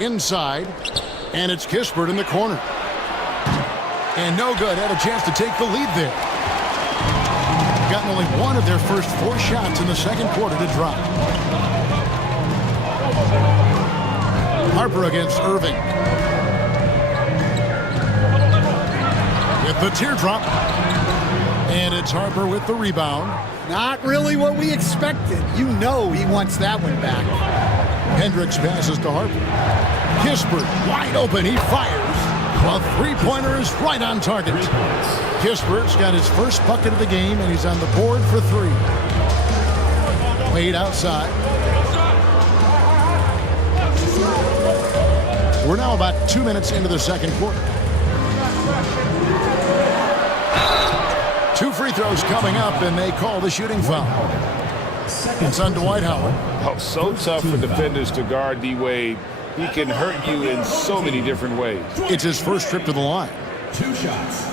inside, and it's Kispert in the corner. And no good. Had a chance to take the lead there. Gotten only one of their first 4 shots in the second quarter to drop. Harper against Irving. With the teardrop. And it's Harper with the rebound. Not really what we expected. You know he wants that one back. Hendricks passes to Harper. Kispert wide open. He fires. A three-pointer is right on target. Kispert's got his first bucket of the game, and he's on the board for 3. Wade outside. We're now about 2 minutes into the second quarter. 2 free throws coming up, and they call the shooting foul. It's on Dwight Howard. Oh, so tough for defenders to guard D-Wade. He can hurt you in so many different ways. It's his first trip to the line. 2 shots.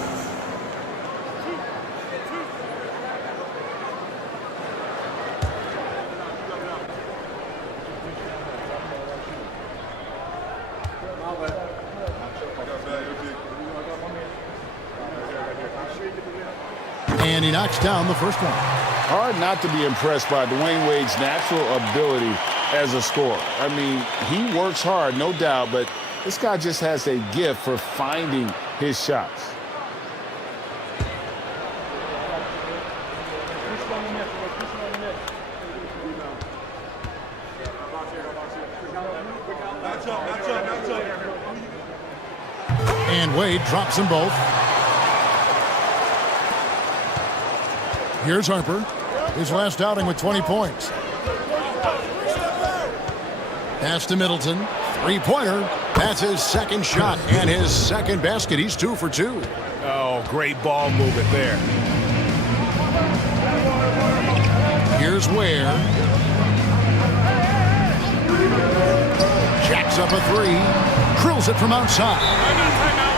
And he knocks down the first one. Hard not to be impressed by Dwayne Wade's natural ability as a scorer. I mean, he works hard, no doubt, but this guy just has a gift for finding his shots. And Wade drops them both. Here's Harper. His last outing with 20 points. Pass to Middleton. Three-pointer. That's his second shot and his second basket. He's 2 for 2. Oh, great ball movement there. Here's Ware. Jacks up a 3. Drills it from outside.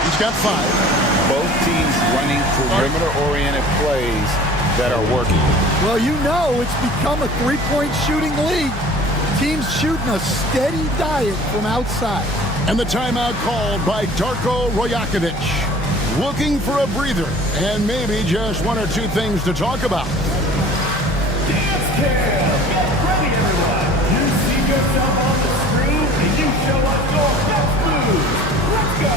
He's got 5. Both teams running perimeter-oriented plays that are working. Well, you know it's become a 3-point shooting league. Teams shooting a steady diet from outside. And the timeout called by Darko Rojakovic. Looking for a breather and maybe just 1 or 2 things to talk about. Dance Camp! Get ready, everyone! You see yourself on the screen and you show us your best moves. Let's go!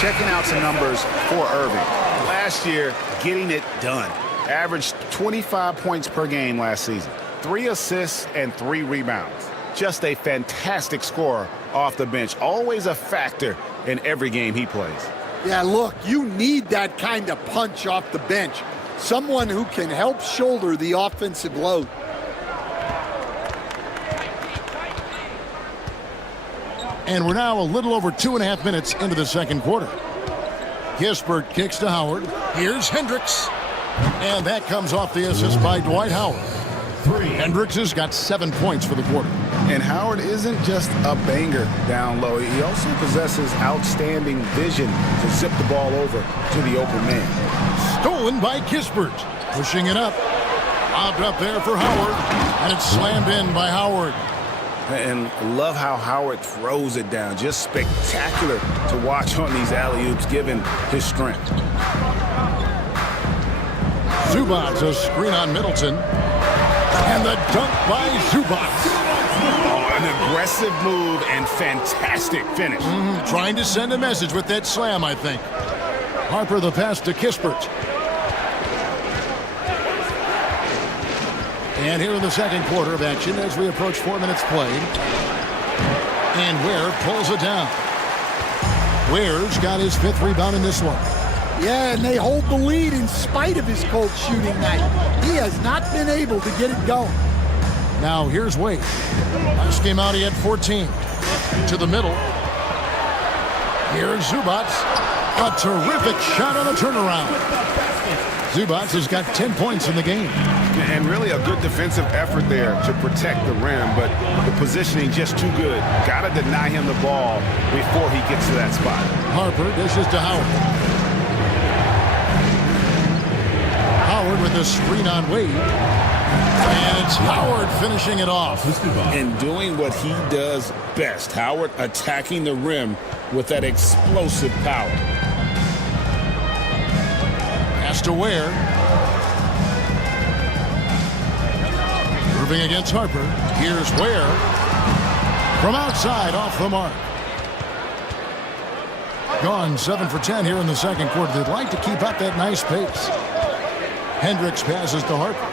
Checking out some numbers for Irving. Last year, getting it done. Averaged 25 points per game last season. 3 assists and 3 rebounds. Just a fantastic scorer off the bench. Always a factor in every game he plays. Yeah, look, you need that kind of punch off the bench. Someone who can help shoulder the offensive load. And we're now a little over 2.5 minutes into the second quarter. Kispert kicks to Howard. Here's Hendricks. And that comes off the assist by Dwight Howard. Hendricks has got 7 points for the quarter. And Howard isn't just a banger down low. He also possesses outstanding vision to zip the ball over to the open man. Stolen by Kispert. Pushing it up. Lobbed up there for Howard. And it's slammed in by Howard. And love how Howard throws it down. Just spectacular to watch on these alley-oops, given his strength. Zubac's a screen on Middleton. And the dunk by Zubac. Oh, an aggressive move and fantastic finish. Trying to send a message with that slam, I think. Harper the pass to Kispert. And here in the second quarter of action as we approach 4 minutes played. And Ware pulls it down. Ware's got his 5th rebound in this one. Yeah, and they hold the lead in spite of his cold shooting night. He has not been able to get it going. Now here's Wade. Last game out he had 14. To the middle. Here's Zubac. A terrific shot on the turnaround. Zubac has got 10 points in the game. And really a good defensive effort there to protect the rim, but the positioning just too good. Got to deny him the ball before he gets to that spot. Harper dishes to Howard. Howard with a screen on Wade. And it's Howard finishing it off. And doing what he does best. Howard attacking the rim with that explosive power. Pass to Ware. Moving against Harper. Here's Ware. From outside, off the mark. Gone 7 for 10 here in the second quarter. They'd like to keep up that nice pace. Hendricks passes to Harper.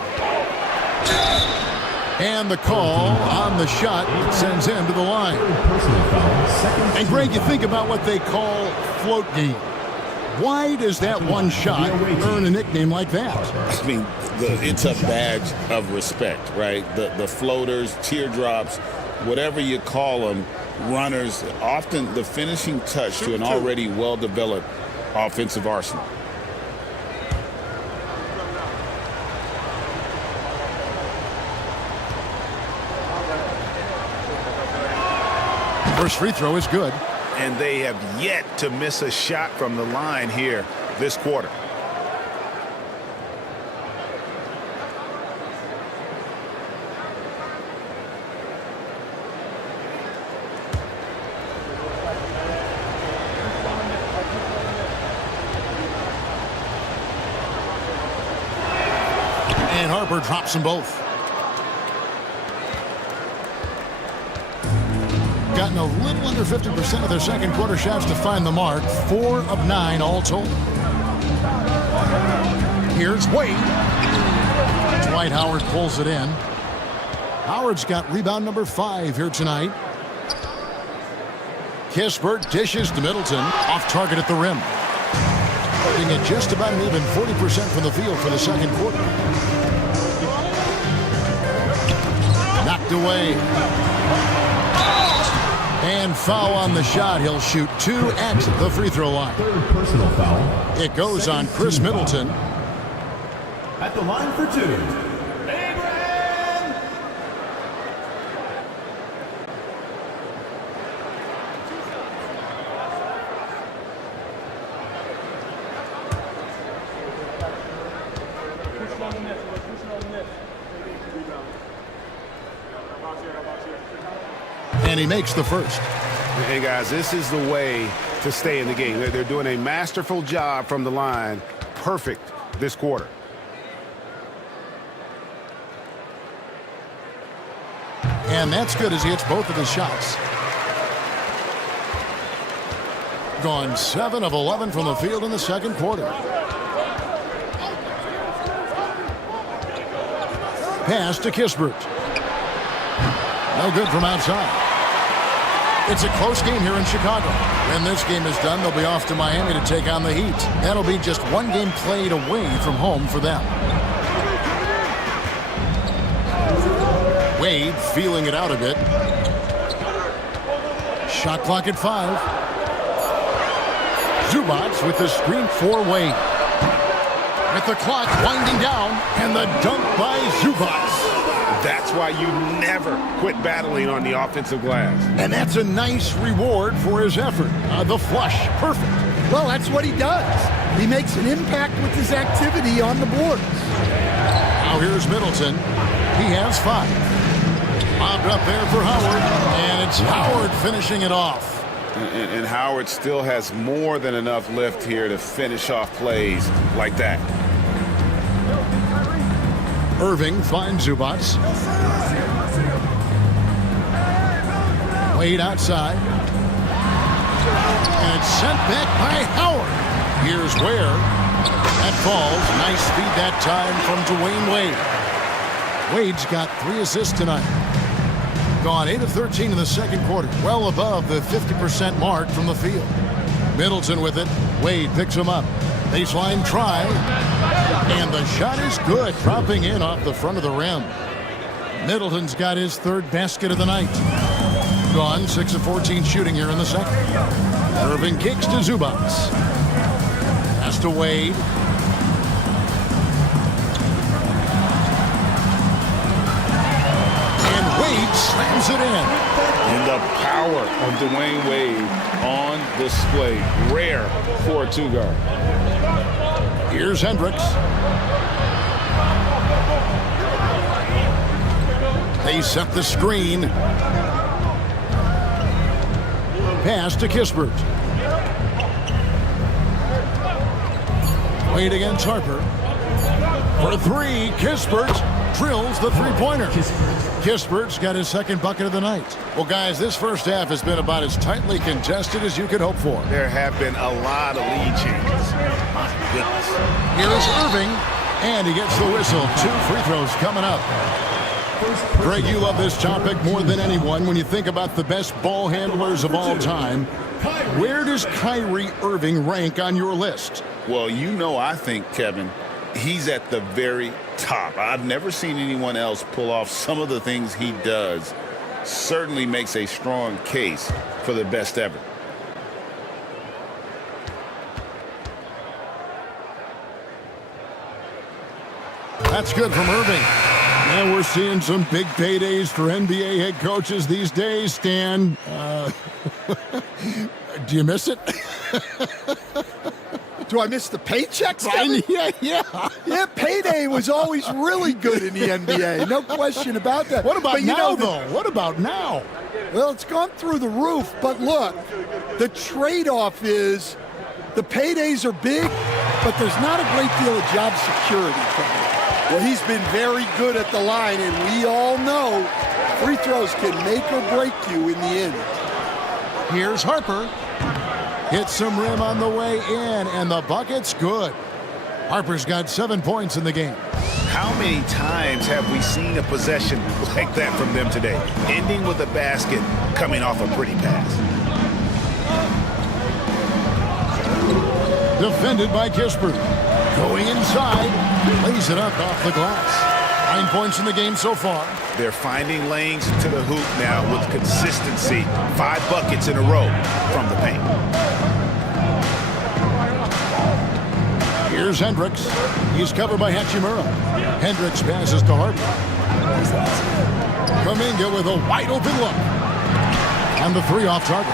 And the call on the shot sends him to the line. And Greg, you think about what they call float game. Why does that one shot earn a nickname like that? I mean, it's a badge of respect, right? The floaters, teardrops, whatever you call them, runners, often the finishing touch to an already well-developed offensive arsenal. First free throw is good. And they have yet to miss a shot from the line here this quarter. And Harper drops them both. Gotten a little under 50% of their second quarter shots to find the mark. 4 of 9 all told. Here's Wade. Dwight Howard pulls it in. Howard's got rebound number 5 here tonight. Kispert dishes to Middleton. Off target at the rim. Putting it just about an even 40% from the field for the second quarter. Knocked away. And foul on the shot. He'll shoot 2 at the free throw line. Third personal foul. It goes on Chris Middleton. At the line for 2. And he makes the first. Hey, guys, this is the way to stay in the game. They're doing a masterful job from the line. Perfect this quarter. And that's good as he hits both of his shots. Gone 7 of 11 from the field in the second quarter. Pass to Kispert. No good from outside. It's a close game here in Chicago. When this game is done, they'll be off to Miami to take on the Heat. That'll be just one game played away from home for them. Wade feeling it out a bit. Shot clock at 5. Zubac with the screen for Wade. With the clock winding down, and the dunk by Zubac. That's why you never quit battling on the offensive glass. And that's a nice reward for his effort. The flush, perfect. Well, that's what he does. He makes an impact with his activity on the boards. Now here's Middleton. He has 5. Bobbed up there for Howard, and it's Howard finishing it off. And Howard still has more than enough lift here to finish off plays like that. Irving finds Zubats. Wade outside. And it's sent back by Howard. Here's Ware. That falls. Nice feed that time from Dwayne Wade. Wade's got 3 assists tonight. Gone 8 of 13 in the second quarter. Well above the 50% mark from the field. Middleton with it. Wade picks him up. Baseline try. And the shot is good. Dropping in off the front of the rim. Middleton's got his 3rd basket of the night. Gone 6 of 14 shooting here in the second. Irving kicks to Zubats. Pass to Wade. And Wade slams it in. And the power of Dwayne Wade on display. Rare for a 2-guard. Here's Hendricks. They set the screen. Pass to Kispert. Wade against Harper. For 3, Kispert drills the 3-pointer. Kispert's got his 2nd bucket of the night. Well, guys, this first half has been about as tightly contested as you could hope for. There have been a lot of lead changes. My goodness. Here is Irving, and he gets the whistle. 2 free throws coming up. Greg, you love this topic more than anyone. When you think about the best ball handlers of all time, where does Kyrie Irving rank on your list? Well, you know, I think, Kevin, he's at the very top. I've never seen anyone else pull off some of the things he does. Certainly makes a strong case for the best ever. That's good from Irving. And we're seeing some big paydays for NBA head coaches these days, Stan. Do you miss it? Do I miss the paychecks? Yeah. Payday was always really good in the NBA. No question about that. What about but now, though? What about now? Well, it's gone through the roof. But look, the trade-off is the paydays are big, but there's not a great deal of job security. Well, he's been very good at the line, and we all know free throws can make or break you in the end. Here's Harper. Hits some rim on the way in, and the bucket's good. Harper's got 7 points in the game. How many times have we seen a possession like that from them today? Ending with a basket, coming off a pretty pass. Defended by Kispert. Going inside, lays it up off the glass. 9 points in the game so far. They're finding lanes to the hoop now with consistency. 5 buckets in a row from the paint. Here's Hendricks. He's covered by Hachimura. Hendricks passes to Harper. Kuminga with a wide open look. And the 3 off target.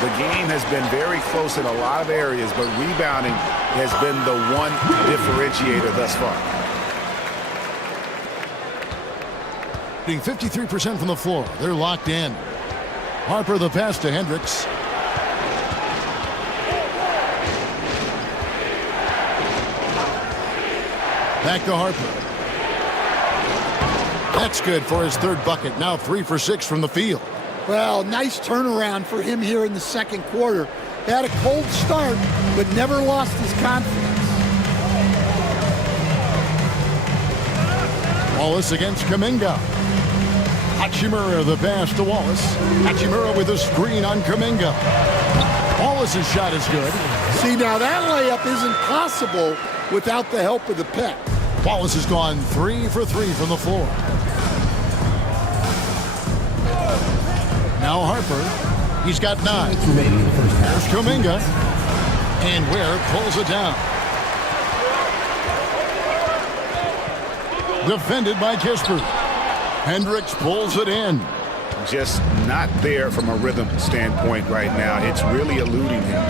The game has been very close in a lot of areas, but rebounding has been the one differentiator thus far. 53% from the floor. They're locked in. Harper the pass to Hendricks. Back to Harper. That's good for his 3rd bucket. Now 3 for 6 from the field. Well, nice turnaround for him here in the second quarter. Had a cold start, but never lost his confidence. Wallace against Kuminga. Hachimura the pass to Wallace. Hachimura with a screen on Kuminga. Wallace's shot is good. See, now that layup isn't possible without the help of the pick. Wallace has gone 3 for 3 from the floor. Now Harper. He's got 9. There's Kuminga. And Ware pulls it down. Defended by Kispert. Hendricks pulls it in. Just not there from a rhythm standpoint right now. It's really eluding him.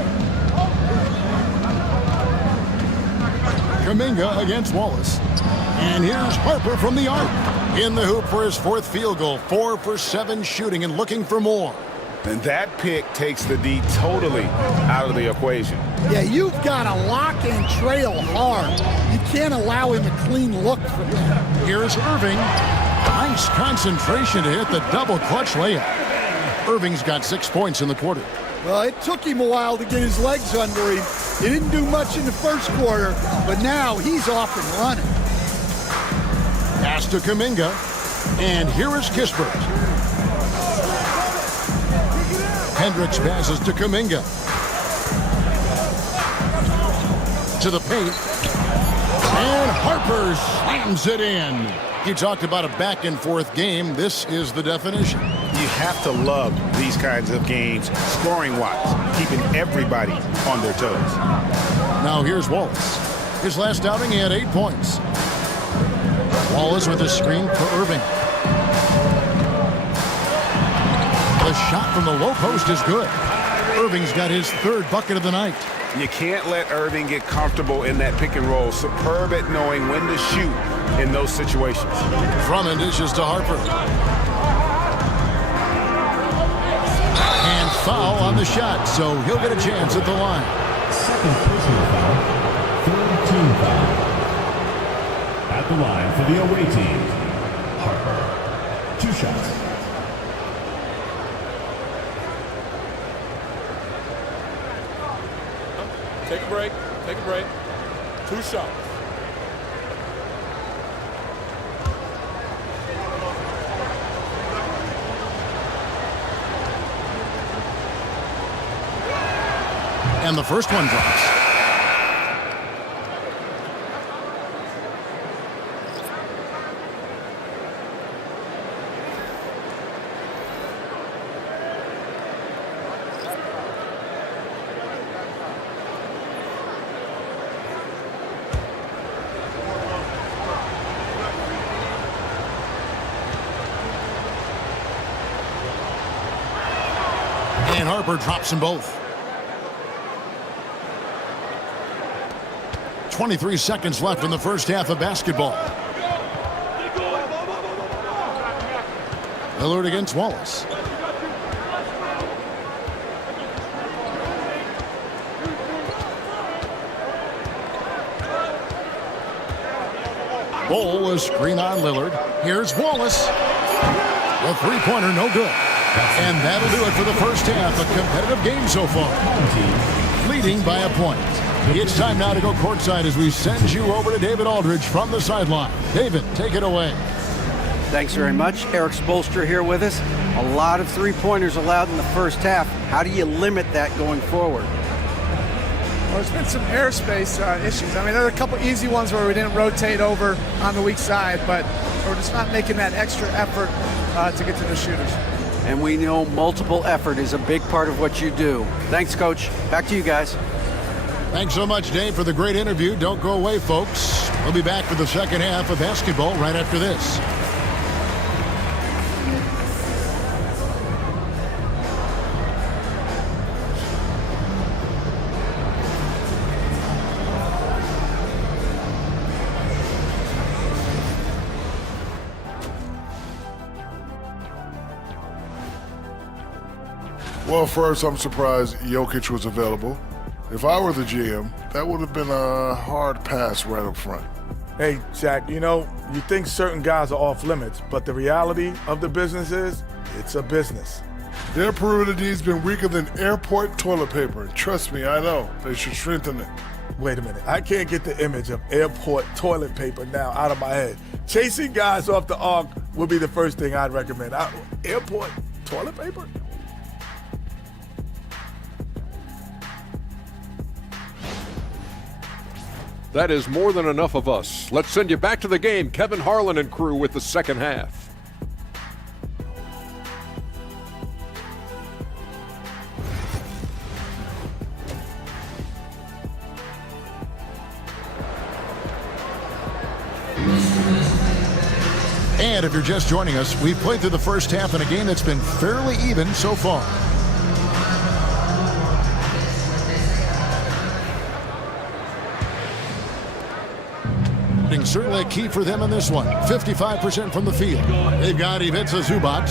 Kuminga against Wallace. And here's Harper from the arc. In the hoop for his 4th field goal. 4 for 7 shooting and looking for more. And that pick takes the D totally out of the equation. Yeah, you've got to lock and trail hard. You can't allow him a clean look from that. Here's Irving. Nice concentration to hit the double clutch layup. Irving's got 6 points in the quarter. Well, it took him a while to get his legs under him. He didn't do much in the first quarter, but now he's off and running. Pass to Kuminga. And here is Kispert. Hendricks passes to Kuminga. To the paint. And Harper slams it in. You talked about a back-and-forth game. This is the definition. You have to love these kinds of games, scoring-wise, keeping everybody on their toes. Now here's Wallace. His last outing, he had 8 points. Wallace with a screen for Irving. The shot from the low post is good. Irving's got his 3rd bucket of the night. You can't let Irving get comfortable in that pick and roll. Superb at knowing when to shoot in those situations. Drummond dishes to Harper. And foul on the shot, so he'll get a chance at the line. Second personal foul, 3rd team foul. At the line for the away team, Harper. 2 shots. Take a break. Take a break. 2 shots. And the first one drops. And Harper drops them both. 23 seconds left in the first half of basketball. Lillard against Wallace. Ball is screen on Lillard. Here's Wallace. The three-pointer, no good. And that'll do it for the first half. A competitive game so far. Leading by a point. It's time now to go courtside as we send you over to David Aldridge from the sideline. David, take it away. Thanks very much. Eric Spoelstra here with us. A lot of three-pointers allowed in the first half. How do you limit that going forward? Well, there's been some airspace issues. I mean, there are a couple easy ones where we didn't rotate over on the weak side, but we're just not making that extra effort to get to the shooters. And we know multiple effort is a big part of what you do. Thanks, Coach. Back to you guys. Thanks so much, Dave, for the great interview. Don't go away, folks. We'll be back for the second half of basketball right after this. Well, first, I'm surprised Jokic was available. If I were the GM, that would have been a hard pass right up front. Hey, Jack, you know, you think certain guys are off limits, but the reality of the business is it's a business. Their perimeter D's been weaker than airport toilet paper. Trust me, I know. They should strengthen it. Wait a minute. I can't get the image of airport toilet paper now out of my head. Chasing guys off the arc would be the first thing I'd recommend. Airport toilet paper? That is more than enough of us. Let's send you back to the game. Kevin Harlan and crew with the second half. And if you're just joining us, we've played through the first half in a game that's been fairly even so far. Certainly a key for them in this one. 55% from the field. They've got Ivica Zubac.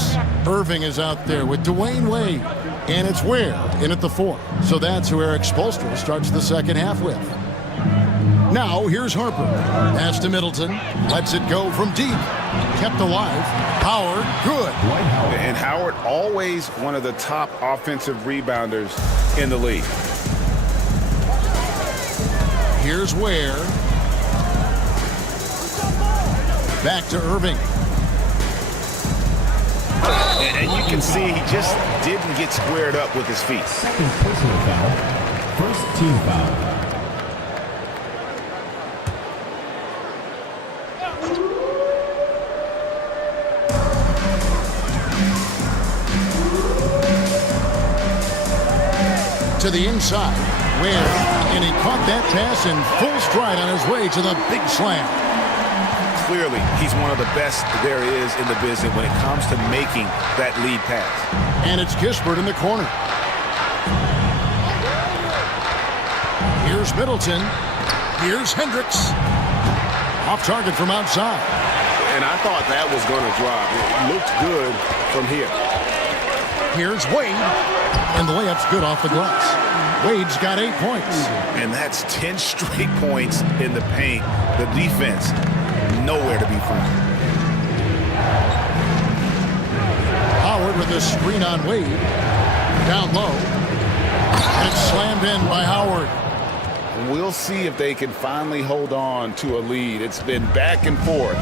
Irving is out there with Dwayne Wade. And it's Ware in at the 4. So that's who Eric Spoelstra starts the second half with. Now here's Harper. Pass to Middleton. Lets it go from deep. Kept alive. Howard, good. And Howard, always one of the top offensive rebounders in the league. Here's Ware. Back to Irving. And you can see he just didn't get squared up with his feet. Second personal foul. First team foul. To the inside, Ware, and he caught that pass in full stride on his way to the big slam. Clearly, he's one of the best there is in the business when it comes to making that lead pass. And it's Kispert in the corner. Here's Middleton. Here's Hendricks. Off target from outside. And I thought that was going to drop. It looked good from here. Here's Wade. And the layup's good off the glass. Wade's got 8 points. And that's 10 straight points in the paint. The defense, nowhere to be found. Howard with a screen on Wade. Down low. And it's slammed in by Howard. We'll see if they can finally hold on to a lead. It's been back and forth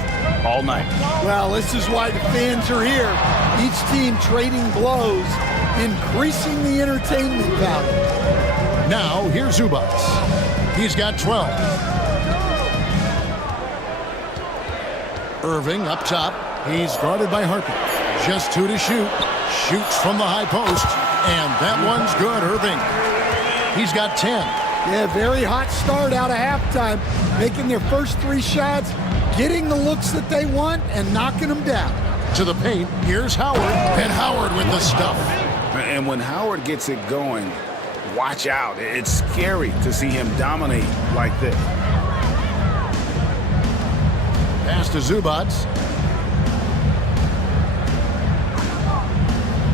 all night. Well, this is why the fans are here. Each team trading blows, increasing the entertainment value. Now, here's Zubats. He's got 12. Irving up top. He's guarded by Harper. Just 2 to shoot. Shoots from the high post. And that one's good, Irving. He's got 10. Yeah, very hot start out of halftime. Making their first 3 shots, getting the looks that they want, and knocking them down. To the paint, here's Howard. And Howard with the stuff. And when Howard gets it going, watch out. It's scary to see him dominate like this. Pass to Zubats.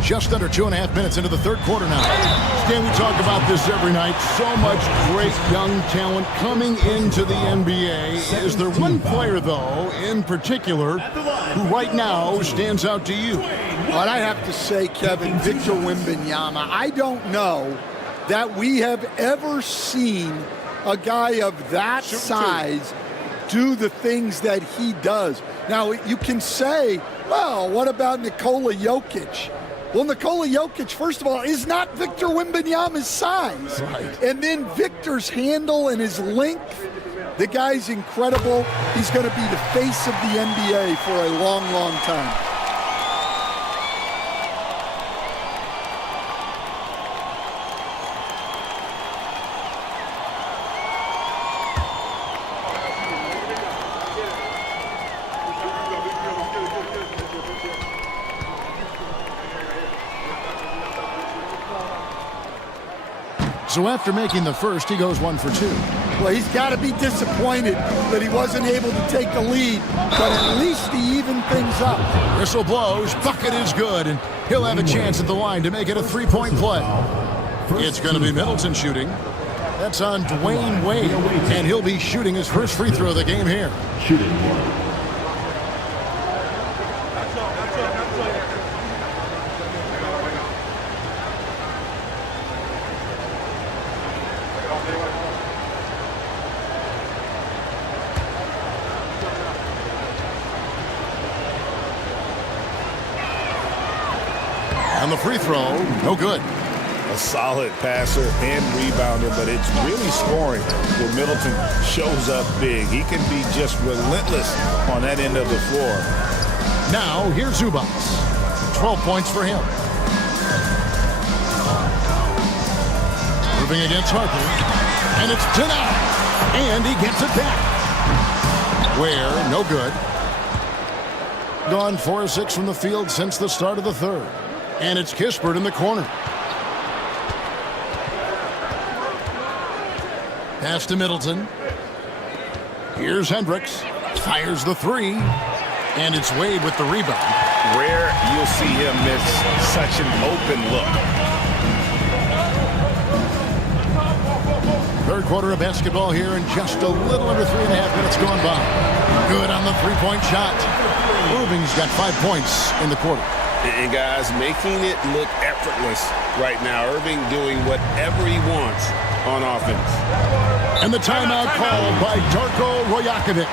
Just under 2.5 minutes into the third quarter now. Stan, we talk about this every night. So much great young talent coming into the NBA. Is there one player, though, in particular, who right now stands out to you? But I have to say, Kevin, Victor Wembanyama, I don't know that we have ever seen a guy of that size do the things that he does. Now, you can say, well, what about Nikola Jokic? Well, Nikola Jokic, first of all, is not Victor Wembanyama's size. Right. And then Victor's handle and his length, the guy's incredible. He's going to be the face of the NBA for a long, long time. So after making the first, he goes 1 for 2. Well, he's got to be disappointed that he wasn't able to take the lead, but at least he evened things up. Whistle blows, bucket is good, and he'll have a chance at the line to make it a 3-point play. It's going to be Middleton shooting. That's on Dwayne Wade, and he'll be shooting his first free throw of the game here. Shooting. On the free throw, no good. A solid passer and rebounder, but it's really scoring where Middleton shows up big. He can be just relentless on that end of the floor. Now, here's Zubats. 12 points for him. Moving against Harper. And it's denied. And he gets it back. Ware, no good. Gone 4 of 6 from the field since the start of the third. And it's Kispert in the corner. Pass to Middleton. Here's Hendricks. Fires the 3. And it's Wade with the rebound. Rare you'll see him miss such an open look. quarter of basketball here, and just a little under 3.5 minutes gone by. Good on the three-point shot. Irving's got 5 points in the quarter. And guys, making it look effortless right now. Irving doing whatever he wants on offense. And the timeout called by Darko Rojakovic.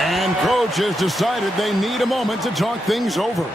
And coach has decided they need a moment to talk things over.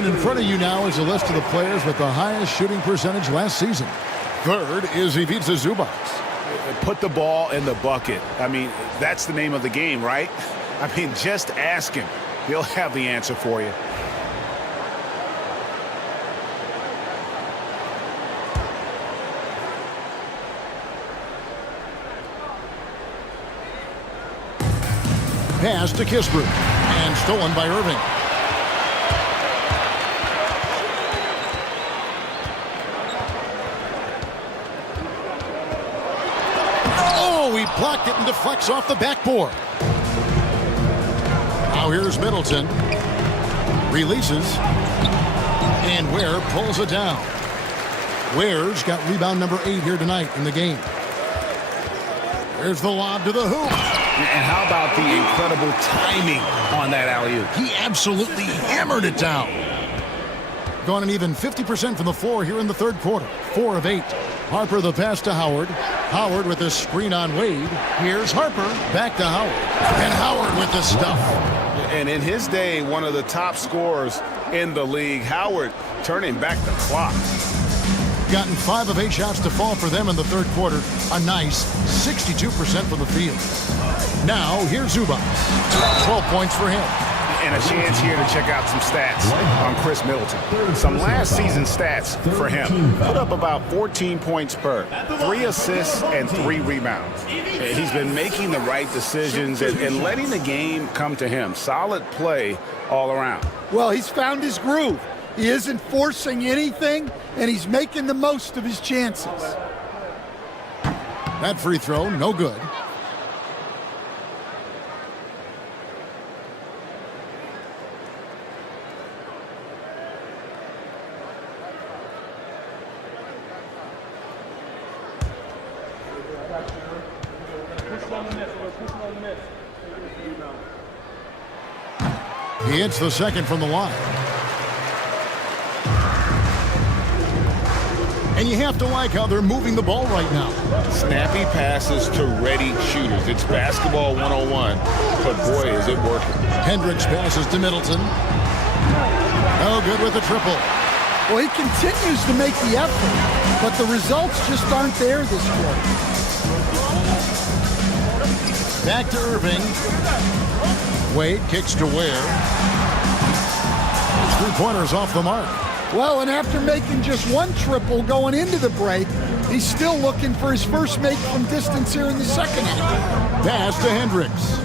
In front of you now is a list of the players with the highest shooting percentage last season. Third is Ivica Zubac. Put the ball in the bucket. I mean, that's the name of the game, right? I mean, just ask him. He'll have the answer for you. Pass to Kispert, and stolen by Irving. He blocked it and deflects off the backboard. Now here's Middleton. Releases. And Ware pulls it down. Ware's got rebound number 8 here tonight in the game. There's the lob to the hoop. And how about the incredible timing on that alley-oop? He absolutely hammered it down. Gone an even 50% from the floor here in the third quarter. 4 of 8. Harper the pass to Howard. Howard with the screen on Wade. Here's Harper. Back to Howard. And Howard with the stuff. And in his day, one of the top scorers in the league. Howard turning back the clock. Gotten 5 of 8 shots to fall for them in the third quarter. A nice 62% from the field. Now, here's Zubac. 12 points for him. And a chance here to check out some stats on Chris Middleton. Some last season stats for him. Put up about 14 points per, 3 assists and 3 rebounds. He's been making the right decisions and letting the game come to him. Solid play all around. Well, he's found his groove. He isn't forcing anything, and he's making the most of his chances. That free throw, no good. He hits the second from the line. And you have to like how they're moving the ball right now. Snappy passes to ready shooters. It's basketball 101, but boy, is it working. Hendricks passes to Middleton. No good with the triple. Well, he continues to make the effort, but the results just aren't there this quarter. Back to Irving. Wade kicks to Ware. 3-pointers off the mark. Well, and after making just 1 triple going into the break, he's still looking for his first make from distance here in the second half. Pass to Hendricks.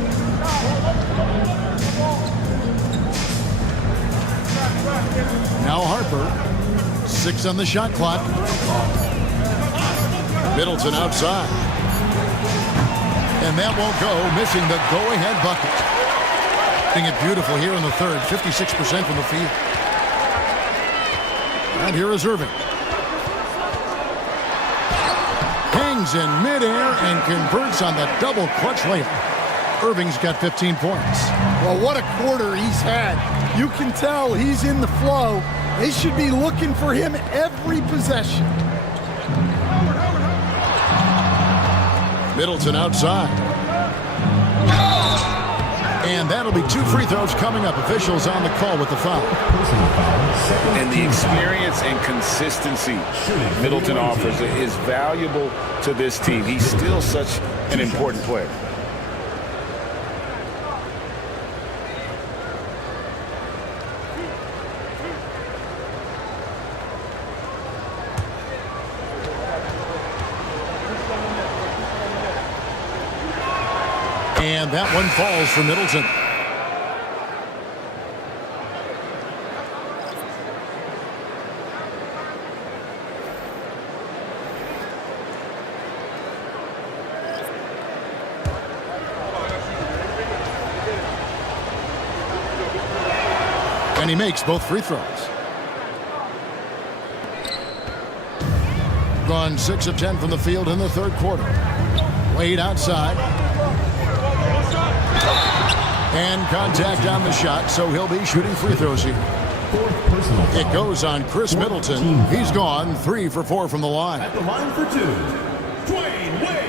Now Harper. 6 on the shot clock. Middleton outside. And that won't go, missing the go-ahead bucket. Hitting it beautiful here in the third, 56% from the field. And here is Irving. Hangs in midair and converts on the double clutch layup. Irving's got 15 points. Well, what a quarter he's had. You can tell he's in the flow. They should be looking for him every possession. Middleton outside. And that'll be 2 free throws coming up. Officials on the call with the foul. And the experience and consistency Middleton offers is valuable to this team. He's still such an important player. And that one falls for Middleton. And he makes both free throws. Gone 6 of 10 from the field in the third quarter. Wade outside. And contact on the shot, so he'll be shooting free throws here. It goes on Chris Middleton. He's gone 3 for 4 from the line. At the line for 2, Dwayne Wade.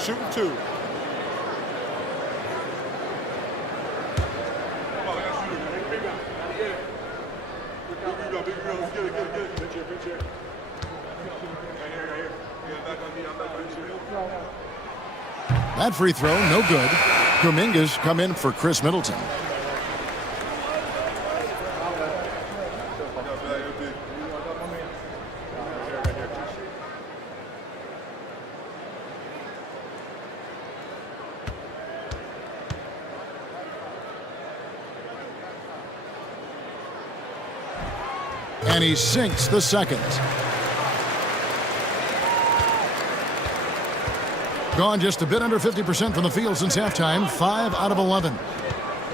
Shooting 2. That free throw, no good. Kuminga's come in for Chris Middleton. And he sinks the second. Gone just a bit under 50% from the field since halftime. 5 out of 11.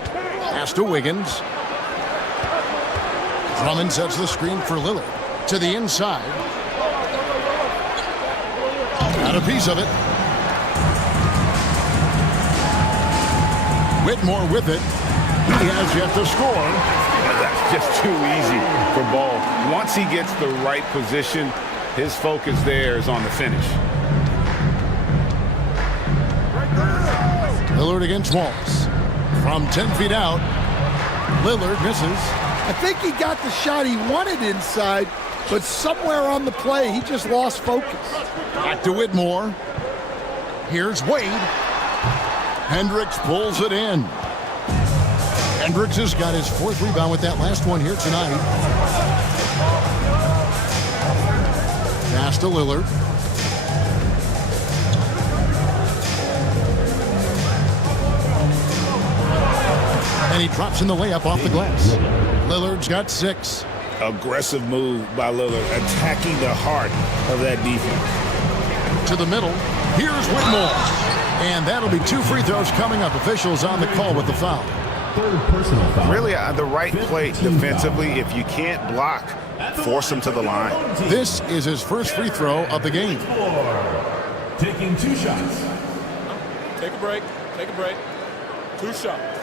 Pass to Wiggins. Drummond sets the screen for Lillard. To the inside. Got a piece of it. Whitmore with it. He has yet to score. That's just too easy for Ball. Once he gets the right position, his focus there is on the finish. Lillard against Walls. From 10 feet out, Lillard misses. I think he got the shot he wanted inside, but somewhere on the play, he just lost focus. Back to Whitmore. Here's Wade. Hendricks pulls it in. Hendricks has got his 4th rebound with that last one here tonight. Pass to Lillard. And he drops in the layup off the glass. Lillard's got 6. Aggressive move by Lillard, attacking the heart of that defense. To the middle. Here's Whitmore. And that'll be 2 free throws coming up. Officials on the call with the foul. Third personal foul. Really, the right play defensively. If you can't block, force him to the line. This is his first free throw of the game. Taking 2 shots. Take a break. Take a break. 2 shots.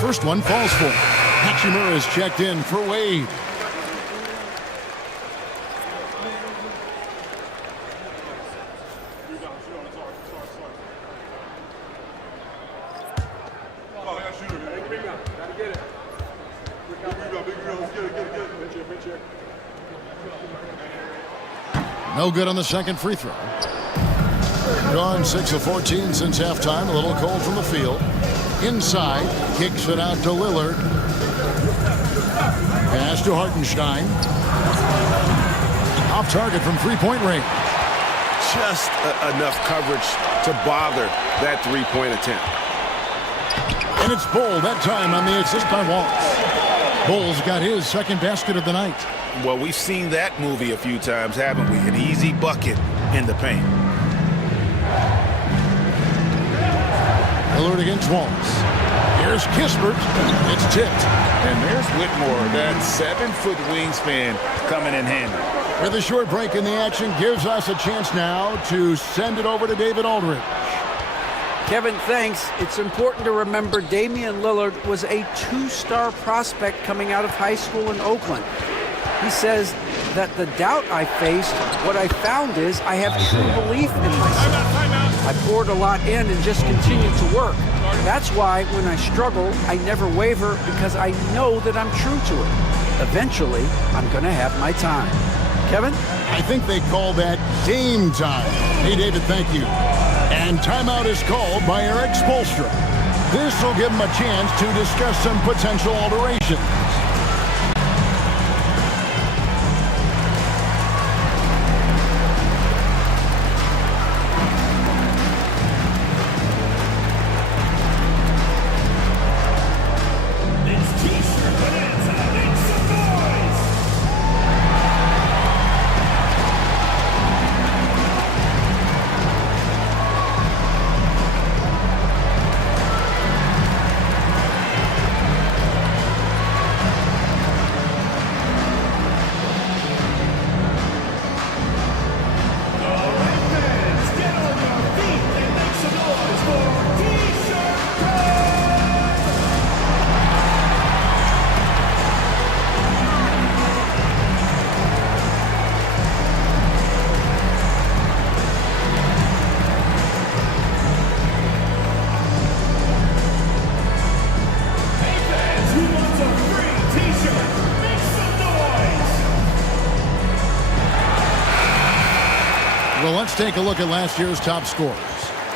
First one falls for. Hachimura is checked in for Wade. No good on the second free throw. Gone 6 of 14 since halftime. A little cold from the field. Inside, kicks it out to Lillard. Pass to Hartenstein. Off target from three-point range. Just enough coverage to bother that 3-point attempt. And it's Bull that time on the assist by Wallace. Bull's got his second basket of the night. Well, we've seen that movie a few times, haven't we? An easy bucket in the paint. Lillard against Wallace. Here's Kispert. It's tipped. And there's Whitmore, that 7-foot wingspan coming in handy. With a short break in the action, gives us a chance now to send it over to David Aldridge. Kevin, thanks. It's important to remember Damian Lillard was a 2-star prospect coming out of high school in Oakland. He says that the doubt I faced, what I found is I have true belief in myself. I poured a lot in and just continued to work. That's why when I struggle, I never waver because I know that I'm true to it. Eventually, I'm going to have my time. Kevin? I think they call that game time. Hey, David, thank you. And timeout is called by Eric Spoelstra. This will give him a chance to discuss some potential alterations. Well, let's take a look at last year's top scorers.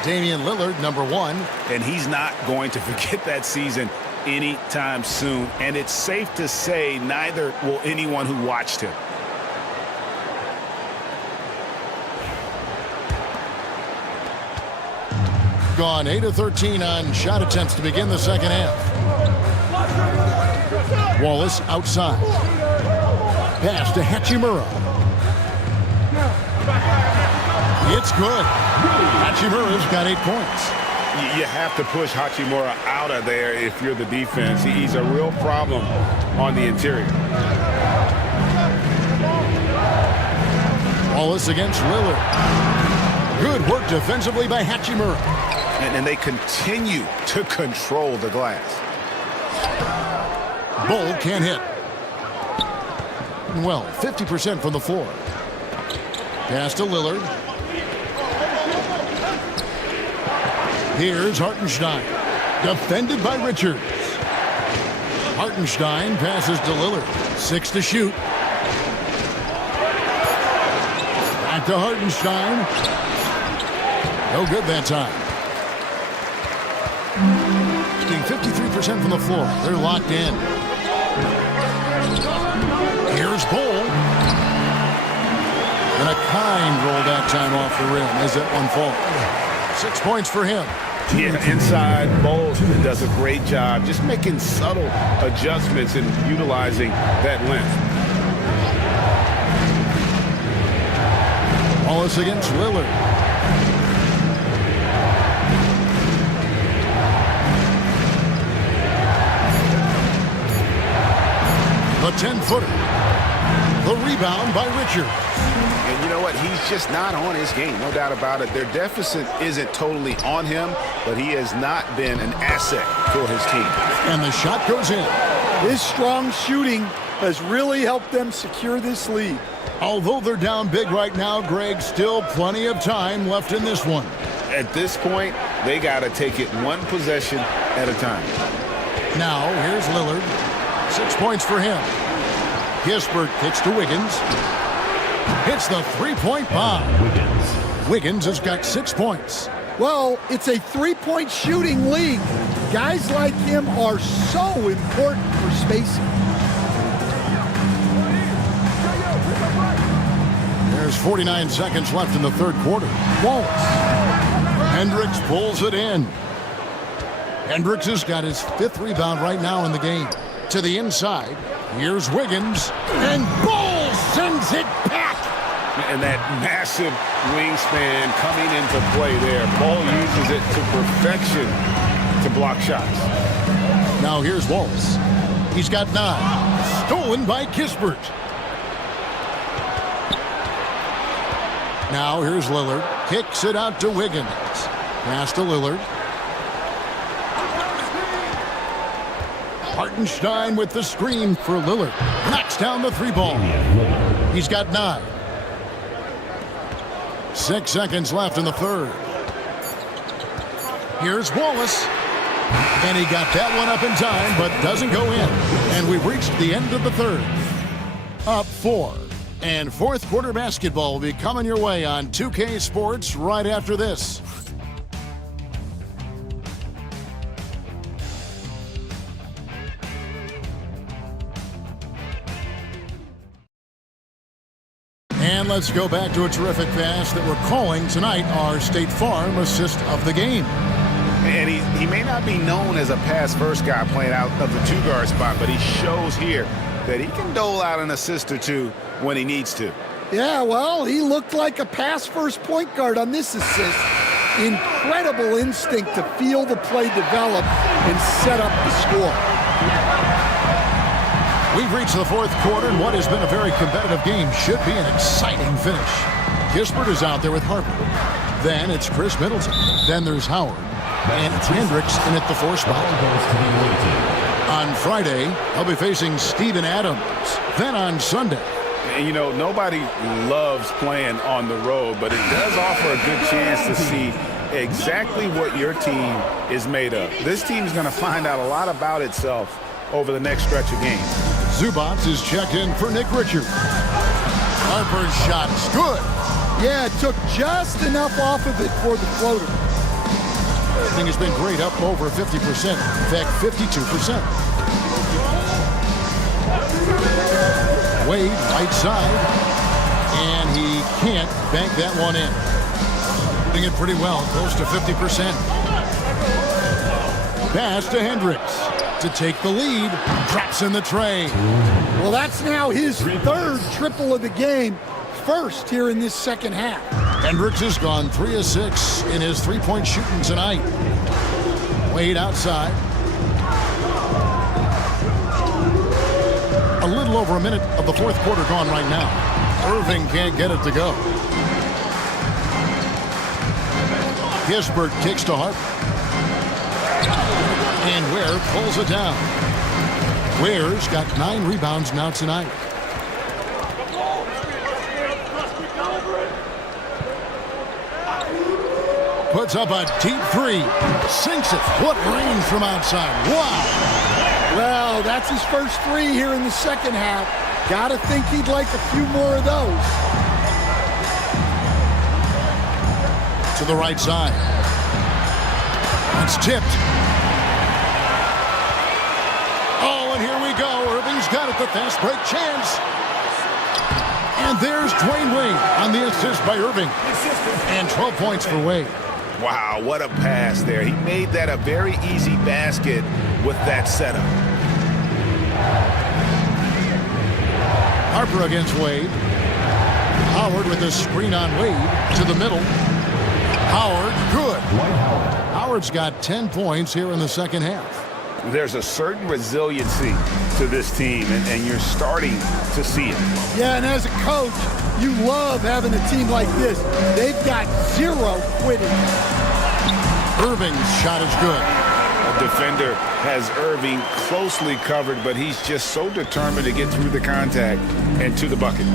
Damian Lillard, number 1. And he's not going to forget that season anytime soon. And it's safe to say neither will anyone who watched him. Gone 8 of 13 on shot attempts to begin the second half. Wallace outside. Pass to Hachimura. It's good. Hachimura's got 8 points. You have to push Hachimura out of there if you're the defense. He's a real problem on the interior. Wallace against Lillard. Good work defensively by Hachimura. And they continue to control the glass. Bull can't hit. Well, 50% from the floor. Pass to Lillard. Here's Hartenstein. Defended by Richards. Hartenstein passes to Lillard. 6 to shoot. Back to Hartenstein. No good that time. Shooting 53% from the floor. They're locked in. Here's Bull. And a kind roll that time off the rim as that one falls. 6 points for him. Yeah, inside, Bowles does a great job just making subtle adjustments and utilizing that length. Wallace against Lillard. The 10-footer. The rebound by Richards. And you know what? He's just not on his game, no doubt about it. Their deficit isn't totally on him, but he has not been an asset for his team. And the shot goes in. His strong shooting has really helped them secure this lead. Although they're down big right now, Greg, still plenty of time left in this one. At this point, they got to take it one possession at a time. Now, here's Lillard. 6 points for him. Kispert kicks to Wiggins. Hits the three-point bomb. Wiggins has got 6 points. Well, it's a three-point shooting league. Guys like him are so important for spacing. There's 49 seconds left in the third quarter. Wallace. Hendricks pulls it in. Hendricks has got his 5th rebound right now in the game. To the inside. Here's Wiggins. And Ball sends it back. And that massive wingspan coming into play there. Ball uses it to perfection to block shots. Now here's Wallace. He's got 9. Stolen by Kispert. Now here's Lillard. Kicks it out to Wiggins. Pass to Lillard. Hartenstein with the screen for Lillard. Knocks down the 3-ball. He's got 9. 6 seconds left in the 3rd. Here's Wallace. And he got that one up in time, but doesn't go in. And we've reached the end of the 3rd. Up 4. And 4th quarter basketball will be coming your way on 2K Sports right after this. And let's go back to a terrific pass that we're calling tonight our State Farm assist of the game. And he may not be known as a pass-first guy playing out of the 2-guard spot, but he shows here that he can dole out an assist or two when he needs to. Yeah, well, he looked like a pass-first point guard on this assist. Incredible instinct to feel the play develop and set up the score. We've reached the 4th quarter, and what has been a very competitive game should be an exciting finish. Kispert is out there with Harper. Then it's Chris Middleton. Then there's Howard. And it's Hendricks in at the 4 spot. On Friday, he'll be facing Steven Adams. Then on Sunday. And, you know, nobody loves playing on the road, but it does offer a good chance to see exactly what your team is made of. This team is going to find out a lot about itself over the next stretch of games. Zubats is checked in for Nick Richards. Harper's shot is good. Yeah, it took just enough off of it for the floater. Everything has been great, up over 50%. In fact, 52%. Wade, right side. And he can't bank that one in. Doing it pretty well, close to 50%. Pass to Hendricks to take the lead. Drops in the tray. Well, that's now his 3rd triple of the game. First here in this second half. Hendricks has gone 3 of 6 in his 3-point shooting tonight. Wade outside. A little over a minute of the 4th quarter gone right now. Irving can't get it to go. Kispert kicks to Harper. And Ware pulls it down. Ware's got 9 rebounds now tonight. Puts up a deep 3. Sinks it. What range from outside. Wow. Well, that's his first 3 here in the second half. Gotta think he'd like a few more of those. To the right side. It's tipped. Oh, and here we go. Irving's got it. The fast break chance. And there's Dwayne Wade on the assist by Irving. And 12 points for Wade. Wow, what a pass there. He made that a very easy basket with that setup. Harper against Wade. Howard with the screen on Wade to the middle. Howard, good. Howard's got 10 points here in the second half. There's a certain resiliency to this team, and you're starting to see it. Yeah, and as a coach, you love having a team like this. They've got 0 quitting. Irving's shot is good. A defender has Irving closely covered, but he's just so determined to get through the contact and to the bucket.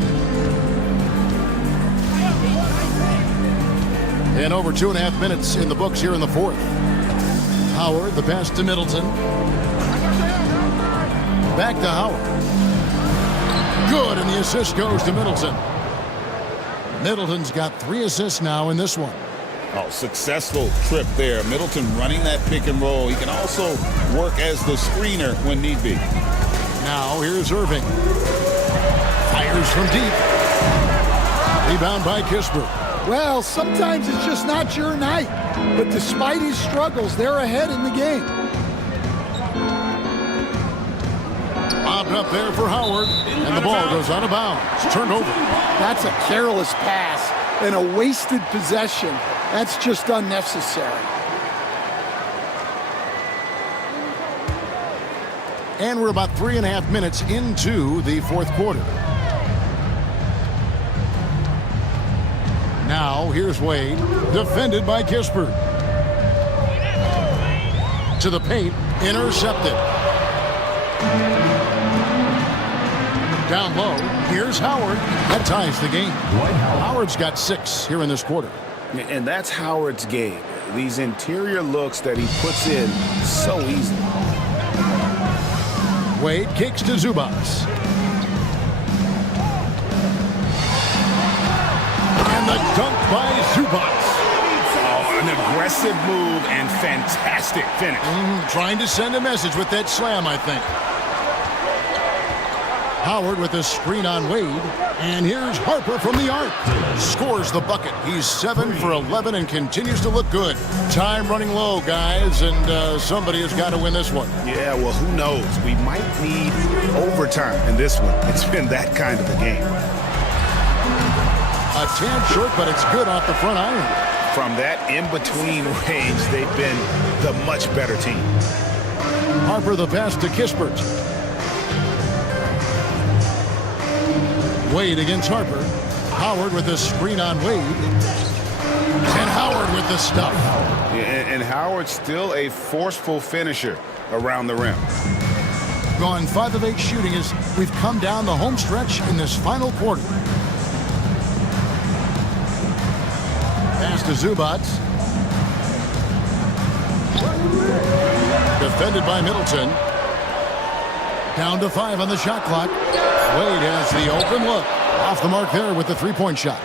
And over 2.5 minutes in the books here in the 4th. Howard, the pass to Middleton. Back to Howard. Good, and the assist goes to Middleton. Middleton's got 3 assists now in this one. Oh, successful trip there. Middleton running that pick and roll. He can also work as the screener when need be. Now here's Irving. Fires from deep. Rebound by Kispert. Well, sometimes it's just not your night. But despite his struggles, they're ahead in the game. Lobbed up there for Howard, and the ball goes out of bounds. Turned over. That's a careless pass and a wasted possession. That's just unnecessary. And we're about 3.5 minutes into the fourth quarter. Now, here's Wade, defended by Kispert. To the paint, intercepted. Down low, here's Howard. That ties the game. Howard's got 6 here in this quarter. And that's Howard's game. These interior looks that he puts in so easily. Wade kicks to Zubac. And the dunk by Zubac. Oh, an aggressive move and fantastic finish. Trying to send a message with that slam, I think. Howard with a screen on Wade. And here's Harper from the arc. Scores the bucket. He's 7 for 11 and continues to look good. Time running low, guys, and somebody has got to win this one. Yeah, well, who knows? We might need overtime in this one. It's been that kind of a game. A tad short, but it's good off the front iron. From that in-between range, they've been the much better team. Harper the pass to Kispert. Wade against Harper. Howard with a screen on Wade. And Howard with the stuff. Yeah, and Howard's still a forceful finisher around the rim. Gone 5 of 8 shooting as we've come down the home stretch in this final quarter. Pass to Zubac. Defended by Middleton. Down to 5 on the shot clock. Wade has the open look. Off the mark there with the three-point shot.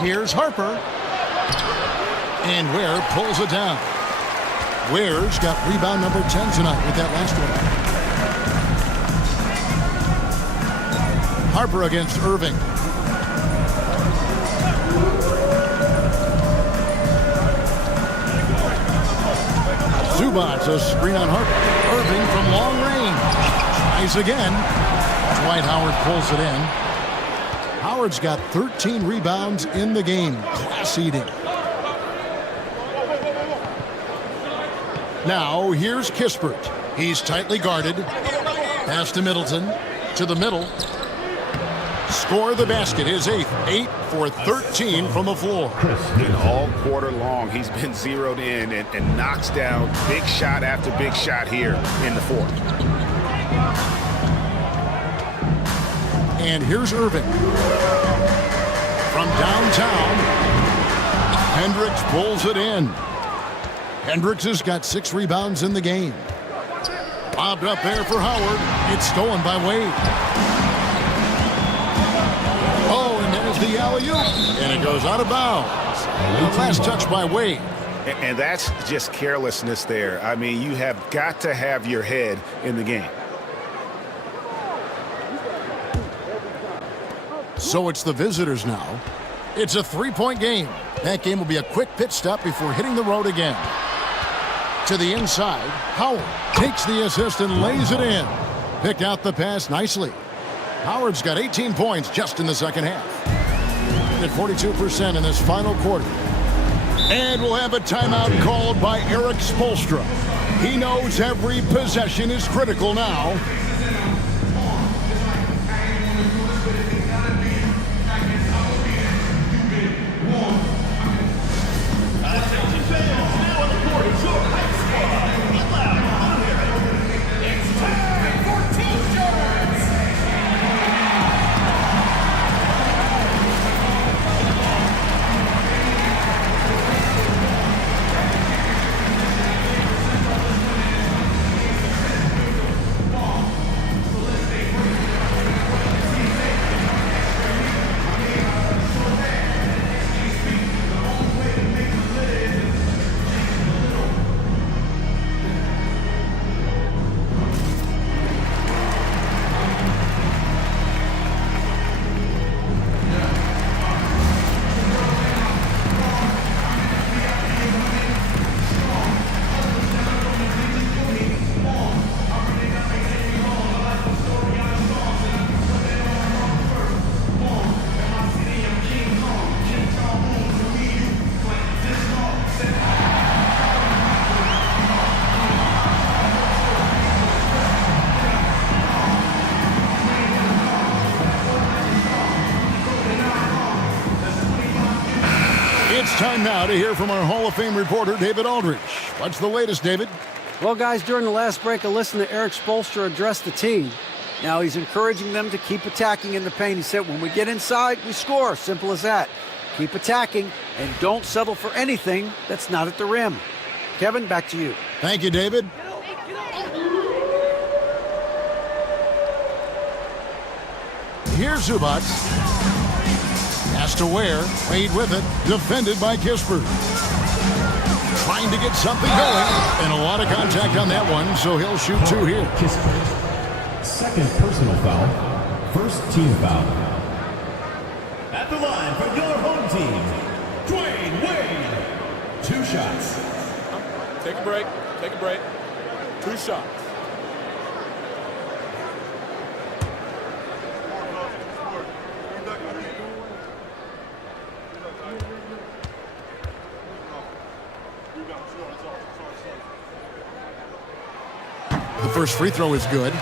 Here's Harper. And Ware pulls it down. Ware's got rebound number 10 tonight with that last one. Harper against Irving. Zubac, a screen on Harper. Irving from long range. Tries again. Dwight Howard pulls it in. Howard's got 13 rebounds in the game. Class eating. Now, here's Kispert. He's tightly guarded. Pass to Middleton. To the middle. Score the basket. His 8th. 8 for 13 from the floor. And all quarter long, he's been zeroed in and knocks down big shot after big shot here in the fourth. And here's Irving. From downtown, Hendricks pulls it in. Hendricks has got 6 rebounds in the game. Bobbed up there for Howard. It's stolen by Wade. Oh, and there's the alley-oop. And it goes out of bounds. The last touch by Wade. And that's just carelessness there. I mean, you have got to have your head in the game. So it's the visitors now. It's a 3-point game. That game will be a quick pit stop before hitting the road again. To the inside, Howard takes the assist and lays it in. Picked out the pass nicely. Howard's got 18 points just in the second half. At 42% in this final quarter. And we'll have a timeout called by Eric Spoelstra. He knows every possession is critical now. It's time now to hear from our Hall of Fame reporter, David Aldridge. What's the latest, David? Well, guys, during the last break, I listened to Eric Spoelstra address the team. Now he's encouraging them to keep attacking in the paint. He said, when we get inside, we score. Simple as that. Keep attacking and don't settle for anything that's not at the rim. Kevin, back to you. Thank you, David. Here's Zubac. Pass to Ware. Wade with it. Defended by Kispert. Trying to get something going. And a lot of contact on that one, so he'll shoot two here. Kispert. Second personal foul. First team foul. At the line for your home team, Dwayne Wade. 2 shots. Take a break. Take a break. 2 shots. The first free throw is good.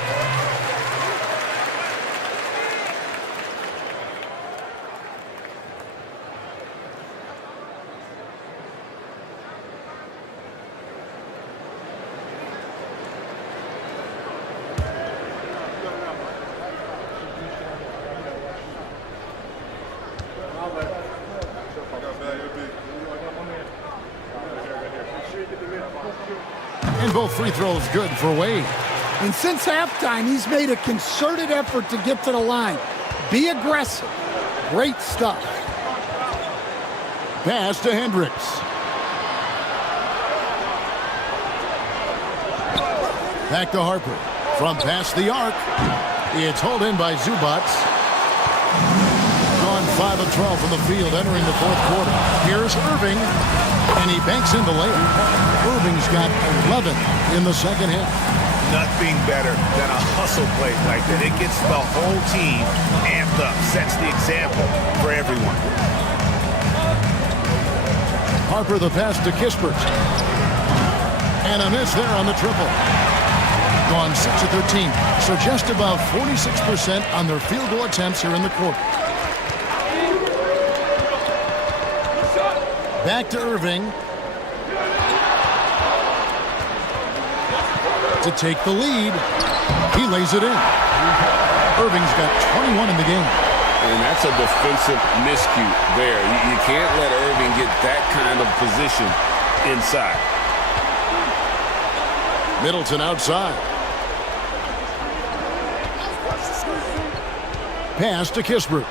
And both free throws good for Wade. And since halftime, he's made a concerted effort to get to the line. Be aggressive. Great stuff. Pass to Hendricks. Back to Harper. From past the arc. It's hauled in by Zubac. Gone 5 of 12 from the field entering the fourth quarter. Here's Irving. And he banks in the layup. Irving's got 11 in the second half. Nothing better than a hustle play like that. It gets the whole team amped up, sets the example for everyone. Harper the pass to Kispert. And a miss there on the triple. Gone 6 of 13, so just about 46% on their field goal attempts here in the quarter. Back to Irving. To take the lead. He lays it in. Irving's got 21 in the game. And that's a defensive miscue there. You can't let Irving get that kind of position inside. Middleton outside. Pass to Kispert.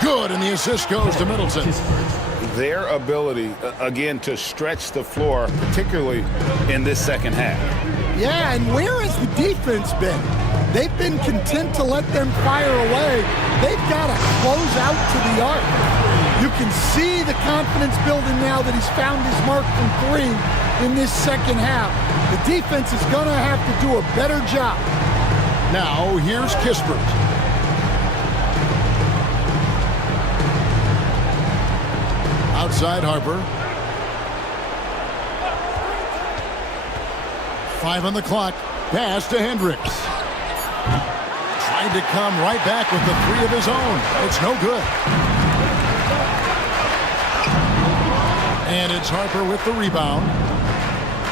Good, and the assist goes to Middleton. Their ability, again, to stretch the floor, particularly in this second half. Yeah, and where has the defense been? They've been content to let them fire away. They've got to close out to the arc. You can see the confidence building now that he's found his mark from 3 in this second half. The defense is going to have to do a better job. Now, here's Kispert. Outside Harper. 5 on the clock. Pass to Hendricks. Trying to come right back with the 3 of his own. It's no good. And it's Harper with the rebound.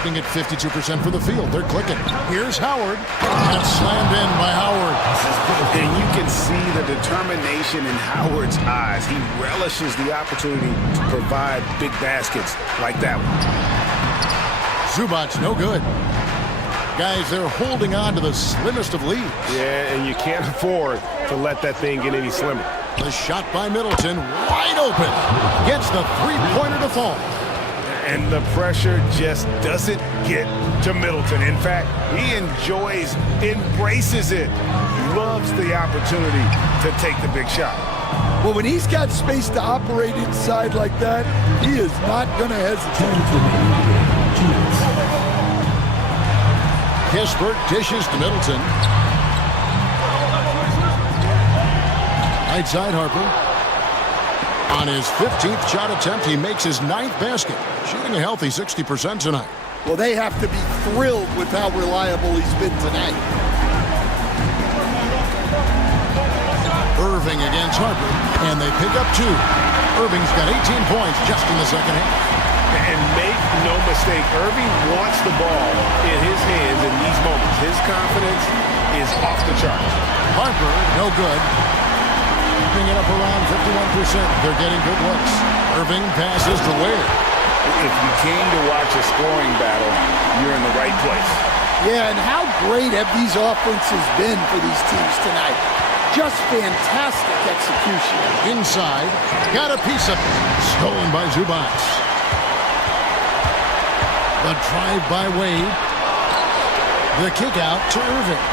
At 52% for the field. They're clicking. Here's Howard. And slammed in by Howard. And you can see the determination in Howard's eyes. He relishes the opportunity to provide big baskets like that one. Zubac, no good. Guys, they're holding on to the slimmest of leads. Yeah, and you can't afford to let that thing get any slimmer. The shot by Middleton, wide open. Gets the three-pointer to fall. And the pressure just doesn't get to Middleton. In fact, he embraces it, loves the opportunity to take the big shot. Well, when he's got space to operate inside like that, he is not going to hesitate. Kispert dishes to Middleton. Right side Harper. On his 15th shot attempt, he makes his 9th basket, shooting a healthy 60% tonight. Well, they have to be thrilled with how reliable he's been tonight. Irving against Harper, and they pick up 2. Irving's got 18 points just in the second half. And make no mistake, Irving wants the ball in his hands in these moments. His confidence is off the charts. Harper, no good. Keeping it up around 51%. They're getting good looks. Irving passes to Wade. If you came to watch a scoring battle, you're in the right place. Yeah, and how great have these offenses been for these teams tonight? Just fantastic execution. Inside, got a piece of it. Stolen by Zubac. The drive by Wade. The kick out to Irving.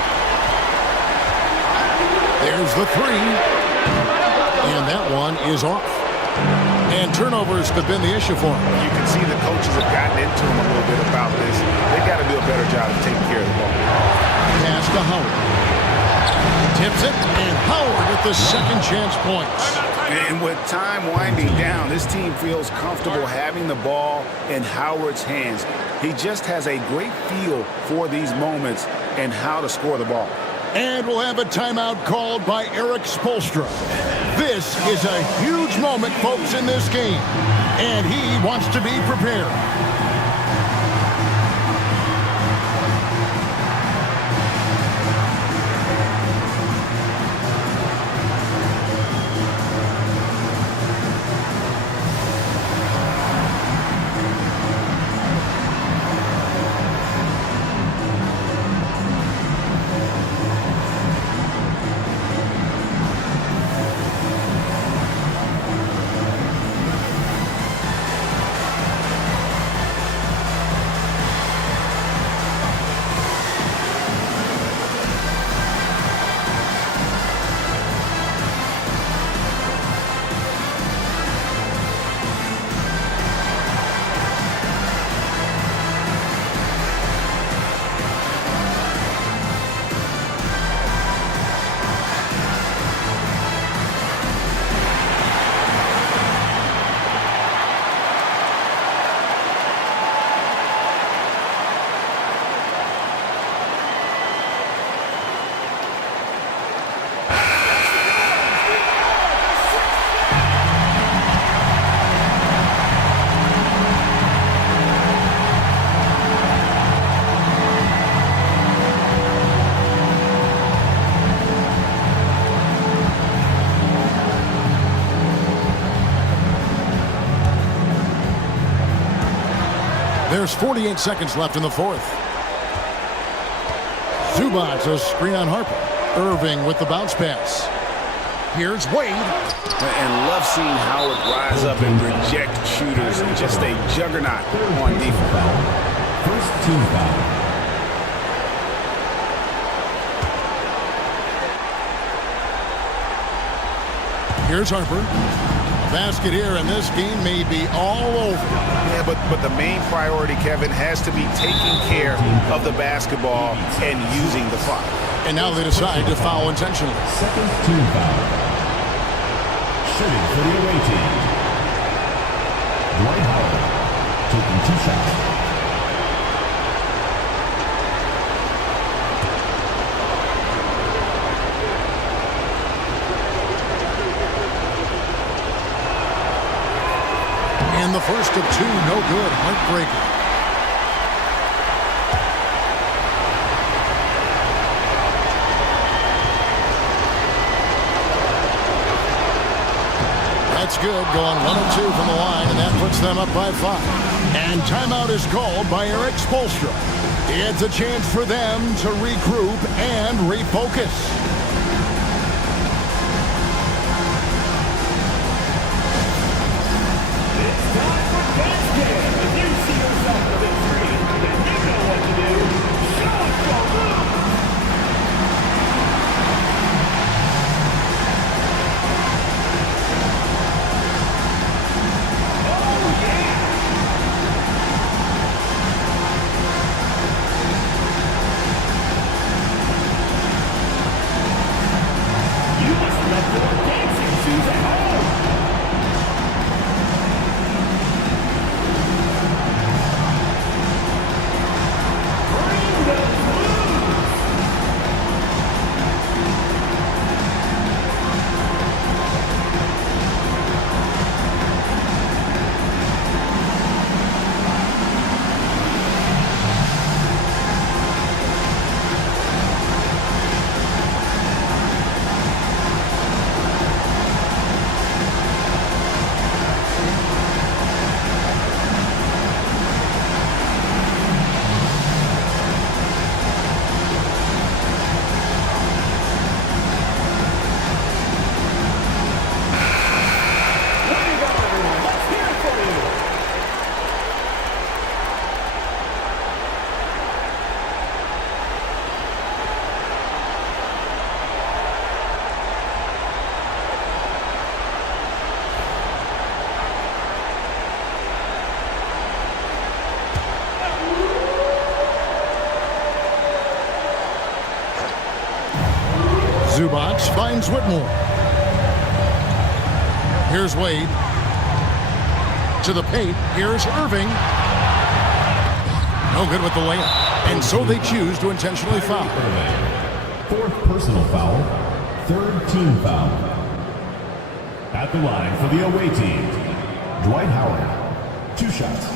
There's the 3. And that one is off. And turnovers have been the issue for him. You can see the coaches have gotten into him a little bit about this. They've got to do a better job of taking care of the ball. Pass to Howard. Tips it, and Howard at the second chance points. And with time winding down, this team feels comfortable having the ball in Howard's hands. He just has a great feel for these moments and how to score the ball. And we'll have a timeout called by Eric Spoelstra. This is a huge moment, folks, in this game, and he wants to be prepared. There's 48 seconds left in the fourth. Zubac, a screen on Harper. Irving with the bounce pass. Here's Wade. And love seeing Howard rise up and reject shooters. Just a juggernaut on defense. First team foul. Here's Harper. Basket here, and this game may be all over. Yeah, but the main priority, Kevin, has to be taking care of the basketball and using the clock. And now they decide to foul intentionally. Second team foul. Shooting for the away team. Dwight Howard taking 2 shots. And the first of 2, no good. Heartbreaker. That's good, going 1 of 2 from the line, and that puts them up by 5. And timeout is called by Eric Spoelstra. It's a chance for them to regroup and refocus. Zubac finds Whitmore. Here's Wade. To the paint. Here's Irving. No good with the layup. And so they choose to intentionally foul. Fourth personal foul. Third team foul. At the line for the away team, Dwight Howard. 2 shots.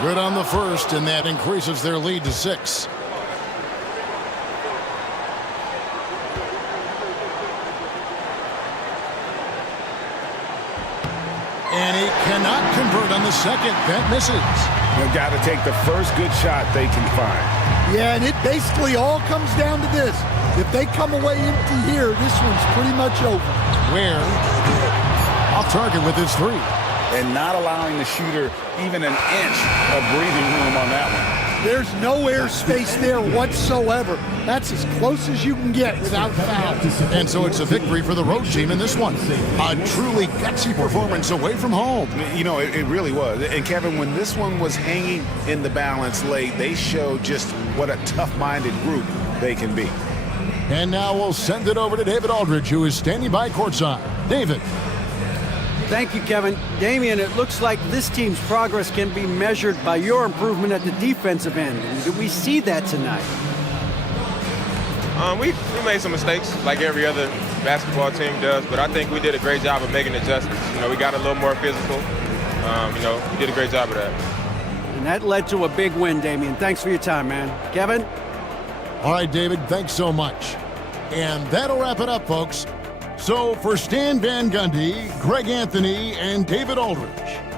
Good on the first, and that increases their lead to 6. And he cannot convert on the second. That misses. They've got to take the first good shot they can find. Yeah, and it basically all comes down to this. If they come away empty here, this one's pretty much over. Ware off target with his 3. And not allowing the shooter even an inch of breathing room on that one. There's no air space there whatsoever. That's as close as you can get without foul. And so it's a victory for the road team in this one. A truly gutsy performance away from home. You know, it really was. And Kevin, when this one was hanging in the balance late, they showed just what a tough-minded group they can be. And now we'll send it over to David Aldridge, who is standing by courtside. David. Thank you, Kevin. Damian, it looks like this team's progress can be measured by your improvement at the defensive end. Did we see that tonight? We made some mistakes like every other basketball team does, but I think we did a great job of making adjustments. You know, we got a little more physical. We did a great job of that. And that led to a big win, Damian. Thanks for your time, man. Kevin? All right, David, thanks so much. And that'll wrap it up, folks. So for Stan Van Gundy, Greg Anthony, and David Aldridge,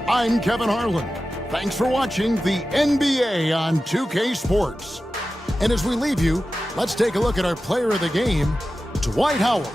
I'm Kevin Harlan. Thanks for watching the NBA on 2K Sports. And as we leave you, let's take a look at our player of the game, Dwight Howard.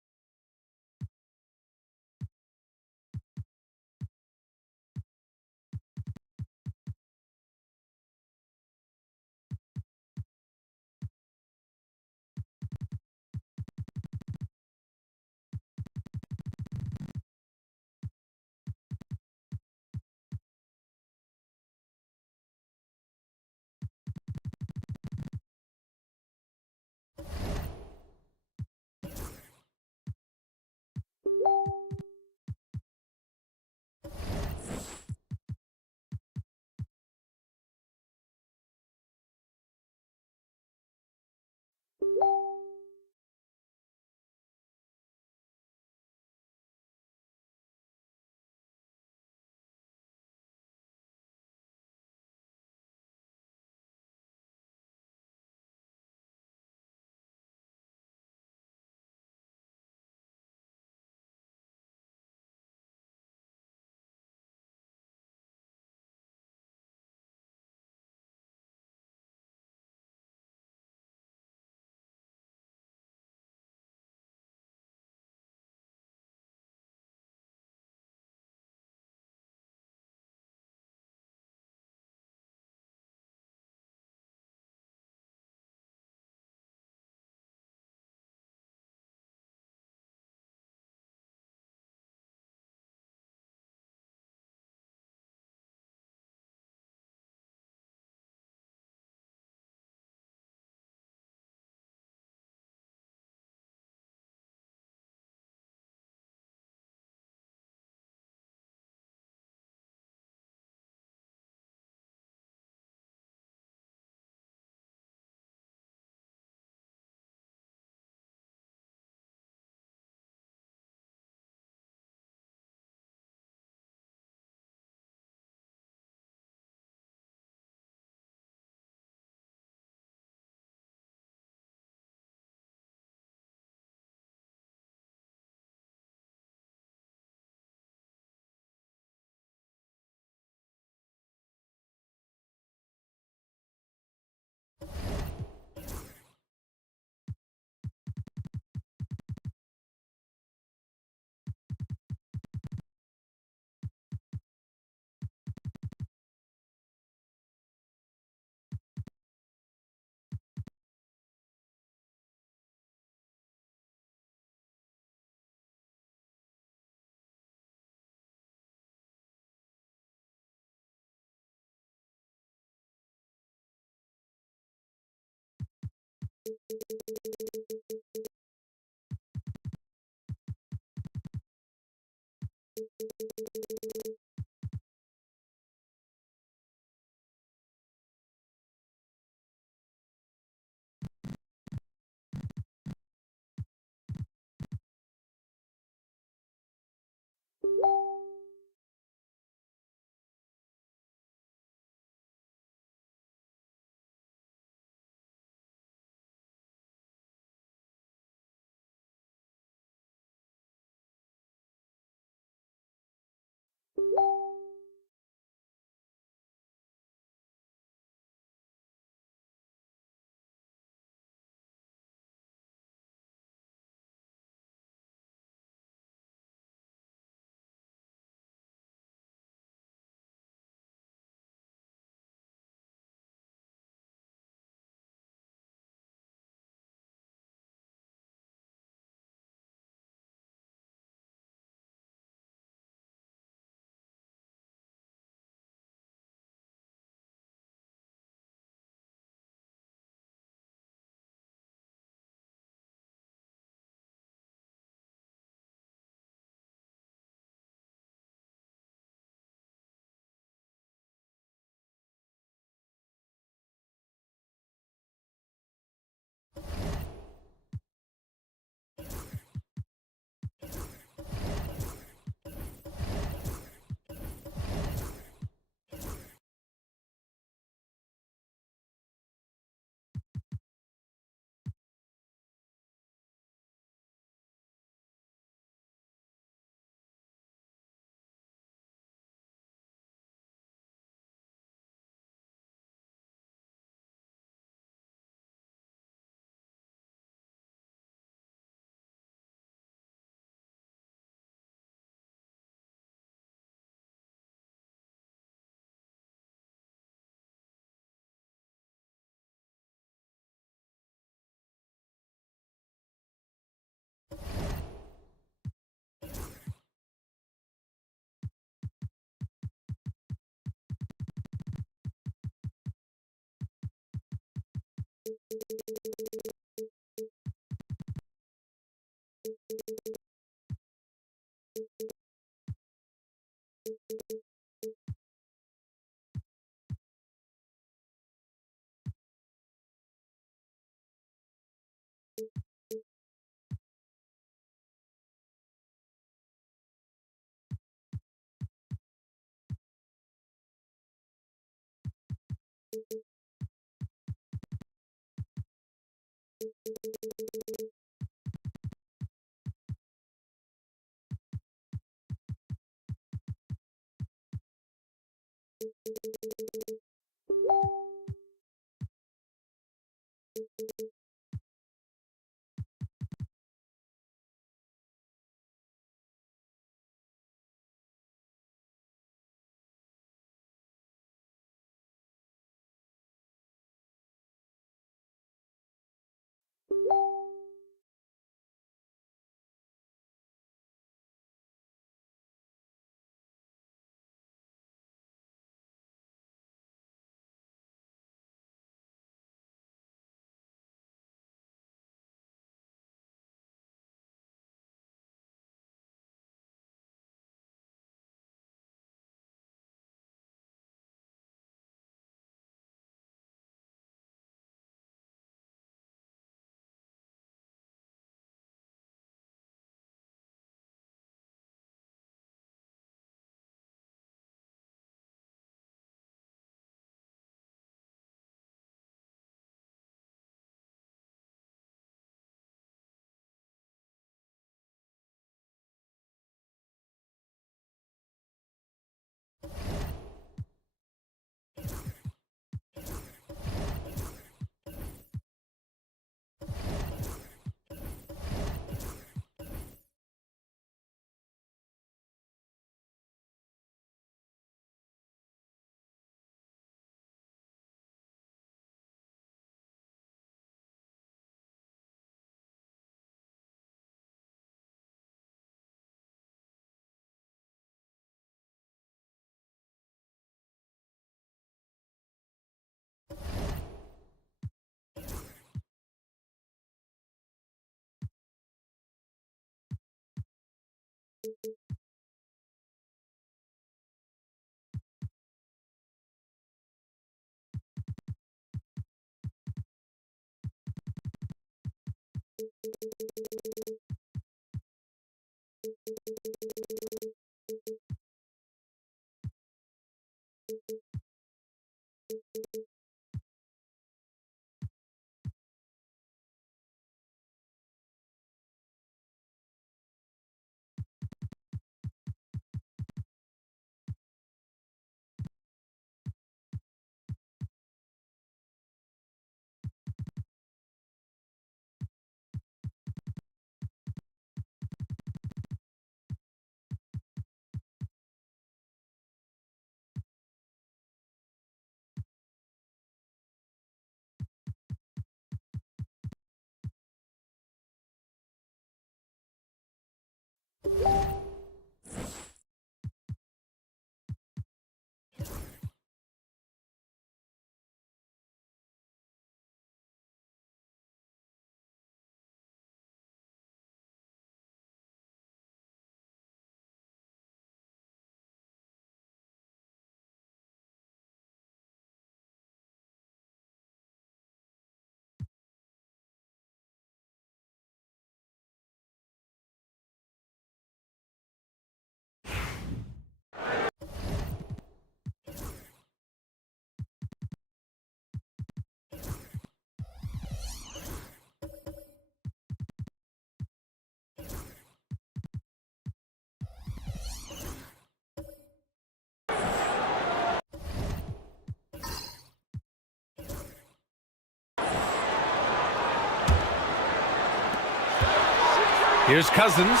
Here's Cousins.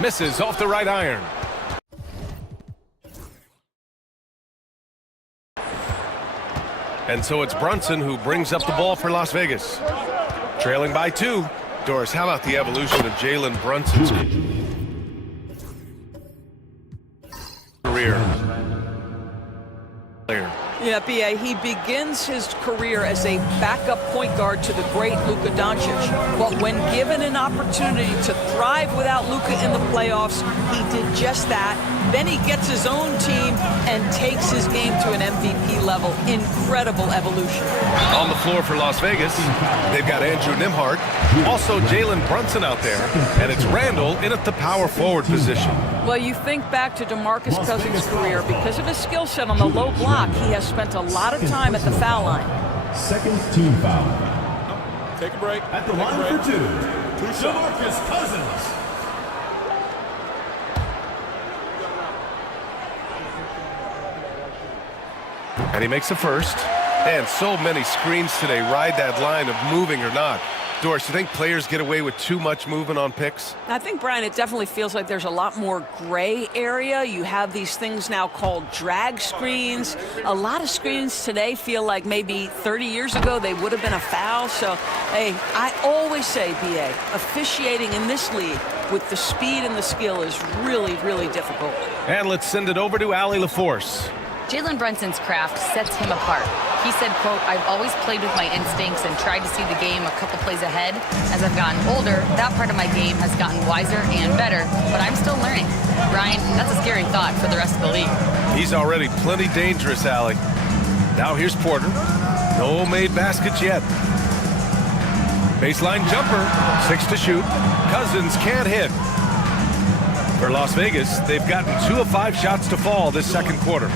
Misses off the right iron. And so it's Brunson who brings up the ball for Las Vegas. Trailing by 2. Doris, how about the evolution of Jalen Brunson's career? Yeah, B.A., he begins his career as a backup point guard to the great Luka Doncic. But when given an opportunity to thrive without Luka in the playoffs, he did just that. Then he gets his own team and takes his game to an MVP level. Incredible evolution. On the floor for Las Vegas, they've got Andrew Nimhart, also Jalen Brunson out there, and it's Randall in at the power forward position. Well, you think back to DeMarcus Cousins' career. Because of his skill set on the low block, he has spent a lot of time at the foul line. Second team foul. Take a break. At the line for 2, DeMarcus Cousins. And he makes the first. And so many screens today ride that line of moving or not. Doris, you think players get away with too much movement on picks? I think, Brian, it definitely feels like there's a lot more gray area. You have these things now called drag screens. A lot of screens today feel like maybe 30 years ago they would have been a foul. So, hey, I always say, B.A., officiating in this league with the speed and the skill is really, really difficult. And let's send it over to Allie LaForce. Jalen Brunson's craft sets him apart. He said, quote, "I've always played with my instincts and tried to see the game a couple plays ahead. As I've gotten older, that part of my game has gotten wiser and better, but I'm still learning." Brian, that's a scary thought for the rest of the league. He's already plenty dangerous, Allie. Now here's Porter. No made baskets yet. Baseline jumper, 6 to shoot. Cousins can't hit. For Las Vegas, they've gotten 2 of 5 shots to fall this second quarter.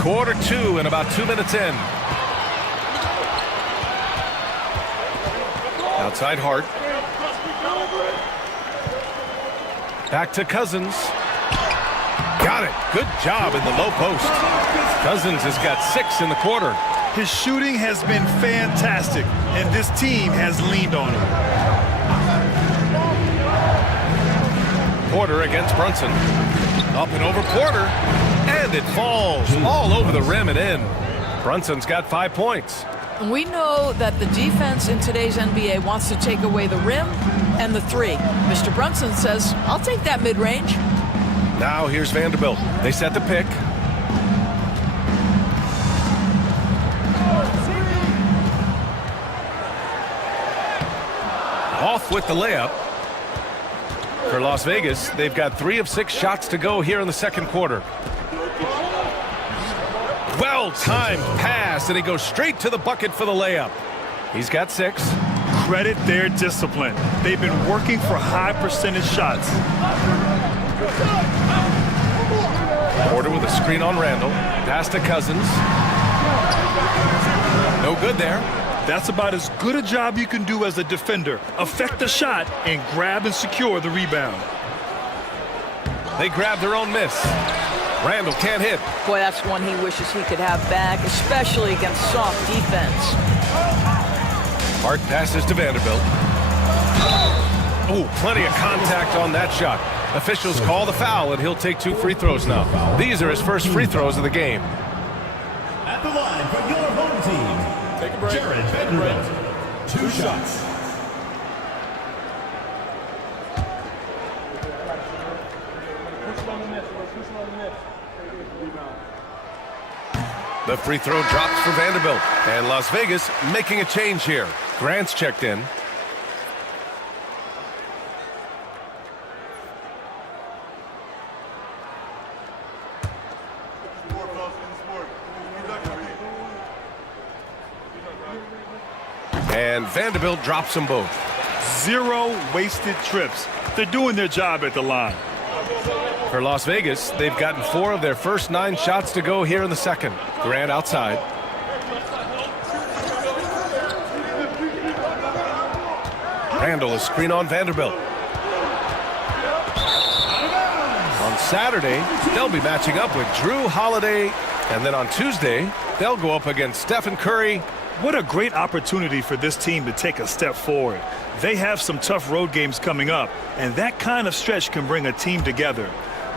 Quarter 2 and about 2 minutes in. Outside Hart. Back to Cousins. Got it. Good job in the low post. Cousins has got 6 in the quarter. His shooting has been fantastic, and this team has leaned on him. Porter against Brunson. Up and over Porter. And it falls all over the rim and in. Brunson's got 5 points. We know that the defense in today's NBA wants to take away the rim and the 3. Mr. Brunson says, I'll take that mid-range. Now here's Vanderbilt. They set the pick. Off with the layup. For Las Vegas, they've got 3 of 6 shots to go here in the second quarter. Well Well-timed pass, and he goes straight to the bucket for the layup. He's got 6. Credit their discipline. They've been working for high percentage shots. Porter with a screen on Randall. Pass to Cousins. No good there. That's about as good a job you can do as a defender. Affect the shot and grab and secure the rebound. They grab their own miss. Randall can't hit. Boy, that's one he wishes he could have back, especially against soft defense. Hart passes to Vanderbilt. Oh, plenty of contact on that shot. Officials call the foul, and he'll take 2 free throws now. These are his first free throws of the game. At the line for your home team, Take a break. Jared Vanderbilt. 2 shots. The free throw drops for Vanderbilt. And Las Vegas making a change here. Grant's checked in. And Vanderbilt drops them both. 0 wasted trips. They're doing their job at the line. For Las Vegas, they've gotten 4 of their first 9 shots to go here in the second. Grant outside. Randall is screen on Vanderbilt. On Saturday, they'll be matching up with Drew Holiday. And then on Tuesday, they'll go up against Stephen Curry. What a great opportunity for this team to take a step forward. They have some tough road games coming up, and that kind of stretch can bring a team together.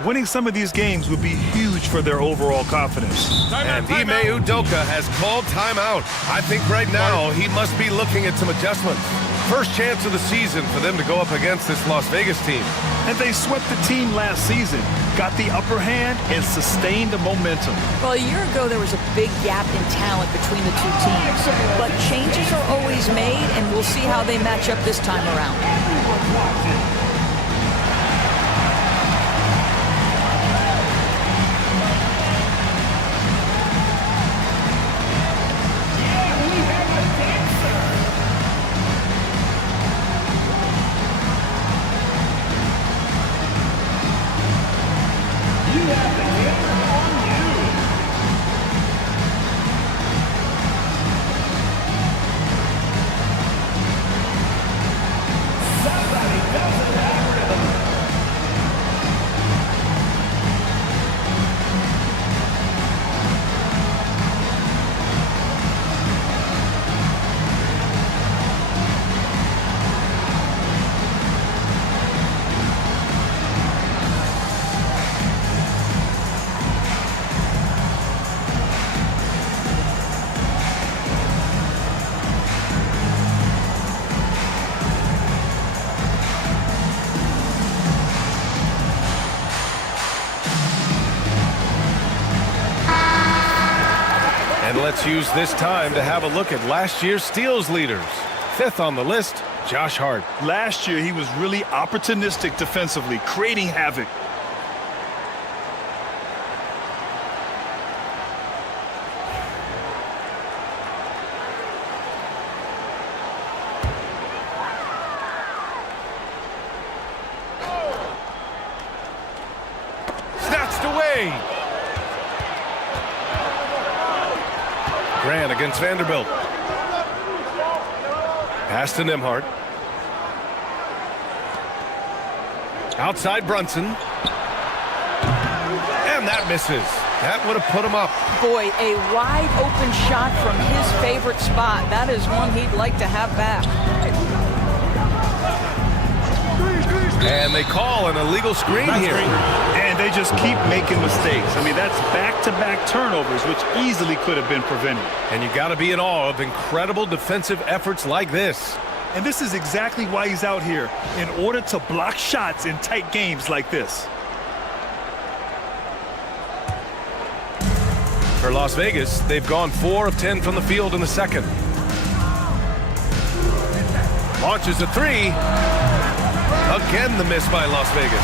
Winning some of these games would be huge for their overall confidence. And Ime Udoka has called timeout. I think right now he must be looking at some adjustments. First chance of the season for them to go up against this Las Vegas team. And they swept the team last season, got the upper hand, and sustained the momentum. Well, a year ago, there was a big gap in talent between the two teams. But changes are always made, and we'll see how they match up this time around. Let's use this time to have a look at last year's steals leaders. 5th on the list, Josh Hart. Last year, he was really opportunistic defensively, creating havoc. Snatched away. Grant against Vanderbilt. Pass to Nembhard. Outside Brunson. And that misses. That would have put him up. Boy, a wide open shot from his favorite spot. That is one he'd like to have back. And they call an illegal screen here. And they just keep making mistakes. I mean, that's back-to-back turnovers, which easily could have been prevented. And you got to be in awe of incredible defensive efforts like this. And this is exactly why he's out here, in order to block shots in tight games like this. For Las Vegas, they've gone 4 of 10 from the field in the second. Launches a 3. Again, the miss by Las Vegas.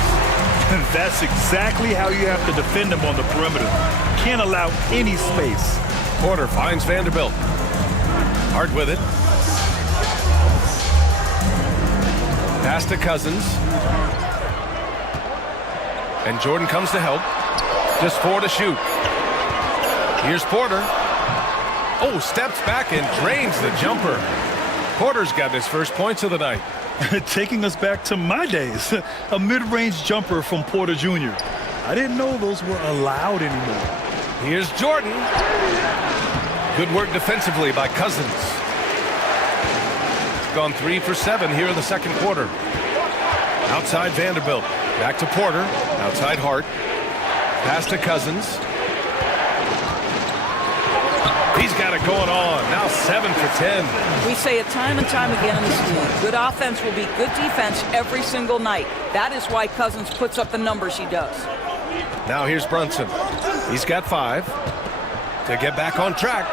That's exactly how you have to defend him on the perimeter. Can't allow any space. Porter finds Vanderbilt. Hart with it. Pass to Cousins. And Jordan comes to help. Just 4 to shoot. Here's Porter. Oh, steps back and drains the jumper. Porter's got his first points of the night. Taking us back to my days. A mid-range jumper from Porter Jr. I didn't know those were allowed anymore. Here's Jordan. Good work defensively by Cousins. He's gone 3 for 7 here in the second quarter. Outside Vanderbilt. Back to Porter. Outside Hart. Pass to Cousins. He's got it going on. Now 7 for 10. We say it time and time again in this league. Good offense will be good defense every single night. That is why Cousins puts up the numbers he does. Now here's Brunson. He's got 5 to get back on track.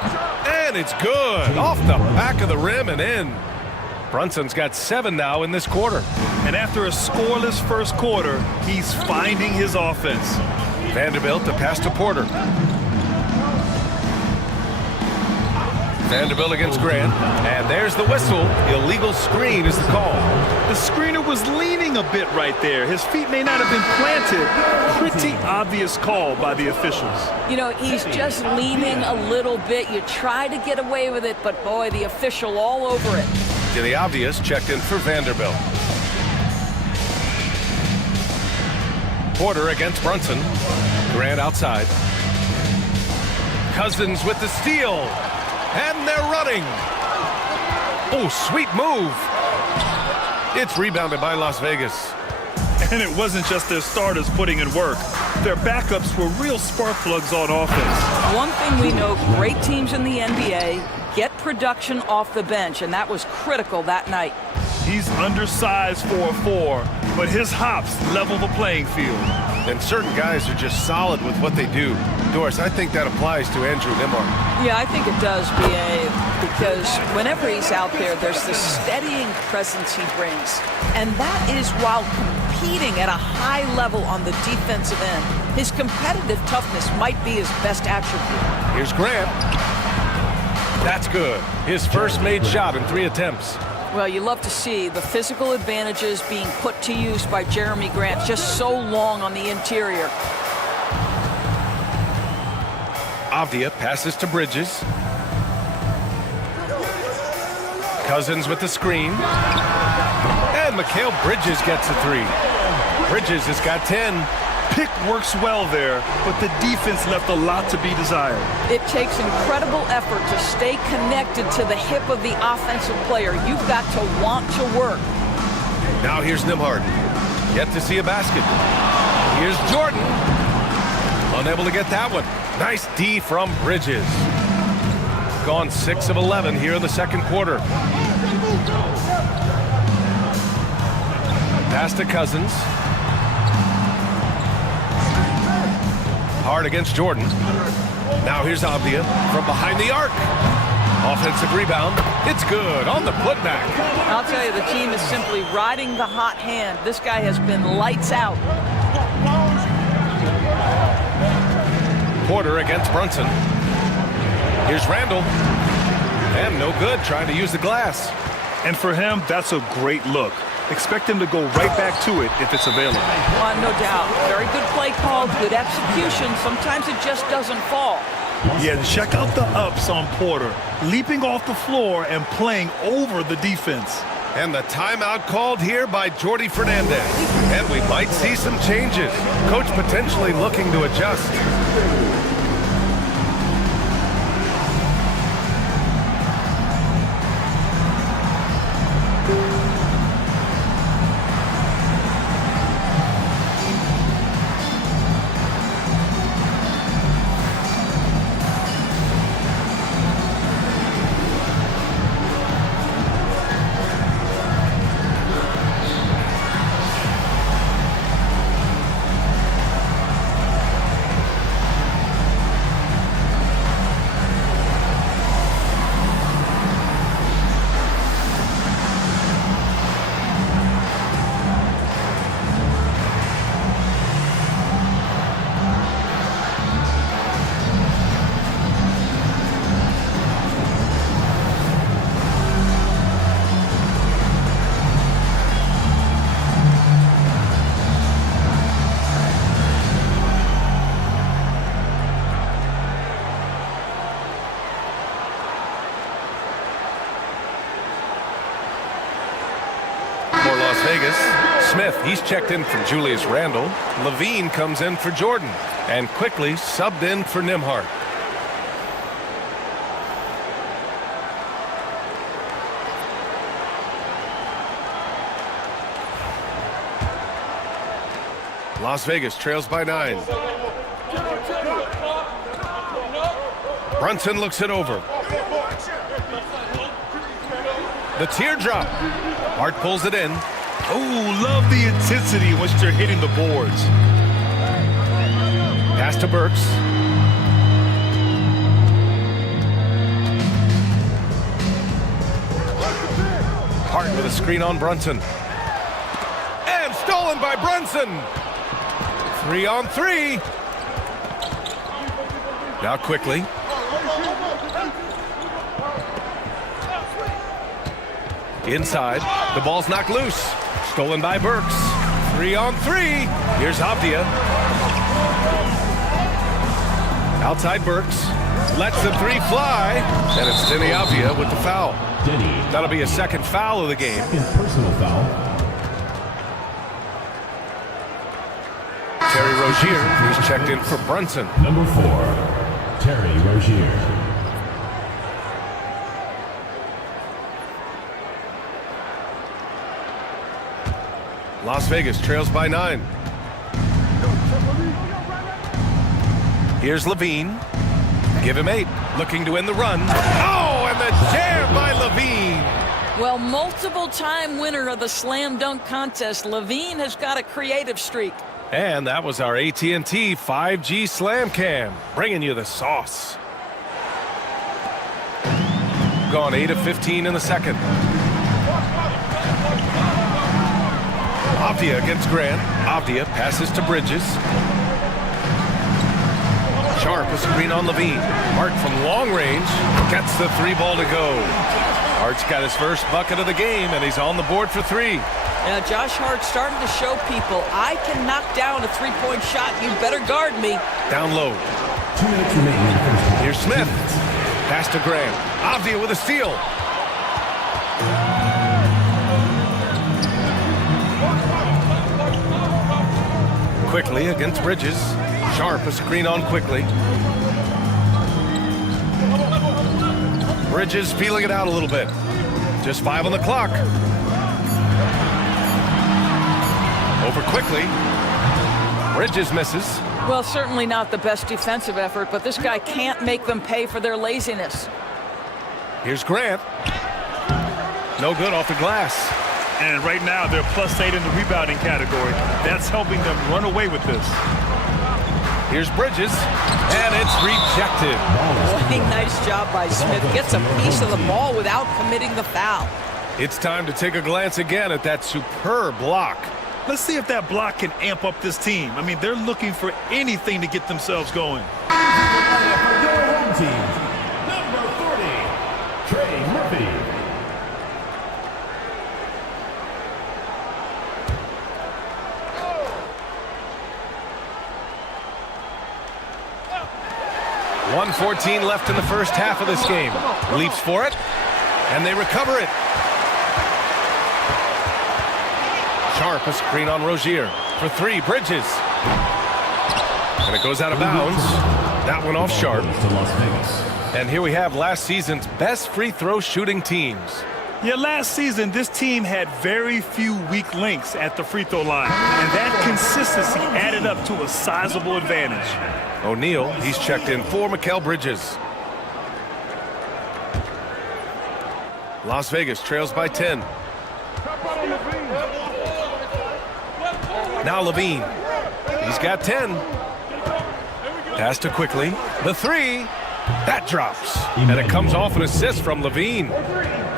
And it's good. Off the back of the rim and in. Brunson's got 7 now in this quarter. And after a scoreless first quarter, he's finding his offense. Vanderbilt to pass to Porter. Vanderbilt against Grant. And there's the whistle. Illegal screen is the call. The screener was leaning a bit right there. His feet may not have been planted. Pretty obvious call by the officials. You know, he's just leaning a little bit. You try to get away with it, but boy, the official all over it. To the obvious, checked in for Vanderbilt. Porter against Brunson. Grant outside. Cousins with the steal. And they're running. Oh, sweet move. It's rebounded by Las Vegas. And it wasn't just their starters putting in work. Their backups were real spark plugs on offense. One thing we know, great teams in the NBA get production off the bench, and that was critical that night. He's undersized for a 4, but his hops level the playing field. And certain guys are just solid with what they do. Doris, I think that applies to Andrew Nembhard. Yeah, I think it does, B.A., because whenever he's out there, there's this steadying presence he brings. And that is while competing at a high level on the defensive end. His competitive toughness might be his best attribute. Here's Grant. That's good. His first made shot in 3 attempts. Well, you love to see the physical advantages being put to use by Jeremy Grant, just so long on the interior. Avdia passes to Bridges. Cousins with the screen. And Mikal Bridges gets a 3. Bridges has got 10. Pick works well there, but the defense left a lot to be desired. It takes incredible effort to stay connected to the hip of the offensive player. You've got to want to work. Now here's Nembhard. Yet to see a basket. Here's Jordan. Unable to get that one. Nice D from Bridges. Gone 6 of 11 here in the second quarter. Pass to Cousins. Hard against Jordan. Now here's Avdia from behind the arc. Offensive rebound. It's good on the putback. I'll tell you, the team is simply riding the hot hand. This guy has been lights out. Porter against Brunson. Here's Randall. And no good, trying to use the glass. And for him, that's a great look. Expect him to go right back to it if it's available. No doubt. Very good play call, good execution. Sometimes it just doesn't fall. Yeah, check out the ups on Porter. Leaping off the floor and playing over the defense. And the timeout called here by Jordi Fernandez. And we might see some changes. Coach potentially looking to adjust. Vegas. Smith, he's checked in for Julius Randle. Levine comes in for Jordan. And quickly subbed in for Nembhard. Las Vegas trails by 9. Brunson looks it over. The teardrop. Hart pulls it in. Oh, love the intensity in which they're hitting the boards. Pass to Burks. Hart with a screen on Brunson. And stolen by Brunson. 3-on-3. Now quickly. Inside. The ball's knocked loose. Stolen by Burks. 3-on-3. Here's Avdia. Outside Burks. Lets the three fly. And it's Denny Avdia with the foul. That'll be a second foul of the game. Personal foul. Terry Rozier, he's checked in for Brunson. Number 4, Terry Rozier. Las Vegas trails by 9. Here's Levine. Give him 8. Looking to end the run. Oh, and the jam by Levine. Well, multiple-time winner of the slam dunk contest, Levine has got a creative streak. And that was our AT&T 5G Slam Cam, bringing you the sauce. Gone 8 of 15 in the second. Avdia against Grant. Avdia passes to Bridges. Sharp, a screen on Levine. Hart from long range gets the 3-ball to go. Hart's got his first bucket of the game, and he's on the board for 3. Now, Josh Hart starting to show people, I can knock down a three-point shot. You better guard me. Down low. 2 minutes remaining. Here's Smith. Pass to Grant. Avdia with a steal. Quickly against Bridges. Sharp, a screen on quickly. Bridges feeling it out a little bit. Just 5 on the clock. Over quickly. Bridges misses. Well, certainly not the best defensive effort, but this guy can't make them pay for their laziness. Here's Grant. No good off the glass. And right now, they're +8 in the rebounding category. That's helping them run away with this. Here's Bridges, and it's rejected. Boy, nice job by Smith. Gets a piece of the ball without committing the foul. It's time to take a glance again at that superb block. Let's see if that block can amp up this team. I mean, they're looking for anything to get themselves going. For your home team, number 40, Trey Murphy. .114 left in the first half of this game. Leaps for it, and they recover it. Sharp, a screen on Rozier. For 3, Bridges. And it goes out of bounds. That one off Sharp. And here we have last season's best free throw shooting teams. Yeah, last season, this team had very few weak links at the free throw line. And that consistency added up to a sizable advantage. O'Neal, he's checked in for Mikal Bridges. Las Vegas trails by 10. Now Levine. He's got 10. Pass to quickly. The 3. That drops. And it comes off an assist from Levine.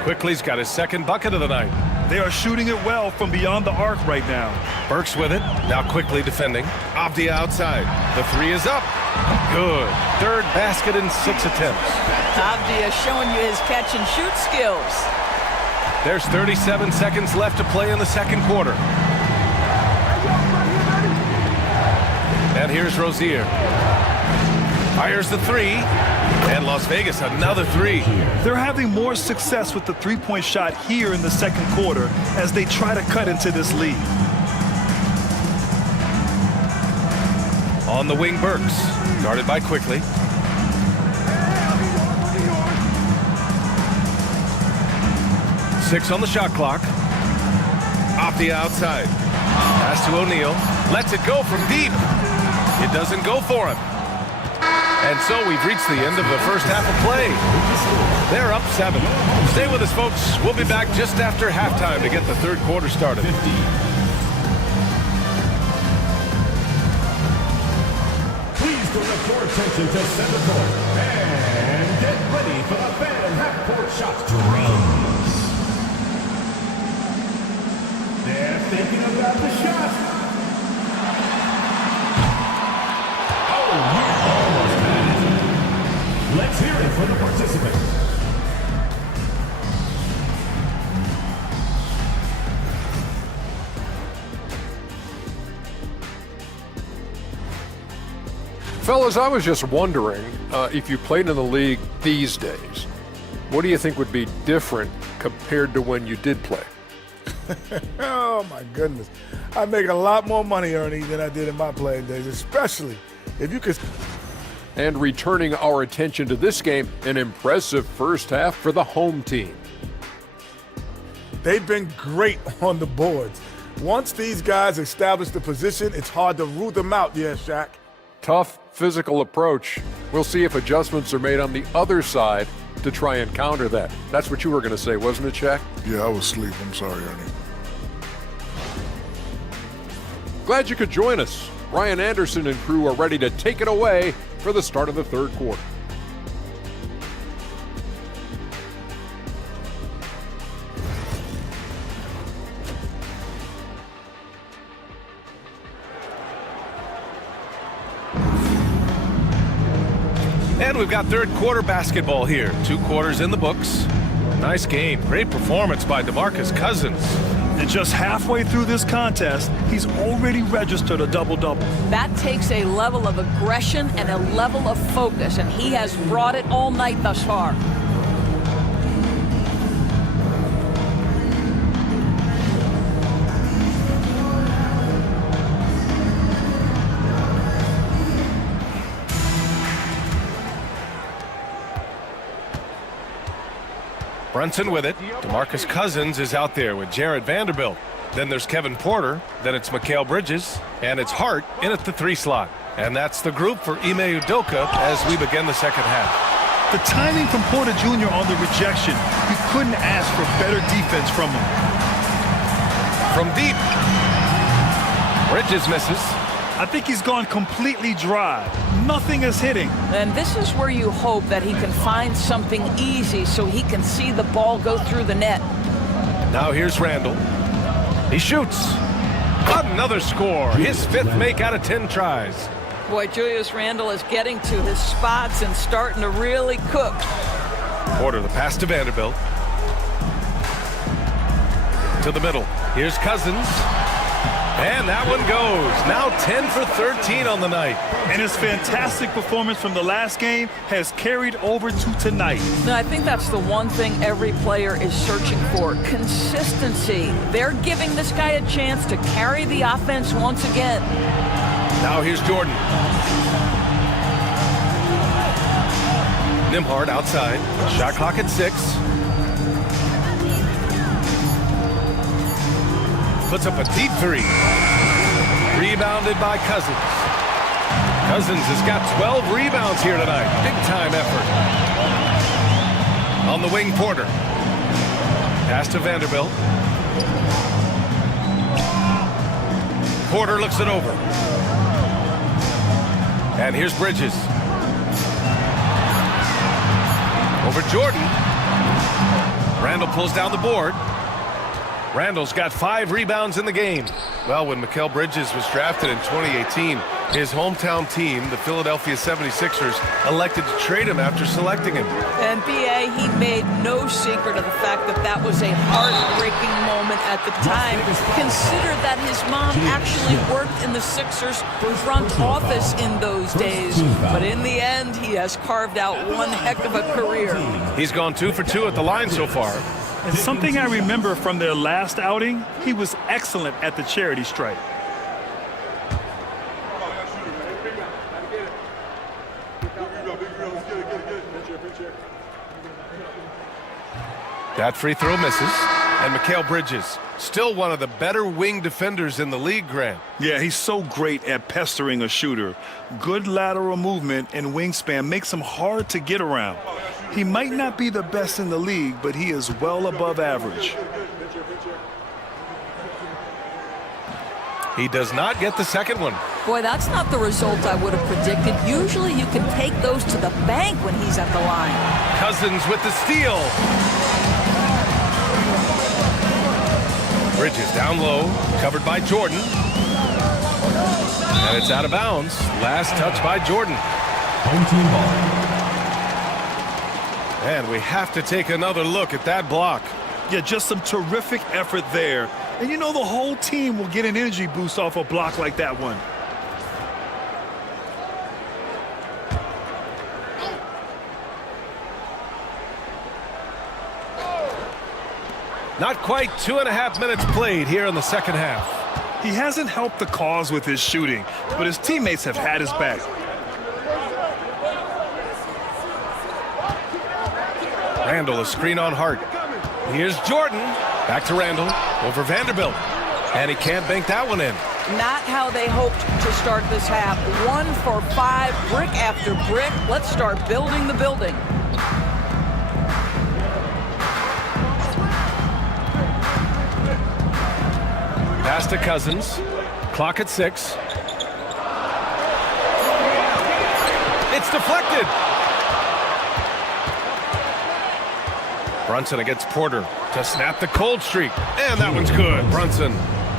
Quickly's got his second bucket of the night. They are shooting it well from beyond the arc right now. Burks with it. Now quickly defending. Avdia outside. The 3 is up. Good. Third basket in 6 attempts. Avdia showing you his catch and shoot skills. There's 37 seconds left to play in the second quarter. And here's Rozier. Fires the 3. And Las Vegas, another three. They're having more success with the three-point shot here in the second quarter as they try to cut into this lead. On the wing, Burks. Guarded by Quickly. Six on the shot clock. Off the outside. Pass to O'Neal. Lets it go from deep. It doesn't go for him. And so we've reached the end of the first half of play. They're up 7. Stay with us, folks. We'll be back just after halftime to get the third quarter started. Please direct your attention to center court and get ready for the fan half-court shot. Drums. They're thinking about the shot. Oh, you almost had it. Let's hear it for the participants. Fellas, I was just wondering if you played in the league these days, what do you think would be different compared to when you did play? Oh, my goodness. I make a lot more money, Ernie, than I did in my playing days, especially if you could. And returning our attention to this game, an impressive first half for the home team. They've been great on the boards. Once these guys establish the position, it's hard to root them out, yeah, Shaq. Tough physical approach. We'll see if adjustments are made on the other side to try and counter that. That's what you were going to say, wasn't it, Shaq? Yeah, I was asleep. I'm sorry, Ernie. Glad you could join us. Ryan Anderson and crew are ready to take it away for the start of the third quarter. And we've got third quarter basketball here. 2 quarters in the books. Nice game. Great performance by DeMarcus Cousins. And just halfway through this contest, he's already registered a double-double. That takes a level of aggression and a level of focus, and he has brought it all night thus far. Brunson with it. DeMarcus Cousins is out there with Jared Vanderbilt. Then there's Kevin Porter. Then it's Mikal Bridges. And it's Hart in at the 3 slot. And that's the group for Ime Udoka as we begin the second half. The timing from Porter Jr. on the rejection, you couldn't ask for better defense from him. From deep. Bridges misses. I think he's gone completely dry. Nothing is hitting. And this is where you hope that he can find something easy so he can see the ball go through the net. Now here's Randall. He shoots. Another score. His 5th make out of 10 tries. Boy, Julius Randle is getting to his spots and starting to really cook. Porter, the pass to Vanderbilt. To the middle. Here's Cousins. And that one goes. Now 10 for 13 on the night. And his fantastic performance from the last game has carried over to tonight. No, I think that's the one thing every player is searching for. Consistency. They're giving this guy a chance to carry the offense once again. Now here's Jordan. Nembhard outside. Shot clock at 6. Puts up a deep 3. Rebounded by Cousins. Cousins has got 12 rebounds here tonight. Big time effort. On the wing, Porter. Pass to Vanderbilt. Porter looks it over. And here's Bridges. Over Jordan. Randall pulls down the board. Randall's got 5 rebounds in the game. Well, when Mikal Bridges was drafted in 2018, His hometown team, the Philadelphia 76ers, elected to trade him after selecting him. And B.A., he made no secret of the fact that that was a heartbreaking moment at the time. Consider that his mom actually worked in the Sixers front office in those days. But in the end, he has carved out one heck of a career. He's gone 2 for 2 at the line so far. And something I remember from their last outing, he was excellent at the charity stripe. That free throw misses. And Mikal Bridges, still one of the better wing defenders in the league, Grant. Yeah, he's so great at pestering a shooter. Good lateral movement and wingspan makes him hard to get around. He might not be the best in the league, but he is well above average. He does not get the second one. Boy, that's not the result I would have predicted. Usually you can take those to the bank when he's at the line. Cousins with the steal. Bridges down low, covered by Jordan. And it's out of bounds. Last touch by Jordan. Home team ball. And we have to take another look at that block. Yeah, just some terrific effort there. And you know the whole team will get an energy boost off a block like that one. Not quite 2.5 minutes played here in the second half. He hasn't helped the cause with his shooting, but his teammates have had his back. Randall, a screen on Hart. Here's Jordan. Back to Randall. Over Vanderbilt. And he can't bank that one in. Not how they hoped to start this half. 1 for 5, brick after brick. Let's start building the building. Pass to Cousins. Clock at 6. It's deflected. Brunson against Porter to snap the cold streak. And that one's good.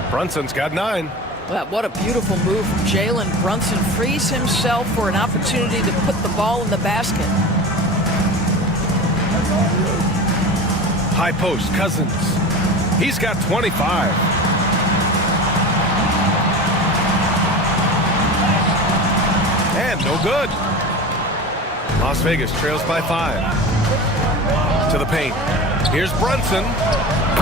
Brunson's got 9. Well, what a beautiful move from Jalen Brunson. Frees himself for an opportunity to put the ball in the basket. High post, Cousins. He's got 25. And no good. Las Vegas trails by 5. To the paint. Here's Brunson.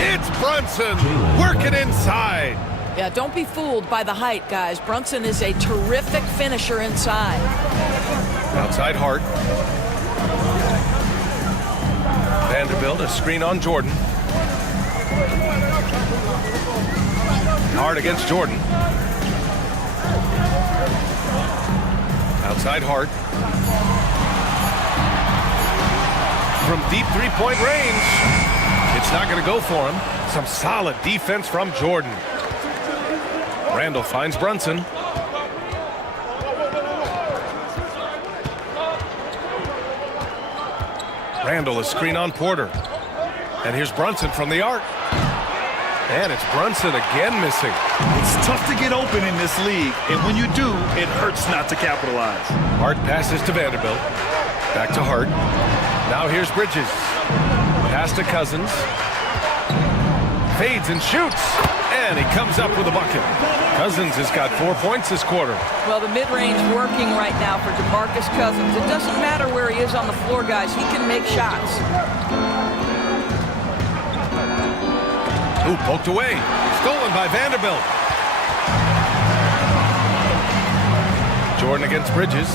It's Brunson working inside. Yeah, don't be fooled by the height, guys. Brunson is a terrific finisher inside. Outside Hart. Vanderbilt, a screen on Jordan. Hart against Jordan. Outside Hart. From deep three-point range. It's not going to go for him. Some solid defense from Jordan. Randall finds Brunson. Randall, a screen on Porter. And here's Brunson from the arc. And it's Brunson again missing. It's tough to get open in this league, and when you do, it hurts not to capitalize. Hart passes to Vanderbilt. Back to Hart. Now here's Bridges. Pass to Cousins. Fades and shoots. And he comes up with a bucket. Cousins has got 4 points this quarter. Well, the mid-range working right now for DeMarcus Cousins. It doesn't matter where he is on the floor, guys. He can make shots. Ooh, poked away. Stolen by Vanderbilt. Jordan against Bridges.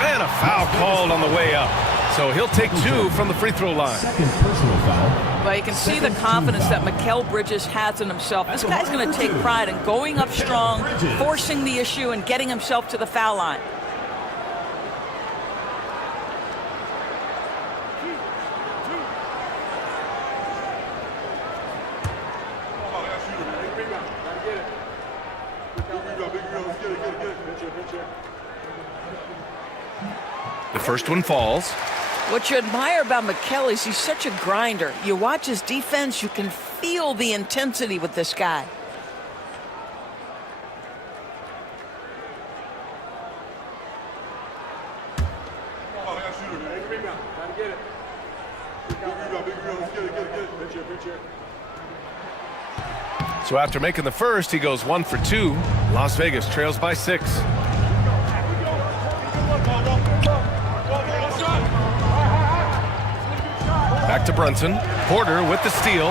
And a foul called on the way up. So he'll take 2 from the free throw line. Second personal foul. Well, you can see the confidence that Mikal Bridges has in himself. This guy's going to take pride in going up strong, forcing the issue, and getting himself to the foul line. The first one falls. What you admire about McKell is he's such a grinder. You watch his defense, you can feel the intensity with this guy. So after making the first, he goes 1 for 2. Las Vegas trails by 6. Back to Brunson. Porter with the steal.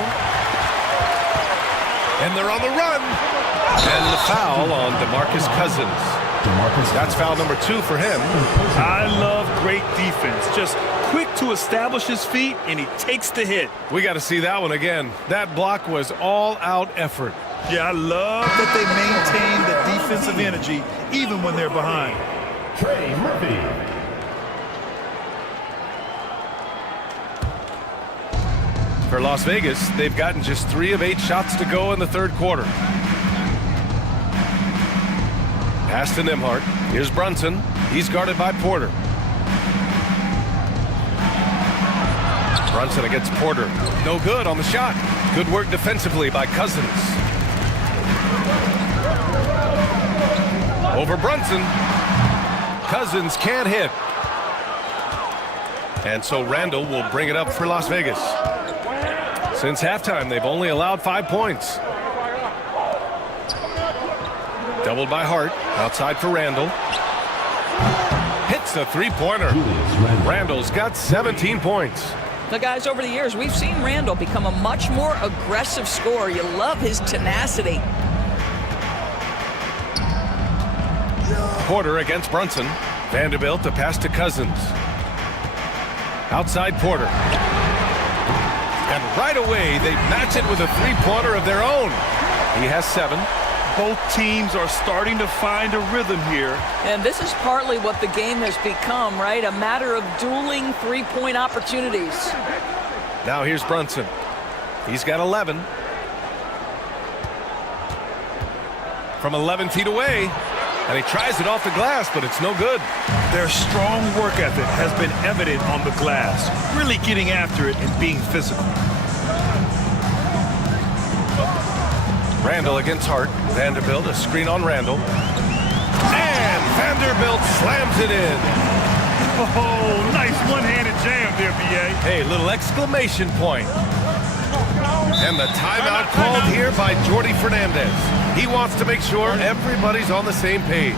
And they're on the run. And the foul on DeMarcus Cousins. That's foul number 2 for him. I love great defense. Just quick to establish his feet, and he takes the hit. We got to see that one again. That block was all-out effort. Yeah, I love that they maintain the defensive energy even when they're behind. Trey Murphy. For Las Vegas, they've gotten just 3 of 8 shots to go in the third quarter. Pass to Nembhard. Here's Brunson. He's guarded by Porter. Brunson against Porter. No good on the shot. Good work defensively by Cousins. Over Brunson. Cousins can't hit. And so Randall will bring it up for Las Vegas. Since halftime, they've only allowed 5 points. Doubled by Hart. Outside for Randall. Hits a three-pointer. Randall's got 17 points. The guys, over the years, we've seen Randall become a much more aggressive scorer. You love his tenacity. Porter against Brunson. Vanderbilt to pass to Cousins. Outside Porter. And right away, they match it with a three-pointer of their own. He has 7. Both teams are starting to find a rhythm here. And this is partly what the game has become, right? A matter of dueling three-point opportunities. Now here's Brunson. He's got 11. From 11 feet away. And he tries it off the glass, but it's no good. Their strong work ethic has been evident on the glass. Really getting after it and being physical. Randall against Hart. Vanderbilt, a screen on Randall. And Vanderbilt slams it in. Oh, nice one-handed jam there, B.A. Hey, little exclamation point. And the timeout called here by Jordi Fernandez. He wants to make sure everybody's on the same page.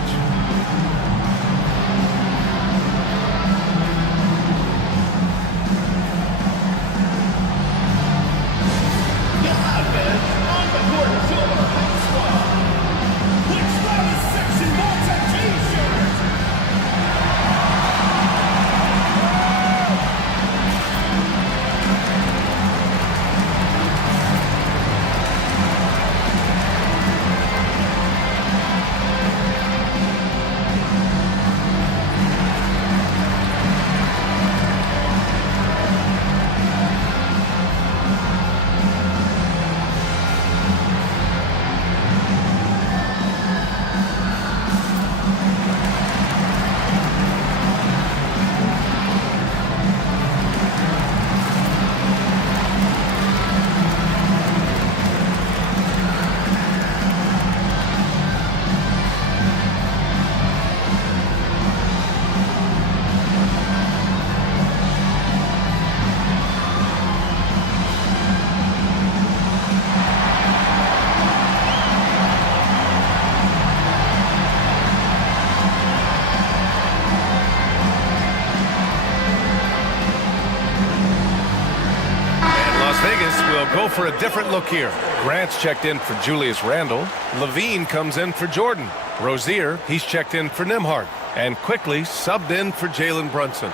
Go for a different look here. Grant's checked in for Julius Randle. Levine comes in for Jordan. Rozier, he's checked in for Nembhard. And quickly subbed in for Jalen Brunson.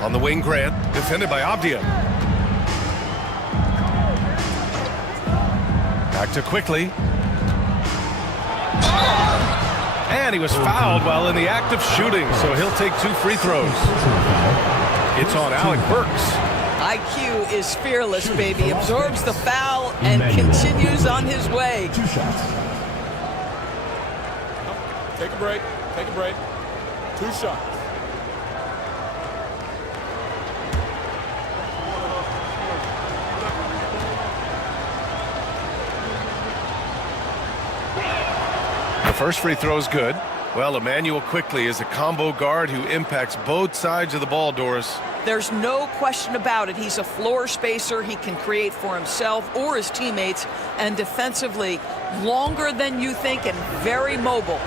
On the wing, Grant, defended by Avdia. Back to Quickly. And he was fouled while in the act of shooting, so he'll take 2 free throws. It's on Alec Burks. IQ is fearless, baby. Absorbs the foul and continues on his way. 2 shots. Take a break. Take a break. 2 shots. The first free throw is good. Well, Emmanuel Quickley is a combo guard who impacts both sides of the ball, Doris. There's no question about it. He's a floor spacer. He can create for himself or his teammates. And defensively, longer than you think and very mobile.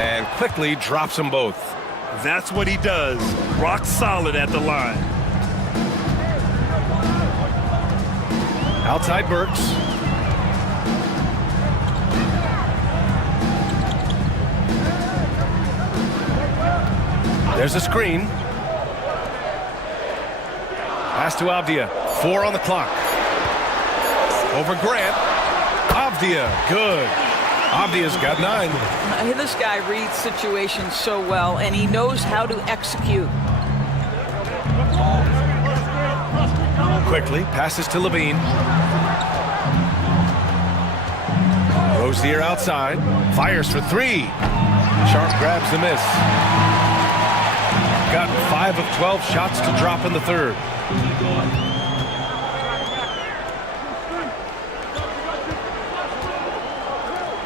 And Quickley drops them both. That's what he does. Rock solid at the line. Outside Burks. There's a screen. Pass to Avdia. 4 on the clock. Over Grant. Avdia. Good. Avdia's got 9. This guy reads situations so well, and he knows how to execute. Quickly passes to Levine. Rozier outside. Fires for 3. Sharp grabs the miss. Got 5 of 12 shots to drop in the third.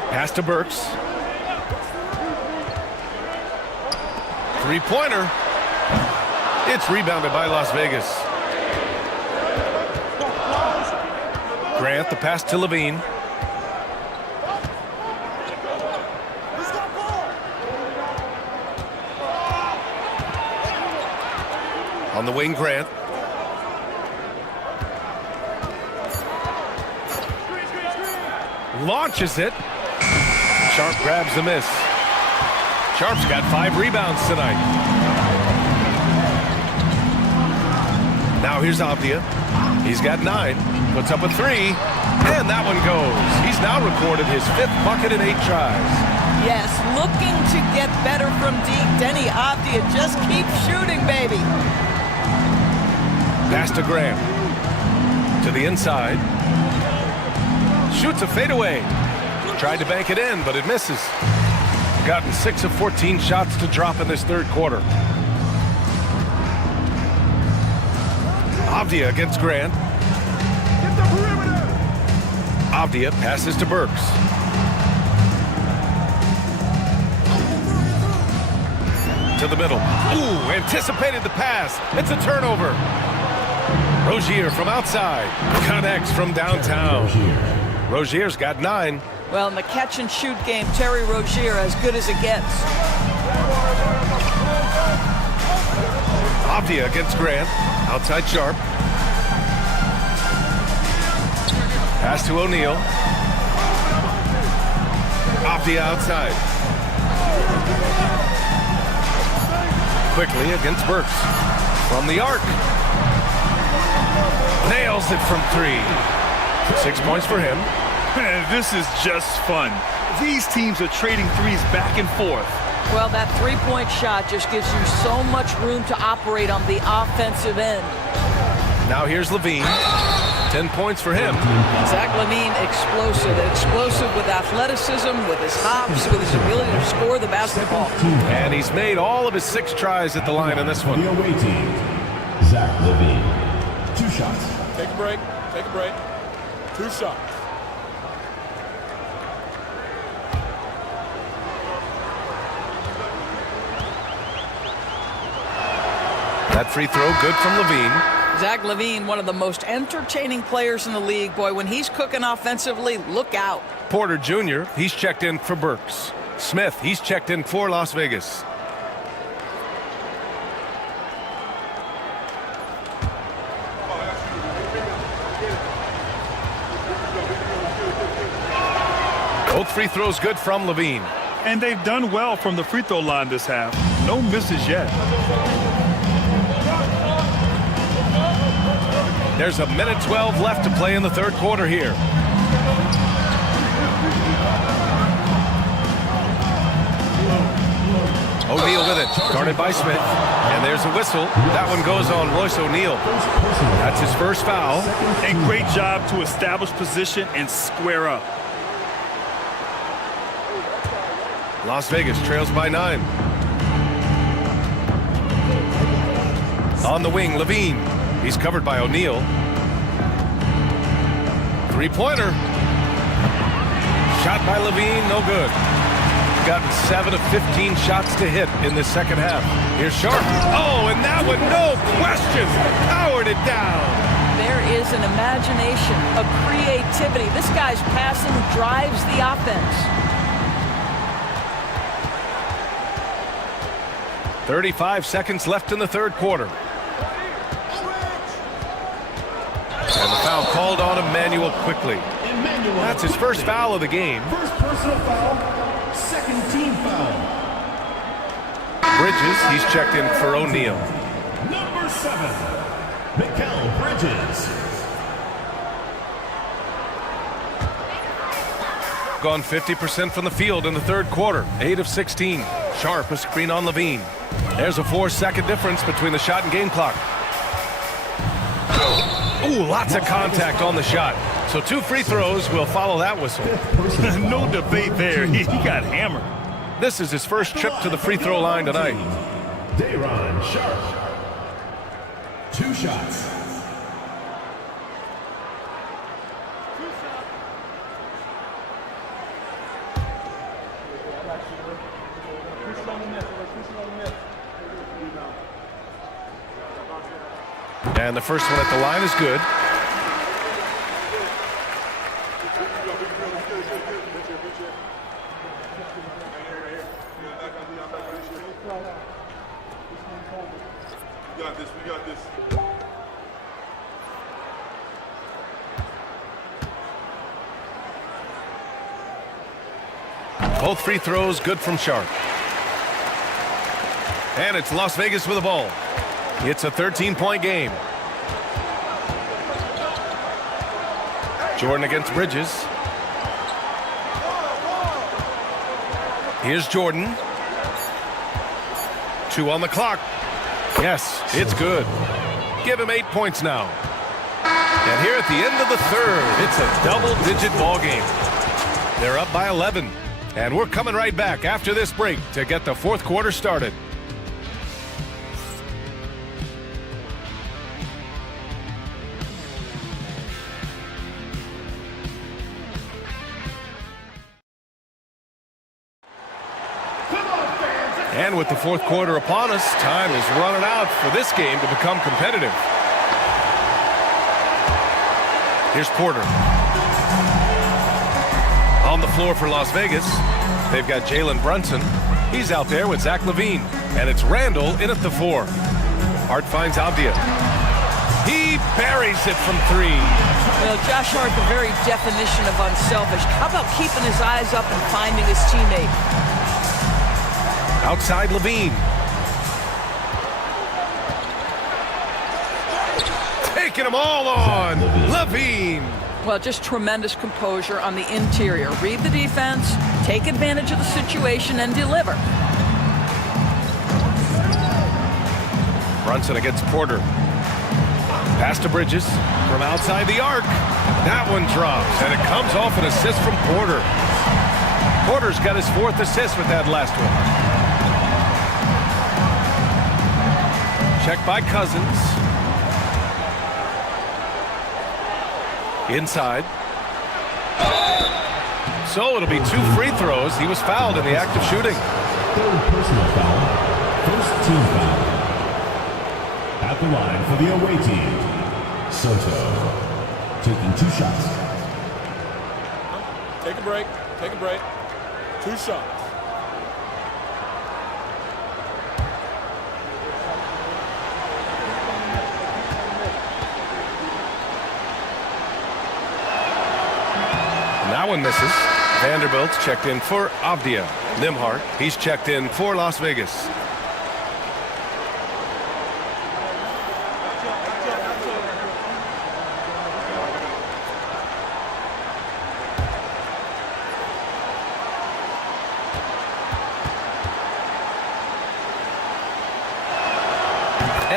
Pass to Burks. 3-pointer. It's rebounded by Las Vegas. Grant, the pass to Levine. On the wing, Grant. Launches it. Sharp grabs the miss. Sharp's got 5 rebounds tonight. Now here's Avdia. He's got 9. Puts up a 3. And that one goes. He's now recorded his 5th bucket in 8 tries. Yes, looking to get better from deep. Denny Avdia just keep shooting, baby. Pass to Graham. To the inside. Shoots a fadeaway. Tried to bank it in, but it misses. Gotten 6 of 14 shots to drop in this third quarter. Avdia against Grant. Avdia passes to Burks. To the middle. Ooh, anticipated the pass. It's a turnover. Rozier from outside. Connects from downtown. Rozier's got 9. Well, in the catch-and-shoot game, Terry Rozier as good as it gets. Avdia against Grant. Outside Sharp. Pass to O'Neal. Avdia outside. Quickly against Burks. From the arc. Nails it from 3. 6 points for him. This is just fun. These teams are trading threes back and forth. Well, that three-point shot just gives you so much room to operate on the offensive end. Now here's Levine. 10 points for him. Zach LaVine, explosive. Explosive with athleticism, with his hops, with his ability to score the basketball. And he's made all of his 6 tries at the line in this one. The away team, Zach LaVine. 2 shots. Take a break. Take a break. 2 shots. That free throw good from Levine. Zach LaVine, one of the most entertaining players in the league. Boy, when he's cooking offensively, look out. Porter Jr., he's checked in for Burks. Smith, he's checked in for Las Vegas. Both free throws good from Levine. And they've done well from the free throw line this half. No misses yet. There's a minute 12 left to play in the third quarter here. O'Neal with it, guarded by Smith. And there's a whistle. That one goes on Royce O'Neal. That's his first foul. A great job to establish position and square up. Las Vegas trails by 9. On the wing, Levine. He's covered by O'Neal. Three-pointer. Shot by Levine, no good. Gotten 7 of 15 shots to hit in the second half. Here's Sharp. Oh, and that one, no question, powered it down. There is an imagination, a creativity. This guy's passing drives the offense. 35 seconds left in the third quarter. And the foul called on Emmanuel quickly. That's his first foul of the game. First personal foul, second team foul. Bridges, he's checked in for O'Neal. Number 7, Mikal Bridges. Gone 50% from the field in the third quarter. 8 of 16. Sharp, a screen on Levine. There's a 4-second difference between the shot and game clock. Ooh, lots of contact on the shot. So 2 free throws will follow that whistle. No debate there. He got hammered. This is his first trip to the free throw line tonight. Day'Ron Sharp. 2 shots. And the first one at the line is good. We got this. Both free throws good from Sharp. And it's Las Vegas with the ball. It's a 13-point game. Jordan against Bridges. Here's Jordan. 2 on the clock. Yes, it's good. Give him 8 points now. And here at the end of the third, it's a double-digit ball game. They're up by 11. And we're coming right back after this break to get the fourth quarter started. And with the fourth quarter upon us, time is running out for this game to become competitive. Here's Porter. On the floor for Las Vegas, they've got Jalen Brunson. He's out there with Zach LaVine. And it's Randall in at the 4. Hart finds Avdia. He buries it from 3. Well, Josh Hart, the very definition of unselfish. How about keeping his eyes up and finding his teammate? Outside LaVine. Taking them all on. LaVine. Well, just tremendous composure on the interior. Read the defense, take advantage of the situation, and deliver. Brunson against Porter. Pass to Bridges from outside the arc. That one drops, and it comes off an assist from Porter. Porter's got his 4th assist with that last one. Check by Cousins. Inside. So it'll be 2 free throws. He was fouled in the act of shooting. 3rd personal foul. First team foul. At the line for the away team, Soto taking 2 shots. Take a break. 2 shots. That one misses. Vanderbilt's checked in for Avdia. Nimhart, he's checked in for Las Vegas.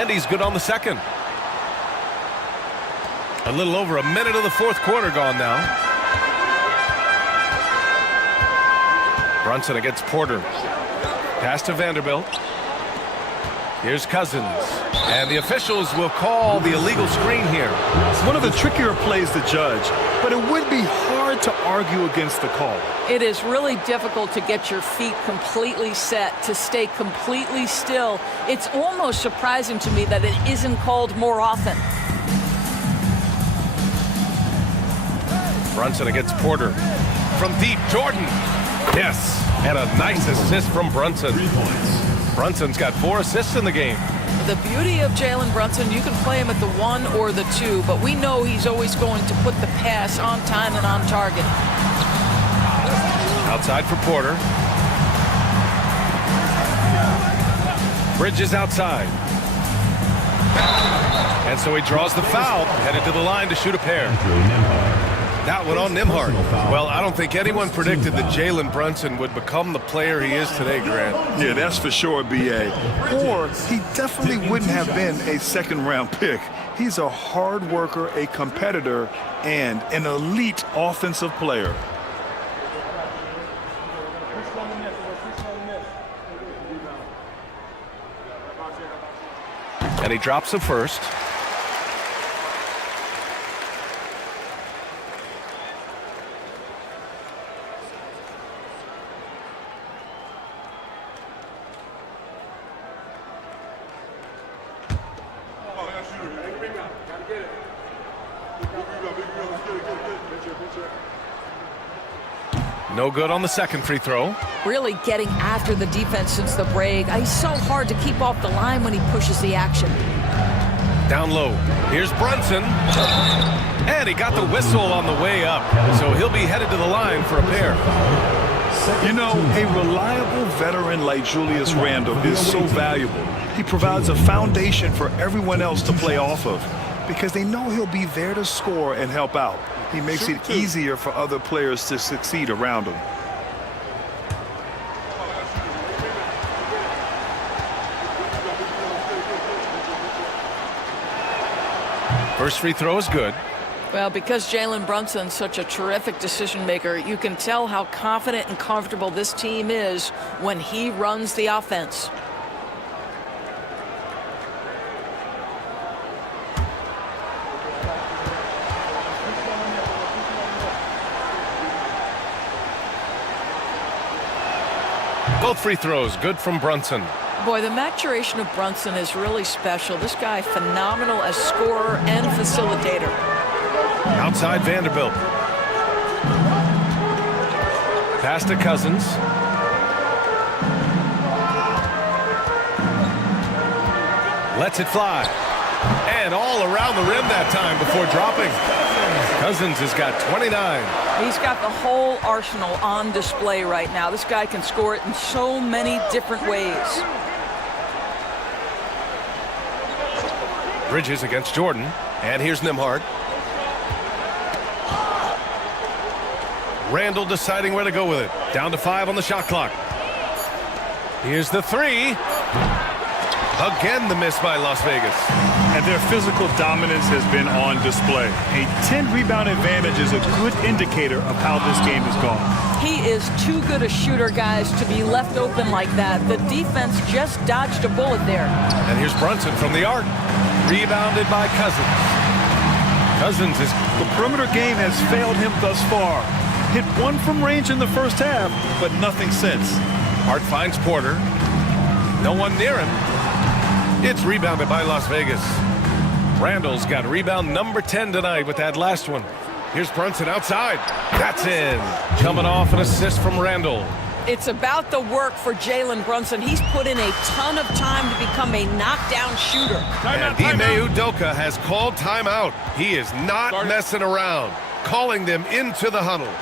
And he's good on the second. A little over a minute of the fourth quarter gone now. Brunson against Porter. Pass to Vanderbilt. Here's Cousins. And the officials will call the illegal screen here. It's one of the trickier plays to judge, but it would be hard to argue against the call. It is really difficult to get your feet completely set, to stay completely still. It's almost surprising to me that it isn't called more often. Brunson against Porter. From deep, Jordan. Yes, and a nice assist from Brunson. Brunson's got 4 assists in the game. The beauty of Jalen Brunson, you can play him at the 1 or the 2, but we know he's always going to put the pass on time and on target. Outside for Porter. Bridges outside. And so he draws the foul, headed to the line to shoot a pair. That one on Nembhard. Well, I don't think anyone predicted that Jalen Brunson would become the player he is today, Grant. Yeah, that's for sure, B.A. Or he definitely wouldn't have been a second-round pick. He's a hard worker, a competitor, and an elite offensive player. And he drops the first. No good on the second free throw. Really getting after the defense since the break. He's so hard to keep off the line when he pushes the action. Down low. Here's Brunson. And he got the whistle on the way up. So he'll be headed to the line for a pair. You know, a reliable veteran like Julius Randle is so valuable. He provides a foundation for everyone else to play off of because they know he'll be there to score and help out. He makes it easier for other players to succeed around him. First free throw is good. Well, because Jalen Brunson's such a terrific decision maker, you can tell how confident and comfortable this team is when he runs the offense. Both free throws good from Brunson. Boy, the maturation of Brunson is really special. This guy, phenomenal as scorer and facilitator. Outside Vanderbilt. Pass to Cousins. Lets it fly. And all around the rim that time before dropping. Cousins has got 29. He's got the whole arsenal on display right now. This guy can score it in so many different ways. Bridges against Jordan. And here's Nembhard. Randle deciding where to go with it. Down to 5 on the shot clock. Here's the three. Again, the miss by Las Vegas. And their physical dominance has been on display. A 10-rebound advantage is a good indicator of how this game has gone. He is too good a shooter, guys, to be left open like that. The defense just dodged a bullet there. And here's Brunson from the arc. Rebounded by Cousins. Cousins is... The perimeter game has failed him thus far. Hit one from range in the first half, but nothing since. Hart finds Porter. No one near him. It's rebounded by Las Vegas. Randall's got rebound number 10 tonight with that last one. Here's Brunson outside. That's in. Coming off an assist from Randall. It's about the work for Jalen Brunson. He's put in a ton of time to become a knockdown shooter. And Ime Udoka has called timeout. He is not messing around. Calling them into the huddle.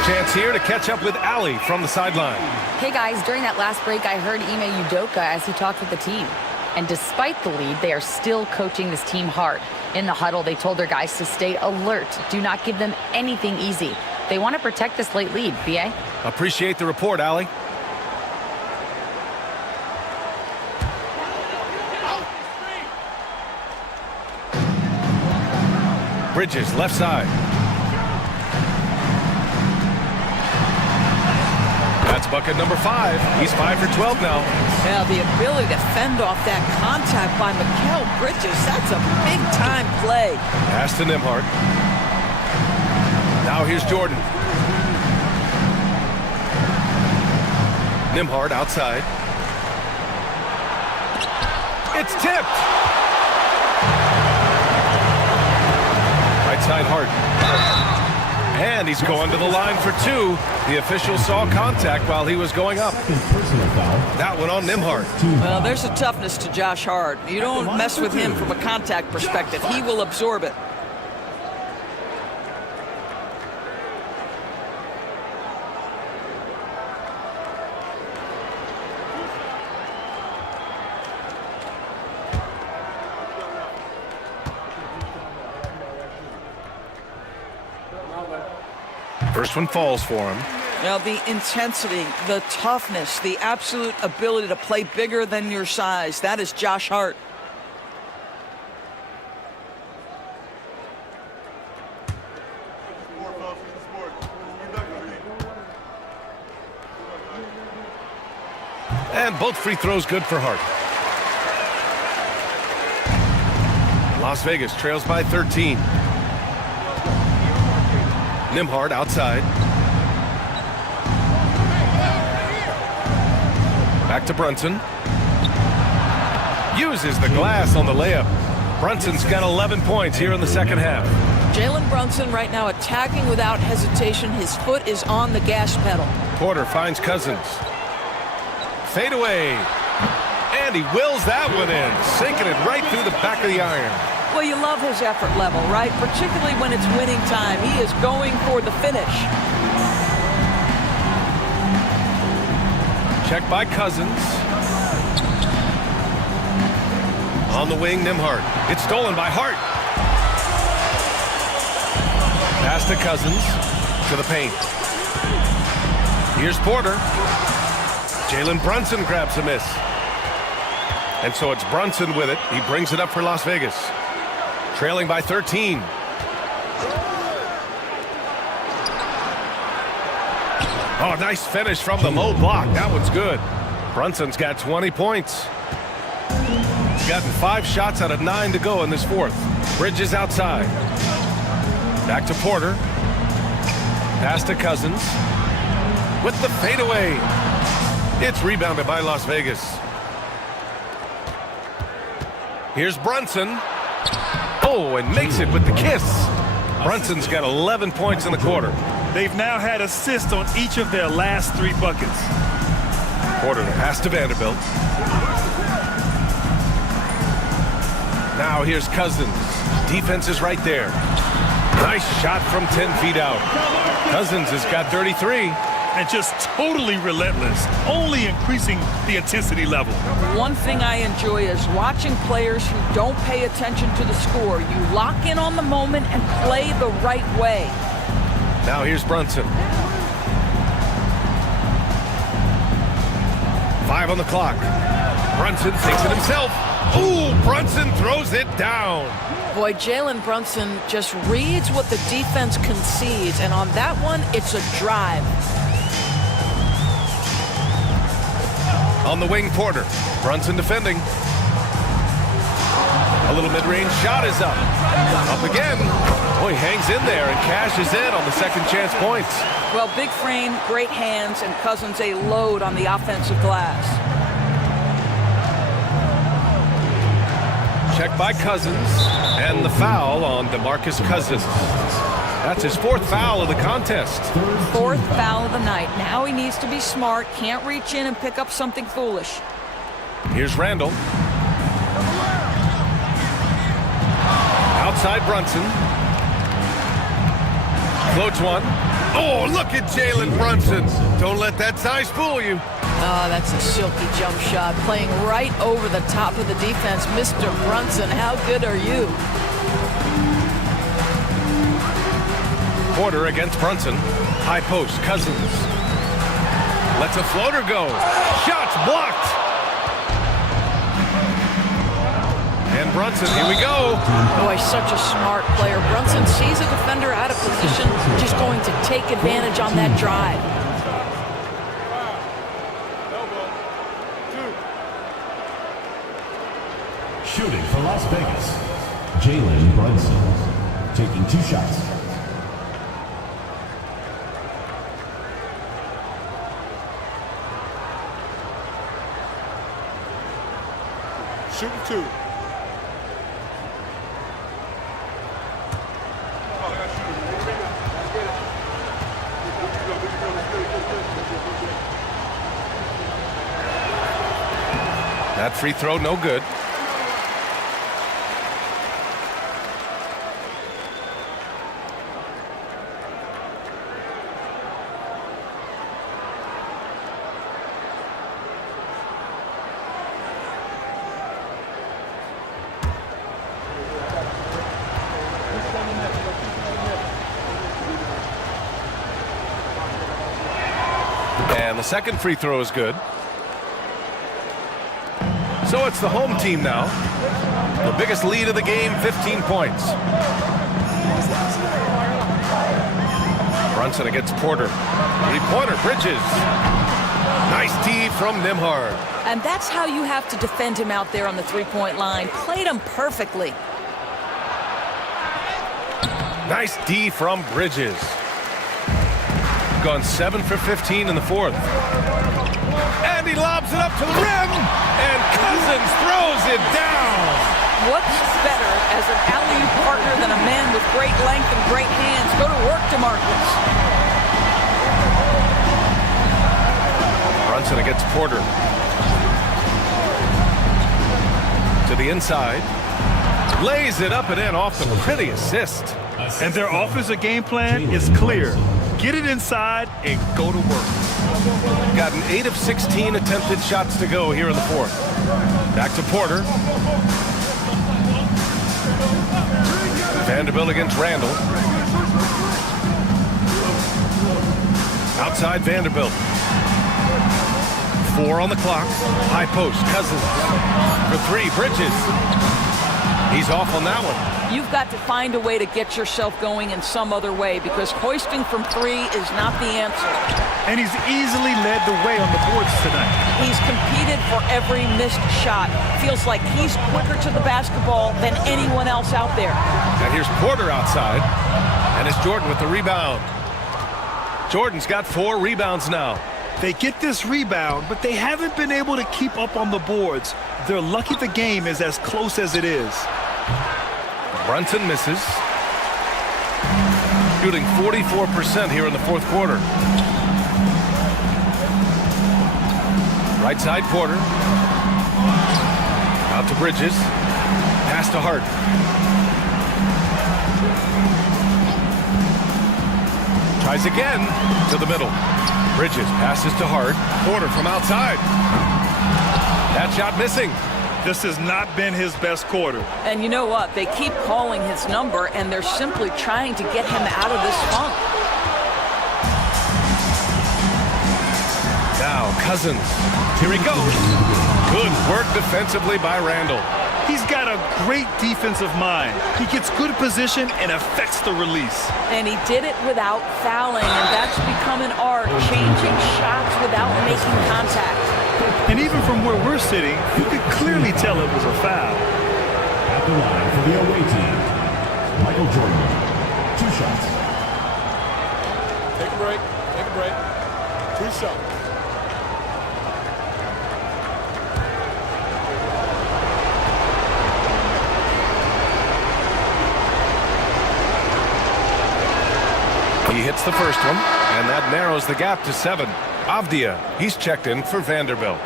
A chance here to catch up with Allie from the sideline. Hey guys, during that last break, I heard Ime Udoka as he talked with the team. And despite the lead, they are still coaching this team hard. In the huddle, they told their guys to stay alert. Do not give them anything easy. They want to protect this late lead, BA. Appreciate the report, Allie. Bridges, left side. That's bucket number 5. He's 5 for 12 now. Yeah, the ability to fend off that contact by Mikal Bridges, that's a big-time play. Pass to Nembhard. Now here's Jordan. Nembhard outside. It's tipped. Right side Hart. And he's going to the line for 2. The official saw contact while he was going up. That one on Nembhard. Well, there's a toughness to Josh Hart. You don't mess with him from a contact perspective. He will absorb it. First one falls for him. Now, the intensity, the toughness, the absolute ability to play bigger than your size, that is Josh Hart. And both free throws good for Hart. Las Vegas trails by 13. Nembhard outside. Back to Brunson. Uses the glass on the layup. Brunson's got 11 points here in the second half. Jalen Brunson right now attacking without hesitation. His foot is on the gas pedal. Porter finds Cousins. Fade away. And he wills that one in, sinking it right through the back of the iron. Well, you love his effort level, right? Particularly when it's winning time. He is going for the finish. Check by Cousins. On the wing, Nembhard. It's stolen by Hart. Pass to Cousins. To the paint. Here's Porter. Jalen Brunson grabs a miss. And so it's Brunson with it. He brings it up for Las Vegas. Trailing by 13. Oh, nice finish from the low block. That one's good. Brunson's got 20 points. He's gotten 5 shots out of 9 to go in this fourth. Bridges outside. Back to Porter. Pass to Cousins. With the fadeaway. It's rebounded by Las Vegas. Here's Brunson. Oh, and makes it with the kiss. Brunson's got 11 points in the quarter. They've now had assists on each of their last 3 buckets. Porter to pass to Vanderbilt. Now here's Cousins. Defense is right there. Nice shot from 10 feet out. Cousins has got 33. And just totally relentless, only increasing the intensity level. One thing I enjoy is watching players who don't pay attention to the score. You lock in on the moment and play the right way. Now here's Brunson. 5 on the clock. Brunson takes it himself. Ooh, Brunson throws it down. Boy, Jalen Brunson just reads what the defense concedes, and on that one, it's a drive. On the wing, Porter. Brunson defending. A little mid-range shot is up. Up again. Oh, he hangs in there and cashes in on the second chance points. Well, big frame, great hands, and Cousins a load on the offensive glass. Check by Cousins. And the foul on DeMarcus Cousins. That's his 4th foul of the contest. 4th foul of the night. Now he needs to be smart. Can't reach in and pick up something foolish. Here's Randall. Outside Brunson. Floats one. Oh, look at Jalen Brunson. Don't let that size fool you. Oh, that's a silky jump shot. Playing right over the top of the defense. Mr. Brunson, how good are you? Porter against Brunson. High post, Cousins. Lets a floater go. Shots blocked. And Brunson, here we go. Boy, such a smart player. Brunson sees a defender out of position, just going to take advantage on that drive. Shooting for Las Vegas, Jalen Brunson, taking 2 shots. Shooting 2. That free throw, no good. And the second free throw is good. So it's the home team now. The biggest lead of the game, 15 points. Brunson against Porter. Three-pointer, Bridges. Nice D from Nembhard. And that's how you have to defend him out there on the three-point line. Played him perfectly. Nice D from Bridges. Gone 7 for 15 in the fourth. And he lobs it up to the rim. And Cousins throws it down. What's better as an alley-oop partner than a man with great length and great hands? Go to work, DeMarcus. Brunson against Porter. To the inside. Lays it up and in off the pretty assist. And their offensive game plan is clear. Get it inside and go to work. Got an 8 of 16 attempted shots to go here in the fourth. Back to Porter. Vanderbilt against Randall. Outside Vanderbilt. 4 on the clock. High post, Cousins. For 3, Bridges. He's off on that one. You've got to find a way to get yourself going in some other way because hoisting from 3 is not the answer. And he's easily led the way on the boards tonight. He's competed for every missed shot. Feels like he's quicker to the basketball than anyone else out there. And here's Porter outside. And it's Jordan with the rebound. Jordan's got 4 rebounds now. They get this rebound, but they haven't been able to keep up on the boards. They're lucky the game is as close as it is. Brunson misses. Shooting 44% here in the fourth quarter. Right side, Porter. Out to Bridges. Pass to Hart. Tries again to the middle. Bridges passes to Hart. Porter from outside. That shot missing. This has not been his best quarter. And you know what? They keep calling his number, and they're simply trying to get him out of this funk. Now Cousins. Here he goes. Good work defensively by Randall. He's got a great defensive mind. He gets good position and affects the release. And he did it without fouling, and that's become an art, changing shots without making contact. And even from where we're sitting, you could clearly tell it was a foul. At the line for the away team, Michael Jordan. 2 shots. Take a break. Take a break. 2 shots. He hits the first one, and that narrows the gap to 7. Avdia, he's checked in for Vanderbilt.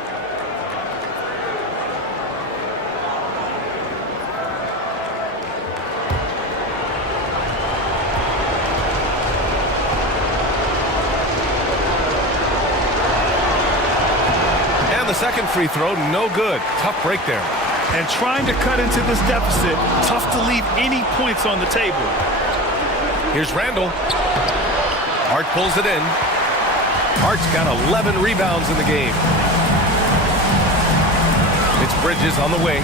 And the second free throw, no good. Tough break there. And trying to cut into this deficit, tough to leave any points on the table. Here's Randall. Hart pulls it in. Hart's got 11 rebounds in the game. It's Bridges on the wing.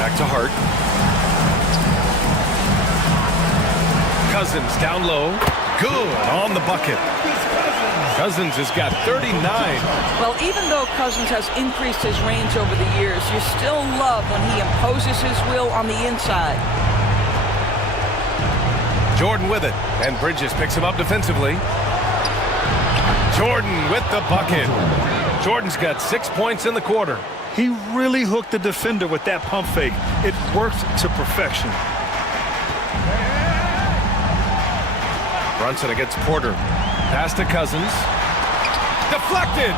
Back to Hart. Cousins down low. Good on the bucket. Cousins has got 39. Well, even though Cousins has increased his range over the years, you still love when he imposes his will on the inside. Jordan with it, and Bridges picks him up defensively. Jordan with the bucket. Jordan's got 6 points in the quarter. He really hooked the defender with that pump fake. It worked to perfection. Brunson against Porter. Pass to Cousins. Deflected!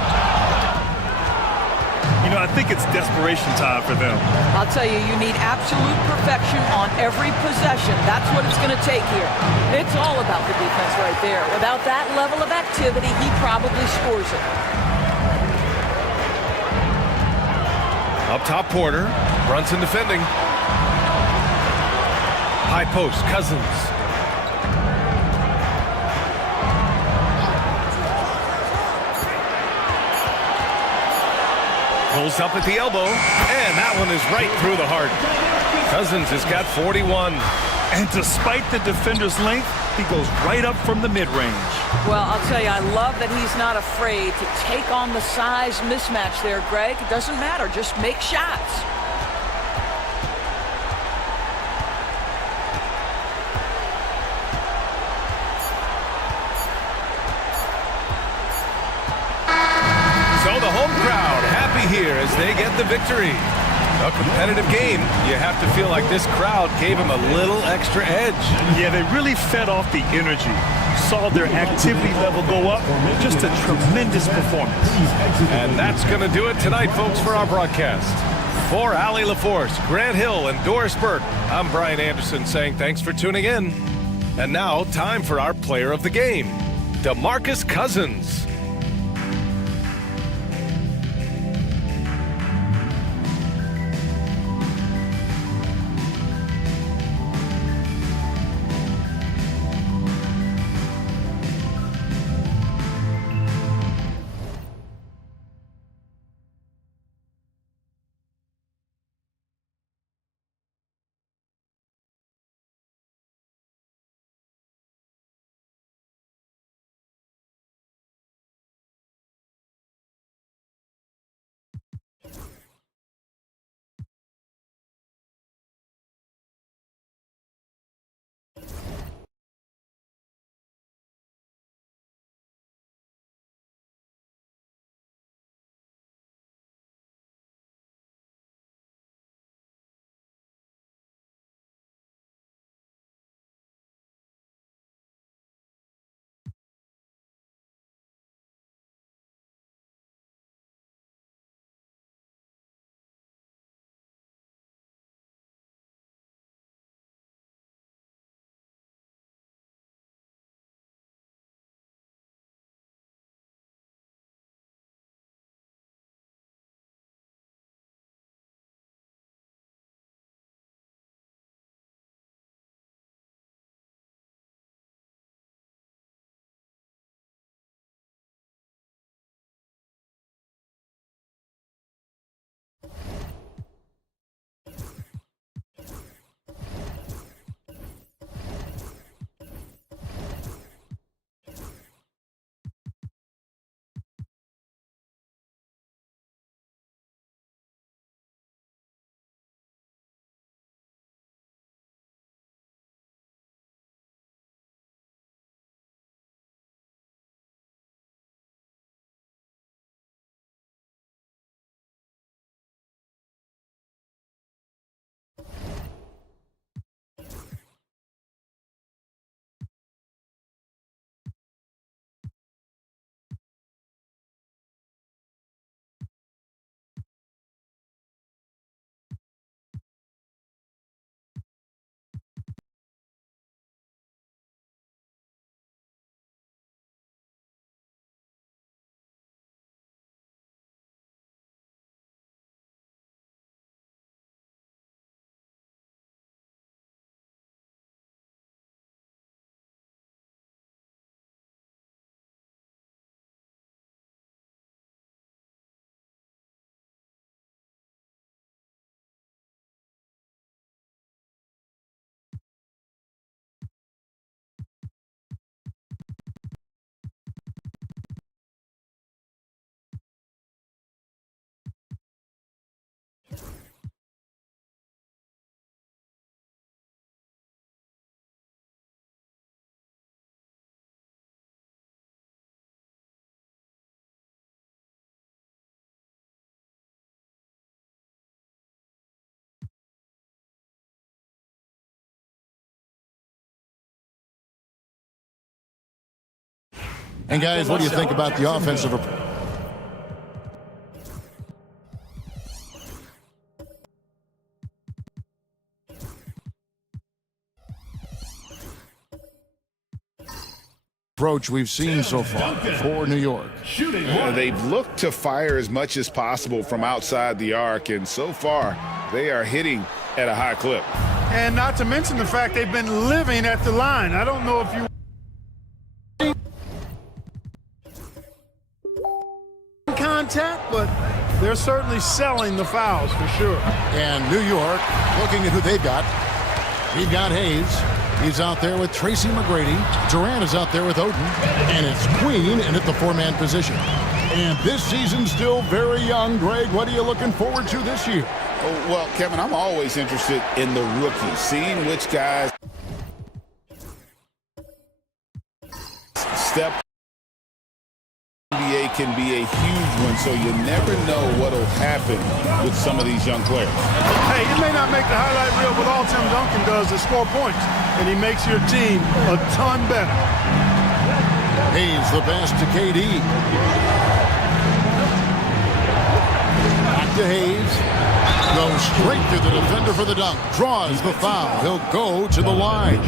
You know, I think it's desperation time for them. I'll tell you, you need absolute perfection on every possession. That's what it's going to take here. It's all about the defense right there. Without that level of activity, he probably scores it. Up top, Porter. Brunson defending. High post, Cousins. Pulls up at the elbow, and that one is right through the heart. Cousins has got 41. And despite the defender's length, he goes right up from the mid-range. Well, I'll tell you, I love that he's not afraid to take on the size mismatch there, Greg. It doesn't matter. Just make shots. So the home crowd happy here as they get the victory. A competitive game. You have to feel like this crowd gave him a little extra edge. Yeah, they really fed off the energy. Saw their activity level go up. Just a tremendous performance. And that's going to do it tonight, folks, for our broadcast. For Allie LaForce, Grant Hill, and Doris Burke, I'm Brian Anderson saying thanks for tuning in. And now, time for our player of the game, DeMarcus Cousins. And guys, what do you think about the offensive approach we've seen so far for New York? They've looked to fire as much as possible from outside the arc, and so far they are hitting at a high clip. And not to mention the fact they've been living at the line. I don't know if you contact, but they're certainly selling the fouls for sure. And New York, looking at who they've got. We've got Hayes. He's out there with Tracy McGrady. Durant is out there with Oden. And it's Queen in at the four-man position. And this season's still very young. Greg, what are you looking forward to this year? Oh, well, Kevin, I'm always interested in the rookies, seeing which guys step. NBA can be a huge one, so you never know what will happen with some of these young players. Hey, you may not make the highlight reel, but all Tim Duncan does is score points, and he makes your team a ton better. Hayes, the pass to KD. Back to Hayes. Goes straight to the defender for the dunk. Draws the foul. He'll go to the line.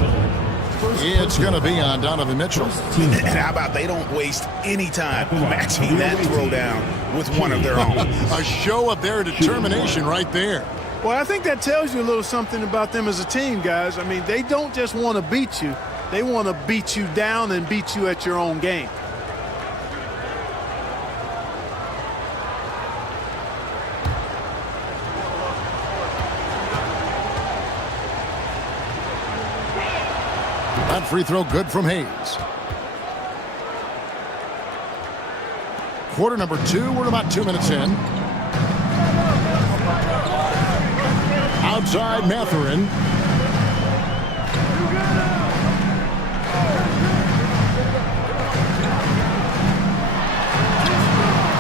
It's going to be on Donovan Mitchell. And how about they don't waste any time matching that throwdown with one of their own. A show of their determination right there. Well, I think that tells you a little something about them as a team, guys. I mean, they don't just want to beat you. They want to beat you down and beat you at your own game. That free throw good from Hayes. Quarter number 2. We're about 2 minutes in. Outside Mathurin.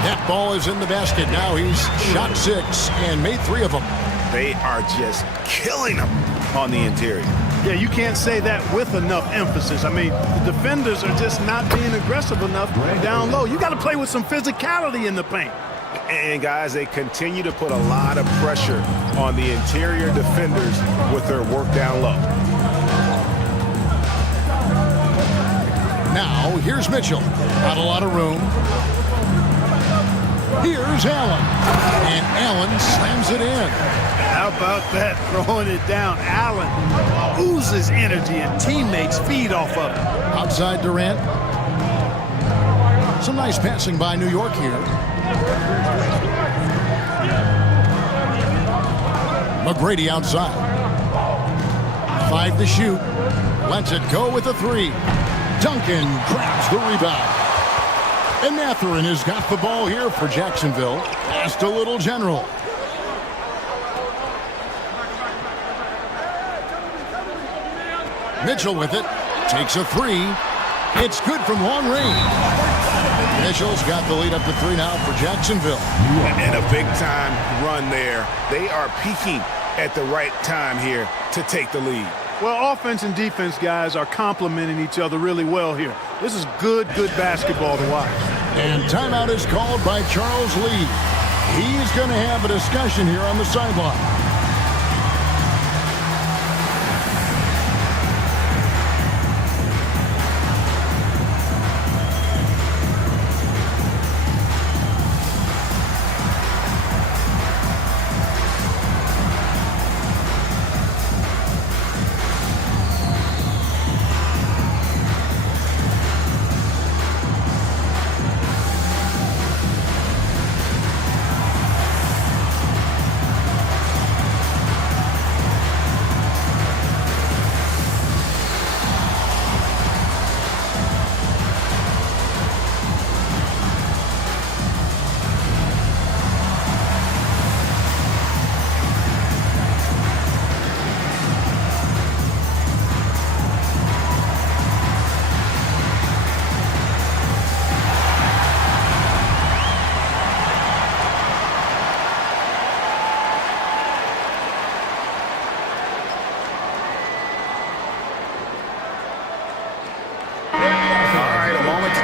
That ball is in the basket. Now he's shot 6 and made 3 of them. They are just killing them on the interior. Yeah, you can't say that with enough emphasis. I mean, the defenders are just not being aggressive enough down low. You got to play with some physicality in the paint. And, guys, they continue to put a lot of pressure on the interior defenders with their work down low. Now, here's Mitchell. Not a lot of room. Here's Allen. And Allen slams it in. How about that, throwing it down? Allen oozes energy, and teammates feed off of it. Outside Durant. Some nice passing by New York here. McGrady outside. 5 to shoot. Lets it go with a 3. Duncan grabs the rebound. And Mathurin has got the ball here for Jacksonville. Just a little general. Mitchell with it. Takes a 3. It's good from long range. Mitchell's got the lead up to 3 now for Jacksonville. And a big-time run there. They are peaking at the right time here to take the lead. Well, offense and defense, guys, are complementing each other really well here. This is good basketball to watch. And timeout is called by Charles Lee. He's going to have a discussion here on the sideline.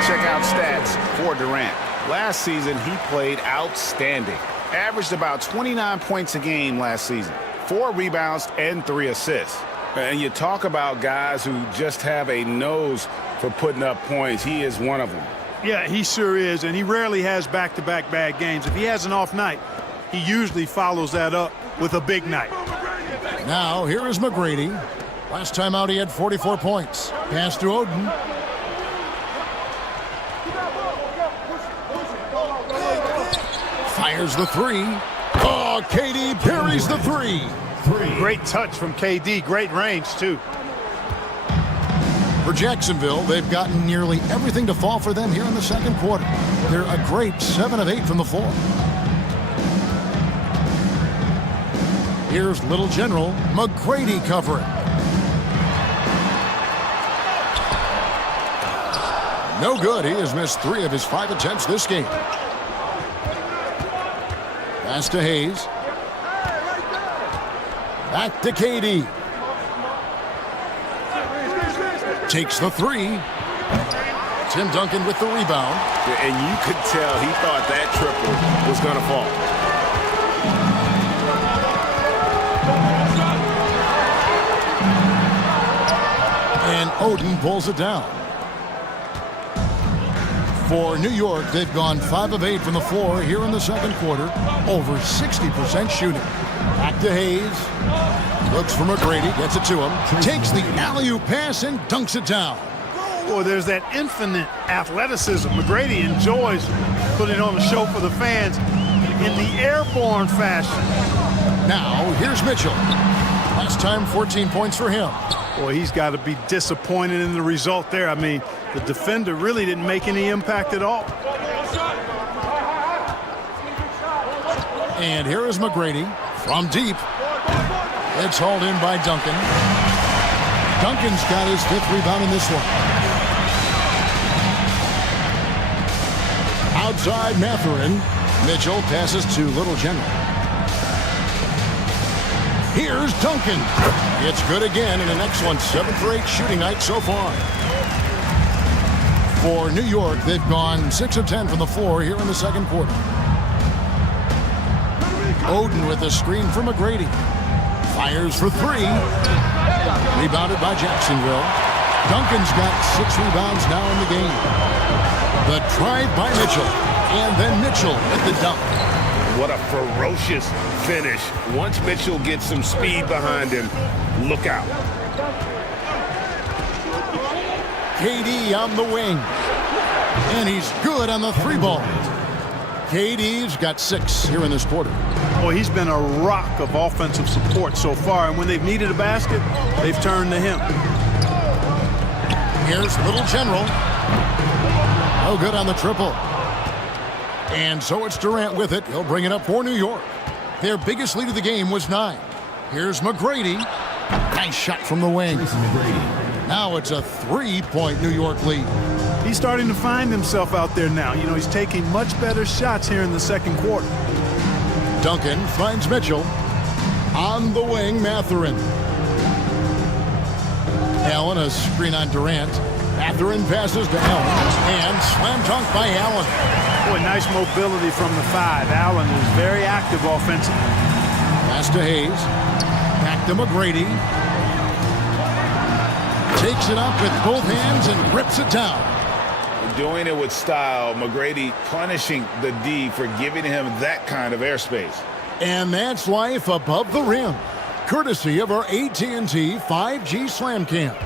check out stats for Durant. Last season, he played outstanding. Averaged about 29 points a game last season, 4 rebounds and 3 assists. And you talk about guys who just have a nose for putting up points. He is one of them. Yeah, he sure is, and he rarely has back-to-back bad games. If he has an off night, he usually follows that up with a big night. Now, here is McGrady. Last time out, he had 44 points. Pass to Oden. Fires the three. Oh, KD parries the three. Great touch from KD. Great range, too. For Jacksonville, they've gotten nearly everything to fall for them here in the second quarter. They're a great 7 of 8 from the floor. Here's Little General McGrady covering. No good. He has missed 3 of his 5 attempts this game. Pass to Hayes. Back to KD. Takes the 3. Tim Duncan with the rebound. And you could tell he thought that triple was going to fall. And Oden pulls it down. For New York, they've gone 5 of 8 from the floor here in the second quarter. Over 60% shooting. Back to Hayes. Looks for McGrady. Gets it to him. Takes the alley-oop pass and dunks it down. Boy, there's that infinite athleticism. McGrady enjoys putting on a show for the fans in the airborne fashion. Now, here's Mitchell. Last time, 14 points for him. Boy, he's got to be disappointed in the result there. I mean, the defender really didn't make any impact at all. And here is McGrady from deep. It's hauled in by Duncan. Duncan's got his 5th rebound in this one. Outside Mathurin. Mitchell passes to Little General. Here's Duncan. It's good again in an excellent 7 for 8 shooting night so far. For New York, they've gone 6 of 10 from the floor here in the second quarter. Oden with a screen for McGrady. Fires for 3. Rebounded by Jacksonville. Duncan's got 6 rebounds now in the game. The drive by Mitchell. And then Mitchell with the dunk. What a ferocious finish. Once Mitchell gets some speed behind him, look out. KD on the wing. And he's good on the 3-ball. KD's got 6 here in this quarter. Boy, he's been a rock of offensive support so far, and when they've needed a basket, they've turned to him. Here's Little General. No good on the triple. And so it's Durant with it. He'll bring it up for New York. Their biggest lead of the game was 9. Here's McGrady. Nice shot from the wing. Now it's a 3-point New York lead. He's starting to find himself out there now. You know, he's taking much better shots here in the second quarter. Duncan finds Mitchell. On the wing, Mathurin. Allen, a screen on Durant. Mathurin passes to Allen. And slam dunk by Allen. Boy, nice mobility from the 5. Allen is very active offensively. Pass to Hayes. Back to McGrady. Takes it up with both hands and rips it down. Doing it with style. McGrady punishing the D for giving him that kind of airspace. And that's life above the rim. Courtesy of our AT&T 5G Slam Cam.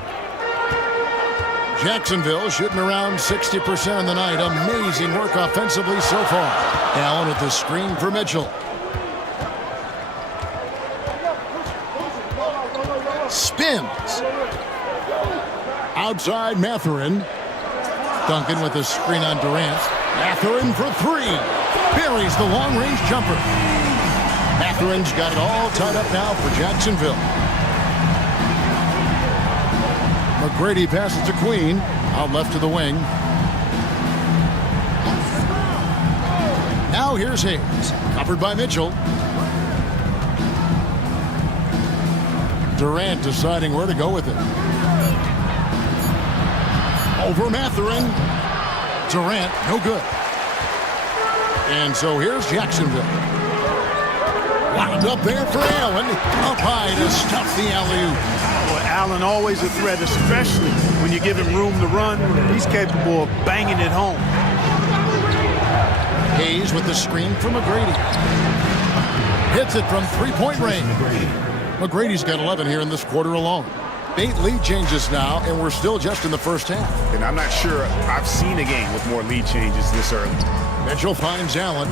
Jacksonville shooting around 60% on the night. Amazing work offensively so far. Allen with the screen for Mitchell. Spins. Outside Mathurin. Duncan with the screen on Durant. Mathurin for 3. Buries the long-range jumper. Mathurin's got it all tied up now for Jacksonville. McGrady passes to Queen. Out left to the wing. Now here's Hayes. Covered by Mitchell. Durant deciding where to go with it. Over Mathurin. Durant, no good. And so here's Jacksonville. Wound up there for Allen. Up high to stuff the alley-oop. Well, Allen always a threat, especially when you give him room to run. He's capable of banging it home. Hayes with the screen from McGrady. Hits it from three-point range. McGrady's got 11 here in this quarter alone. 8 lead changes now, and we're still just in the first half. And I'm not sure I've seen a game with more lead changes this early. Mitchell finds Allen.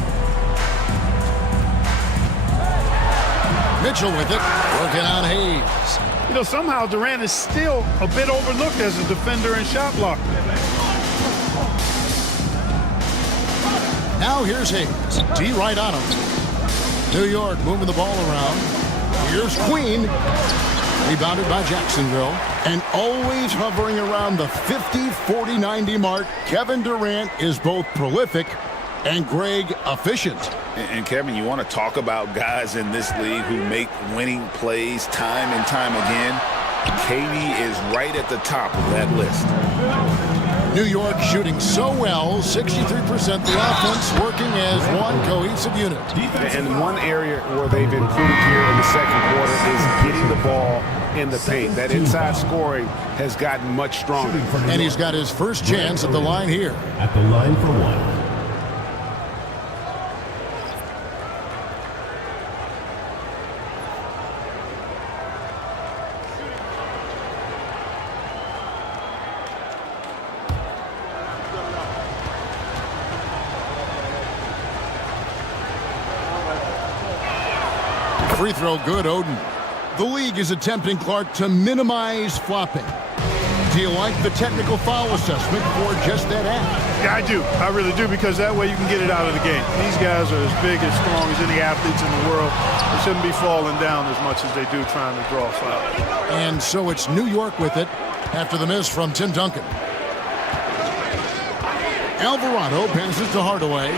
Mitchell with it, working on Hayes. You know, somehow Durant is still a bit overlooked as a defender and shot blocker. Now here's Hayes. D right on him. New York moving the ball around. Here's Queen. Rebounded by Jacksonville. And always hovering around the 50, 40, 90 mark, Kevin Durant is both prolific and Greg efficient. And Kevin, you want to talk about guys in this league who make winning plays time and time again? KD is right at the top of that list. New York shooting so well, 63%. The offense working as one cohesive unit. And one area where they've improved here in the second quarter is getting the ball in the paint. That inside scoring has gotten much stronger. And he's got his first chance at the line here. At the line for one. Free throw good, Oden. The league is attempting, Clark, to minimize flopping. Do you like the technical foul assessment for just that act? Yeah, I do. I really do, because that way you can get it out of the game. These guys are as big and strong as any athletes in the world. They shouldn't be falling down as much as they do trying to draw a foul. And so it's New York with it after the miss from Tim Duncan. Alvarado passes to Hardaway.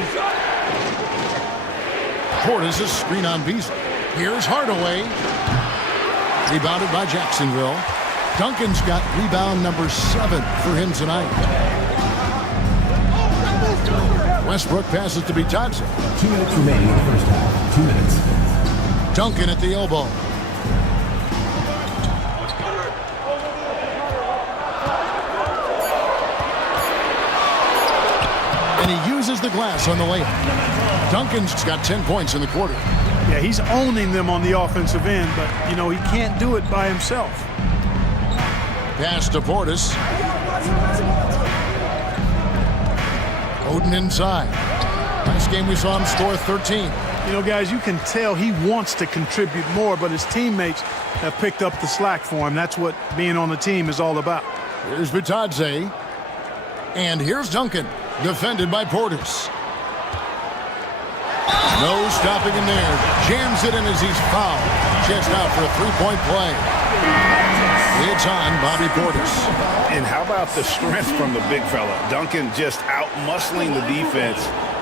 Portis' screen on Beasley. Here's Hardaway. Rebounded by Jacksonville. Duncan's got rebound number 7 for him tonight. Westbrook passes to Bitadze. 2 minutes remaining in the first half. 2 minutes. Duncan at the elbow. And he uses the glass on the layup. Duncan's got 10 points in the quarter. Yeah, he's owning them on the offensive end, but, you know, he can't do it by himself. Pass to Portis. Oden inside. Last game we saw him score 13. You know, guys, you can tell he wants to contribute more, but his teammates have picked up the slack for him. That's what being on the team is all about. Here's Bitadze. And here's Duncan, defended by Portis. No stopping him there. Jams it in as he's fouled. Checks out for a three-point play. It's on Bobby Portis. And how about the strength from the big fella? Duncan just out-muscling the defense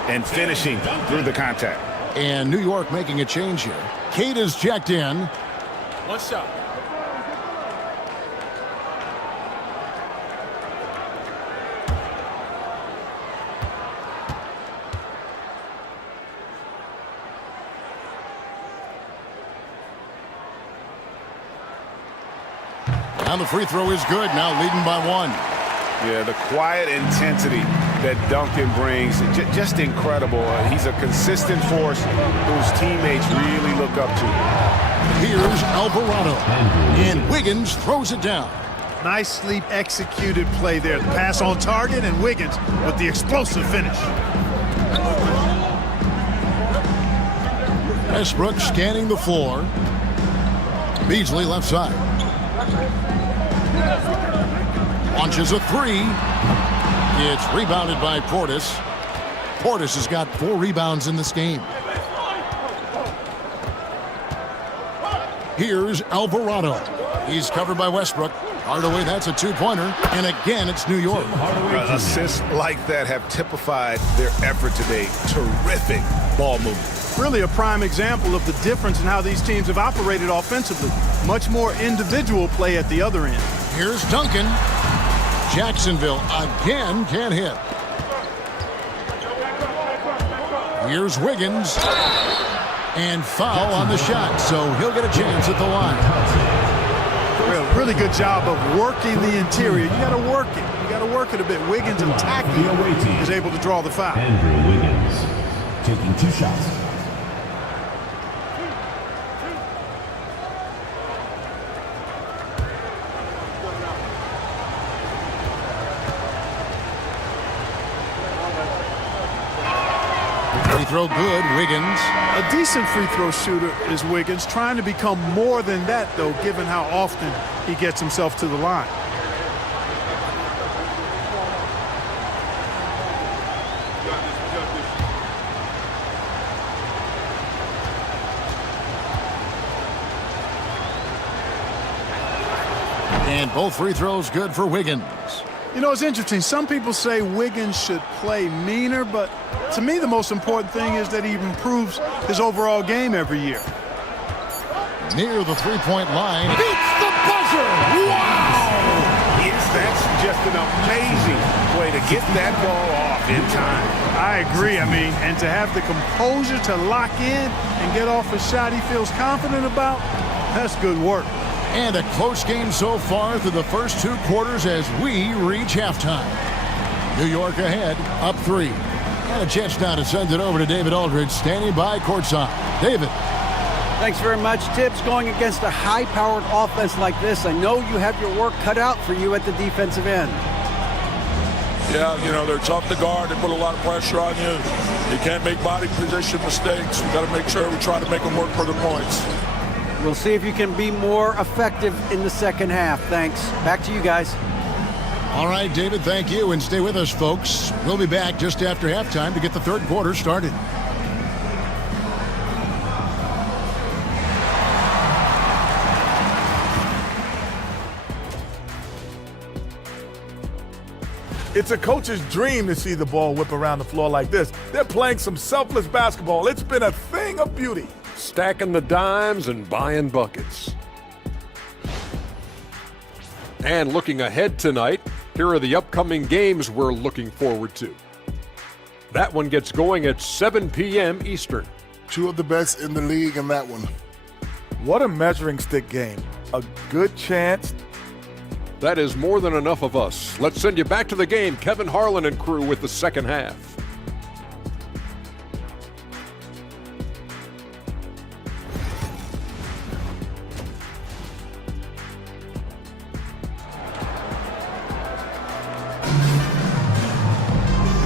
and finishing through the contact. And New York making a change here. Kate is checked in. One shot. And the free throw is good, now leading by 1. Yeah, the quiet intensity that Duncan brings, just incredible. He's a consistent force whose teammates really look up to. Here's Alvarado. And Wiggins throws it down. Nicely executed play there. The pass on target, and Wiggins with the explosive finish. Westbrook scanning the floor. Beasley left side. Launches a three. It's rebounded by Portis. Portis has got 4 rebounds in this game. Here's Alvarado. He's covered by Westbrook. Hardaway, that's a 2-pointer. And again, it's New York. Assists like that have typified their effort today. Terrific ball movement. Really a prime example of the difference in how these teams have operated offensively. Much more individual play at the other end. Here's Duncan. Jacksonville again can't hit. Here's Wiggins. And foul on the shot, so he'll get a chance at the line. Really good job of working the interior. You got to work it. You got to work it a bit. Wiggins attacking is able to draw the foul. Andrew Wiggins taking 2 shots. Free throw good, Wiggins. A decent free throw shooter is Wiggins, trying to become more than that, though, given how often he gets himself to the line. And both free throws good for Wiggins. You know, it's interesting. Some people say Wiggins should play meaner, but to me, the most important thing is that he improves his overall game every year. Near the three-point line. Beats the buzzer! Wow! Yes, that's just an amazing way to get that ball off in time. I agree. I mean, and to have the composure to lock in and get off a shot he feels confident about, that's good work. And a close game so far through the first 2 quarters as we reach halftime. New York ahead, up 3. And a chance now to send it over to David Aldridge, standing by courtside. David. Thanks very much, Tibbs. Going against a high-powered offense like this, I know you have your work cut out for you at the defensive end. Yeah, you know, they're tough to guard. They put a lot of pressure on you. You can't make body position mistakes. We've got to make sure we try to make them work for the points. We'll see if you can be more effective in the second half. Thanks. Back to you guys. All right, David, thank you. And stay with us, folks. We'll be back just after halftime to get the third quarter started. It's a coach's dream to see the ball whip around the floor like this. They're playing some selfless basketball. It's been a thing of beauty. Stacking the dimes and buying buckets. And looking ahead tonight, here are the upcoming games we're looking forward to. That one gets going at 7 p.m. Eastern. 2 of the best in the league in that one. What a measuring stick game. A good chance. That is more than enough of us. Let's send you back to the game, Kevin Harlan and crew, with the second half.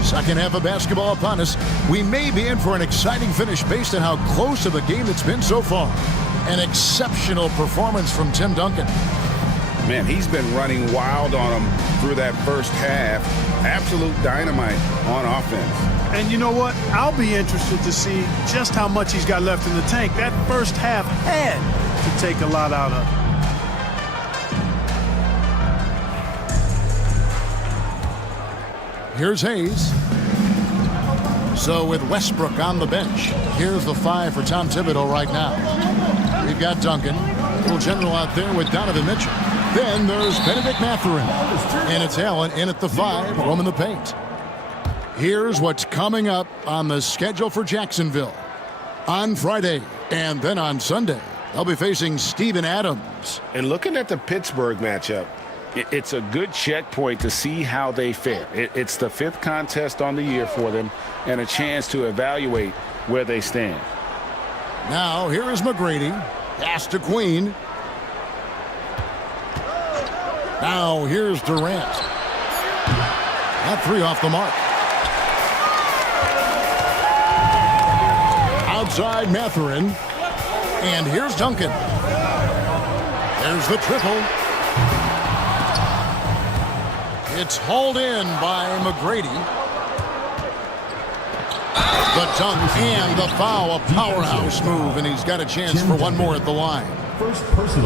Second half of basketball upon us. We may be in for an exciting finish based on how close of a game it's been so far. An exceptional performance from Tim Duncan. Man, he's been running wild on them through that first half. Absolute dynamite on offense. And you know what? I'll be interested to see just how much he's got left in the tank. That first half had to take a lot out of it. Here's Hayes. So with Westbrook on the bench, here's the 5 for Tom Thibodeau right now. We've got Duncan, little general out there with Donovan Mitchell. Then there's Benedict Mathurin. And it's Allen in at the 5, roaming the paint. Here's what's coming up on the schedule for Jacksonville. On Friday and then on Sunday, they'll be facing Steven Adams. And looking at the Pittsburgh matchup, it's a good checkpoint to see how they fare. It's the 5th contest on the year for them and a chance to evaluate where they stand. Now, here is McGrady. Pass to Queen. Now, here's Durant. That 3 off the mark. Outside Mathurin. And here's Duncan. There's the triple. It's hauled in by McGrady. The dunk and the foul, a powerhouse move, and he's got a chance for one more at the line.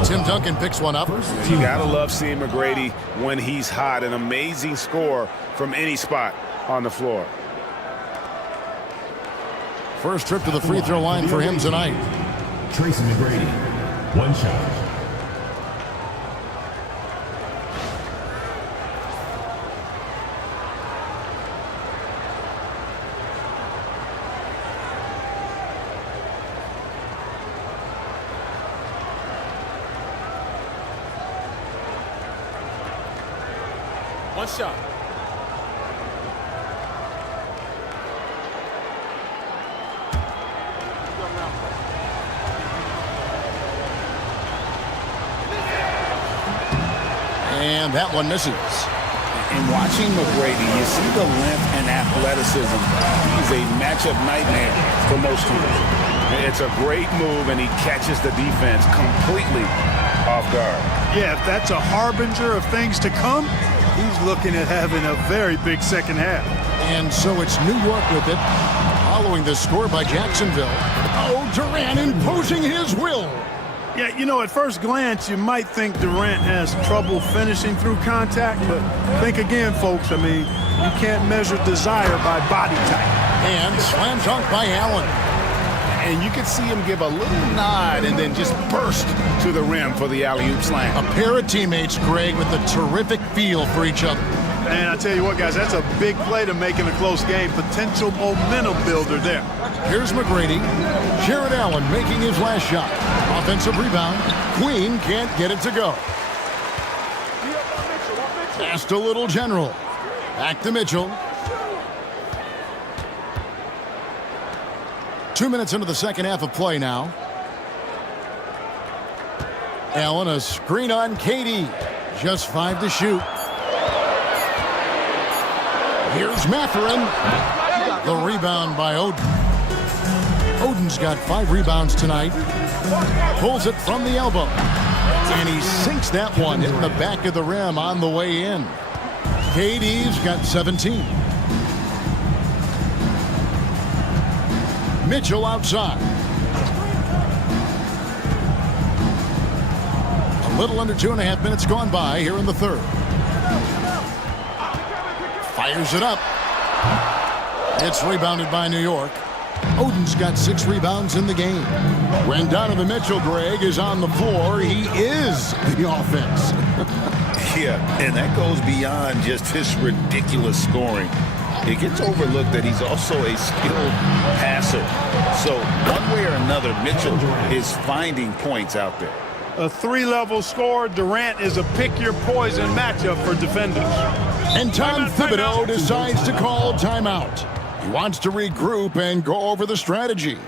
Tim Duncan picks one up. You gotta love seeing McGrady when he's hot. An amazing score from any spot on the floor. First trip to the free throw line for him tonight. Tracy McGrady, 1 shot. One shot. And that one misses. And watching McGrady, you see the length and athleticism. He's a matchup nightmare for most teams. It's a great move, and he catches the defense completely off guard. Yeah, if that's a harbinger of things to come, he's looking at having a very big second half. And so it's New York with it, following the score by Jacksonville. Oh, Durant imposing his will. Yeah, you know, at first glance, you might think Durant has trouble finishing through contact, but think again, folks. I mean, you can't measure desire by body type. And slam dunk by Allen. And you can see him give a little nod and then just burst to the rim for the alley-oop slam. A pair of teammates, Greg, with a terrific feel for each other. And I tell you what, guys, that's a big play to make in a close game. Potential momentum builder there. Here's McGrady. Jared Allen making his last shot. Offensive rebound. Queen can't get it to go. Pass to Little General. Back to Mitchell. 2 minutes into the second half of play now. Allen, a screen on KD. Just 5 to shoot. Here's Mathurin. The rebound by Oden. Oden's got 5 rebounds tonight. Pulls it from the elbow. And he sinks that one, hitting the back of the rim on the way in. KD's got 17. Mitchell outside. A little under 2.5 minutes gone by here in the third. Fires it up. It's rebounded by New York. Oden's got 6 rebounds in the game. When Donovan Mitchell, Greg, is on the floor, he is the offense. Yeah, and that goes beyond just his ridiculous scoring. It gets overlooked that he's also a skilled passer. So one way or another, Mitchell is finding points out there. A 3-level score. Durant is a pick-your-poison matchup for defenders. And Tom Thibodeau decides to call timeout. He wants to regroup and go over the strategy.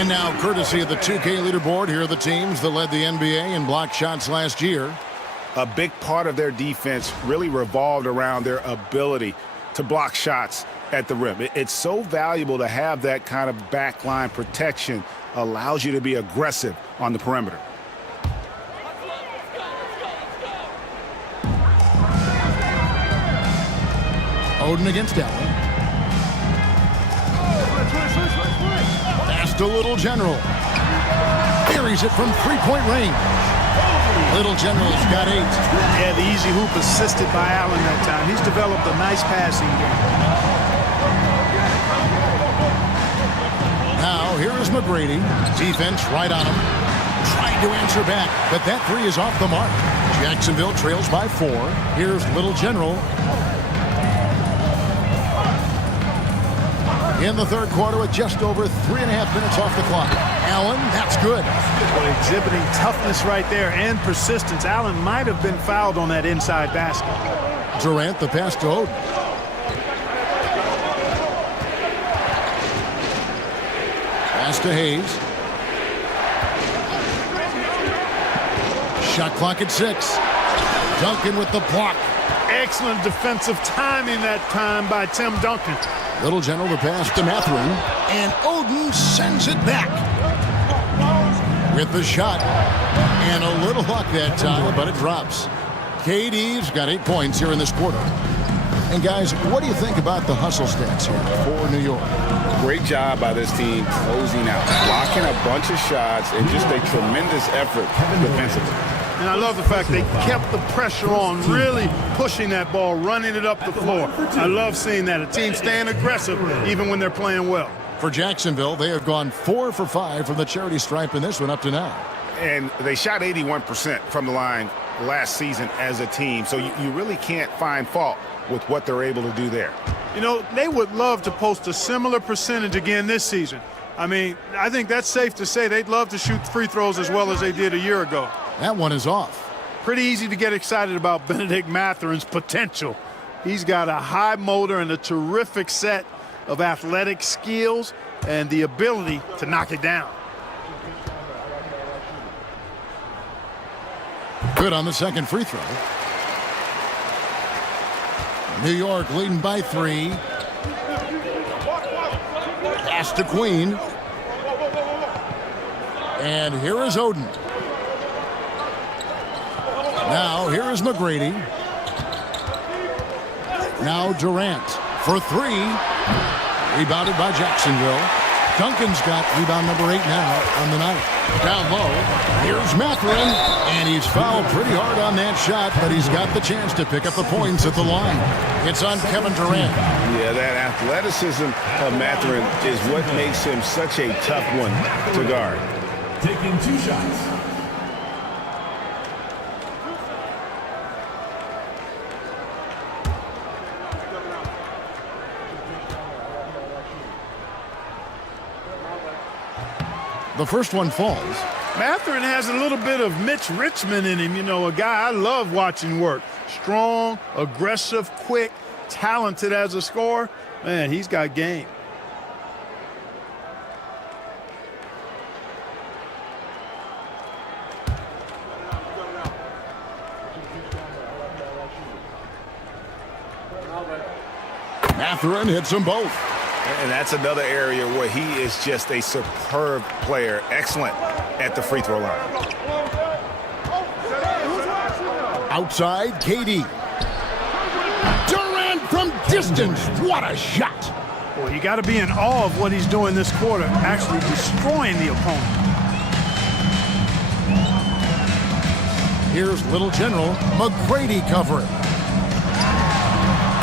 And now, courtesy of the 2K leaderboard, here are the teams that led the NBA in block shots last year. A big part of their defense really revolved around their ability to block shots at the rim. It's so valuable to have that kind of backline protection. Allows you to be aggressive on the perimeter. Oden against Allen. Pass to Little General. Buries it from 3-point range. Little General's got 8. Yeah, the easy hoop assisted by Allen that time. He's developed a nice passing game. Now, here is McGrady. Defense right on him. Trying to answer back, but that 3 is off the mark. Jacksonville trails by 4. Here's Little General. In the third quarter with just over 3.5 minutes off the clock. Allen, that's good. Well, exhibiting toughness right there and persistence. Allen might have been fouled on that inside basket. Durant, the pass to Oden. Pass to Hayes. Shot clock at 6. Duncan with the block. Excellent defensive timing that time by Tim Duncan. Little General the pass to Mathurin. And Oden sends it back. With the shot. And a little luck that time, but it drops. KD's got 8 points here in this quarter. And guys, what do you think about the hustle stats here for New York? Great job by this team closing out, blocking a bunch of shots, and just a tremendous effort defensively. And I love the fact they kept the pressure on, really pushing that ball, running it up the floor. I love seeing that. A team staying aggressive even when they're playing well. For Jacksonville, they have gone 4 for 5 from the charity stripe in this one up to now. And they shot 81% from the line last season as a team, so you really can't find fault with what they're able to do there. You know, they would love to post a similar percentage again this season. I mean, I think that's safe to say they'd love to shoot free throws as well as they did a year ago. That one is off. Pretty easy to get excited about Benedict Matherin's potential. He's got a high motor and a terrific set of athletic skills and the ability to knock it down. Good on the second free throw. New York leading by 3. Pass to Queen. And here is Oden. Now here is McGrady. Now Durant for 3. Rebounded by Jacksonville. Duncan's got rebound number 8 now on the night. Down low, here's Mathurin, and he's fouled pretty hard on that shot, but he's got the chance to pick up the points at the line. It's on Kevin Durant. Yeah, that athleticism of Mathurin is what makes him such a tough one to guard. Taking 2 shots. The first one falls. Mathurin has a little bit of Mitch Richmond in him, you know, a guy I love watching work. Strong, aggressive, quick, talented as a scorer. Man, he's got game. Mathurin hits them both. And that's another area where he is just a superb player. Excellent at the free throw line. Outside, KD. Durant from distance. What a shot. Well, you got to be in awe of what he's doing this quarter, actually destroying the opponent. Here's Little General McGrady covering.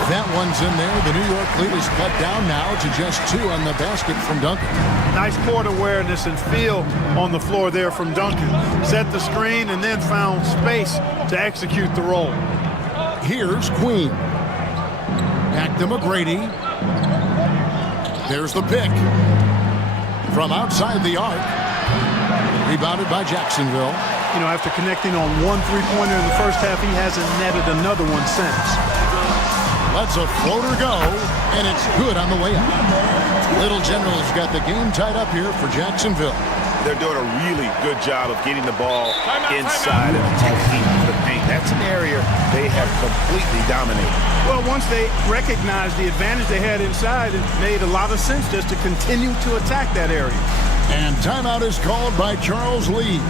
That one's in there. The New York lead is cut down now to just 2 on the basket from Duncan. Nice court awareness and feel on the floor there from Duncan. Set the screen and then found space to execute the roll. Here's Queen. Back to McGrady. There's the pick. From outside the arc. Rebounded by Jacksonville. You know, after connecting on 1 3-pointer in the first half, he hasn't netted another one since. Lets a floater go, and it's good on the way up. Little General's got the game tied up here for Jacksonville. They're doing a really good job of getting the ball inside and attacking the paint. That's an area they have completely dominated. Well, once they recognized the advantage they had inside, it made a lot of sense just to continue to attack that area. And timeout is called by Charles Lee.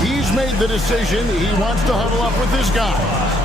He's made the decision. He wants to huddle up with his guys.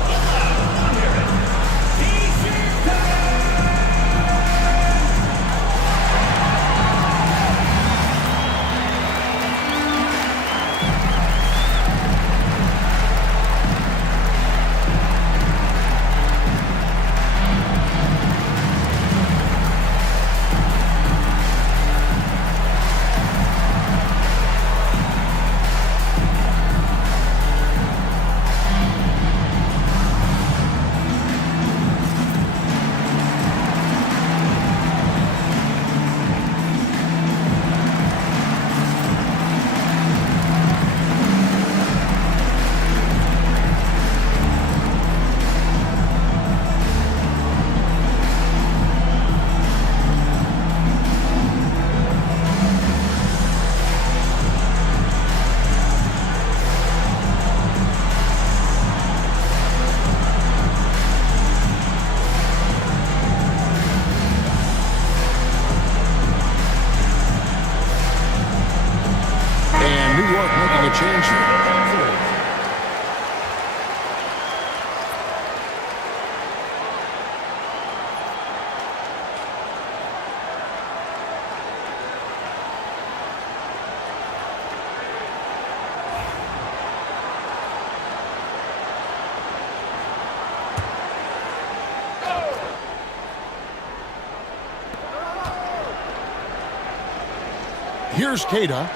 Here's Cada.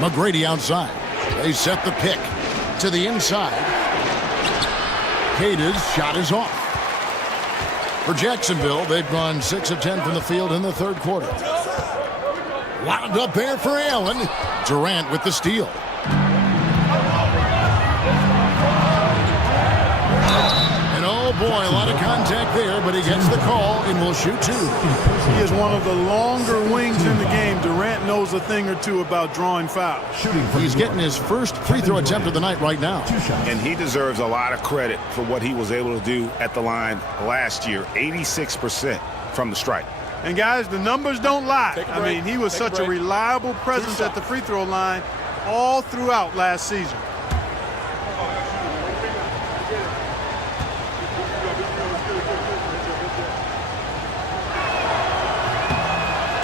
McGrady outside. They set the pick to the inside. Cada's shot is off. For Jacksonville, they've gone 6 of 10 from the field in the third quarter. Wound up there for Allen. Durant with the steal. And oh boy, a lot of contact there, but he gets the call and will shoot 2. He is one of the longer wings in the game. Durant knows a thing or two about drawing fouls. He's getting his first free throw attempt of the night right now. And he deserves a lot of credit for what he was able to do at the line last year. 86% from the stripe. And guys, the numbers don't lie. I mean, he was such a reliable presence at the free throw line all throughout last season.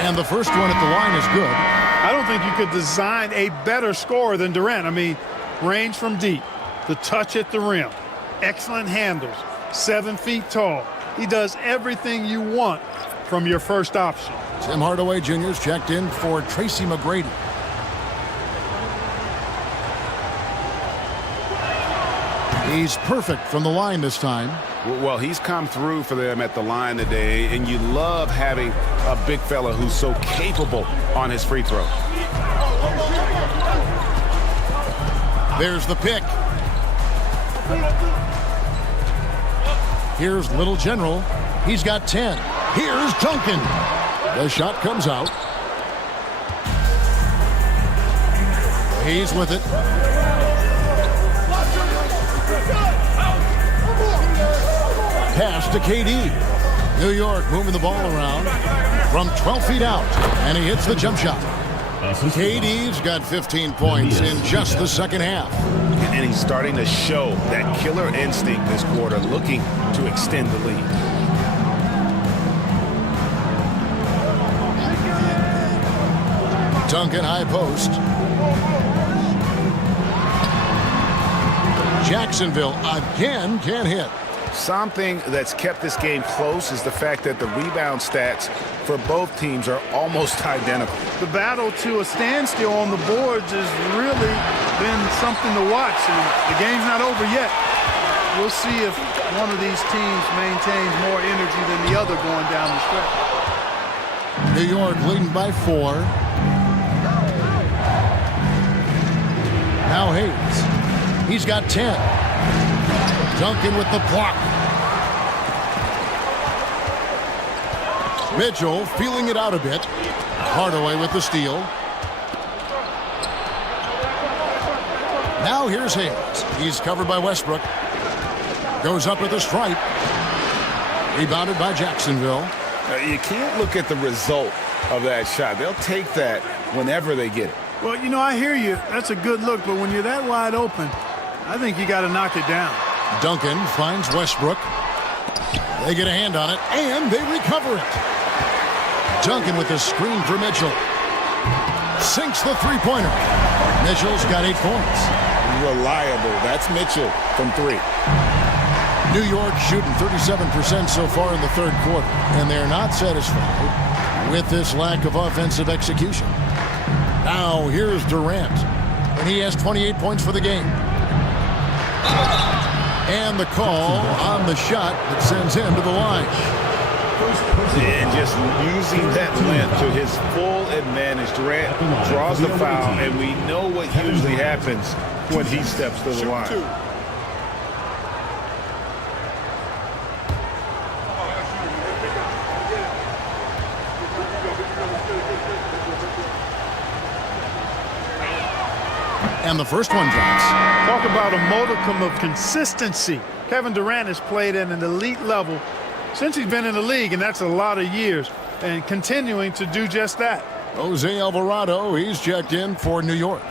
And the first one at the line is good. I don't think you could design a better scorer than Durant. I mean, range from deep, the touch at the rim, excellent handles, 7 feet tall. He does everything you want from your first option. Tim Hardaway Jr.'s checked in for Tracy McGrady. He's perfect from the line this time. Well, he's come through for them at the line today, and you love having a big fella who's so capable on his free throw. There's the pick. Here's Little General. He's got 10. Here's Duncan. The shot comes out. He's with it. Pass to KD. New York moving the ball around from 12 feet out, and he hits the jump shot. KD's got 15 points in just the second half. And he's starting to show that killer instinct this quarter, looking to extend the lead. Duncan high post. Jacksonville again can't hit. Something that's kept this game close is the fact that the rebound stats for both teams are almost identical. The battle to a standstill on the boards has really been something to watch, and the game's not over yet. We'll see if one of these teams maintains more energy than the other going down the stretch. New York leading by 4. Now Hayes. He's got 10. Duncan with the block. Mitchell feeling it out a bit. Hardaway with the steal. Now here's Hayes. He's covered by Westbrook. Goes up with a stripe. Rebounded by Jacksonville. You can't look at the result of that shot. They'll take that whenever they get it. Well, you know, I hear you. That's a good look, but when you're that wide open, I think you got to knock it down. Duncan finds Westbrook. They get a hand on it, and they recover it. Duncan with the screen for Mitchell. Sinks the three-pointer. Mitchell's got 8 points. Reliable. That's Mitchell from 3. New York shooting 37% so far in the third quarter, and they're not satisfied with this lack of offensive execution. Now here's Durant, and he has 28 points for the game. And the call on the shot that sends him to the line. And just using that length to his full advantage. Durant draws the foul, and we know what usually happens when he steps to the line. And the first one drops. Talk about a modicum of consistency. Kevin Durant has played at an elite level since he's been in the league, and that's a lot of years, and continuing to do just that. Jose Alvarado, he's checked in for New York.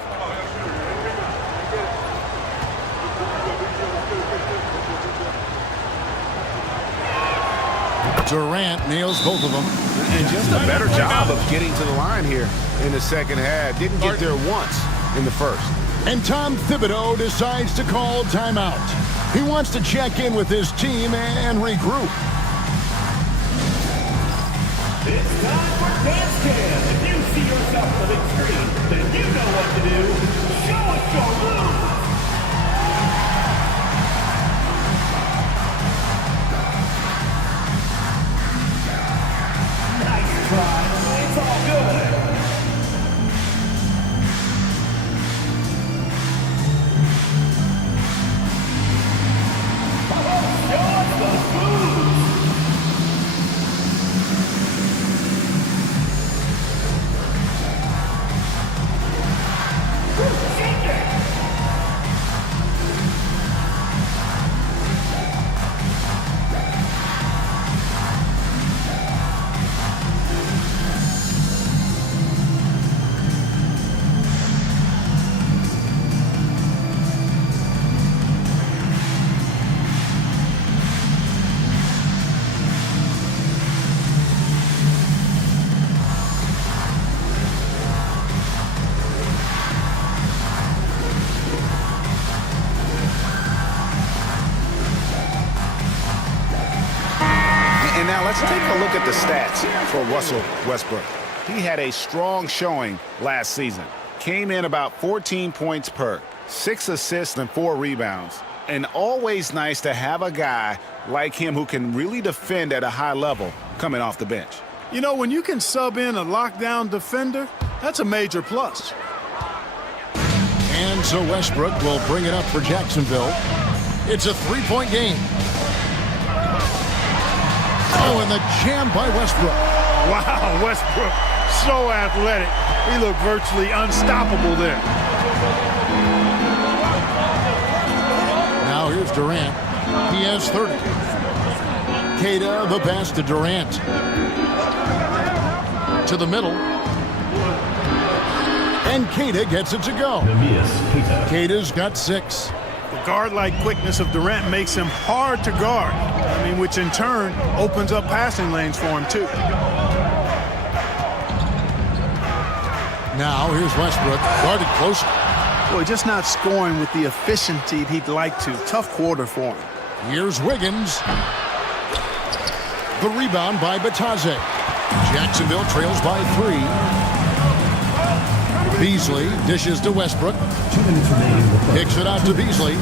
Durant nails both of them. And just a better job of getting to the line here in the second half. Didn't get there once in the first. And Tom Thibodeau decides to call timeout. He wants to check in with his team and regroup. It's time for Dance Cam. If you extreme, then you know what to do. Show us your moves! Nice try. It's all good. And now let's take a look at the stats for Russell Westbrook. He had a strong showing last season. Came in about 14 points per, 6 assists and 4 rebounds. And always nice to have a guy like him who can really defend at a high level coming off the bench. You know, when you can sub in a lockdown defender, that's a major plus. And so Westbrook will bring it up for Jacksonville. It's a 3-point game. Oh, and the jam by Westbrook. Wow, Westbrook, so athletic. He looked virtually unstoppable there. Now here's Durant. He has 30. Queta, the pass to Durant. To the middle. And Queta gets it to go. Queta's got 6. The guard-like quickness of Durant makes him hard to guard. I mean, which in turn opens up passing lanes for him, too. Now here's Westbrook, guarded closer. Boy, just not scoring with the efficiency he'd like to. Tough quarter for him. Here's Wiggins. The rebound by Batadze. Jacksonville trails by 3. Beasley dishes to Westbrook. 2 minutes remaining. Kicks it out to Beasley.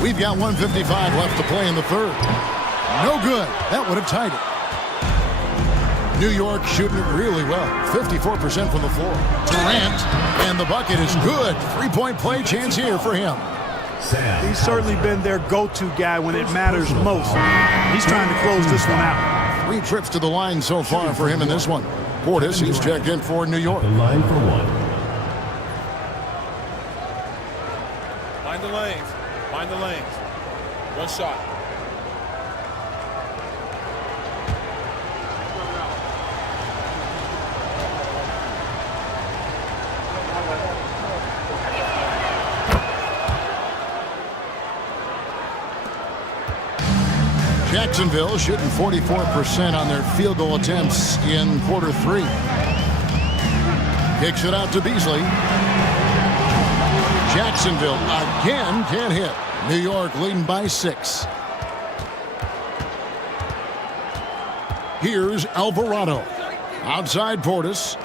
We've got 1:55 left to play in the third. No good. That would have tied it. New York shooting it really well. 54% from the floor. Durant, and the bucket is good. 3-point play chance here for him. He's certainly been their go-to guy when it matters most. He's trying to close this one out. 3 trips to the line so far for him in this one. Portis, he's checked in for New York. The line for 1. Find the lanes. Find the lanes. One shot. Jacksonville shooting 44% on their field goal attempts in quarter 3. Kicks it out to Beasley. Jacksonville again can't hit. New York leading by 6. Here's Alvarado. Outside Portis.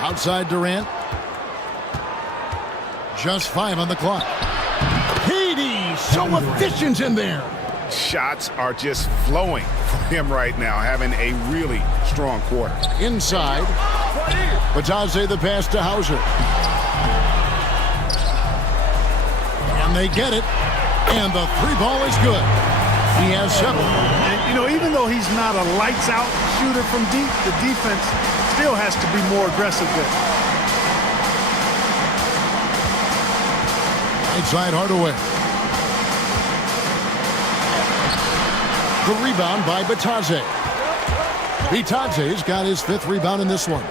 Outside Durant. Just 5 on the clock. So efficient in there. Shots are just flowing for him right now, having a really strong quarter. Inside. Batadze the pass to Hauser. And they get it. And the 3 ball is good. He has 7. And, you know, even though he's not a lights-out shooter from deep, the defense still has to be more aggressive there. Right side Hardaway. The rebound by Batadze. Batadze's got his 5th rebound in this one.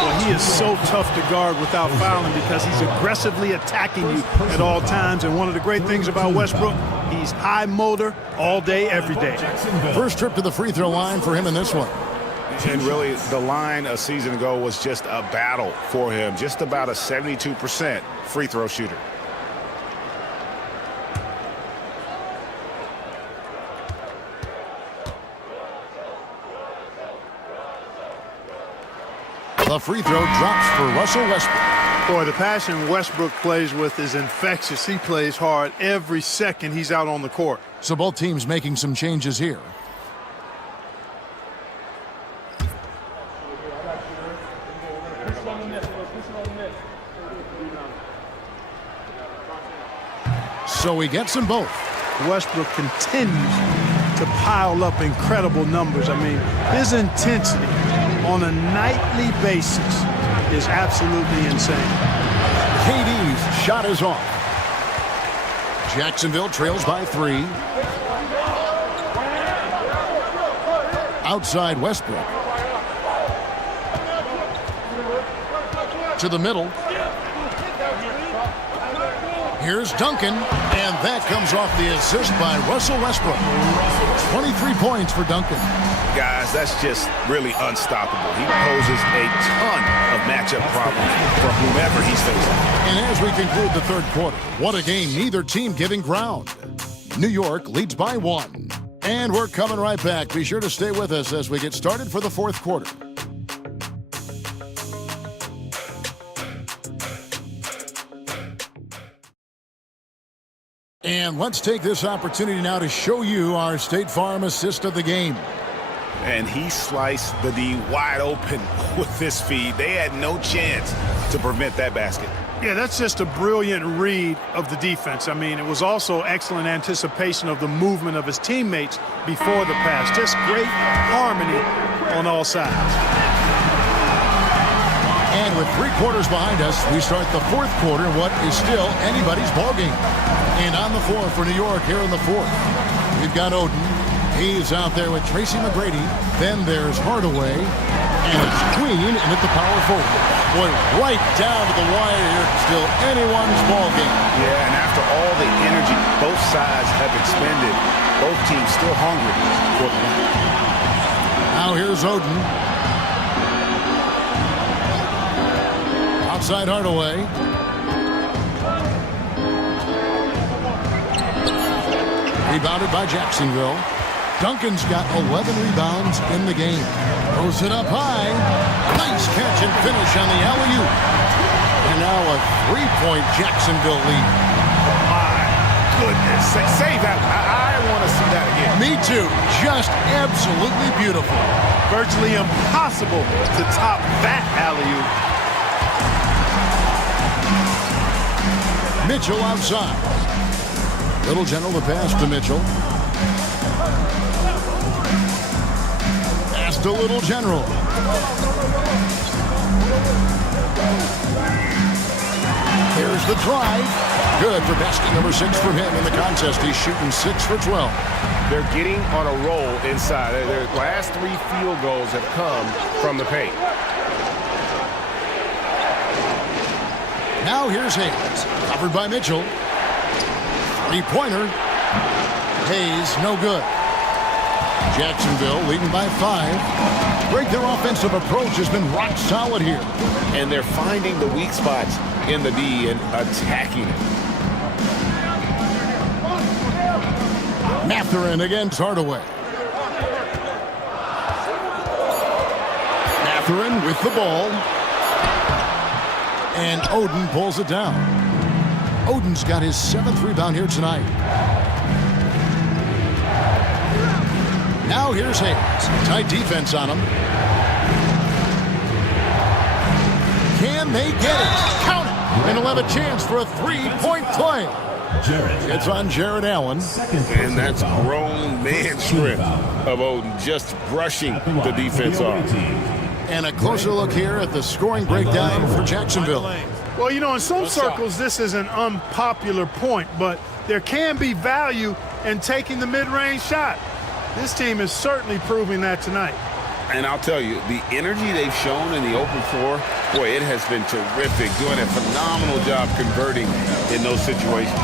Well, he is so tough to guard without fouling because he's aggressively attacking you at all times. And one of the great things about Westbrook, he's high motor all day, every day. First trip to the free throw line for him in this one. And really, the line a season ago was just a battle for him. Just about a 72% free throw shooter. The free throw drops for Russell Westbrook. Boy, the passion Westbrook plays with is infectious. He plays hard every second he's out on the court. So both teams making some changes here. So he gets them both. Westbrook continues to pile up incredible numbers. I mean, his intensity on a nightly basis is absolutely insane. KD's shot is off. Jacksonville trails by 3. Outside Westbrook. To the middle. Here's Duncan, and that comes off the assist by Russell Westbrook. 23 points for Duncan. Guys, that's just really unstoppable. He poses a ton of matchup problems for whomever he's facing. And as we conclude the third quarter, what a game, neither team giving ground. New York leads by 1. And we're coming right back. Be sure to stay with us as we get started for the fourth quarter. And let's take this opportunity now to show you our State Farm assist of the game. And he sliced the D wide open with this feed. They had no chance to prevent that basket. Yeah, that's just a brilliant read of the defense. I mean, it was also excellent anticipation of the movement of his teammates before the pass. Just great harmony on all sides. And with 3 quarters behind us, we start the fourth quarter, what is still anybody's ballgame. And on the floor for New York here in the fourth, we've got Oden. He's out there with Tracy McGrady. Then there's Hardaway. And it's Queen in at the power forward. Boy, right down to the wire here. Still anyone's ballgame. Yeah, and after all the energy both sides have expended, both teams still hungry for the win. Now here's Oden. Outside Hardaway. Rebounded by Jacksonville. Duncan's got 11 rebounds in the game. Throws it up high. Nice catch and finish on the alley-oop. And now a 3-point Jacksonville lead. My goodness. Save that one. I want to see that again. Me too. Just absolutely beautiful. Virtually impossible to top that alley-oop. Mitchell outside. Little General the pass to Mitchell. Pass to Little General. Here's the drive. Good for basket number 6 from him in the contest. He's shooting 6 for 12. They're getting on a roll inside. Their last 3 field goals have come from the paint. Now here's Hayes. Covered by Mitchell. 3-pointer. Hayes, no good. Jacksonville leading by 5. Great, their offensive approach has been rock solid here. And they're finding the weak spots in the D and attacking it. Mathurin against Hardaway. Mathurin with the ball. And Oden pulls it down. Oden's got his 7th rebound here tonight. Now here's Hayes. Tight defense on him. Can they get it? Count it! And he'll have a chance for a 3-point play. It's on Jared Allen. And that's grown man strength of Oden, just brushing the defense off. And a closer look here at the scoring breakdown for Jacksonville. Well, you know, in some circles, this is an unpopular point, but there can be value in taking the mid-range shot. This team is certainly proving that tonight. And I'll tell you, the energy they've shown in the open floor, boy, it has been terrific, doing a phenomenal job converting in those situations.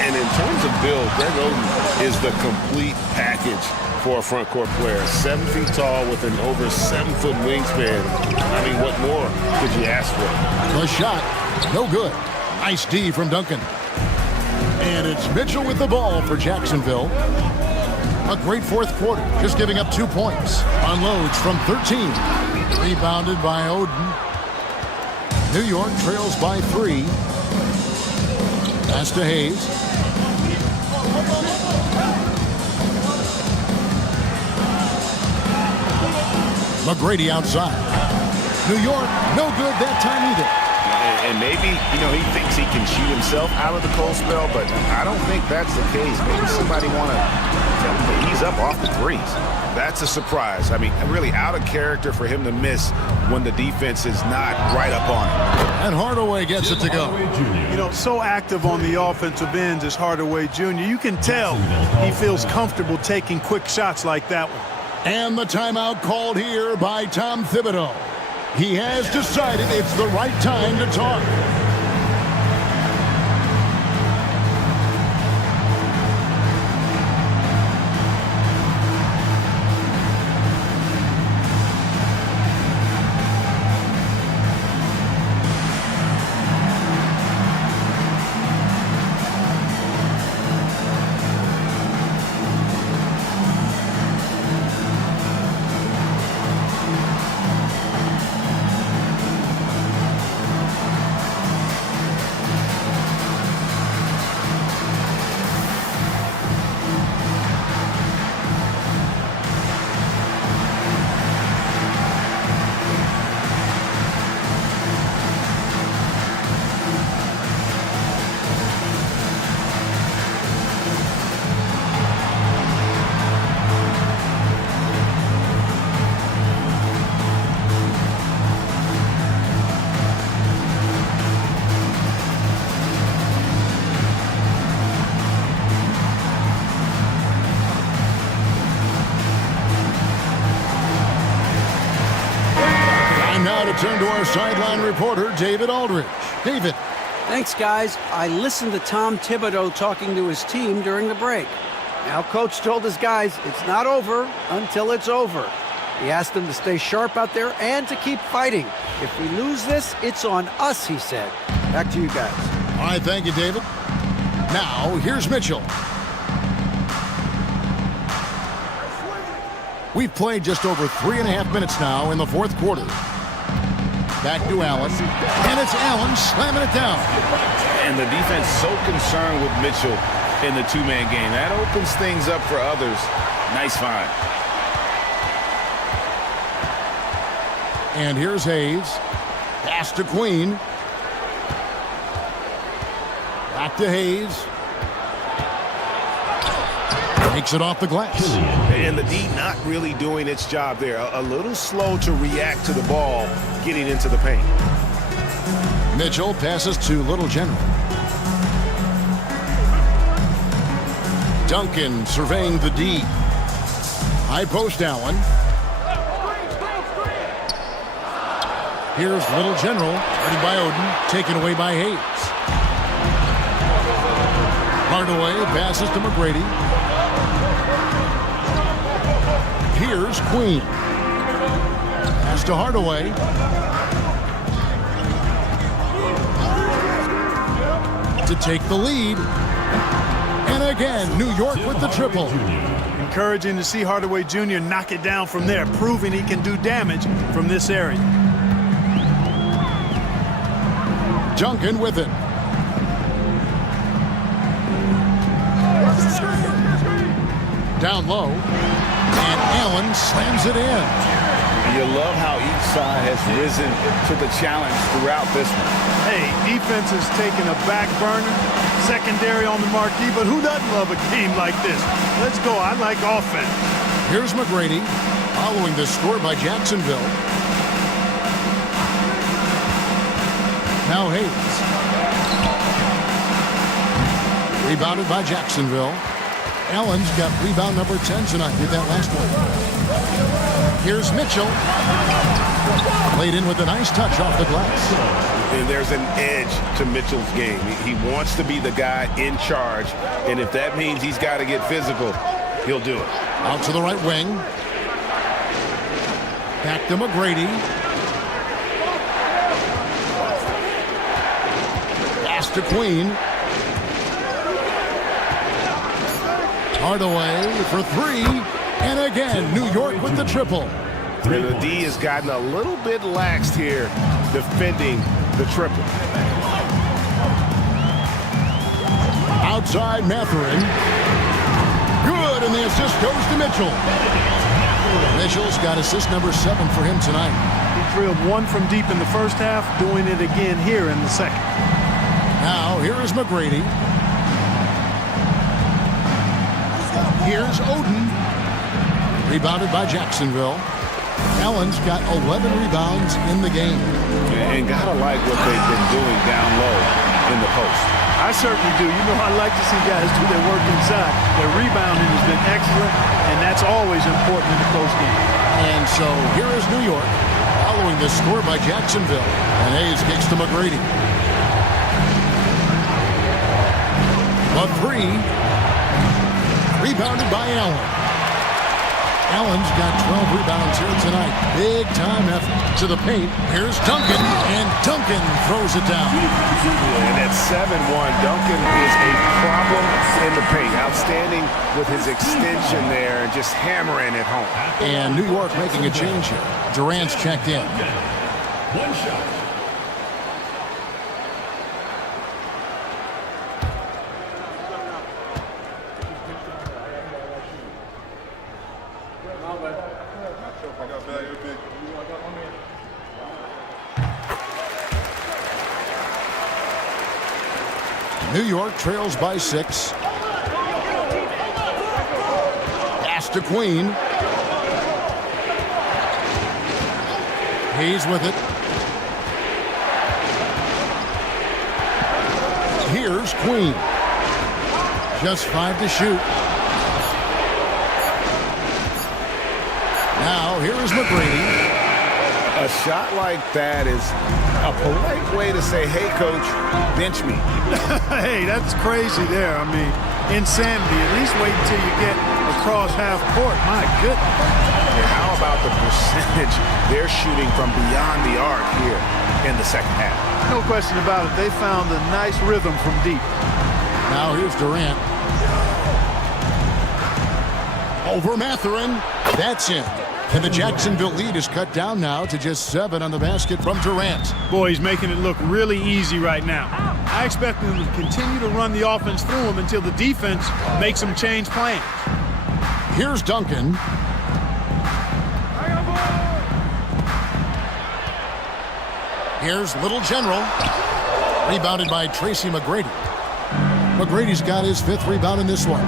And in terms of build, Greg Oden is the complete package for a front court player. 7 feet tall with an over 7-foot wingspan. I mean, what more could you ask for? The shot, no good. Nice D from Duncan. And it's Mitchell with the ball for Jacksonville. A great fourth quarter, just giving up 2 points. Unloads from 13. Rebounded by Oden. New York trails by 3. Pass to Hayes. McGrady outside. New York, no good that time either. And maybe, he thinks he can shoot himself out of the cold spell, but I don't think that's the case. Maybe somebody want to tell him to ease up off the threes. That's a surprise. I mean, really out of character for him to miss when the defense is not right up on him. And Hardaway gets it to go. So active on the offensive ends is Hardaway Jr. You can tell he feels comfortable taking quick shots like that one. And the timeout called here by Tom Thibodeau. He has decided it's the right time to talk. Now to turn to our sideline reporter, David Aldridge. David. Thanks, guys. I listened to Tom Thibodeau talking to his team during the break. Now, Coach told his guys it's not over until it's over. He asked them to stay sharp out there and to keep fighting. If we lose this, it's on us, he said. Back to you guys. All right, thank you, David. Now, here's Mitchell. We've played just over 3.5 minutes now in the fourth quarter. Back to Allen, and it's Allen slamming it down. And the defense so concerned with Mitchell in the two-man game. That opens things up for others. Nice find. And here's Hayes. Pass to Queen. Back to Hayes. Takes it off the glass. And the D not really doing its job there. A little slow to react to the ball getting into the paint. Mitchell passes to Little General. Duncan surveying the D. High post Allen. Here's Little General, guarded by Oden, taken away by Hayes. Hardaway passes to McGrady. Here's Queen. Pass to Hardaway. To take the lead. And again, New York with the triple. Encouraging to see Hardaway Jr. knock it down from there, proving he can do damage from this area. Duncan with it. Down low. And Allen slams it in. You love how each side has risen to the challenge throughout this one. Hey, defense has taken a back burner, secondary on the marquee, but who doesn't love a game like this? Let's go. I like offense. Here's McGrady following this score by Jacksonville. Now Hayes. Rebounded by Jacksonville. Allen's got rebound number 10 tonight with that last one. Here's Mitchell. Played in with a nice touch off the glass. And there's an edge to Mitchell's game. He wants to be the guy in charge, and if that means he's got to get physical, he'll do it. Out to the right wing. Back to McGrady. Pass to Queen. Hardaway for three. And again, New York with the triple. And the D has gotten a little bit laxed here defending the triple. Outside Mathurin. Good, and the assist goes to Mitchell. Mitchell's got assist number 7 for him tonight. He drilled one from deep in the first half, doing it again here in the second. Now, here is McGrady. Here's Oden. Rebounded by Jacksonville. Allen's got 11 rebounds in the game. And gotta like what they've been doing down low in the post. I certainly do. You know, I like to see guys do their work inside. Their rebounding has been excellent, and that's always important in the close game. And so here is New York following the score by Jacksonville. And Hayes kicks to McGrady. A three. Rebounded by Allen. Allen's got 12 rebounds here tonight. Big time effort to the paint. Here's Duncan, and Duncan throws it down. And at 7-1, Duncan is a problem in the paint. Outstanding with his extension there and just hammering it home. And New York making a change here. Durant's checked in. One shot. New York trails by 6. Pass to Queen. He's with it. Here's Queen. Just 5 to shoot. Now, here is McGrady. A shot like that is a polite way to say, hey, coach, bench me. Hey, that's crazy there. I mean, insanity. At least wait until you get across half court. My goodness. And how about the percentage they're shooting from beyond the arc here in the second half? No question about it. They found a nice rhythm from deep. Now here's Durant. Over Mathurin. That's in. And the Jacksonville lead is cut down now to just 7 on the basket from Durant. Boy, he's making it look really easy right now. I expect them to continue to run the offense through him until the defense makes them change plans. Here's Duncan. Here's Little General. Rebounded by Tracy McGrady. McGrady's got his 5th rebound in this one.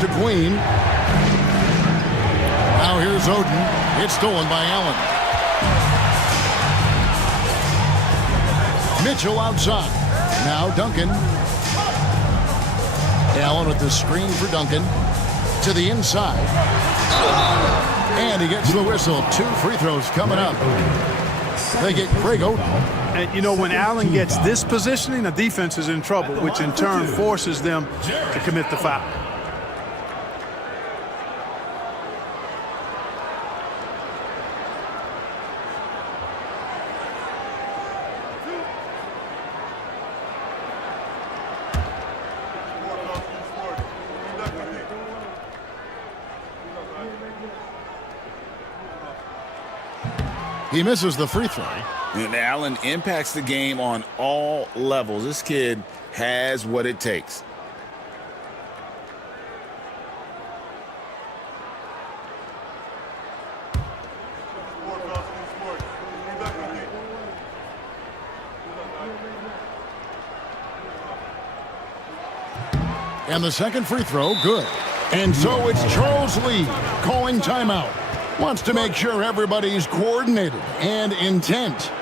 To Queen. Now here's Oden. It's stolen by Allen. Mitchell outside. Now Duncan. Allen with the screen for Duncan. To the inside. And he gets the whistle. 2 free throws coming up. They get Craig Oden. And, you know, when Allen gets this positioning, the defense is in trouble, which in turn forces them to commit the foul. He misses the free throw. And Allen impacts the game on all levels. This kid has what it takes. And the second free throw, good. And so it's Charles Lee calling timeout. Wants to make sure everybody's coordinated and intent.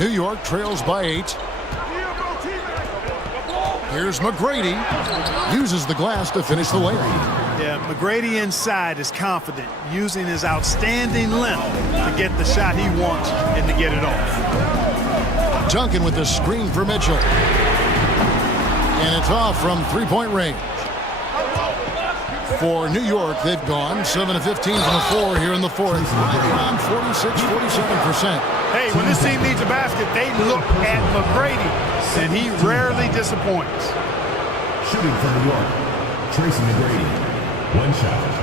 New York trails by 8. Here's McGrady. Uses the glass to finish the layup. Yeah, McGrady inside is confident, using his outstanding length to get the shot he wants and to get it off. Duncan with the screen for Mitchell. And it's off from three-point range. For New York, they've gone 7 of 15 from the floor here in the fourth. Right around 46-47%. Hey, when this team needs a basket, they look at McGrady, and he rarely disappoints. Shooting for New York, Tracy McGrady. One shot.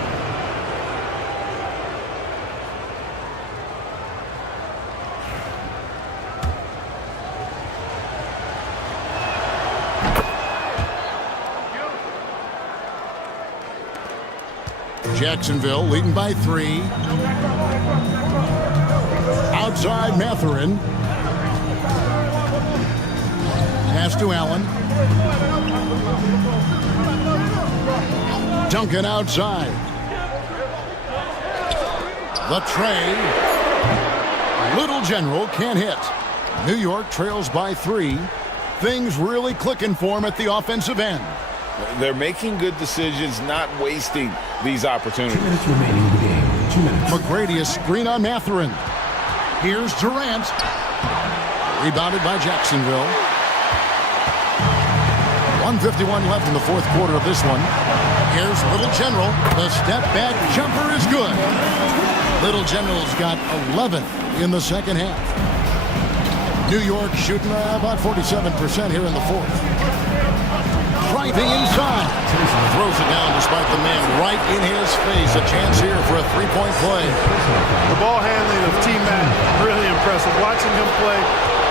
Jacksonville leading by 3. Outside Mathurin. Pass to Allen. Duncan outside. The tray. Little General can't hit. New York trails by 3. Things really clicking for him at the offensive end. They're making good decisions, not wasting these opportunities. 2 minutes remaining in the game. 2 minutes. McGrady, a screen on Mathurin. Here's Durant. Rebounded by Jacksonville. 1:51 left in the fourth quarter of this one. Here's Little General. The step back jumper is good. Little General's got 11 in the second half. New York shooting about 47% here in the fourth. Driving inside. Throws it down despite the man right in his face. A chance here for a three-point play. The ball handling of T-Mac, really impressive. Watching him play,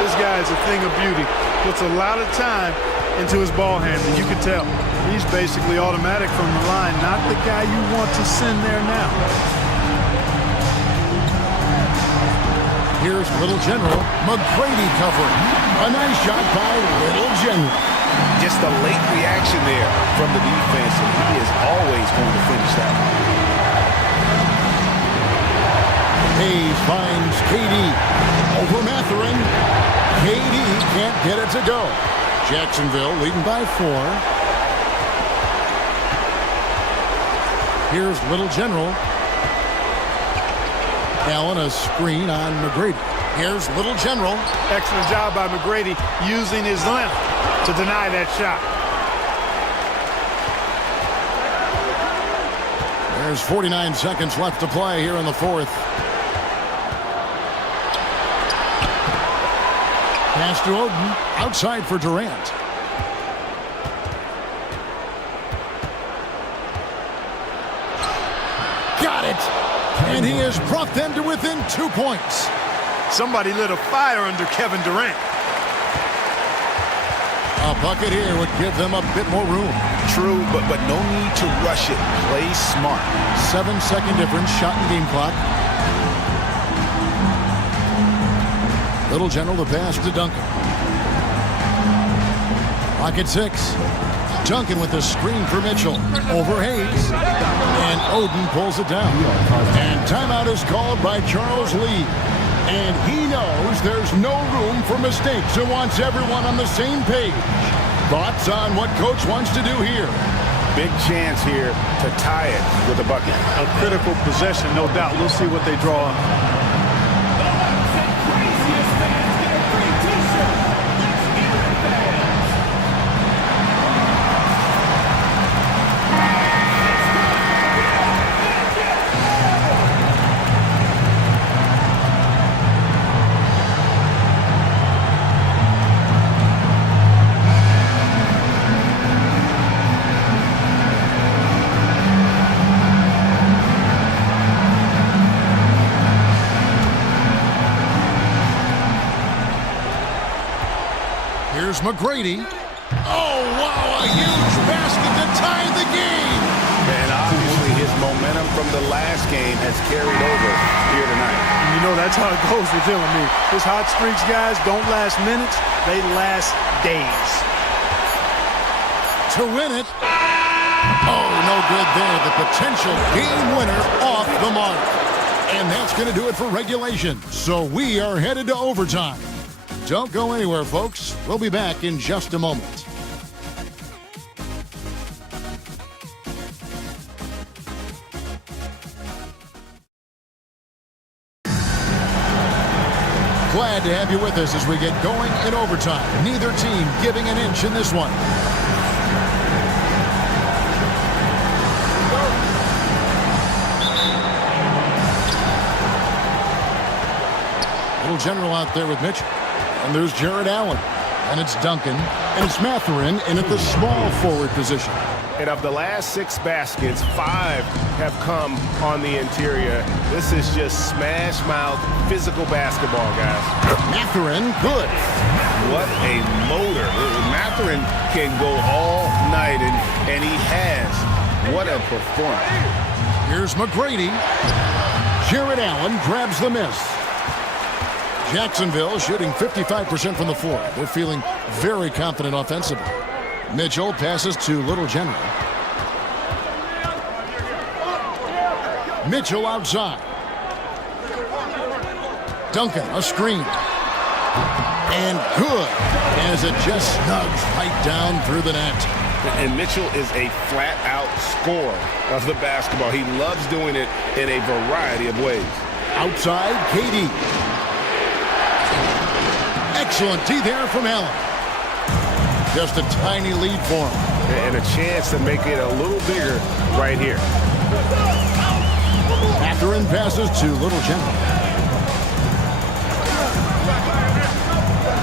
this guy is a thing of beauty. Puts a lot of time into his ball handling. You can tell. He's basically automatic from the line. Not the guy you want to send there now. Here's Little General. McGrady covering. A nice shot by Little General. Just a late reaction there from the defense, and he is always going to finish that one. Hayes finds KD over Mathurin. KD can't get it to go. Jacksonville leading by 4. Here's Little General. Allen, a screen on McGrady. Here's Little General. Excellent job by McGrady using his length to deny that shot. There's 49 seconds left to play here in the fourth. Pass to Oden. Outside for Durant. Got it. And he has brought them to within 2 points. Somebody lit a fire under Kevin Durant. A bucket here would give them a bit more room. True, but no need to rush it. Play smart. 7-second difference, shot and game clock. Little General, the pass to Duncan. Pocket 6. Duncan with the screen for Mitchell. Over Hayes. And Oden pulls it down. And timeout is called by Charles Lee. And he knows there's no room for mistakes and wants everyone on the same page. Thoughts on what Coach wants to do here? Big chance here to tie it with a bucket. A critical possession, no doubt. We'll see what they draw up. Here's McGrady. Oh, wow, a huge basket to tie the game. And obviously his momentum from the last game has carried over here tonight. You know, that's how it goes with him. I mean, his hot streaks, guys, don't last minutes. They last days. To win it. Oh, no good there. The potential game winner off the mark. And that's going to do it for regulation. So we are headed to overtime. Don't go anywhere, folks. We'll be back in just a moment. Glad to have you with us as we get going in overtime. Neither team giving an inch in this one. Little General out there with Mitchell. And there's Jared Allen. And it's Duncan. And it's Mathurin in at the small forward position. And of the last 6 baskets, 5 have come on the interior. This is just smash-mouth physical basketball, guys. Mathurin, good. What a motor. Mathurin can go all night, and he has. What a performance. Here's McGrady. Jared Allen grabs the miss. Jacksonville shooting 55% from the floor. They're feeling very confident offensively. Mitchell passes to Little General. Mitchell outside. Duncan, a screen. And good, as it just snugs right down through the net. And Mitchell is a flat-out scorer of the basketball. He loves doing it in a variety of ways. Outside, KD. Excellent D there from Allen. Just a tiny lead for him. And a chance to make it a little bigger right here. Mathurin passes to Little General.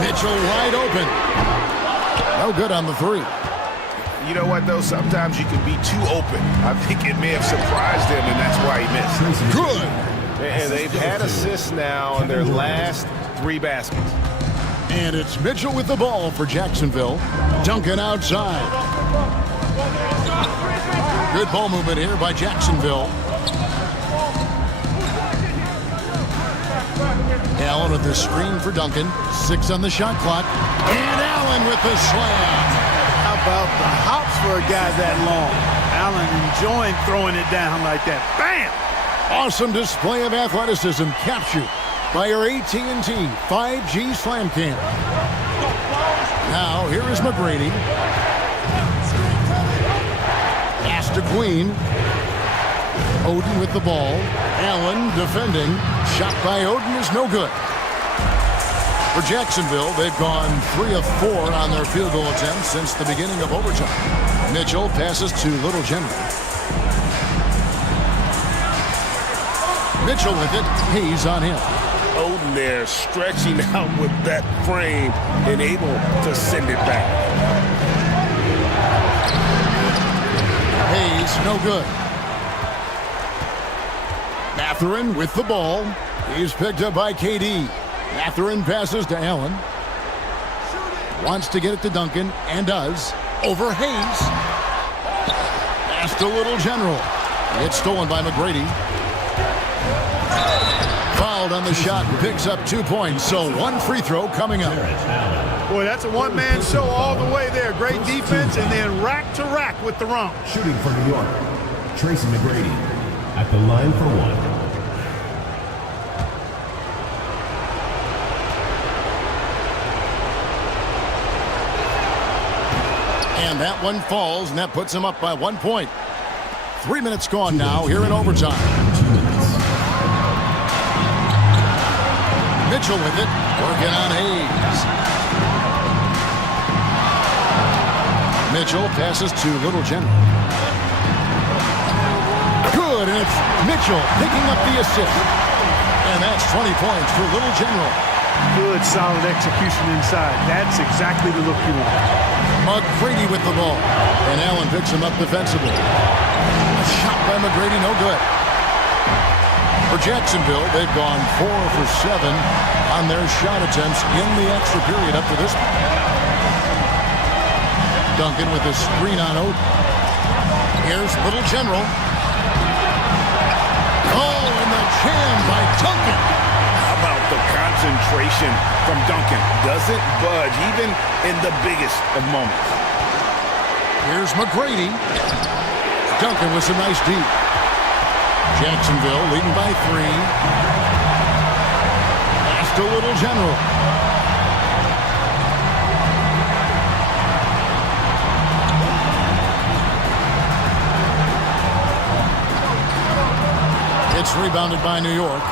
Mitchell wide open. No good on the 3. You know what, though? Sometimes you can be too open. I think it may have surprised him, and that's why he missed. Good. And they've had assists now on their last 3 baskets. And it's Mitchell with the ball for Jacksonville. Duncan outside. Good ball movement here by Jacksonville. Allen with the screen for Duncan. 6 on the shot clock. And Allen with the slam. How about the hops for a guy that long? Allen enjoying throwing it down like that. Bam! Awesome display of athleticism captured by our AT&T 5G Slam Cam. Now, here is McGrady. Pass to Queen. Oden with the ball. Allen defending. Shot by Oden is no good. For Jacksonville, they've gone 3 of 4 on their field goal attempts since the beginning of overtime. Mitchell passes to Little General. Mitchell with it. Hayes on him. Oden there stretching out with that frame and able to send it back. Hayes, no good. Mathurin with the ball. He's picked up by KD. Mathurin passes to Allen. Wants to get it to Duncan, and does. Over Hayes. Pass to Little General. It's stolen by McGrady. Fouled on the shot and picks up 2 points. So 1 free throw coming up. Boy, that's a one-man show all the way there. Great defense, and then rack to rack with the run. Shooting for New York, Tracy McGrady at the line for 1. And that one falls, and that puts him up by 1 point. 3 minutes gone now here in overtime. Mitchell with it, working on Hayes. Mitchell passes to Little General. Good, and it's Mitchell picking up the assist. And that's 20 points for Little General. Good, solid execution inside. That's exactly the look you want. McGrady with the ball. And Allen picks him up defensively. A shot by McGrady, no good. For Jacksonville, they've gone 4 for 7 on their shot attempts in the extra period up to this point. Duncan with a screen on Oden. Here's Little General. Oh, and the jam by Duncan. How about the concentration from Duncan? Doesn't budge, even in the biggest of moments. Here's McGrady. Duncan with some nice D. Jacksonville leading by 3. Pass to Little General. It's rebounded by New York.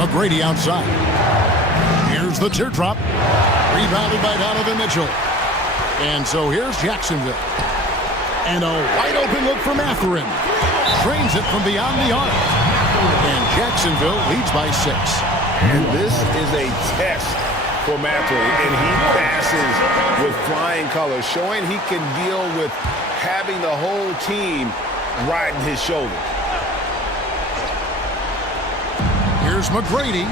McGrady outside. Here's the teardrop. Rebounded by Donovan Mitchell. And so here's Jacksonville. And a wide open look from Mathurin. Drains it from beyond the arc. And Jacksonville leads by 6. And this is a test for Mathurin. And he passes with flying colors, showing he can deal with having the whole team riding his shoulders. Here's McGrady.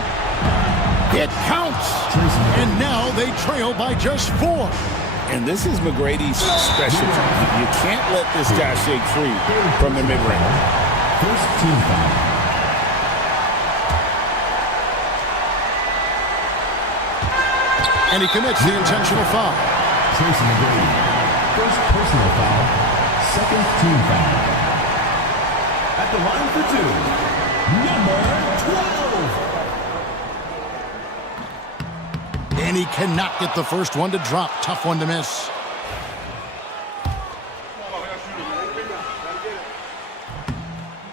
It counts. And now they trail by just 4. And this is McGrady's specialty. You can't let this guy shake free from the mid-range. First team foul. And he commits the intentional foul. Tracy McGrady. First personal foul. Second team foul. At the line for 2, number 12. And he cannot get the first one to drop. Tough one to miss.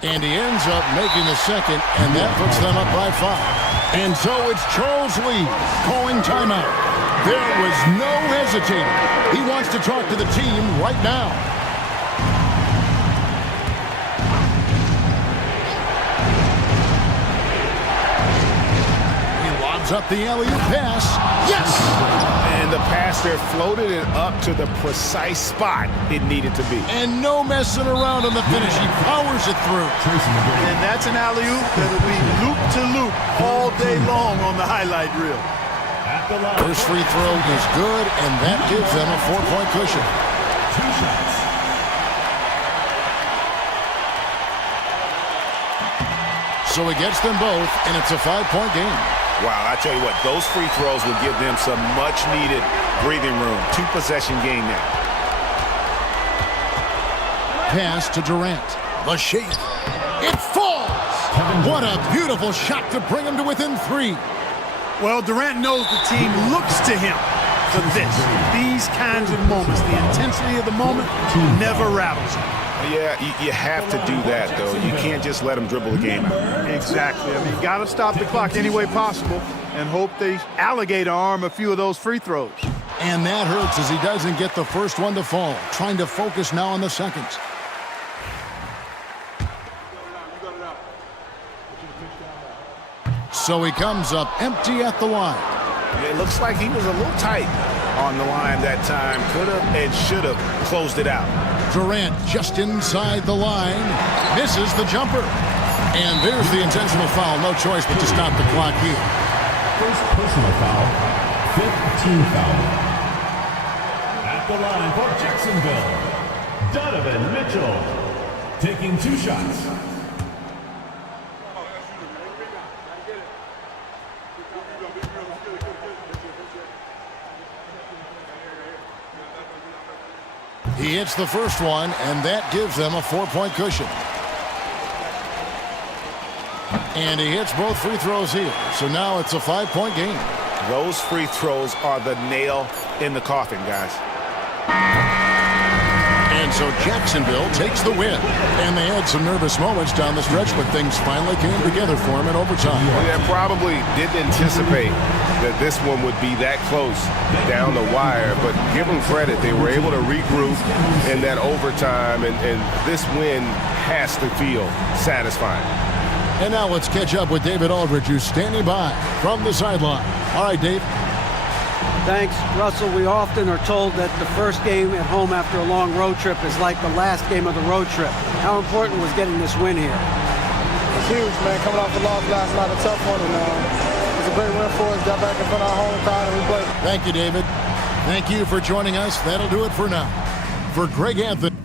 And he ends up making the second, and that puts them up by 5. And so it's Charles Lee calling timeout. There was no hesitating. He wants to talk to the team right now. Up the alley-oop pass. Yes! And the pass there floated it up to the precise spot it needed to be. And no messing around on the finish. He powers it through. And that's an alley-oop that'll be loop to loop all day long on the highlight reel. First free throw is good, and that gives them a 4-point cushion. 2 shots. So he gets them both, and it's a 5-point game. Wow, I tell you what, those free throws will give them some much-needed breathing room. 2-possession game now. Pass to Durant. The shake. It falls! What a beautiful shot to bring him to within 3. Well, Durant knows the team looks to him for this. These kinds of moments, the intensity of the moment never rattles him. Yeah, you have to do that, though. You can't just let them dribble the game out. Exactly. I mean, you got to stop the clock any way possible and hope they alligator arm a few of those free throws. And that hurts as he doesn't get the first one to fall. Trying to focus now on the second. So he comes up empty at the line. It looks like he was a little tight on the line that time. Could have and should have closed it out. Durant just inside the line. Misses the jumper. And there's the intentional foul. No choice but to stop the clock here. First personal foul. 5th team foul. At the line for Jacksonville, Donovan Mitchell. Taking 2 shots. He hits the first one, and that gives them a 4-point cushion. And he hits both free throws here. So now it's a 5-point game. Those free throws are the nail in the coffin, guys. And so Jacksonville takes the win. And they had some nervous moments down the stretch, but things finally came together for him in overtime. Well, they probably didn't anticipate that this one would be that close down the wire, but give them credit. They were able to regroup in that overtime, and this win has to feel satisfying. And now let's catch up with David Aldridge, who's standing by from the sideline. All right, Dave. Thanks, Russell. We often are told that the first game at home after a long road trip is like the last game of the road trip. How important was getting this win here? It's huge, man. Coming off the loss last night, a tough one, and it's a great win for us. Got back in front of our home crowd, and we played. Thank you, David. Thank you for joining us. That'll do it for now. For Greg Anthony.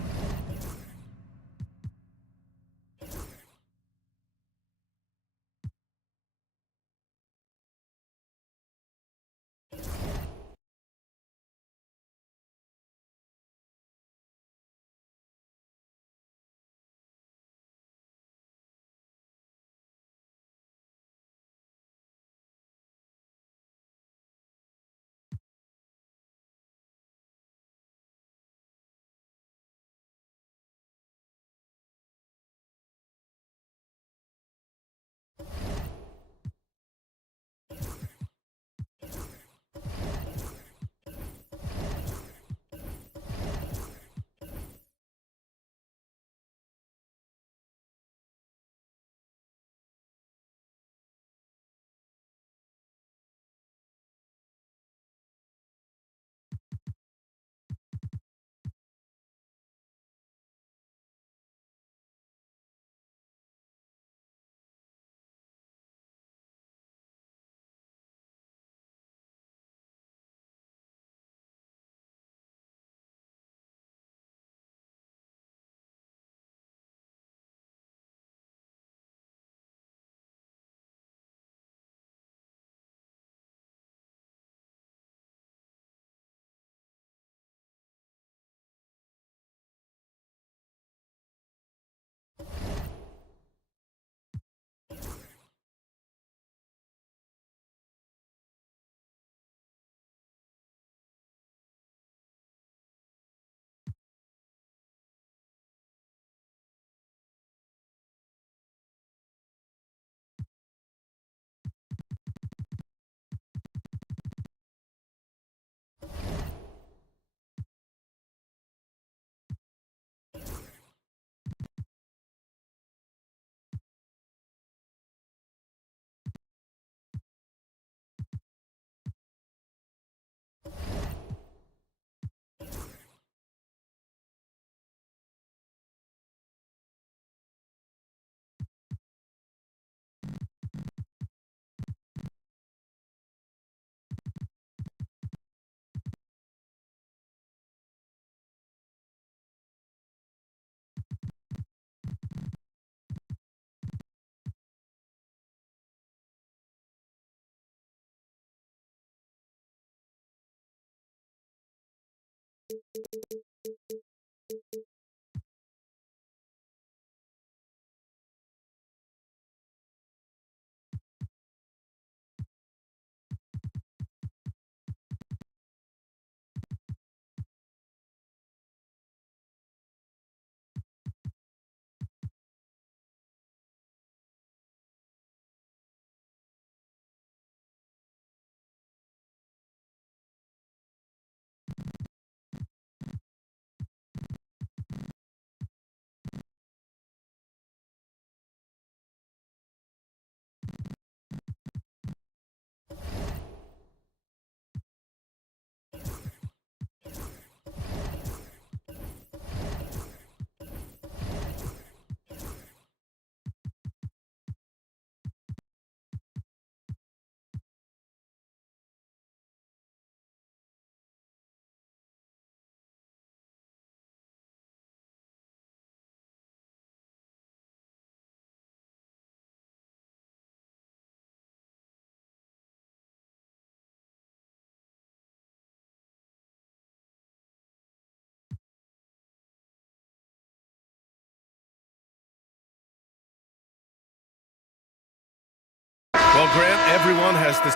Well, Grant, everyone has this.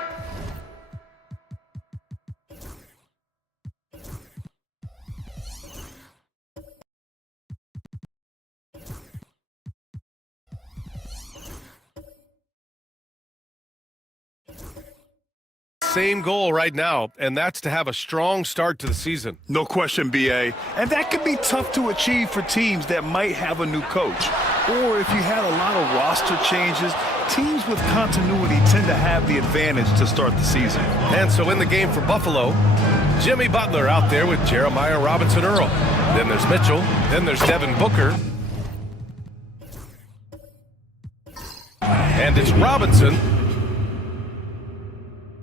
Same goal right now, and that's to have a strong start to the season. No question, BA. And that can be tough to achieve for teams that might have a new coach. Or if you had a lot of roster changes, teams with continuity tend to have the advantage to start the season. And so in the game for Buffalo, Jimmy Butler out there with Jeremiah Robinson-Earl. Then there's Mitchell. Then there's Devin Booker. And it's Robinson.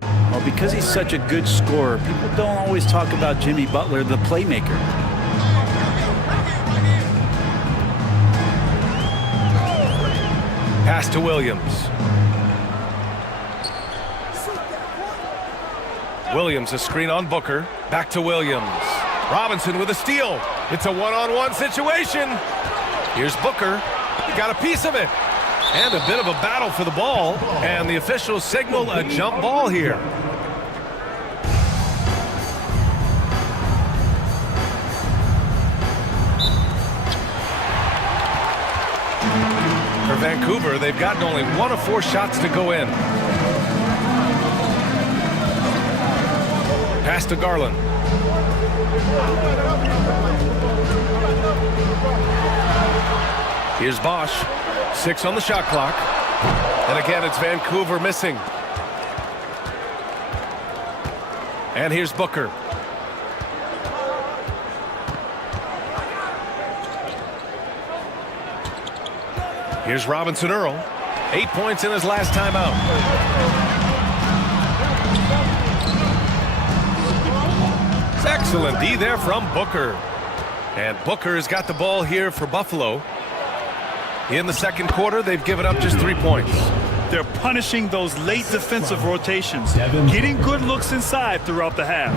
Well, because he's such a good scorer, people don't always talk about Jimmy Butler, the playmaker. Pass to Williams. Williams, a screen on Booker. Back to Williams. Robinson with a steal. It's a one-on-one situation. Here's Booker. He got a piece of it. And a bit of a battle for the ball. And the officials signal a jump ball here. For Vancouver, they've gotten only 1 of 4 shots to go in. Pass to Garland. Here's Bosch. 6 on the shot clock. And again, it's Vancouver missing. And here's Booker. Here's Robinson-Earl. 8 points in his last time out. It's excellent D there from Booker. And Booker has got the ball here for Buffalo. In the second quarter, they've given up just 3 points. They're punishing those late defensive rotations, getting good looks inside throughout the half.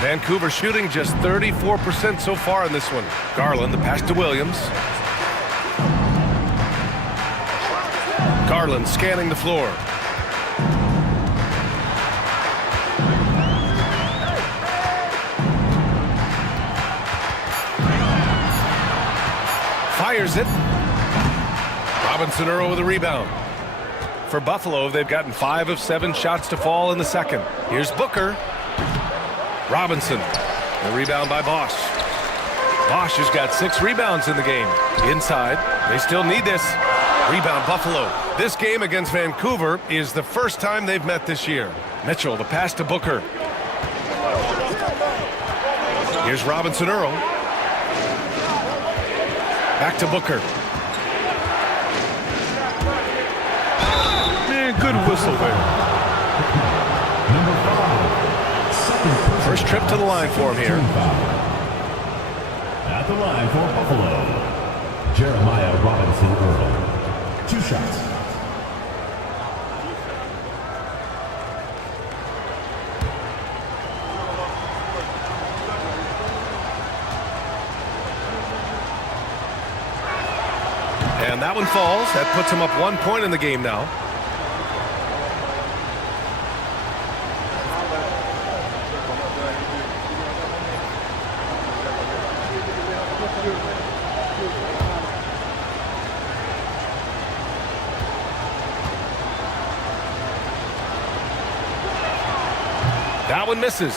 Vancouver shooting just 34% so far in this one. Garland, the pass to Williams. Garland scanning the floor. Fires it. Robinson-Earl with a rebound. For Buffalo, they've gotten 5 of 7 shots to fall in the second. Here's Booker. Robinson. The rebound by Bosch. Bosch has got 6 rebounds in the game. Inside. They still need this. Rebound Buffalo. This game against Vancouver is the first time they've met this year. Mitchell, the pass to Booker. Here's Robinson-Earl. Back to Booker. Man, good whistle there. First trip to the line for him here. At the line for Buffalo, Jeremiah Robinson-Earl. 2 shots. And that one falls. That puts him up 1 point in the game now. That one misses.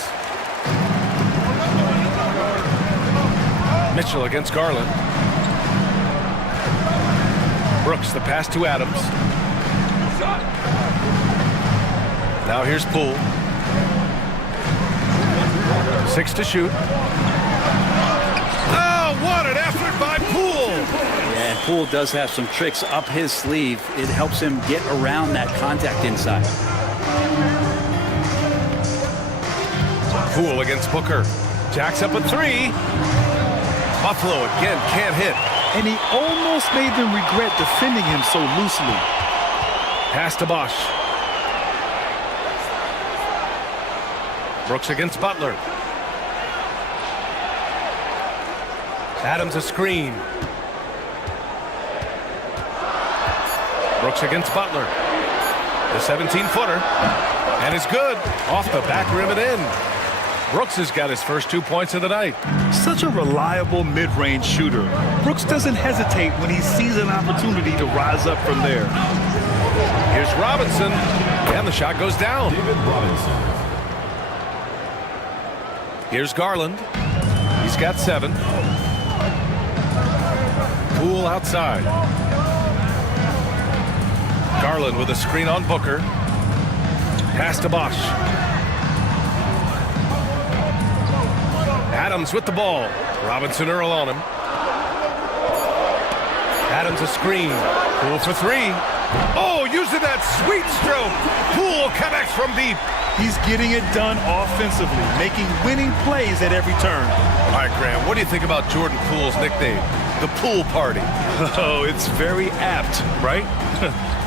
Mitchell against Garland. Brooks, the pass to Adams. Now here's Poole. 6 to shoot. Oh, what an effort by Poole! Yeah, Poole does have some tricks up his sleeve. It helps him get around that contact inside. Poole against Booker. Jacks up a 3. Buffalo again can't hit. And he almost made them regret defending him so loosely. Pass to Bosch. Brooks against Butler. Adams a screen. Brooks against Butler. The 17-footer. And it's good. Off the back rim and in. Brooks has got his first 2 points of the night. Such a reliable mid-range shooter. Brooks doesn't hesitate when he sees an opportunity to rise up from there. Here's Robinson, and the shot goes down. David Robinson. Here's Garland. He's got 7. Poole outside. Garland with a screen on Booker. Pass to Bosch. Adams with the ball. Robinson Earl on him. Adams a screen. Poole for 3. Oh, using that sweet stroke. Poole connects from deep. He's getting it done offensively, making winning plays at every turn. All right, Graham, what do you think about Jordan Poole's nickname, the Poole Party? Oh, it's very apt, right?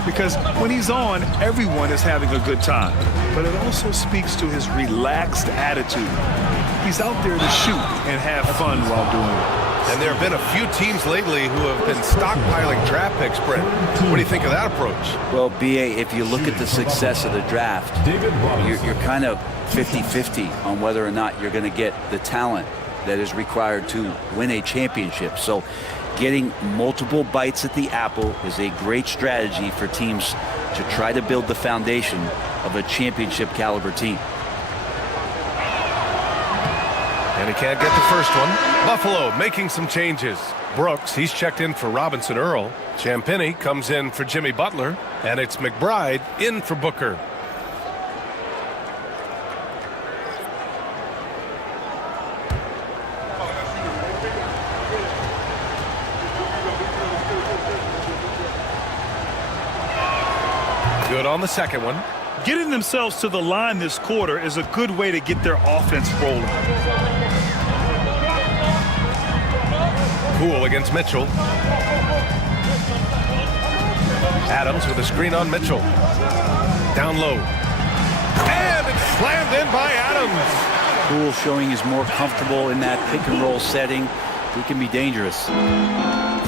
Because when he's on, everyone is having a good time. But it also speaks to his relaxed attitude. He's out there to shoot and have fun while doing it. And there have been a few teams lately who have been stockpiling draft picks, Brent. What do you think of that approach? Well, B.A., if you look at the success of the draft, you're kind of 50-50 on whether or not you're going to get the talent that is required to win a championship. So getting multiple bites at the apple is a great strategy for teams to try to build the foundation of a championship caliber team. And he can't get the first one. Buffalo making some changes. Brooks, he's checked in for Robinson Earl. Champagnie comes in for Jimmy Butler. And it's McBride in for Booker. Good on the second one. Getting themselves to the line this quarter is a good way to get their offense rolling. Poole against Mitchell. Adams with a screen on Mitchell. Down low. And it's slammed in by Adams. Poole showing he's more comfortable in that pick and roll setting. He can be dangerous.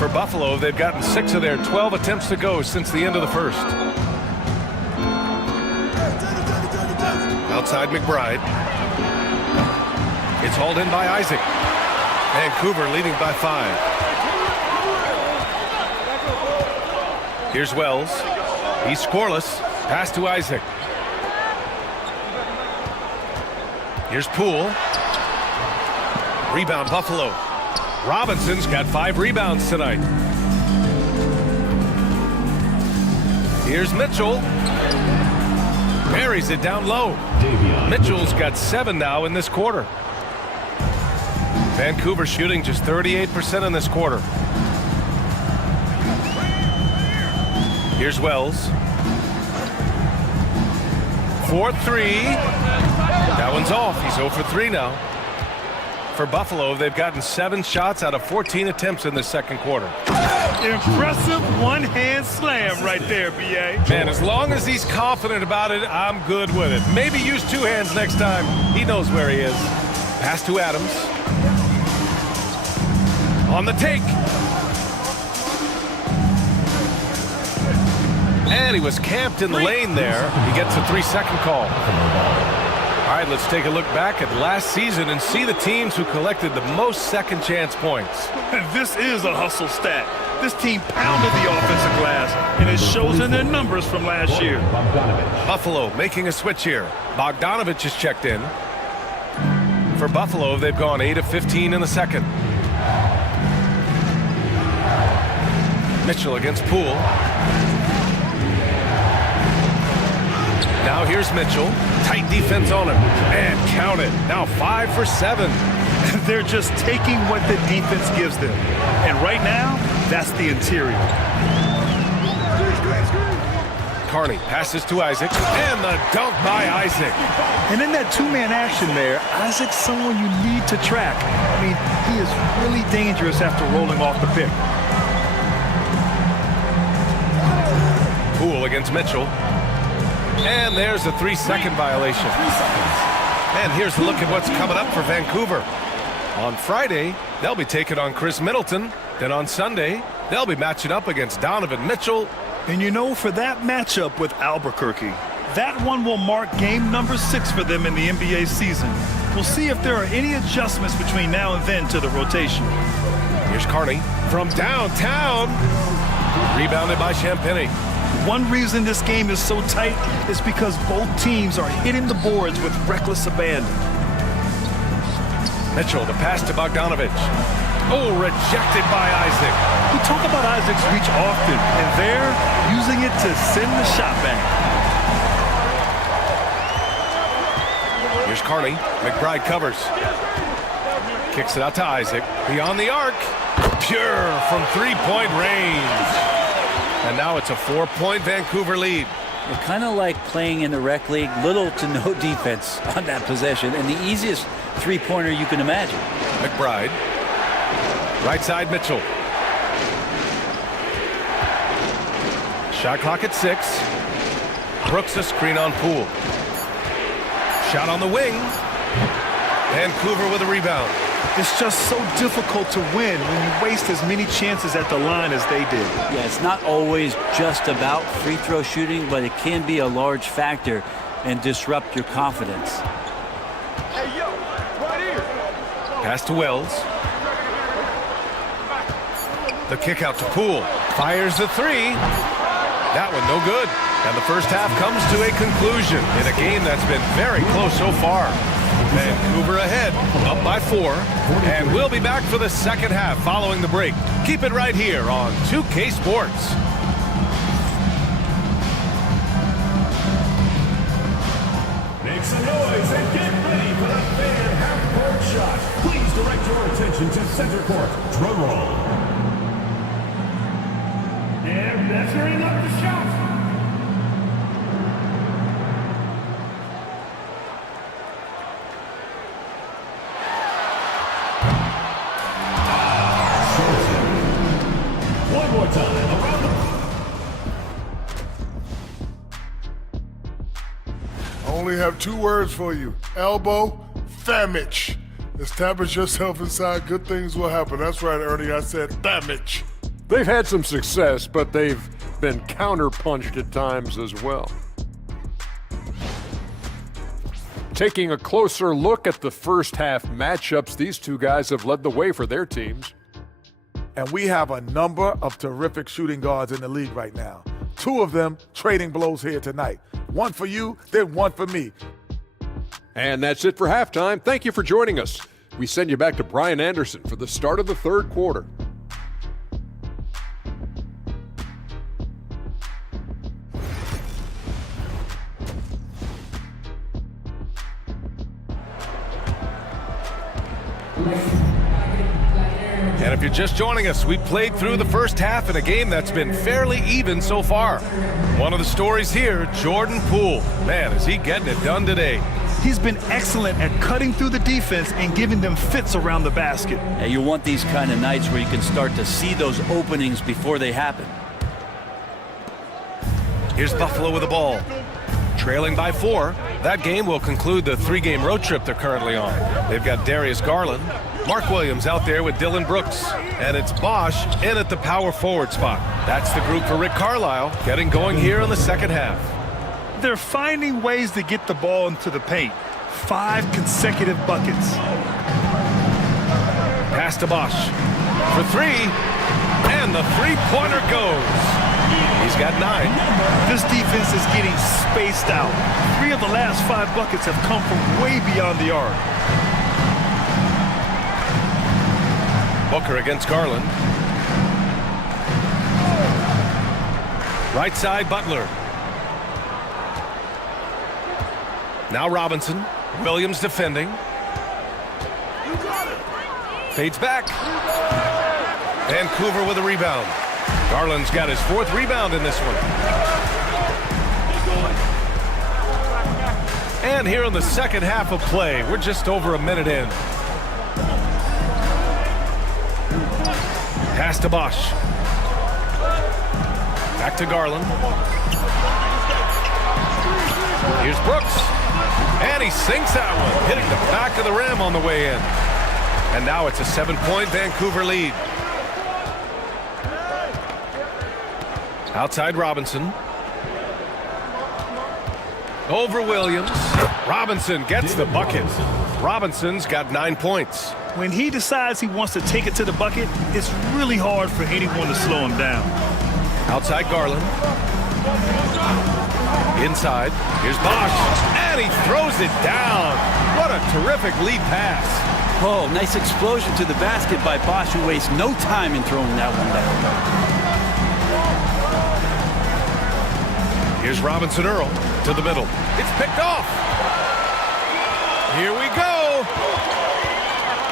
For Buffalo, they've gotten 6 of their 12 attempts to go since the end of the first. Outside McBride. It's hauled in by Isaac. Vancouver leading by 5. Here's Wells. He's scoreless. Pass to Isaac. Here's Poole. Rebound Buffalo. Robinson's got 5 rebounds tonight. Here's Mitchell. Buries it down low. Mitchell's got 7 now in this quarter. Vancouver shooting just 38% in this quarter. Here's Wells. 4-3. That one's off. He's 0 for 3 now. For Buffalo, they've gotten 7 shots out of 14 attempts in the second quarter. Impressive one-hand slam right there, B.A. Man, as long as he's confident about it, I'm good with it. Maybe use 2 hands next time. He knows where he is. Pass to Adams. On the take. And he was camped in the lane there. He gets a 3-second call. All right, let's take a look back at last season and see the teams who collected the most second chance points. This is a hustle stat. This team pounded the offensive glass, and it shows in their numbers from last year. Buffalo making a switch here. Bogdanovich is checked in. For Buffalo, they've gone 8 of 15 in the second. Mitchell against Poole. Now here's Mitchell. Tight defense on him. And count it. Now 5 for 7. They're just taking what the defense gives them. And right now, that's the interior. Carney passes to Isaac. And the dunk by Isaac. And in that two-man action there, Isaac's someone you need to track. I mean, he is really dangerous after rolling off the pick. Poole against Mitchell. And there's a 3-second violation. And here's a look at what's coming up for Vancouver. On Friday, they'll be taking on Chris Middleton. Then on Sunday, they'll be matching up against Donovan Mitchell. And you know, for that matchup with Albuquerque, that one will mark game number 6 for them in the NBA season. We'll see if there are any adjustments between now and then to the rotation. Here's Carney from downtown. Rebounded by Champagny. One reason this game is so tight is because both teams are hitting the boards with reckless abandon. Mitchell, the pass to Bogdanovich. Oh, rejected by Isaac. We talk about Isaac's reach often, and they're using it to send the shot back. Here's Carney. McBride covers. Kicks it out to Isaac. Beyond the arc. Pure from 3-point range. And now it's a 4-point Vancouver lead. It's kind of like playing in the rec league, little to no defense on that possession, and the easiest three-pointer you can imagine. McBride. Right side Mitchell. Shot clock at 6. Brooks a screen on Poole. Shot on the wing. Vancouver with a rebound. It's just so difficult to win when you waste as many chances at the line as they did. Yeah, it's not always just about free throw shooting, but it can be a large factor and disrupt your confidence. Hey, yo, right here. Pass to Wells. The kick out to Poole. Fires the 3. That one no good. And the first half comes to a conclusion in a game that's been very close so far. Vancouver ahead, up by 4. And we'll be back for the second half following the break. Keep it right here on 2K Sports. Make some noise and get ready for the fan half-court shot. Please direct your attention to center court. Drum roll. And that's where he left the shot. One more time. Around I only have 2 words for you. Elbow, famich. Establish yourself inside, good things will happen. That's right, Ernie, I said famich. They've had some success, but they've been counterpunched at times as well. Taking a closer look at the first half matchups, these two guys have led the way for their teams. And we have a number of terrific shooting guards in the league right now. 2 of them trading blows here tonight. One for you, then one for me. And that's it for halftime. Thank you for joining us. We send you back to Brian Anderson for the start of the third quarter. And if you're just joining us, we played through the first half in a game that's been fairly even so far. One of the stories here, Jordan Poole. Man, is he getting it done today. He's been excellent at cutting through the defense and giving them fits around the basket. Yeah, you want these kind of nights where you can start to see those openings before they happen. Here's Buffalo with the ball. trailing by 4. That game will conclude the 3-game road trip they're currently on. They've got Darius Garland, Mark Williams out there with Dylan Brooks, and it's Bosch in at the power forward spot. That's the group for Rick Carlisle, getting going here in the second half. They're finding ways to get the ball into the paint. 5 consecutive buckets. Pass to Bosch for 3, and the three-pointer goes. He's got 9. This defense is getting spaced out. 3 of the last 5 buckets have come from way beyond the arc. Booker against Garland. Right side, Butler. Now Robinson. Williams defending. Fades back. Vancouver with a rebound. Garland's got his 4th rebound in this one. And here in the second half of play, we're just over a minute in. Pass to Bosch. Back to Garland. Here's Brooks. And he sinks that one, hitting the back of the rim on the way in. And now it's a 7-point Vancouver lead. Outside Robinson. Over Williams. Robinson gets the bucket. Robinson's got 9 points. When he decides he wants to take it to the bucket, it's really hard for anyone to slow him down. Outside Garland. Inside. Here's Bosch. And he throws it down. What a terrific lead pass. Oh, nice explosion to the basket by Bosch, who wastes no time in throwing that one down. Here's Robinson Earl to the middle. It's picked off. Here we go.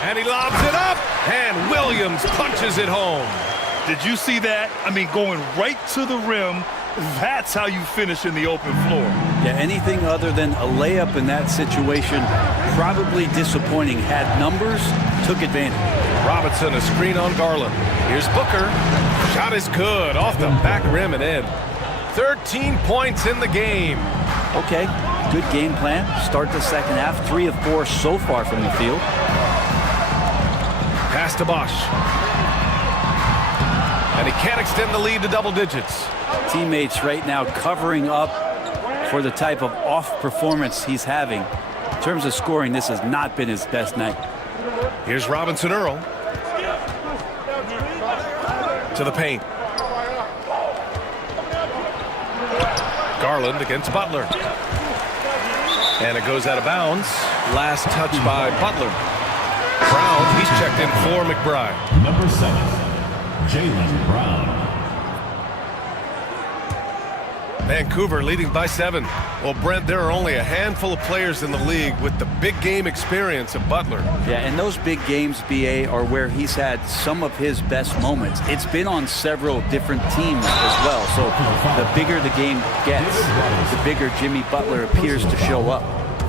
And he lobs it up. And Williams punches it home. Did you see that? I mean, going right to the rim. That's how you finish in the open floor. Yeah, anything other than a layup in that situation, probably disappointing. Had numbers, took advantage. Robinson, a screen on Garland. Here's Booker. Shot is good. Off the back rim and in. 13 points in the game. Okay, good game plan. Start the second half. 3 of 4 so far from the field. Pass to Bosch. And he can't extend the lead to double digits. Teammates right now covering up for the type of off performance he's having. In terms of scoring, this has not been his best night. Here's Robinson Earl. To the paint. Garland against Butler. And it goes out of bounds. Last touch by Butler. Brown, he's checked in for McBride. Number 7, Jaylen Brown. Vancouver leading by 7. Well, Brent, there are only a handful of players in the league with the big game experience of Butler. Yeah, and those big games, BA, are where he's had some of his best moments. It's been on several different teams as well. So the bigger the game gets, the bigger Jimmy Butler appears to show up.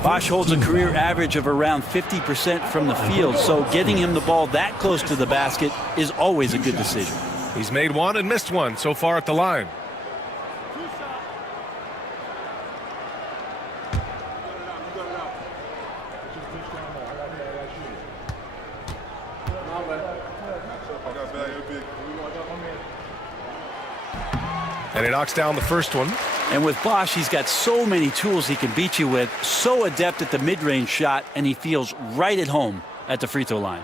Bosch holds a career average of around 50% from the field, so getting him the ball that close to the basket is always a good decision. He's made one and missed one so far at the line. And he knocks down the first one. And with Bosch, he's got so many tools he can beat you with, so adept at the mid-range shot, and he feels right at home at the free throw line.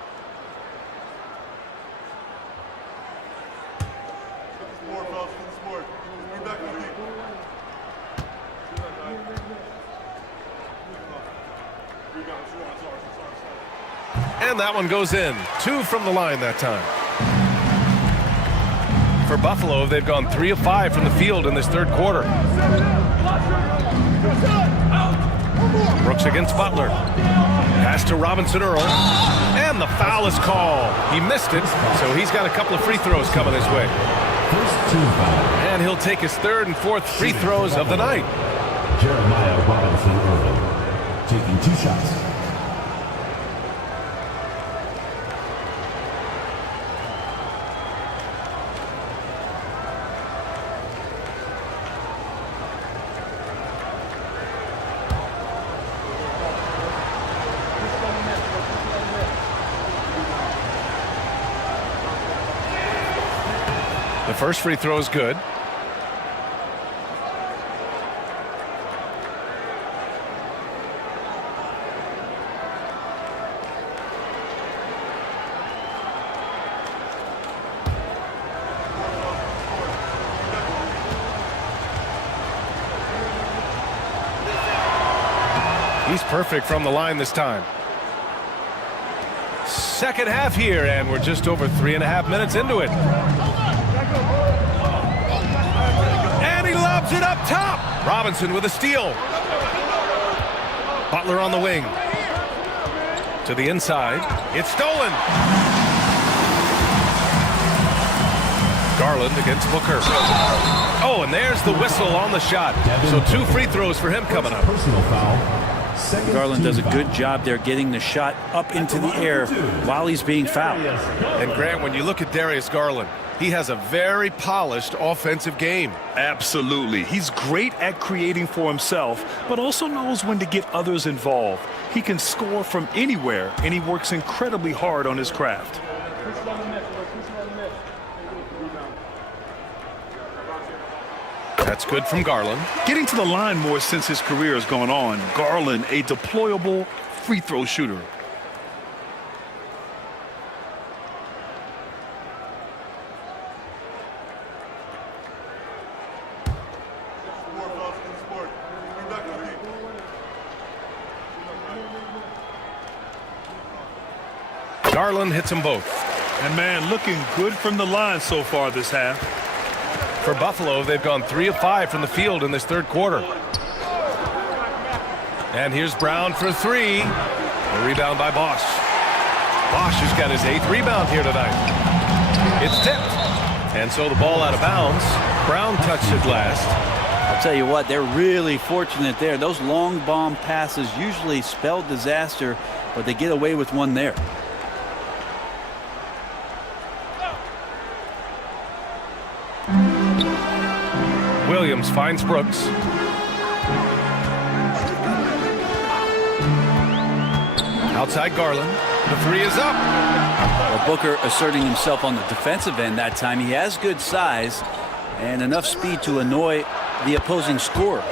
And that one goes in. 2 from the line that time. For Buffalo, they've gone 3 of 5 from the field in this third quarter. Brooks against Butler. Pass to Robinson Earl. And the foul is called. He missed it, so he's got a couple of free throws coming his way. First 2 fouls. And he'll take his 3rd and 4th free throws of the night. Jeremiah Robinson Earl taking 2 shots. The first free throw is good. He's perfect from the line this time. Second half here, and we're just over 3.5 minutes into it. And he lobs it up top. Robinson with a steal. Butler on the wing. To the inside. It's stolen. Garland against Booker. Oh, and there's the whistle on the shot. So 2 free throws for him coming up. Personal foul. Garland does a good job there getting the shot up into the air while he's being fouled. And Grant, when you look at Darius Garland, he has a very polished offensive game. Absolutely. He's great at creating for himself, but also knows when to get others involved. He can score from anywhere, and he works incredibly hard on his craft. That's good from Garland. Getting to the line more since his career has gone on. Garland, a deployable free throw shooter. Garland hits them both. And man, looking good from the line so far this half. For Buffalo, they've gone 3 of 5 from the field in this third quarter. And here's Brown for 3. A rebound by Bosch. Bosch has got his 8th rebound here tonight. It's tipped. And so the ball out of bounds. Brown touched it last. I'll tell you what, they're really fortunate there. Those long bomb passes usually spell disaster, but they get away with one there. Williams finds Brooks. Outside Garland. The 3 is up. Well, Booker asserting himself on the defensive end that time. He has good size and enough speed to annoy the opposing scorer.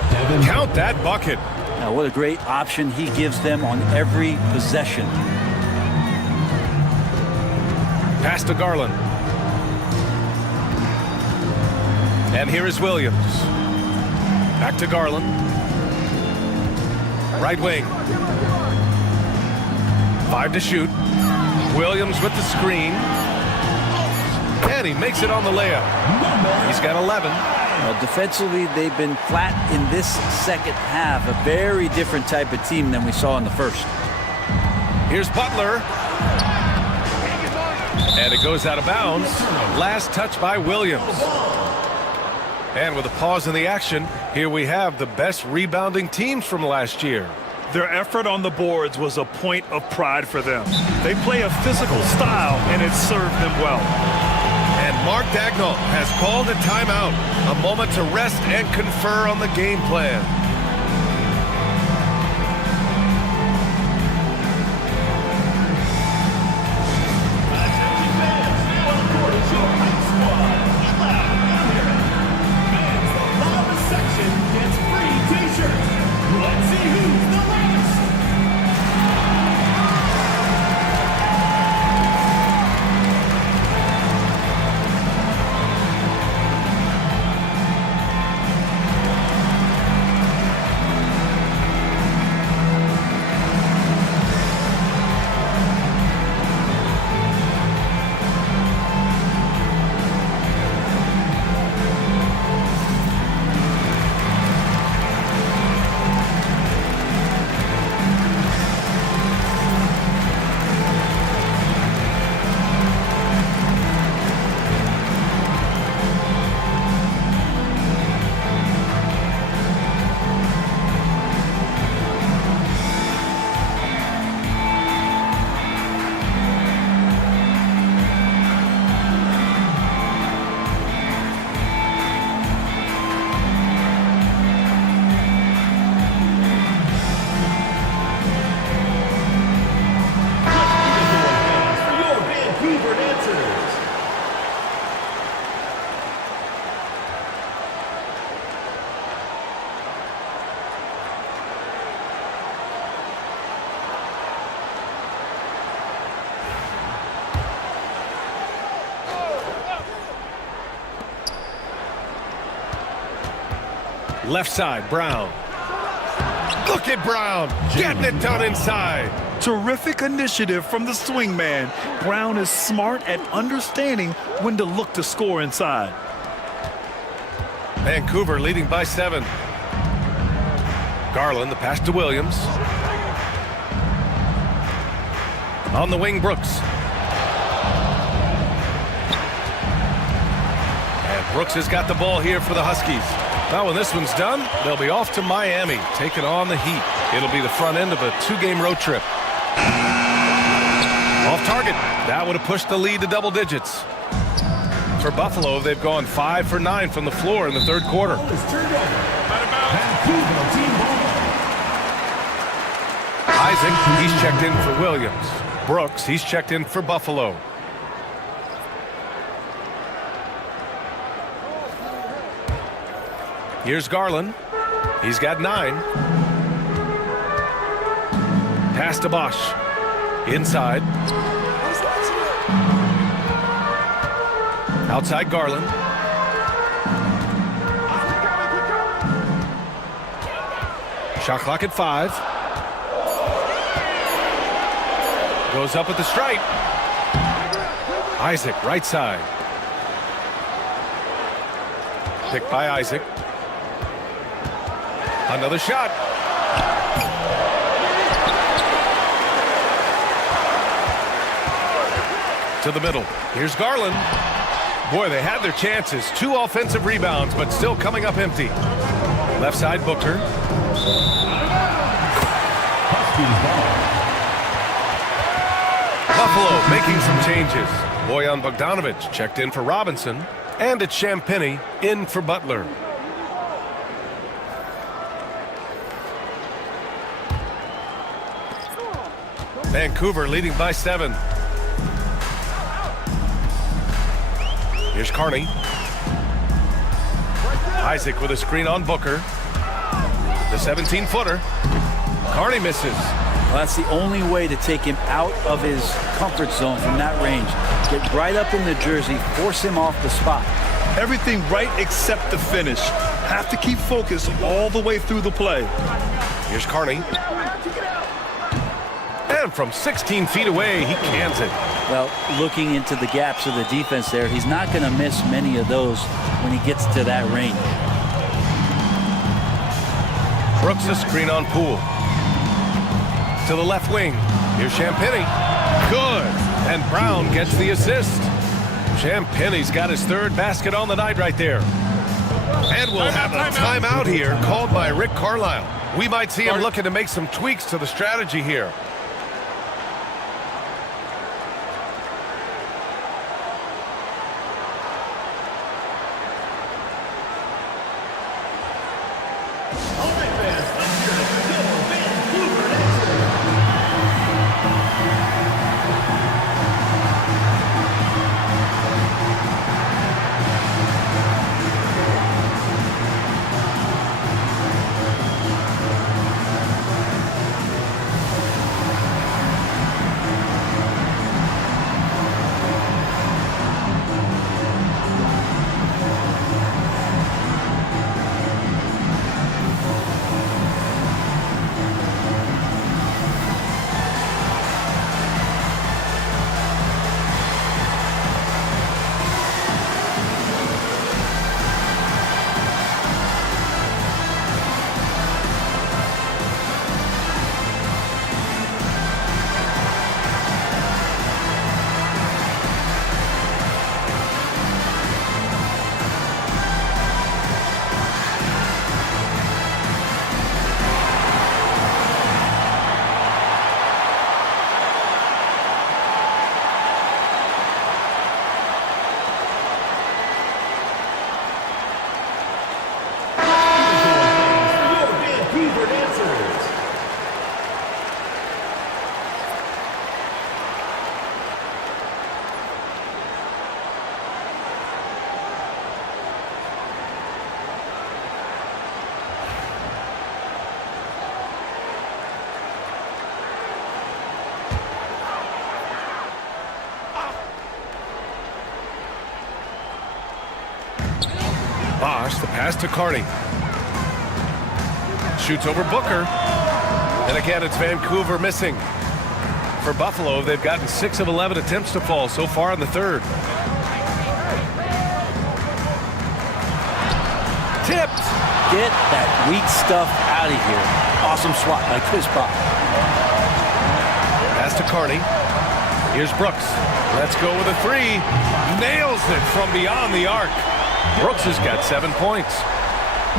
Count that bucket. Now, what a great option he gives them on every possession. Pass to Garland. And here is Williams. Back to Garland. Right wing. 5 to shoot. Williams with the screen. And he makes it on the layup. He's got 11. Well, defensively, they've been flat in this second half. A very different type of team than we saw in the first. Here's Butler. And it goes out of bounds. Last touch by Williams. And with a pause in the action, here we have the best rebounding teams from last year. Their effort on the boards was a point of pride for them. They play a physical style, and it served them well. And Mark Dagnall has called a timeout, a moment to rest and confer on the game plan. Left side, Brown. Look at Brown, getting it done inside. Terrific initiative from the swingman. Brown is smart at understanding when to look to score inside. Vancouver leading by 7. Garland, the pass to Williams. On the wing, Brooks. And Brooks has got the ball here for the Huskies. Now when this one's done, they'll be off to Miami, taking on the Heat. It'll be the front end of a 2-game road trip. Off target. That would have pushed the lead to double digits. For Buffalo, they've gone 5 for 9 from the floor in the third quarter. Isaac, he's checked in for Williams. Brooks, he's checked in for Buffalo. Here's Garland. He's got 9. Pass to Bosch. Inside. Outside Garland. Shot clock at 5. Goes up with the stripe. Isaac, right side. Picked by Isaac. Another shot. To the middle. Here's Garland. Boy, they had their chances. 2 offensive rebounds, but still coming up empty. Left side, Booker. Buffalo making some changes. Bojan Bogdanovic checked in for Robinson. And it's Champagnie in for Butler. Vancouver leading by 7. Here's Carney. Isaac with a screen on Booker. The 17-footer. Carney misses. Well, that's the only way to take him out of his comfort zone from that range. Get right up in the jersey, force him off the spot. Everything right except the finish. Have to keep focus all the way through the play. Here's Carney. And from 16 feet away, he cans it. Well, looking into the gaps of the defense there, he's not going to miss many of those when he gets to that range. Brooks a screen on Poole. To the left wing. Here's Champagnie. Good. And Brown gets the assist. Champagnie's got his 3rd basket on the night right there. And we'll have a timeout here called by Rick Carlisle. We might see him looking to make some tweaks to the strategy here. Bosch, the pass to Carney. Shoots over Booker. And again, it's Vancouver missing. For Buffalo, they've gotten 6 of 11 attempts to fall so far in the third. Tipped. Get that weak stuff out of here. Awesome swat by Chris Bosh. Pass to Carney. Here's Brooks. Let's go with a 3. Nails it from beyond the arc. Brooks has got 7 points.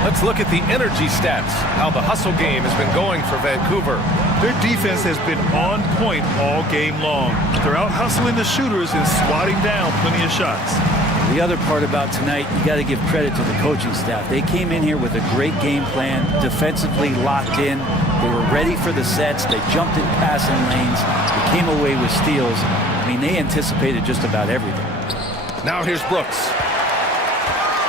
Let's look at the energy stats, how the hustle game has been going for Vancouver. Their defense has been on point all game long. They're out hustling the shooters and swatting down plenty of shots. The other part about tonight, you got to give credit to the coaching staff. They came in here with a great game plan, defensively locked in. They were ready for the sets. They jumped in passing lanes. They came away with steals. I mean, they anticipated just about everything. Now here's Brooks.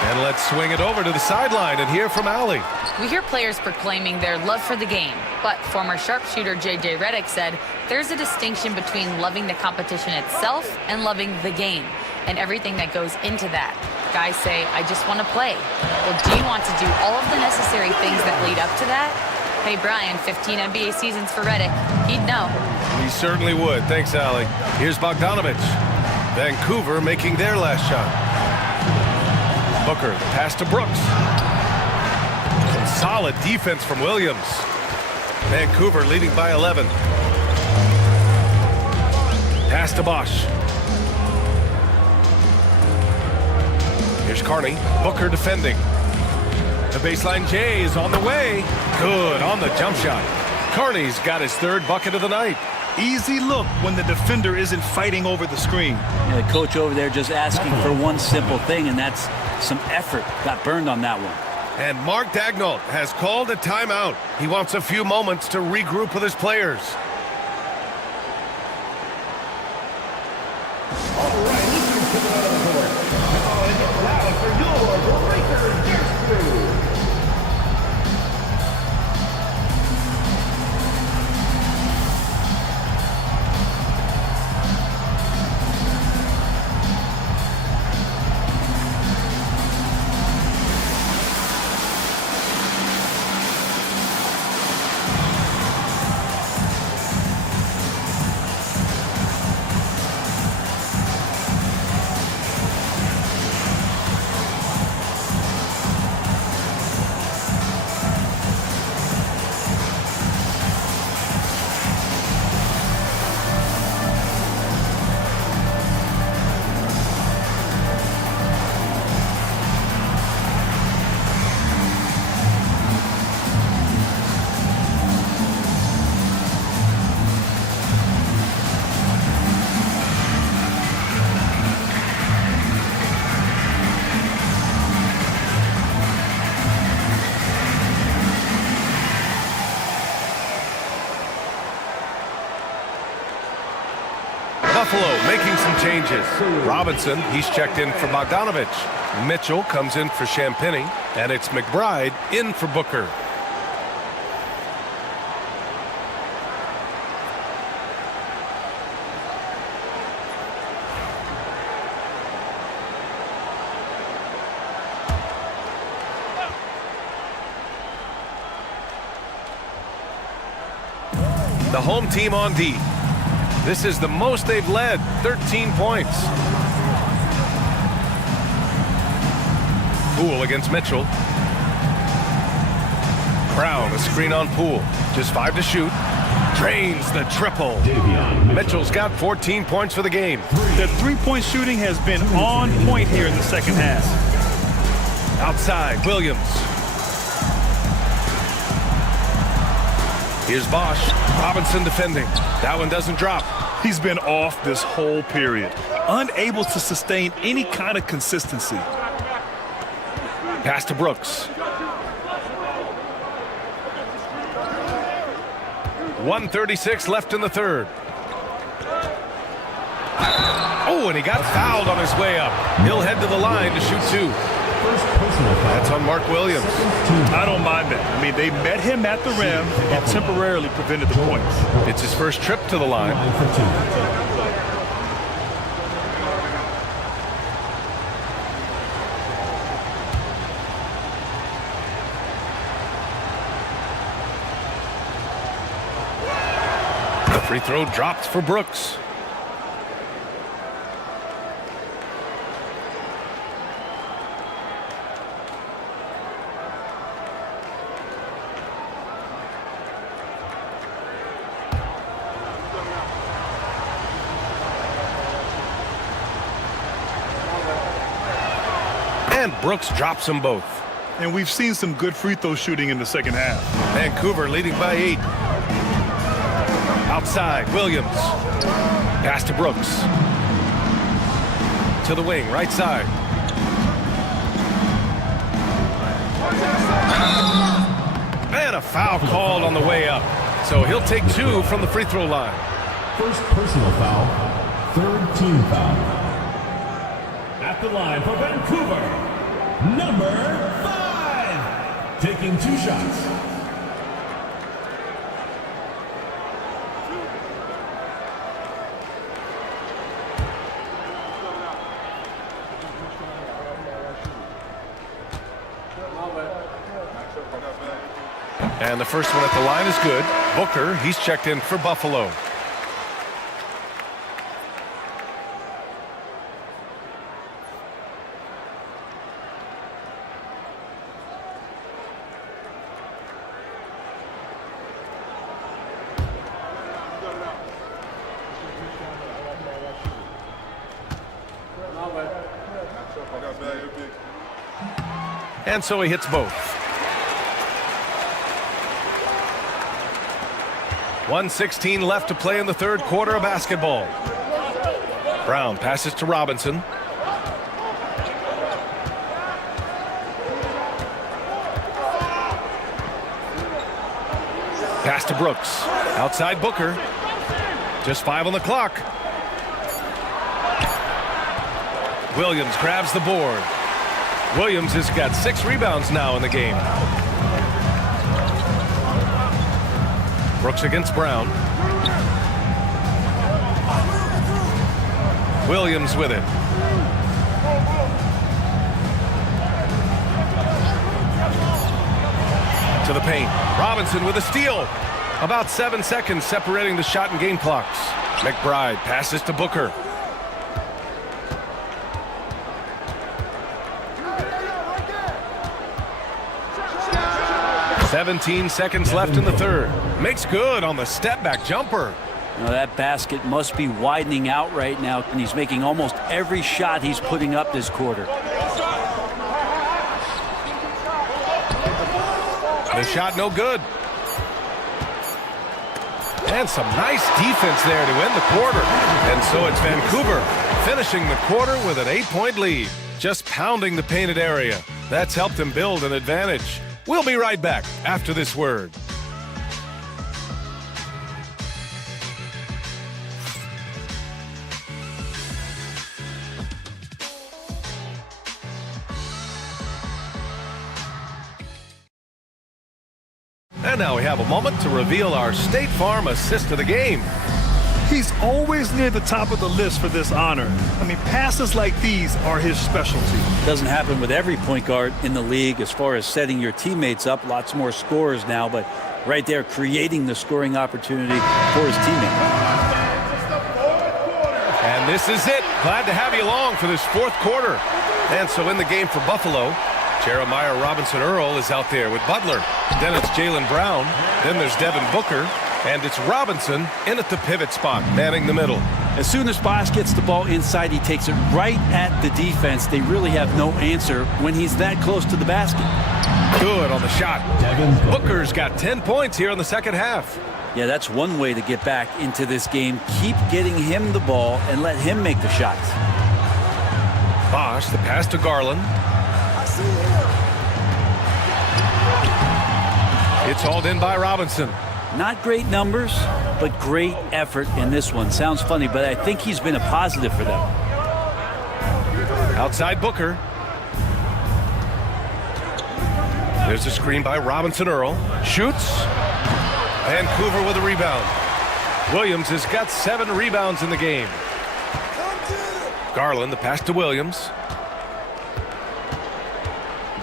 And let's swing it over to the sideline and hear from Allie. We hear players proclaiming their love for the game, but former sharpshooter J.J. Redick said there's a distinction between loving the competition itself and loving the game and everything that goes into that. Guys say, I just want to play. Well, do you want to do all of the necessary things that lead up to that? Hey, Brian, 15 NBA seasons for Redick. He'd know. He certainly would. Thanks, Allie. Here's Bogdanovich. Vancouver making their last shot. Booker, pass to Brooks. Some solid defense from Williams. Vancouver leading by 11. Pass to Bosh. Here's Carney. Booker defending. The baseline J is on the way. Good on the jump shot. Carney's got his 3rd bucket of the night. Easy look when the defender isn't fighting over the screen. Yeah, the coach over there just asking for one simple thing, and that's some effort. Got burned on that one. And Mark Daigneault has called a timeout. He wants a few moments to regroup with his players. All right, let's get out of the court. Now it's loud for your Breaker Dance Crew. Buffalo making some changes. Robinson, he's checked in for Bogdanovich. Mitchell comes in for Champagnie, and it's McBride in for Booker. The home team on D. This is the most they've led, 13 points. Poole against Mitchell. Brown, a screen on Poole. Just 5 to shoot. Drains the triple. Mitchell's got 14 points for the game. The three-point shooting has been on point here in the second half. Outside, Williams. Here's Bosh. Robinson defending. That one doesn't drop. He's been off this whole period. Unable to sustain any kind of consistency. Pass to Brooks. 1:36 left in the third. Oh, and he got fouled on his way up. He'll head to the line to shoot 2. That's on Mark Williams. I don't mind that. I mean, they met him at the rim and temporarily prevented the points. It's his first trip to the line. Free throw dropped for Brooks. And Brooks drops them both. And we've seen some good free throw shooting in the second half. Vancouver leading by 8. Outside, Williams. Pass to Brooks. To the wing, right side. And a foul called on the way up. So he'll take 2 from the free throw line. First personal foul, third team foul. At the line for Vancouver, number 5, taking 2 shots. And the first one at the line is good. Booker, he's checked in for Buffalo. And so he hits both. 1:16 left to play in the third quarter of basketball. Brown passes to Robinson. Pass to Brooks. Outside Booker. Just 5 on the clock. Williams grabs the board. Williams has got 6 rebounds now in the game. Brooks against Brown. Williams with it. To the paint. Robinson with a steal. About 7 seconds separating the shot and game clocks. McBride passes to Booker. 17 seconds left in the third. Makes good on the step-back jumper. Now that basket must be widening out right now, and he's making almost every shot he's putting up this quarter. The shot no good. And some nice defense there to end the quarter. And so it's Vancouver finishing the quarter with an 8-point lead. Just pounding the painted area. That's helped them build an advantage. We'll be right back after this word. And now we have a moment to reveal our State Farm assist of the game. He's always near the top of the list for this honor. I mean, passes like these are his specialty. Doesn't happen with every point guard in the league as far as setting your teammates up. Lots more scorers now, but right there creating the scoring opportunity for his teammate. And this is it. Glad to have you along for this fourth quarter. And so in the game for Buffalo, Jeremiah Robinson-Earl is out there with Butler. Then it's Jaylen Brown. Then there's Devin Booker. And it's Robinson in at the pivot spot, manning the middle. As soon as Bosch gets the ball inside, he takes it right at the defense. They really have no answer when he's that close to the basket. Good on the shot. Booker's got 10 points here in the second half. Yeah, that's one way to get back into this game. Keep getting him the ball and let him make the shots. Bosch, the pass to Garland. It's hauled in by Robinson. Not great numbers, but great effort in this one. Sounds funny, but I think he's been a positive for them. Outside Booker. There's a screen by Robinson-Earl. Shoots. Vancouver with a rebound. Williams has got 7 rebounds in the game. Garland, the pass to Williams.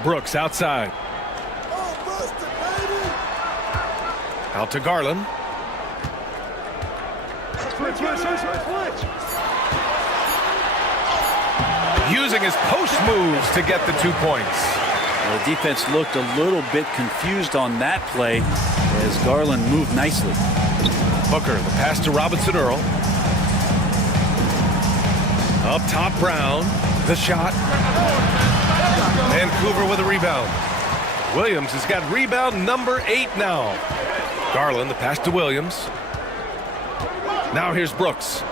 Brooks outside. Out to Garland. Using his post moves to get the 2 points. The defense looked a little bit confused on that play as Garland moved nicely. Booker, the pass to Robinson Earl. Up top, Brown. The shot. Vancouver with a rebound. Williams has got rebound number 8 now. Garland, the pass to Williams. Now here's Brooks.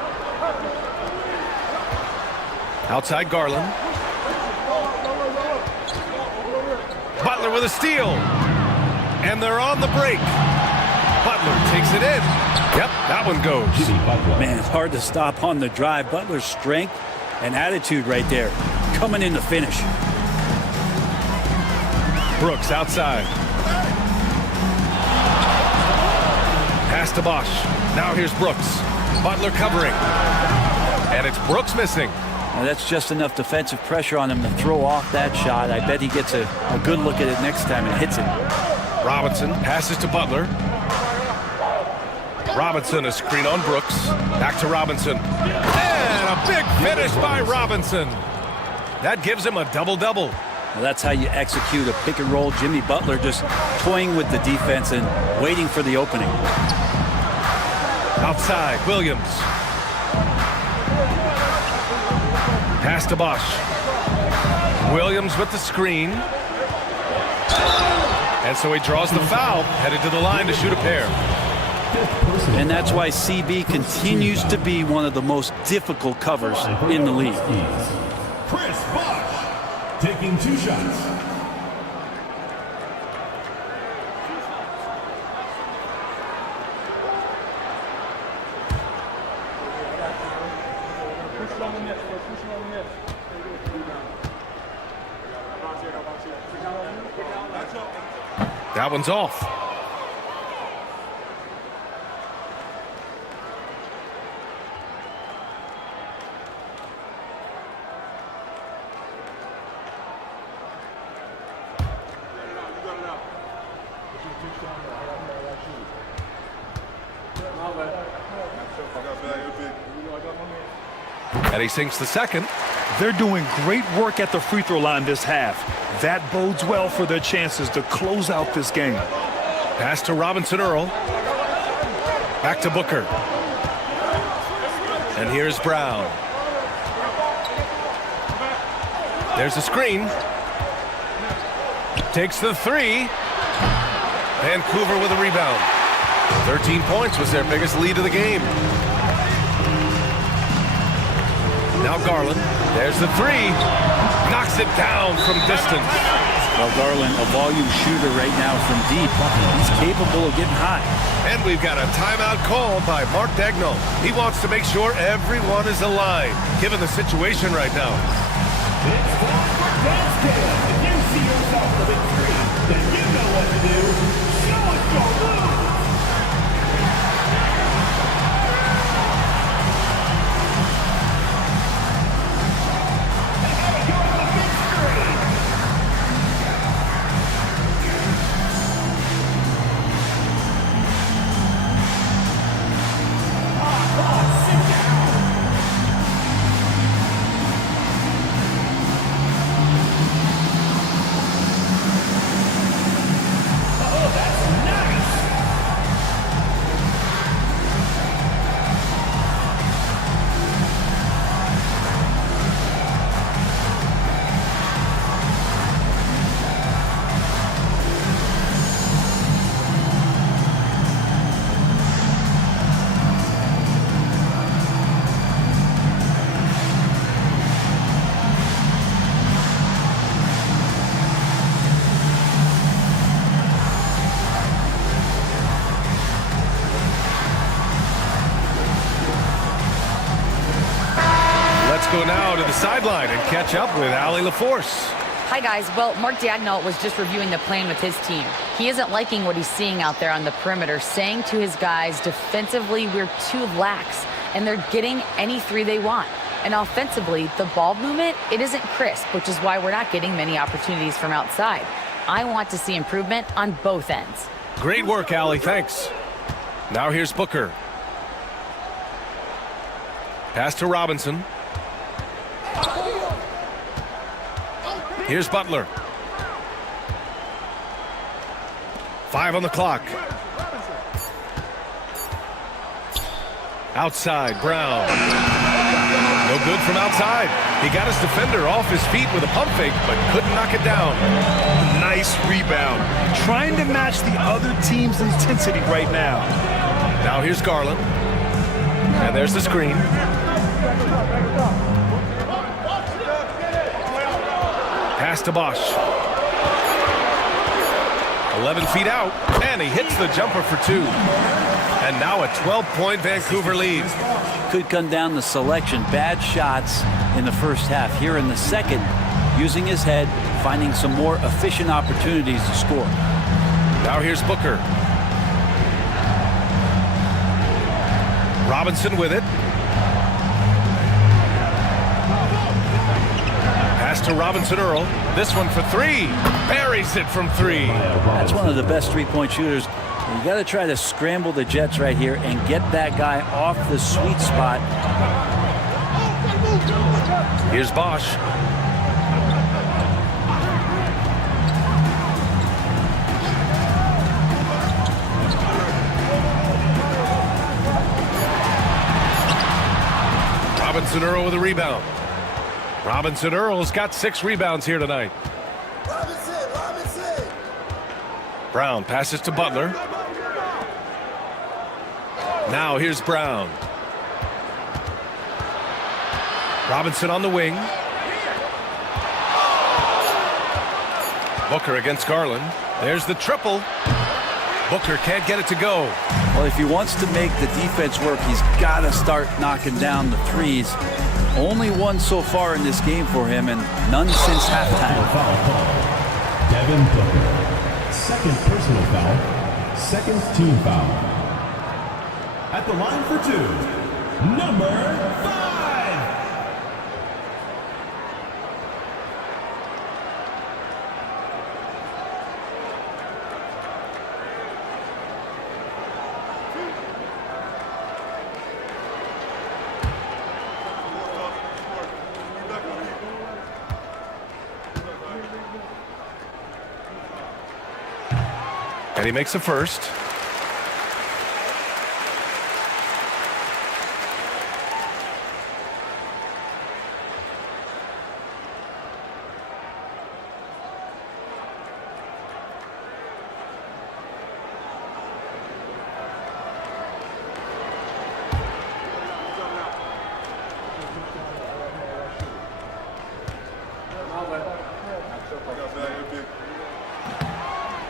Outside Garland. Butler with a steal. And they're on the break. Butler takes it in. Yep, that one goes. Man, it's hard to stop on the drive. Butler's strength and attitude right there. Coming in to finish. Brooks outside. Pass to Bosch. Now here's Brooks. Butler covering. And it's Brooks missing. Now that's just enough defensive pressure on him to throw off that shot. I bet he gets a good look at it next time and hits it. Robinson passes to Butler. Robinson, a screen on Brooks. Back to Robinson. And a big finish by Robinson. That gives him a double-double. Well, that's how you execute a pick and roll. Jimmy Butler just toying with the defense and waiting for the opening. Outside, Williams. Pass to Bosch. Williams with the screen. And so he draws the foul, headed to the line to shoot a pair. And that's why CB continues to be one of the most difficult covers in the league. Chris Bosch taking 2 shots. That one's off. And he sinks the second. They're doing great work at the free throw line this half. That bodes well for their chances to close out this game. Pass to Robinson Earl. Back to Booker. And here's Brown. There's a screen. Takes the 3. Vancouver with a rebound. 13 points was their biggest lead of the game. Now Garland. There's the 3. Knocks it down from distance. Well, Garland, a volume shooter right now from deep. He's capable of getting hot. And we've got a timeout called by Mark Daigneault. He wants to make sure everyone is aligned, given the situation right now. It's time for dance camp. If you see yourself on the big screen, then you know what to do. Show us your moves. Go now to the sideline and catch up with Allie LaForce. Hi, guys. Well, Mark Daigneault was just reviewing the plan with his team. He isn't liking what he's seeing out there on the perimeter, saying to his guys, defensively, we're too lax, and they're getting any 3 they want. And offensively, the ball movement, it isn't crisp, which is why we're not getting many opportunities from outside. I want to see improvement on both ends. Great work, Allie. Thanks. Now here's Booker. Pass to Robinson. Here's Butler. 5 on the clock. Outside, Brown. No good from outside. He got his defender off his feet with a pump fake, but couldn't knock it down. Nice rebound. Trying to match the other team's intensity right now. Now here's Garland. And there's the screen. Pass to Bosch. 11 feet out, and he hits the jumper for 2. And now a 12-point Vancouver lead. Could come down to selection. Bad shots in the first half. Here in the second, using his head, finding some more efficient opportunities to score. Now here's Booker. Robinson with it. Pass to Robinson Earl. This one for 3. Buries it from 3. That's one of the best three-point shooters. You got to try to scramble the Jets right here and get that guy off the sweet spot. Here's Bosch. Robinson Earl with a rebound. Robinson Earl's got 6 rebounds here tonight. Brown passes to Butler. Now here's Brown. Robinson on the wing. Booker against Garland. There's the triple. Booker can't get it to go. Well, if he wants to make the defense work, he's got to start knocking down the threes. Only one so far in this game for him, and none since halftime. Devin Booker. Second personal foul. Second team foul. At the line for 2, number 5. And he makes a first.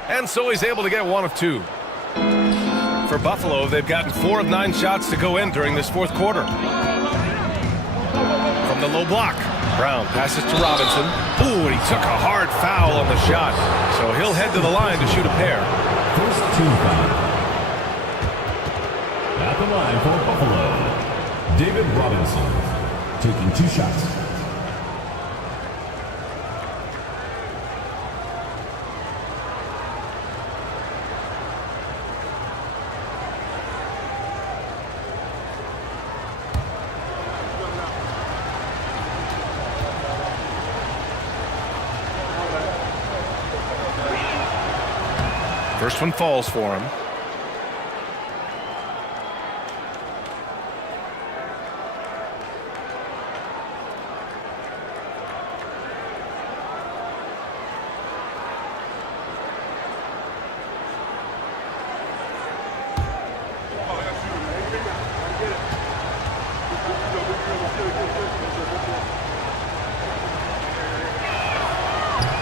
And so he's able to get 1 of 2. For Buffalo, they've gotten 4 of 9 shots to go in during this fourth quarter. From the low block, Brown passes to Robinson. Ooh, and he took a hard foul on the shot. So he'll head to the line to shoot a pair. First team foul. At the line for Buffalo, David Robinson, taking 2 shots. First one falls for him.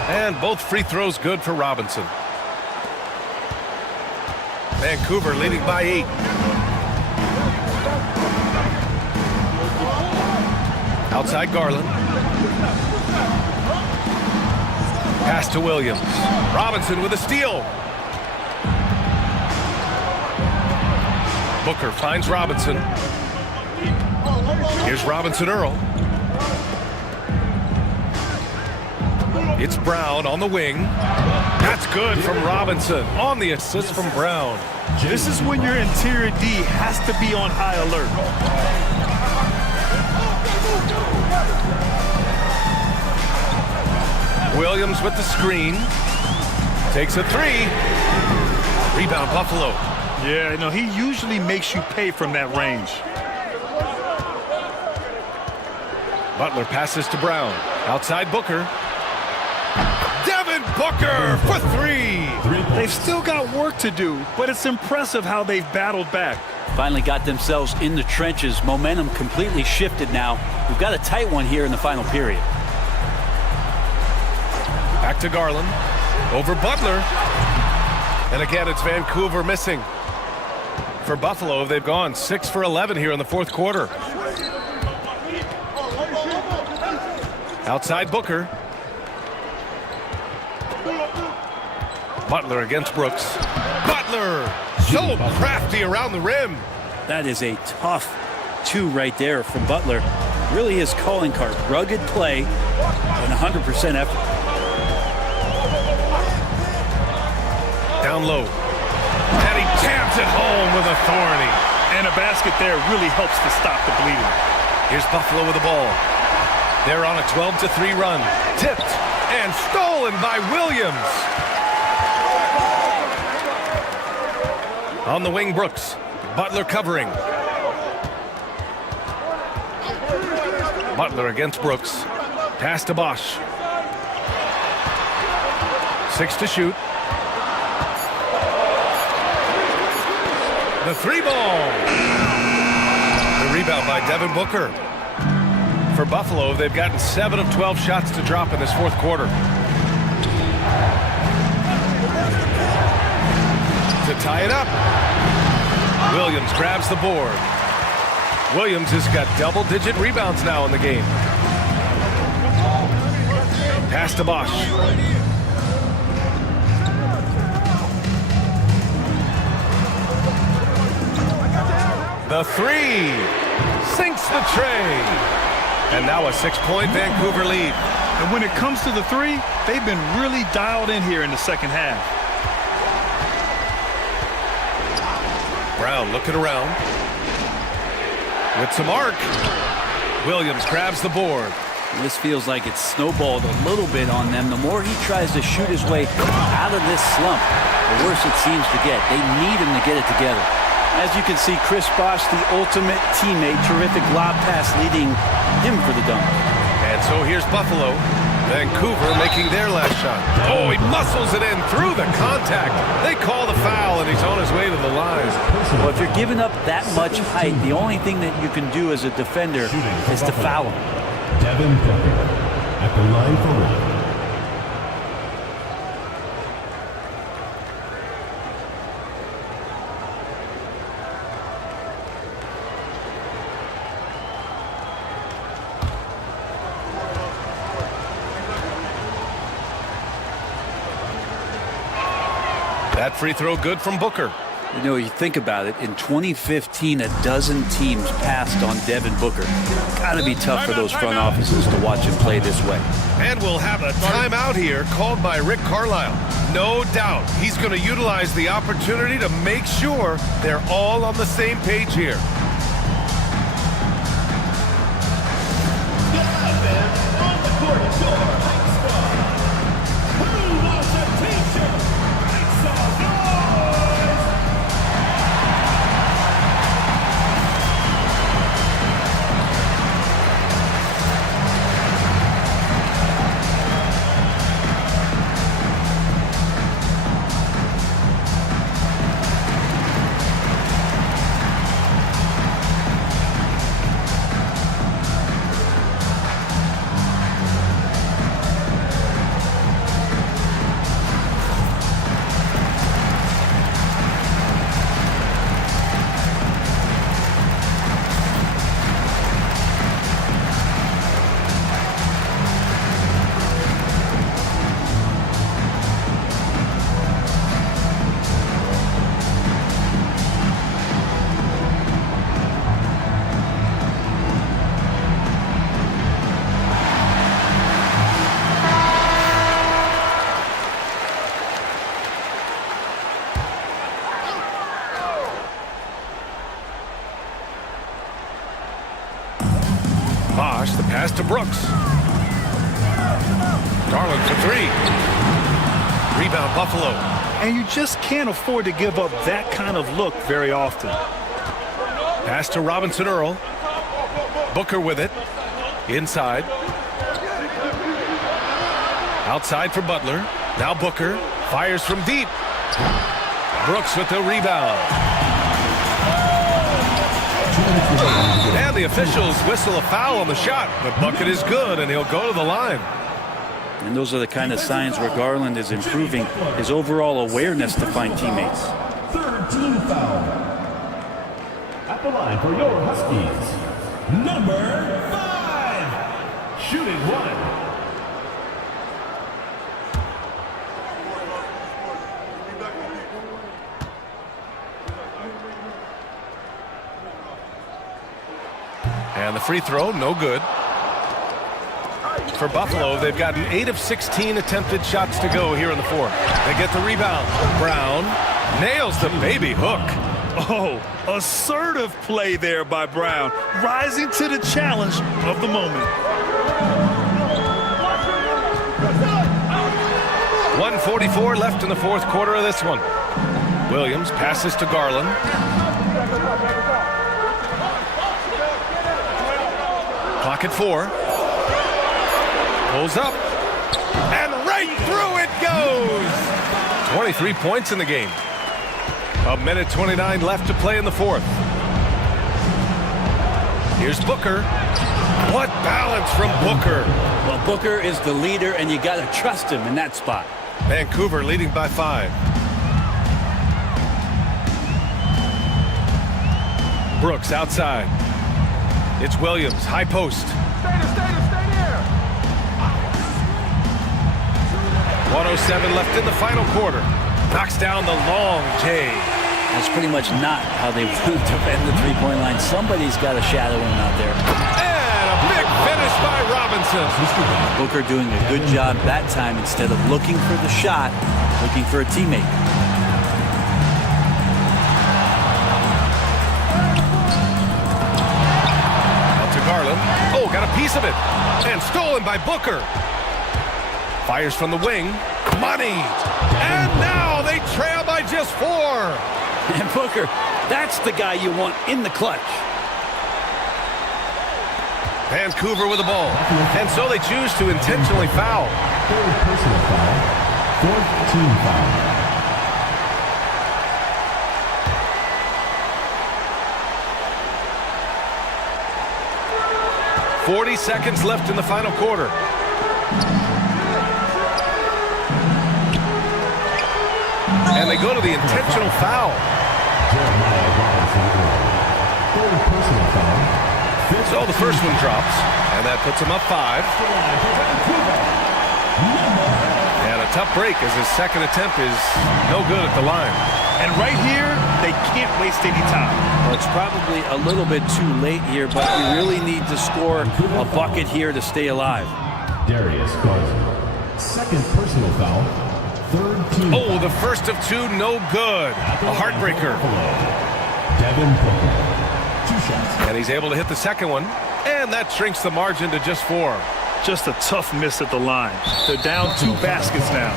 And both free throws good for Robinson. Vancouver leading by 8. Outside Garland. Pass to Williams. Robinson with a steal. Booker finds Robinson. Here's Robinson Earl. It's Brown on the wing. That's good from Robinson on the assist from Brown. This is when your interior D has to be on high alert. Williams with the screen. Takes a three. Rebound, Buffalo. Yeah, you know, he usually makes you pay from that range. Butler passes to Brown. Outside Booker. Devin Booker for three. They've still got work to do, but it's impressive how they've battled back. Finally got themselves in the trenches. Momentum completely shifted now. We've got a tight one here in the final period. Back to Garland. Over Butler. And again, it's Vancouver missing. For Buffalo, they've gone 6 for 11 here in the fourth quarter. Outside Booker. Butler against Brooks. Butler! So crafty around the rim. That is a tough two right there from Butler. Really his calling card. Rugged play and 100% effort. Down low. And he jams it home with authority. And a basket there really helps to stop the bleeding. Here's Buffalo with the ball. They're on a 12-3 run. Tipped and stolen by Williams. On the wing, Brooks. Butler covering. Butler against Brooks. Pass to Bosch. 6 to shoot. The three ball. The rebound by Devin Booker. For Buffalo, they've gotten 7 of 12 shots to drop in this fourth quarter. To tie it up. Williams grabs the board. Williams has got double-digit rebounds now in the game. Pass to Bosch. The three sinks the tray. And now a 6-point Vancouver lead. And when it comes to the three, they've been really dialed in here in the second half. Brown looking around. With some arc. Williams grabs the board. This feels like it's snowballed a little bit on them. The more he tries to shoot his way out of this slump, the worse it seems to get. They need him to get it together. As you can see, Chris Bosh, the ultimate teammate. Terrific lob pass leading him for the dunk. And so here's Buffalo. Vancouver making their last shot. Oh, he muscles it in through the contact. They call the foul, and he's on his way to the line. Well, if you're giving up that much height, the only thing that you can do as a defender is to foul him. Devin Booker at the line for one. That free throw good from Booker. You know, you think about it, in 2015, a dozen teams passed on Devin Booker. Gotta be tough for those front offices to watch him play this way. And we'll have a timeout here called by Rick Carlisle. No doubt he's going to utilize the opportunity to make sure they're all on the same page here. Bosch, the pass to Brooks. Garland for three. Rebound, Buffalo. And you just can't afford to give up that kind of look very often. Pass to Robinson Earl. Booker with it. Inside. Outside for Butler. Now Booker fires from deep. Brooks with the rebound. And the officials whistle a foul on the shot, but bucket is good, and he'll go to the line. And those are the kind of signs where Garland is improving his overall awareness to find teammates. Third team foul. At the line for your Huskies, number 5. Shooting one. And the free throw, no good. For Buffalo, they've gotten 8 of 16 attempted shots to go here in the fourth. They get the rebound. Brown nails the baby hook. Oh, assertive play there by Brown, rising to the challenge of the moment. 1:44 left in the fourth quarter of this one. Williams passes to Garland. Clock at 4. Pulls up. And right through it goes! 23 points in the game. 1:29 left to play in the fourth. Here's Booker. What balance from Booker. Well, Booker is the leader, and you got to trust him in that spot. Vancouver leading by 5. Brooks outside. It's Williams, high post. Stay there. 1:07 left in the final quarter. Knocks down the long J. That's pretty much not how they want to defend the three-point line. Somebody's got to shadow him out there. And a big finish by Robinson. Booker doing a good job that time. Instead of looking for the shot, looking for a teammate. Out to Garland. Oh, got a piece of it. And stolen by Booker. Fires from the wing. Money. And now they trail by just 4. And Booker, that's the guy you want in the clutch. Vancouver with the ball. And so they choose to intentionally foul. Third personal foul. Fourth team foul. .40 seconds left in the final quarter. And they go to the intentional foul. Third personal foul. So the first one drops, and that puts him up 5. And a tough break as his second attempt is no good at the line. And right here, they can't waste any time. Well, it's probably a little bit too late here, but you really need to score a bucket here to stay alive. Darius Garland. Second personal foul. Third team. Oh, the first of 2, no good. A heartbreaker. Devin Booker. 2 shots. And he's able to hit the second one, and that shrinks the margin to just 4. Just a tough miss at the line. They're down 2 baskets now.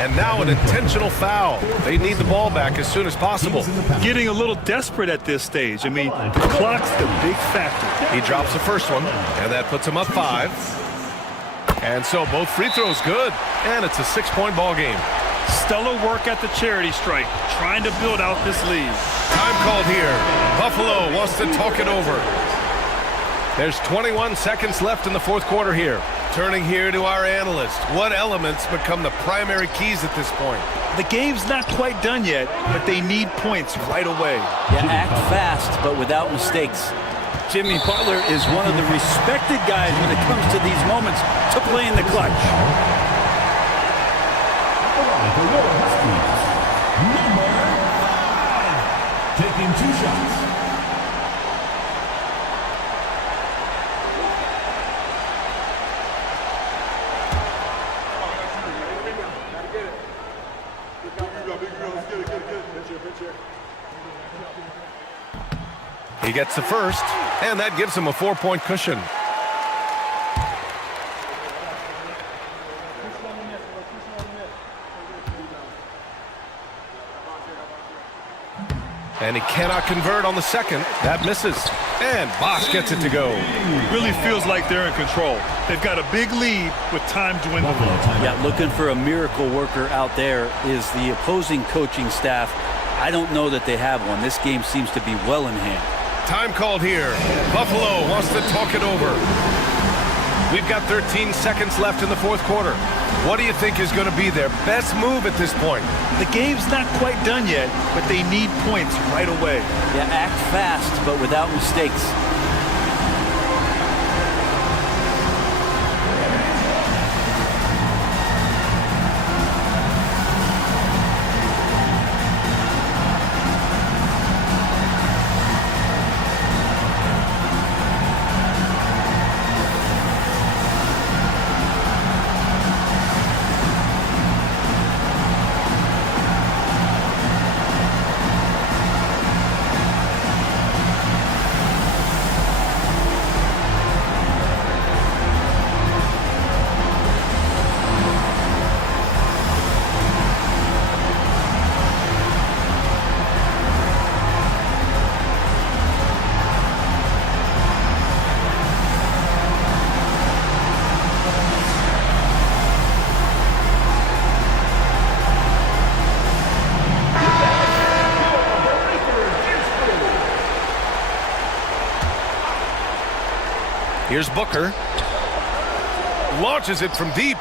And now an intentional foul. They need the ball back as soon as possible. Getting a little desperate at this stage. I mean, the clock's the big factor. He drops the first one, and that puts him up 5. And so both free throws good, and it's a 6-point ball game. Stellar work at the charity stripe, trying to build out this lead. Time called here. Buffalo wants to talk it over. There's 21 seconds left in the fourth quarter here. Turning here to our analyst. What elements become the primary keys at this point? The game's not quite done yet, but they need points right away. Yeah, act fast, but without mistakes. Jimmy Butler is one of the respected guys when it comes to these moments to play in the clutch. Number 5. Taking 2 shots. He gets the first, and that gives him a 4-point cushion. And he cannot convert on the second. That misses. And Bosch gets it to go. Really feels like they're in control. They've got a big lead with time dwindling. Yeah, looking for a miracle worker out there is the opposing coaching staff. I don't know that they have one. This game seems to be well in hand. Time called here. Buffalo wants to talk it over. We've got 13 seconds left in the fourth quarter. What do you think is going to be their best move at this point? The game's not quite done yet, but they need points right away. Yeah, act fast, but without mistakes. Here's Booker. Launches it from deep.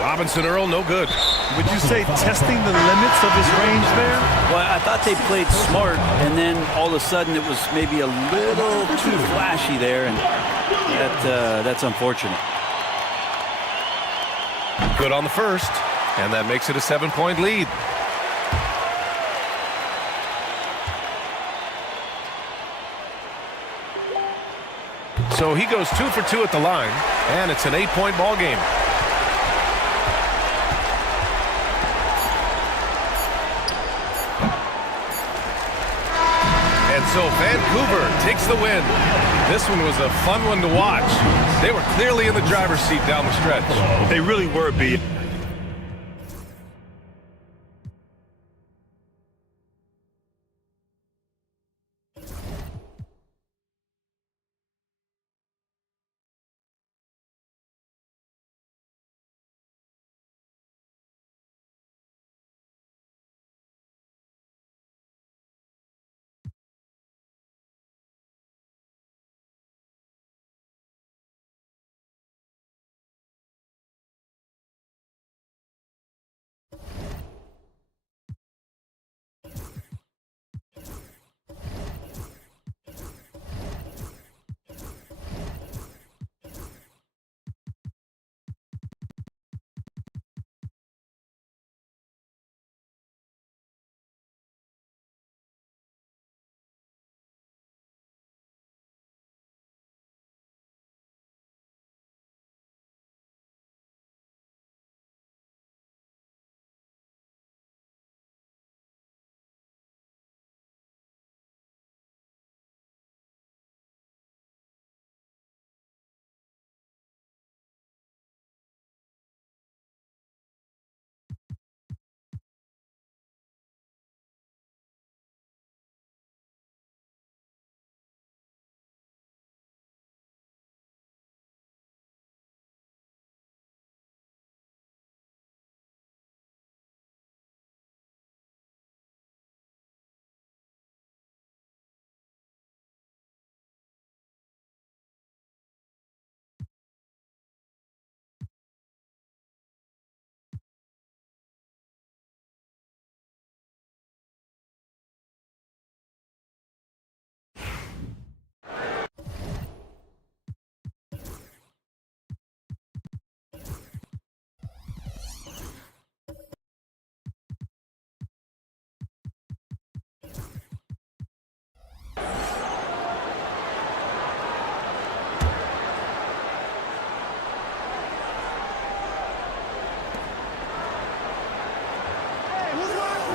Robinson Earl, no good. Would you say testing the limits of his range there? Well, I thought they played smart, and then all of a sudden it was maybe a little too flashy there, and that's unfortunate. Good on the first, and that makes it a 7-point lead. So he goes 2 for 2 at the line, and it's an 8-point ball game. And so Vancouver takes the win. This one was a fun one to watch. They were clearly in the driver's seat down the stretch. They really were, B.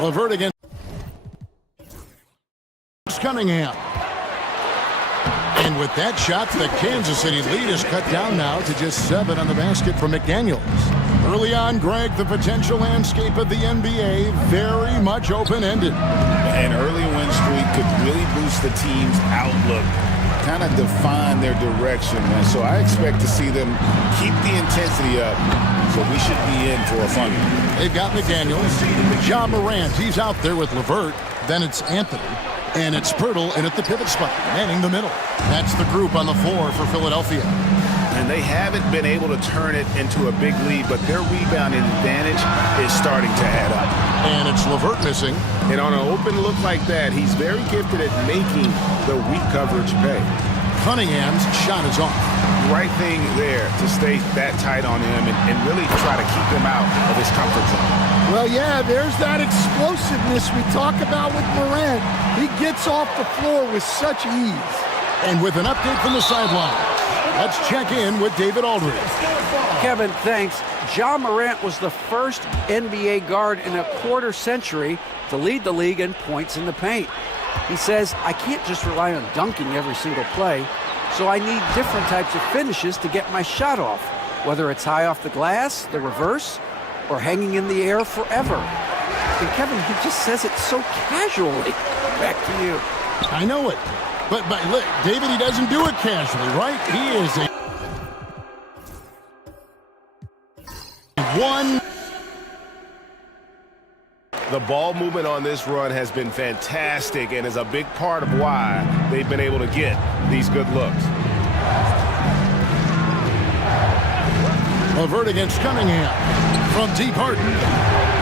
LeVert against Cunningham. And with that shot, the Kansas City lead is cut down now to just 7 on the basket for McDaniels. Early on, Greg, the potential landscape of the NBA very much open-ended. An early win streak could really boost the team's outlook, kind of define their direction. And so I expect to see them keep the intensity up. So we should be in for a fun one. They've got McDaniels. Ja Morant, he's out there with LeVert. Then it's Anthony. And it's Pirtle in at the pivot spot, manning the middle. That's the group on the floor for Philadelphia. And they haven't been able to turn it into a big lead, but their rebounding advantage is starting to add up. And it's LeVert missing. And on an open look like that, he's very gifted at making the weak coverage pay. Cunningham's shot is off. Right thing there to stay that tight on him and really try to keep him out of his comfort zone. Well, yeah, there's that explosiveness we talk about with Morant. He gets off the floor with such ease. And with an update from the sideline, let's check in with David Aldridge. Kevin, thanks. Ja Morant was the first NBA guard in a quarter century to lead the league in points in the paint. He says, I can't just rely on dunking every single play, so I need different types of finishes to get my shot off, whether it's high off the glass, the reverse, or hanging in the air forever. And Kevin, he just says it so casually. Back to you. I know it. But look, David, he doesn't do it casually, right? He is a one. The ball movement on this run has been fantastic and is a big part of why they've been able to get these good looks. LeVert against Cunningham from deep Harden.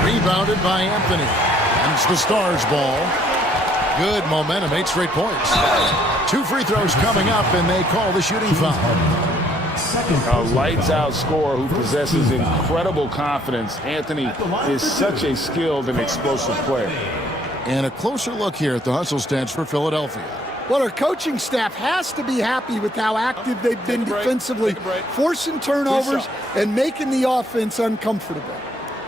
Rebounded by Anthony. And it's the Stars' ball. Good momentum, 8 straight points. 2 free throws coming up, and they call the shooting foul. A lights-out scorer who possesses incredible confidence. Anthony is such a skilled and explosive player. And a closer look here at the hustle stats for Philadelphia. Well, our coaching staff has to be happy with how active they've been defensively, forcing turnovers and making the offense uncomfortable.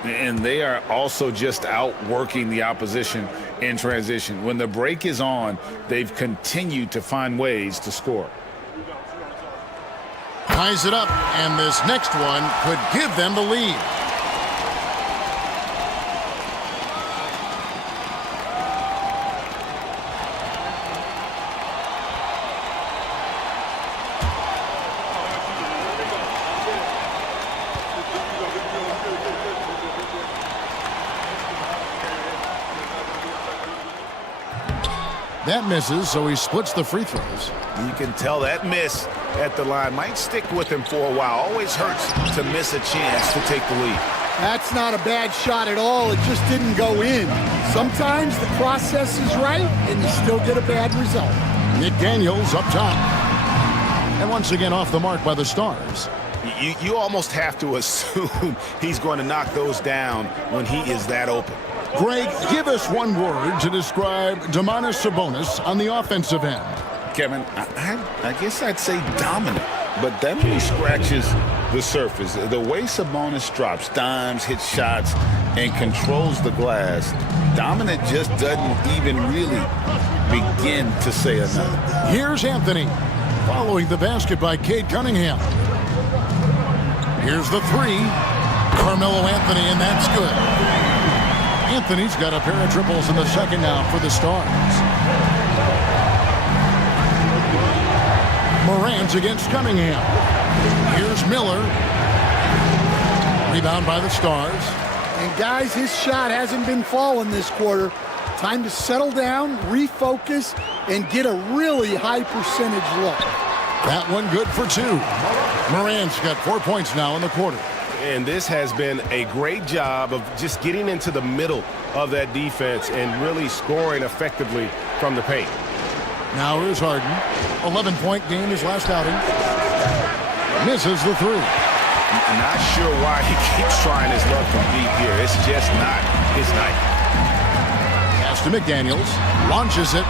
And they are also just outworking the opposition in transition. When the break is on, they've continued to find ways to score. Ties it up, and this next one could give them the lead. That misses, so he splits the free throws. You can tell that miss at the line might stick with him for a while. Always hurts to miss a chance to take the lead. That's not a bad shot at all. It just didn't go in. Sometimes the process is right, and you still get a bad result. McDaniels up top. And once again off the mark by the Stars. You almost have to assume he's going to knock those down when he is that open. Greg, give us one word to describe Domantas Sabonis on the offensive end. Kevin, I guess I'd say dominant, but that only scratches the surface. The way Sabonis drops dimes, hits shots, and controls the glass, dominant just doesn't even really begin to say enough. Here's Anthony, following the basket by Cade Cunningham. Here's the three. Carmelo Anthony, and that's good. Anthony's got a pair of triples in the second now for the Stars. Morant against Cunningham. Here's Miller. Rebound by the Stars. And guys, his shot hasn't been falling this quarter. Time to settle down, refocus, and get a really high percentage look. That one good for 2. Morant's got 4 points now in the quarter. And this has been a great job of just getting into the middle of that defense and really scoring effectively from the paint. Now here's Harden. 11-point game his last outing. Misses the 3. I'm not sure why he keeps trying his luck from deep here. It's just not his night. Pass to McDaniels. Launches it.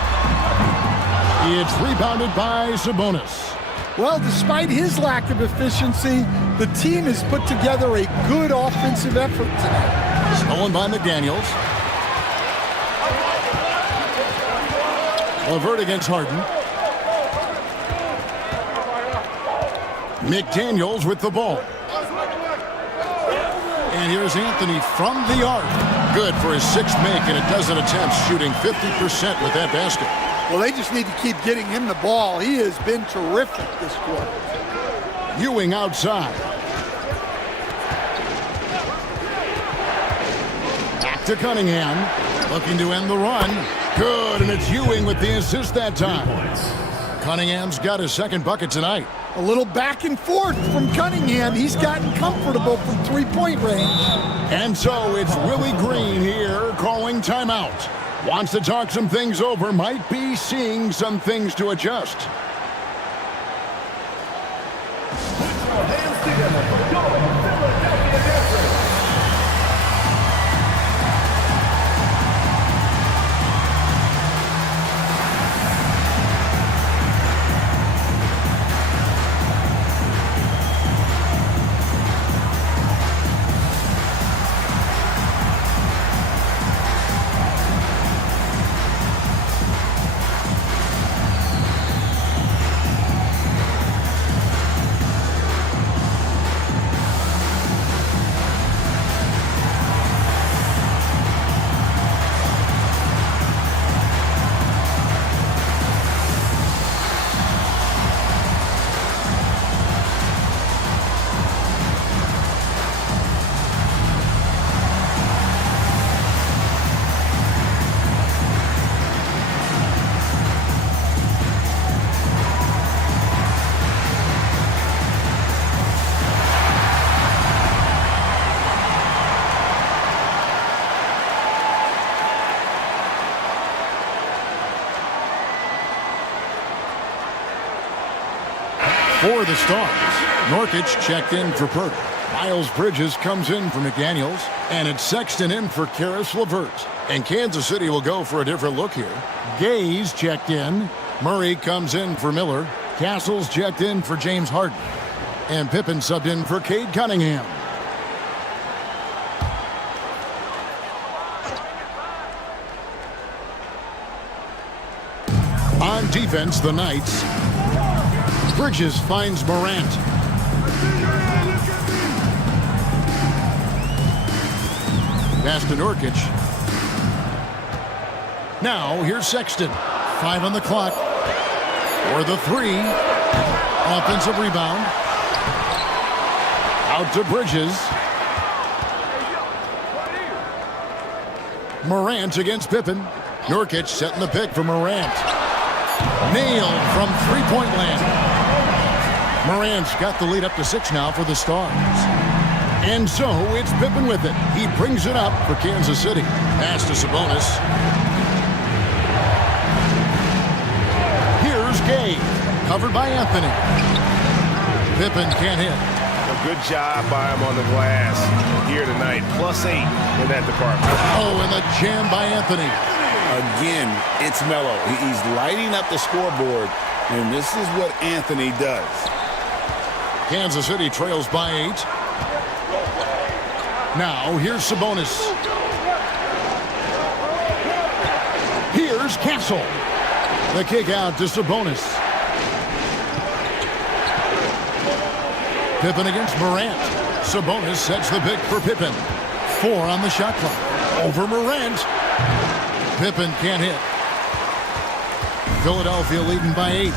It's rebounded by Sabonis. Well, despite his lack of efficiency, the team has put together a good offensive effort tonight. Stolen by McDaniels. LeVert against Harden. McDaniels with the ball. And here's Anthony from the arc. Good for his 6th make in a dozen attempts, shooting 50% with that basket. Well, they just need to keep getting him the ball. He has been terrific this quarter. Ewing outside. Back to Cunningham. Looking to end the run. Good, and it's Ewing with the assist that time. Cunningham's got his 2nd bucket tonight. A little back and forth from Cunningham. He's gotten comfortable from 3-point range. And so it's Willie Green here calling timeout. Wants to talk some things over, might be seeing some things to adjust. For the Stars, Norkic checked in for Purdy. Miles Bridges comes in for McDaniels. And it's Sexton in for Karis LeVert. And Kansas City will go for a different look here. Gaze checked in. Murray comes in for Miller. Castles checked in for James Harden. And Pippen subbed in for Cade Cunningham. On defense, the Knights. Bridges finds Morant. Pass to Norkic. Now, here's Sexton. 5 on the clock. For the 3. Offensive rebound. Out to Bridges. Morant against Pippen. Norkic setting the pick for Morant. Nailed from three-point land. Morant's got the lead up to 6 now for the Stars. And so it's Pippen with it. He brings it up for Kansas City. Pass to Sabonis. Here's Gay. Covered by Anthony. Pippen can't hit. A good job by him on the glass here tonight. +8 in that department. Oh, and the jam by Anthony. Again, it's Melo. He's lighting up the scoreboard, and this is what Anthony does. Kansas City trails by 8. Now, here's Sabonis. Here's Castle. The kick out to Sabonis. Pippen against Morant. Sabonis sets the pick for Pippen. 4 on the shot clock. Over Morant. Pippen can't hit. Philadelphia leading by 8.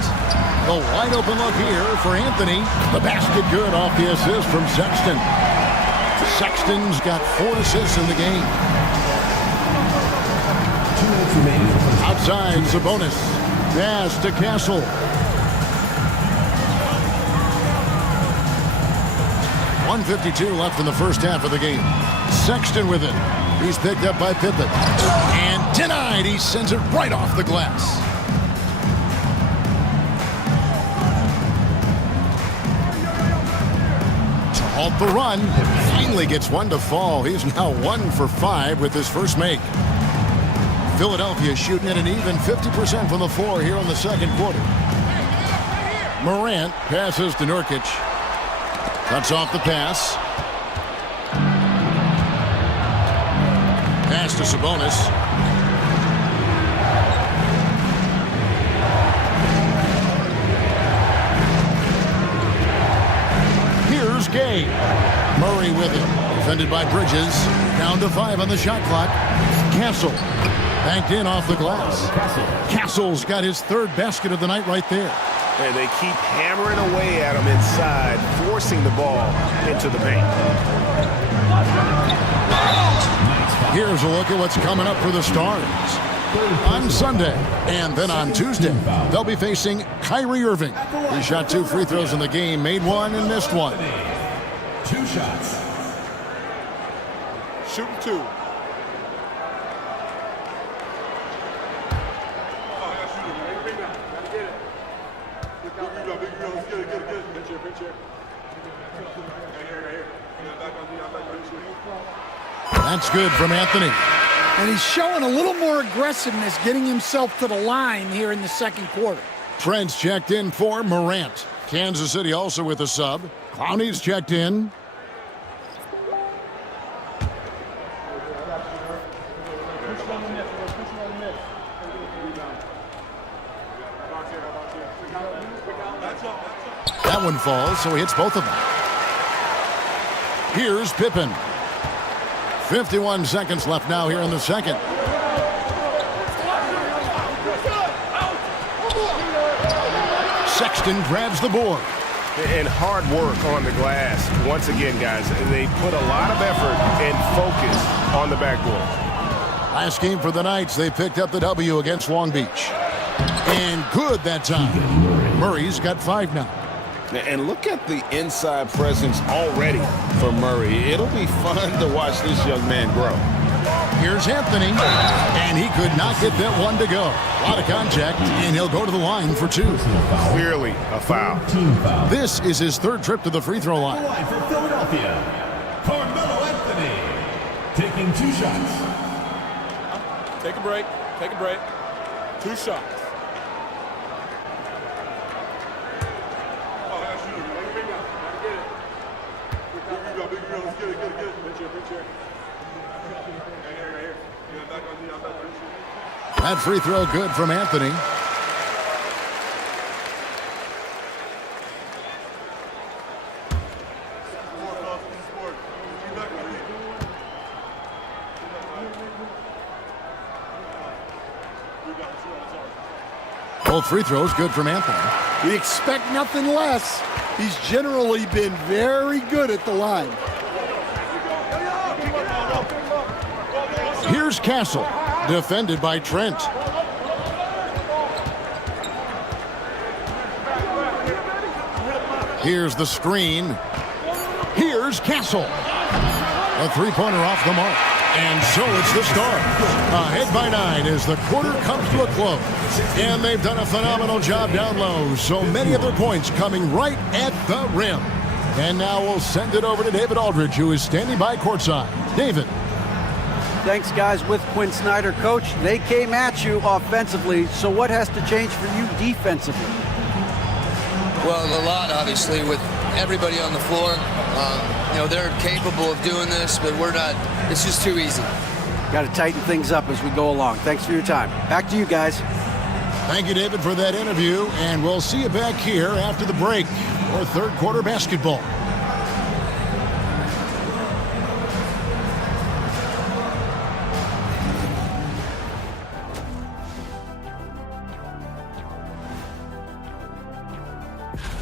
The wide open look here for Anthony. The basket good off the assist from Sexton. Sexton's got 4 assists in the game. Outside, Sabonis. Pass to Castle. .152 left in the first half of the game. Sexton with it. He's picked up by Pippen. And denied. He sends it right off the glass. To halt the run. Finally gets one to fall. He's now 1 for 5 with his first make. Philadelphia shooting at an even 50% from the floor here in the second quarter. Morant passes to Nurkic. Cuts off the pass. Pass to Sabonis. Here's Gay. Murray with him. Defended by Bridges. Down to 5 on the shot clock. Castle banked in off the glass. Castle's got his 3rd basket of the night right there. And they keep hammering away at him inside, forcing the ball into the paint. Here's a look at what's coming up for the Stars. On Sunday and then on Tuesday, they'll be facing Kyrie Irving. He shot 2 free throws in the game, made 1 and missed 1. 2 shots. Shooting 2. That's good from Anthony. And he's showing a little more aggressiveness getting himself to the line here in the second quarter. Trent's checked in for Morant. Kansas City also with a sub. Clowney's checked in. That one falls, so he hits both of them. Here's Pippen. 51 seconds left now here in the second. Sexton grabs the board. And hard work on the glass. Once again, guys, they put a lot of effort and focus on the backboard. Last game for the Knights, they picked up the W against Long Beach. And good that time. Murray's got 5 now. And look at the inside presence already for Murray. It'll be fun to watch this young man grow. Here's Anthony, and he could not get that one to go. A lot of contact, and he'll go to the line for 2. Clearly a foul. This is his 3rd trip to the free throw line. For Philadelphia, Carmelo Anthony taking 2 shots. Take a break. Take a break. 2 shots. That free throw good from Anthony. Both free throws good from Anthony. We expect nothing less. He's generally been very good at the line. Here's Castle, defended by Trent. Here's the screen. Here's Castle. A 3-pointer off the mark. And so it's the Stars. Ahead by 9 as the quarter comes to a close. And they've done a phenomenal job down low. So many of their points coming right at the rim. And now we'll send it over to David Aldridge, who is standing by courtside. David. Thanks, guys. With Quinn Snyder, Coach, they came at you offensively. So what has to change for you defensively? Well, a lot, obviously, with everybody on the floor. They're capable of doing this, but we're not. It's just too easy. Got to tighten things up as we go along. Thanks for your time. Back to you guys. Thank you, David, for that interview. And we'll see you back here after the break for 3rd quarter basketball.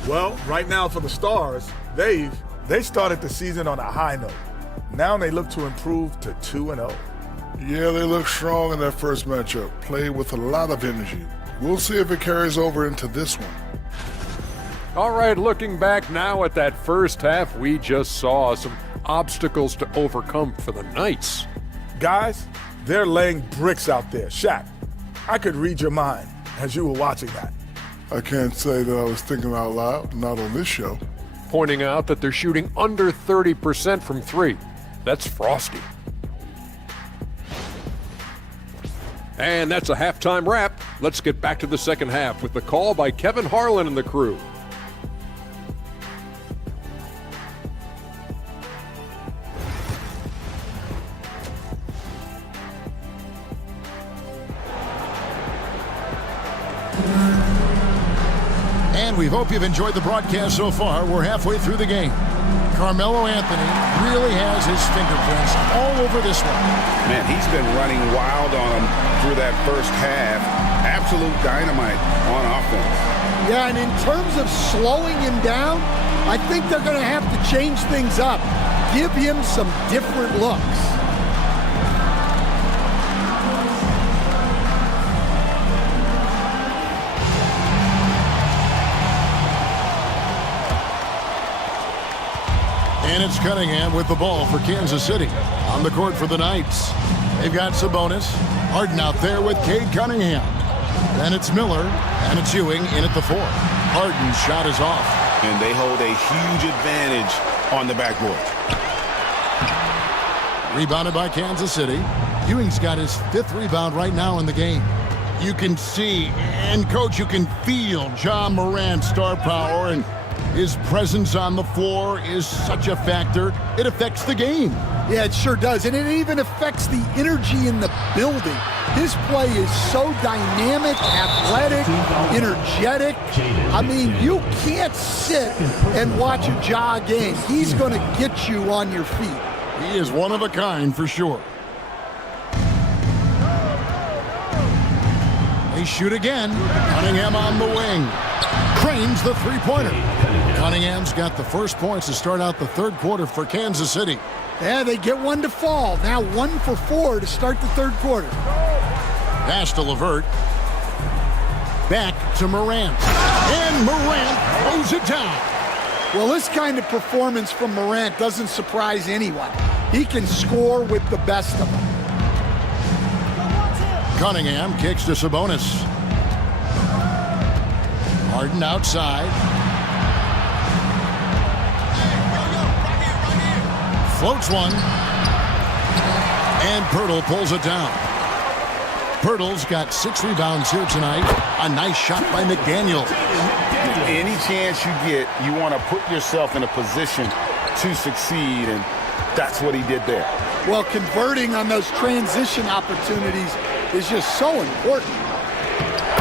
Well, right now for the Stars, they started the season on a high note. Now they look to improve to 2-0. Yeah, they look strong in that first matchup. Played with a lot of energy. We'll see if it carries over into this one. All right, looking back now at that first half, we just saw some obstacles to overcome for the Knights. Guys, they're laying bricks out there. Shaq, I could read your mind as you were watching that. I can't say that I was thinking out loud, not on this show. Pointing out that they're shooting under 30% from 3. That's frosty. And that's a halftime wrap. Let's get back to the second half with the call by Kevin Harlan and the crew. And we hope you've enjoyed the broadcast so far. We're halfway through the game. Carmelo Anthony really has his fingerprints all over this one. Man, he's been running wild on him through that first half. Absolute dynamite on offense. Yeah, and in terms of slowing him down, I think they're going to have to change things up. Give him some different looks. And it's Cunningham with the ball for Kansas City. On the court for the Knights. They've got Sabonis. Harden out there with Cade Cunningham. Then it's Miller, and it's Ewing in at the 4. Harden's shot is off. And they hold a huge advantage on the backboard. Rebounded by Kansas City. Ewing's got his 5th rebound right now in the game. You can see, and Coach, you can feel John Morant's star power, and his presence on the floor is such a factor. It affects the game. Yeah, it sure does. And it even affects the energy in the building. His play is so dynamic, athletic, energetic. I mean, you can't sit and watch a Ja game. He's going to get you on your feet. He is one of a kind for sure. They shoot again. Cunningham on the wing. Cranes the three-pointer. Cunningham's got the first points to start out the third quarter for Kansas City. Yeah, they get one to fall. Now 1 for 4 to start the third quarter. Pass to LeVert. Back to Morant. And Morant throws it down. Well, this kind of performance from Morant doesn't surprise anyone. He can score with the best of them. Cunningham kicks to Sabonis. Harden outside. Floats one. And Pirtle pulls it down. Pirtle's got 6 rebounds here tonight. A nice shot by McDaniel. Any chance you get, you want to put yourself in a position to succeed, and that's what he did there. Well, converting on those transition opportunities is just so important.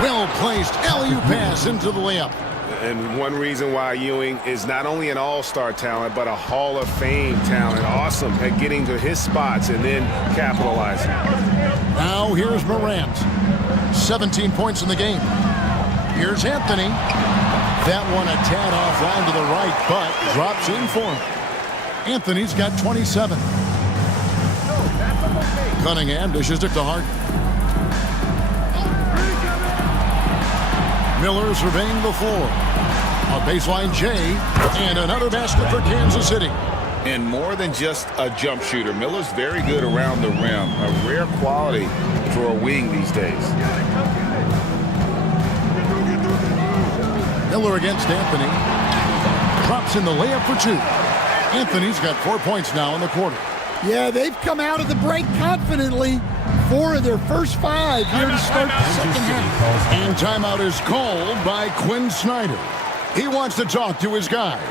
Well-placed alley-oop pass into the layup. And one reason why Ewing is not only an all-star talent, but a Hall of Fame talent. Awesome at getting to his spots and then capitalizing. Now here's Morant. 17 points in the game. Here's Anthony. That one a tad offline to the right, but drops in for him. Anthony's got 27. Cunningham dishes it to Harden. Miller surveying the floor. A baseline J, and another basket for Kansas City. And more than just a jump shooter, Miller's very good around the rim. A rare quality for a wing these days. Miller against Anthony. Drops in the layup for 2. Anthony's got 4 points now in the quarter. Yeah, they've come out of the break confidently. 4 of their first 5 here to start the second half. And timeout is called by Quinn Snyder. He wants to talk to his guys.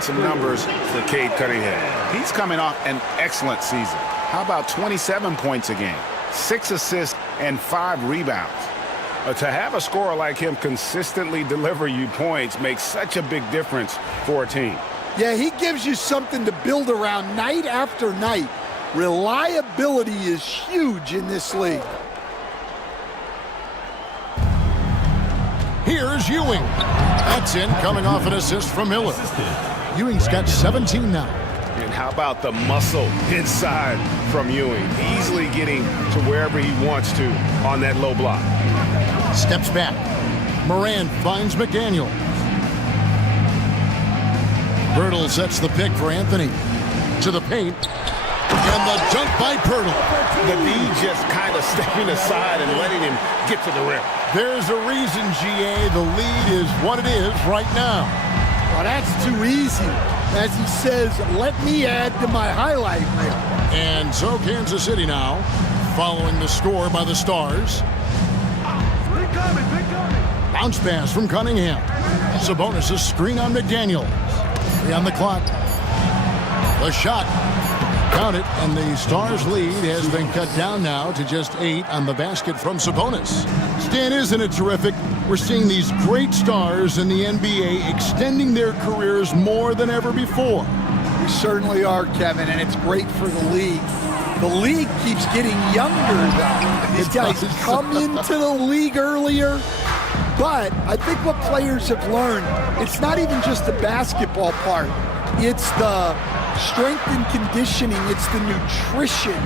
Some numbers for Cade Cunningham. He's coming off an excellent season. How about 27 points a game, 6 assists, and 5 rebounds. To have a scorer like him consistently deliver you points makes such a big difference for a team. Yeah, he gives you something to build around night after night. Reliability is huge in this league. Here's Ewing. That's in, coming off an assist from Miller. Ewing's got 17 now. And how about the muscle inside from Ewing? Easily getting to wherever he wants to on that low block. Steps back. Moran finds McDaniel. Pirtle sets the pick for Anthony. To the paint. And the dunk by Pirtle. The D just kind of stepping aside and letting him get to the rim. There's a reason, GA, the lead is what it is right now. Well, that's too easy. As he says, let me add to my highlight reel. And so Kansas City now, following the score by the Stars. Bounce pass from Cunningham. Sabonis' screen on McDaniel. 3 on the clock. The shot. Count it, and the Stars' lead has been cut down now to just 8 on the basket from Sabonis. Stan, isn't it terrific? We're seeing these great stars in the NBA extending their careers more than ever before. We certainly are, Kevin, and it's great for the league. The league keeps getting younger, though. These guys come into the league earlier, but I think what players have learned, it's not even just the basketball part. It's the strength and conditioning. It's the nutrition.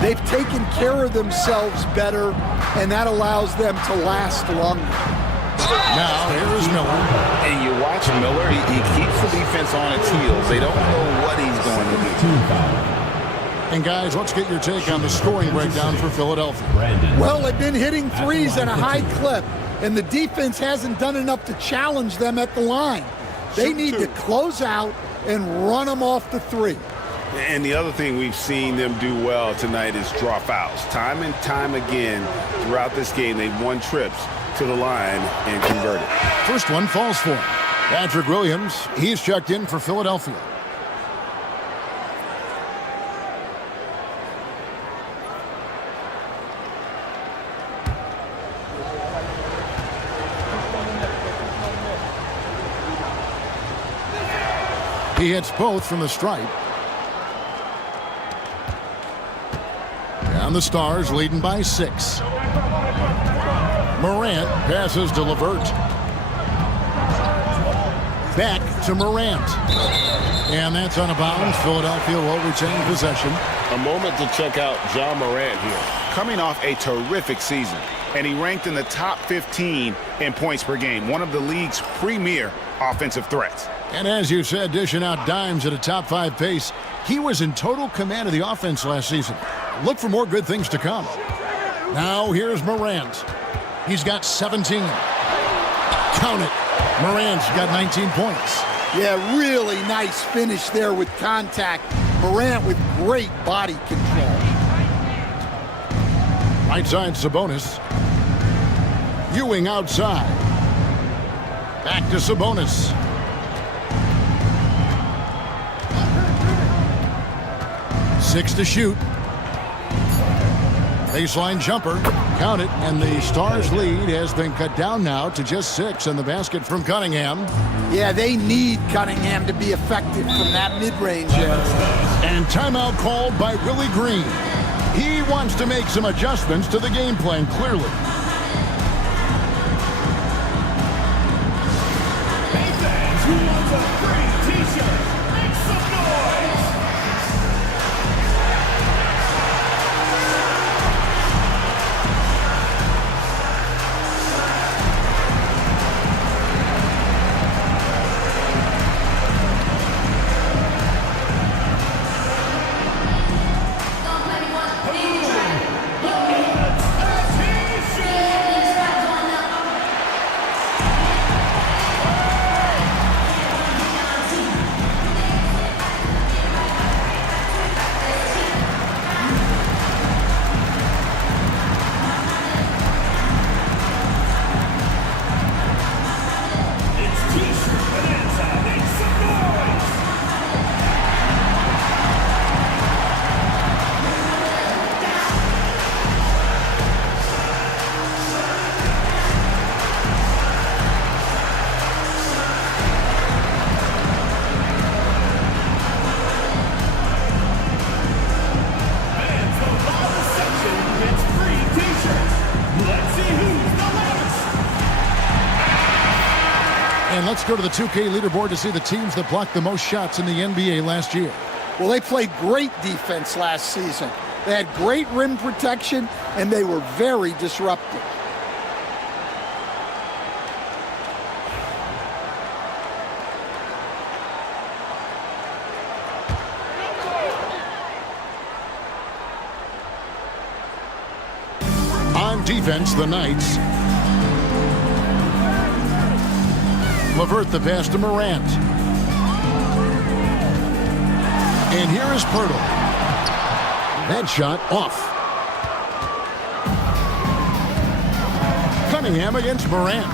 They've taken care of themselves better, and that allows them to last longer. Now, here's Miller. And you watch Miller, he keeps the defense on its heels. They don't know what he's going to do. And guys, let's get your take on the scoring breakdown for Philadelphia. Well, they've been hitting threes at a high clip, and the defense hasn't done enough to challenge them at the line. They need to close out and run them off the three. And the other thing we've seen them do well tonight is draw fouls. Time and time again throughout this game, they've won trips to the line and converted. First one falls for him. Patrick Williams, he's checked in for Philadelphia. He hits both from the stripe. And the Stars leading by 6. Morant passes to LeVert. Back to Morant. And that's out of bounds. Philadelphia will retain possession. A moment to check out John Morant here. Coming off a terrific season, and he ranked in the top 15 in points per game, one of the league's premier offensive threats. And as you said, dishing out dimes at a top 5 pace, he was in total command of the offense last season. Look for more good things to come. Now here's Morant. He's got 17. Count it. Morant's got 19 points. Yeah, really nice finish there with contact. Morant with great body control. Right side, Sabonis. Ewing outside. Back to Sabonis. Six to shoot. Baseline jumper. Count it, and the Stars' lead has been cut down now to just 6 on the basket from Cunningham. Yeah, they need Cunningham to be effective from that mid-range area. And timeout called by Willie Green. He wants to make some adjustments to the game plan, clearly. Hey fans, who wants a free t-shirt? Make some noise! And let's go to the 2K leaderboard to see the teams that blocked the most shots in the NBA last year. Well, they played great defense last season. They had great rim protection, and they were very disruptive. On defense, the Knights. LeVert the pass to Morant. And here is Pirtle. That shot off. Cunningham against Morant.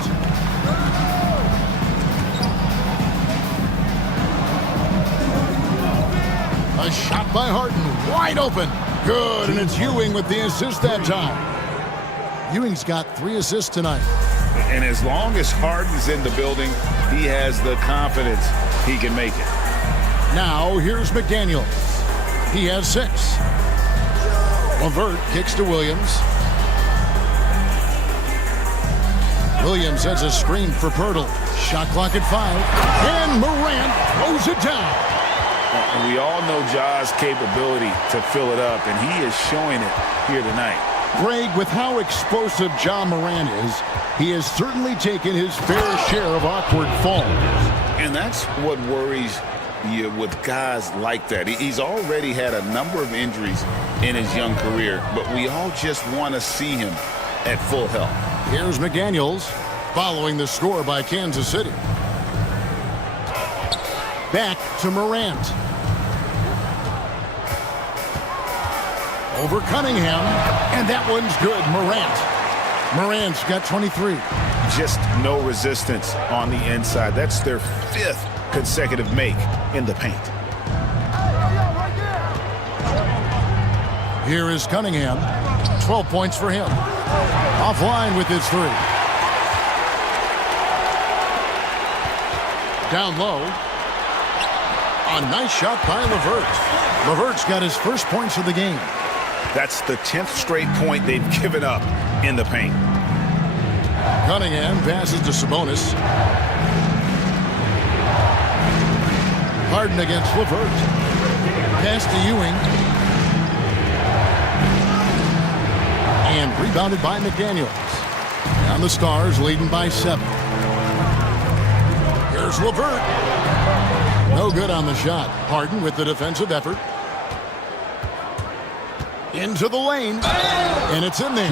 A shot by Harden, wide open. Good, and it's Ewing with the assist that time. Ewing's got 3 assists tonight. And as long as Harden's in the building, he has the confidence he can make it. Now, here's McDaniels. He has 6. LeVert kicks to Williams. Williams has a screen for Pirtle. Shot clock at 5. And Morant throws it down. And we all know Ja's capability to fill it up, and he is showing it here tonight. Greg, with how explosive Ja Morant is, he has certainly taken his fair share of awkward falls. And that's what worries you with guys like that. He's already had a number of injuries in his young career, but we all just want to see him at full health. Here's McDaniels following the score by Kansas City. Back to Morant. Over Cunningham, and that one's good. Morant's got 23. Just no resistance on the inside. That's their 5th consecutive make in the paint. Here is Cunningham. 12 points for him. Offline with his 3. Down low. A nice shot by LeVert. LeVert's got his first points of the game. That's the 10th straight point they've given up in the paint. Cunningham passes to Sabonis. Harden against LeVert. Pass to Ewing. And rebounded by McDaniels. And the Stars leading by 7. Here's LeVert. No good on the shot. Harden with the defensive effort. Into the lane, and it's in there.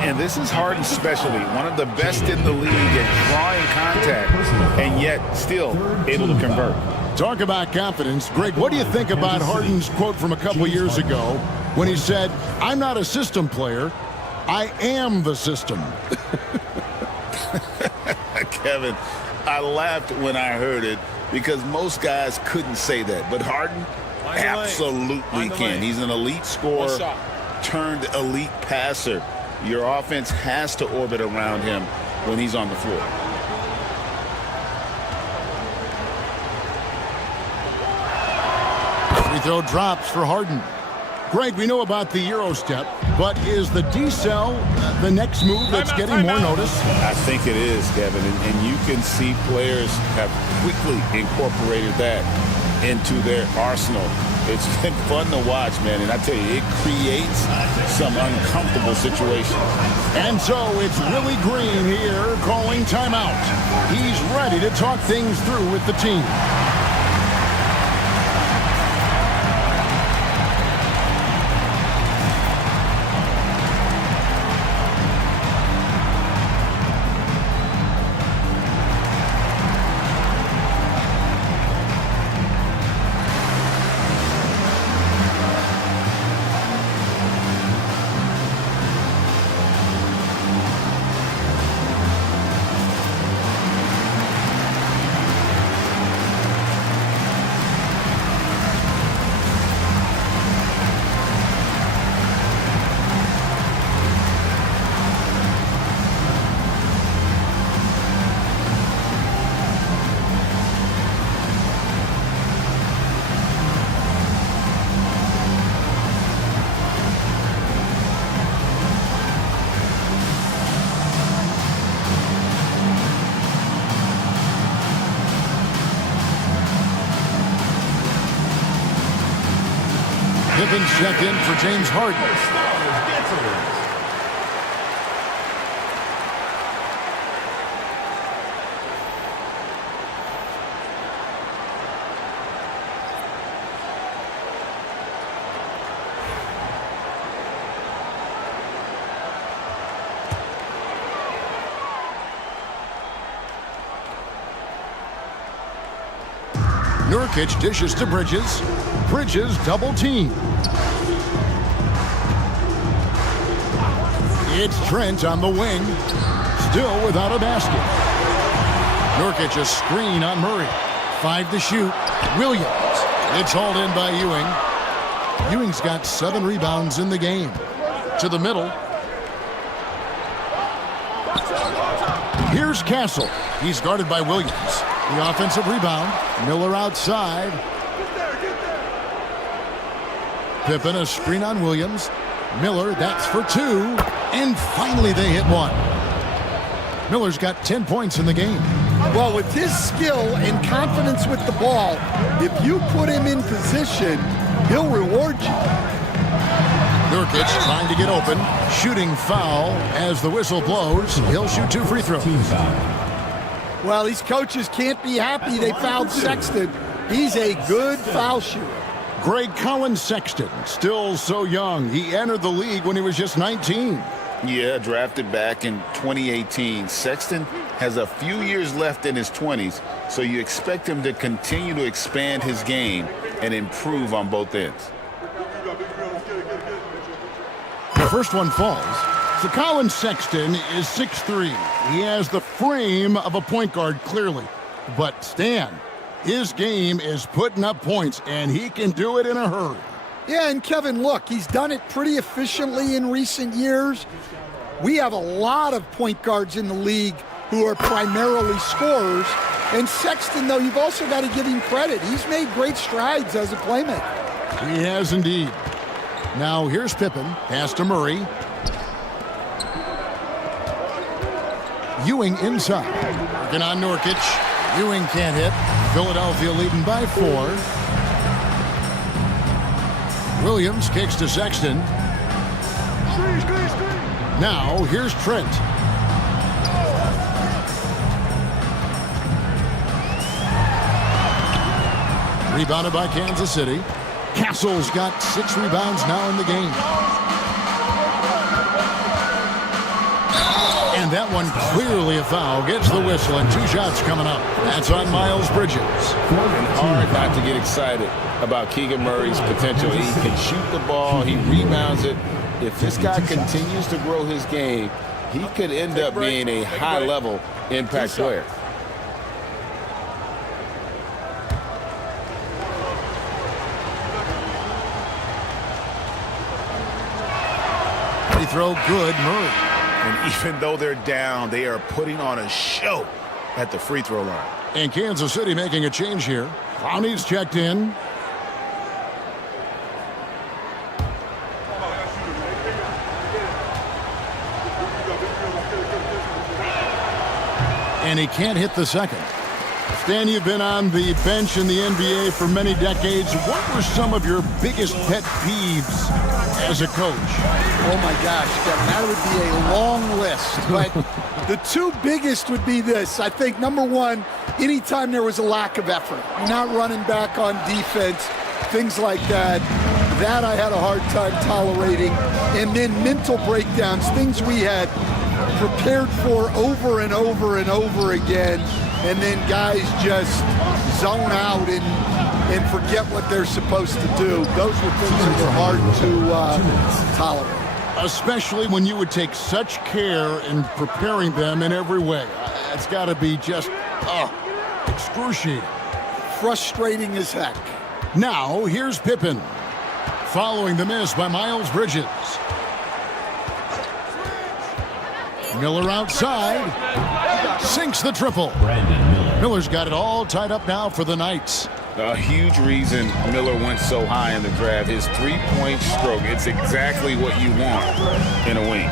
And this is Harden's specialty, one of the best in the league at drawing contact, and yet still able to convert. Talk about confidence. Greg, what do you think about Harden's quote from a couple years ago when he said, "I'm not a system player, I am the system"? Kevin, I laughed when I heard it because most guys couldn't say that, but Harden absolutely can. He's an elite scorer turned elite passer. Your offense has to orbit around him when he's on the floor. Free throw drops for Harden. Greg, we know about the Euro step, but is the D-cell the next move that's getting more notice? I think it is, Kevin, and you can see players have quickly incorporated that into their arsenal. It's been fun to watch, man, and I tell you, it creates some uncomfortable situations. And so it's Willie Green here calling timeout. He's ready to talk things through with the team. Pippin's checked in for James Harden. Nurkic dishes to Bridges. Bridges double team. It's Trent on the wing. Still without a basket. Nurkic a screen on Murray. 5 to shoot. Williams. It's hauled in by Ewing. Ewing's got 7 rebounds in the game. To the middle. Here's Castle. He's guarded by Williams. The offensive rebound. Miller outside. Pippen a screen on Williams. Miller, that's for 2. And finally they hit 1. Miller's got 10 points in the game. Well, with his skill and confidence with the ball, if you put him in position, he'll reward you. Nurkic trying to get open. Shooting foul as the whistle blows. He'll shoot 2 free throws. Well, these coaches can't be happy they fouled Sexton. He's a good foul shooter. Greg Collins Sexton, still so young. He entered the league when he was just 19. Yeah, drafted back in 2018. Sexton has a few years left in his 20s, so you expect him to continue to expand his game and improve on both ends. The first one falls. So Collins Sexton is 6'3". He has the frame of a point guard, clearly. But Stan, his game is putting up points, and he can do it in a hurry. Yeah, and Kevin, look, he's done it pretty efficiently in recent years. We have a lot of point guards in the league who are primarily scorers. And Sexton, though, you've also got to give him credit. He's made great strides as a playmaker. He has indeed. Now here's Pippen. Pass to Murray. Ewing inside. Working on Nurkic. Ewing can't hit. Philadelphia leading by 4. Williams kicks to Sexton. Now here's Trent. Rebounded by Kansas City. Castle's got 6 rebounds now in the game. And that one clearly a foul. Gets the whistle and 2 shots coming up. That's on Miles Bridges. And hard not to get excited about Keegan Murray's potential. He can shoot the ball. He rebounds it. If this guy continues to grow his game, he could end up being a high-level impact player. Free throw good, Murray. And even though they're down, they are putting on a show at the free throw line. And Kansas City making a change here. Clowney's checked in. And he can't hit the second. Stan, you've been on the bench in the NBA for many decades. What were some of your biggest pet peeves as a coach? Oh, my gosh, Kevin, that would be a long list. But the 2 biggest would be this. I think, number 1, anytime there was a lack of effort, not running back on defense, things like that, that I had a hard time tolerating. And then mental breakdowns, things we had prepared for over and over and over again, and then guys just zone out and forget what they're supposed to do. Those were things that were hard to tolerate. Especially when you would take such care in preparing them in every way. It's got to be just excruciating. Frustrating as heck. Now, here's Pippen. Following the miss by Miles Bridges. Miller outside. Sinks the triple. Miller's got it all tied up now for the Knights. A huge reason Miller went so high in the draft. His three-point stroke. It's exactly what you want in a wing.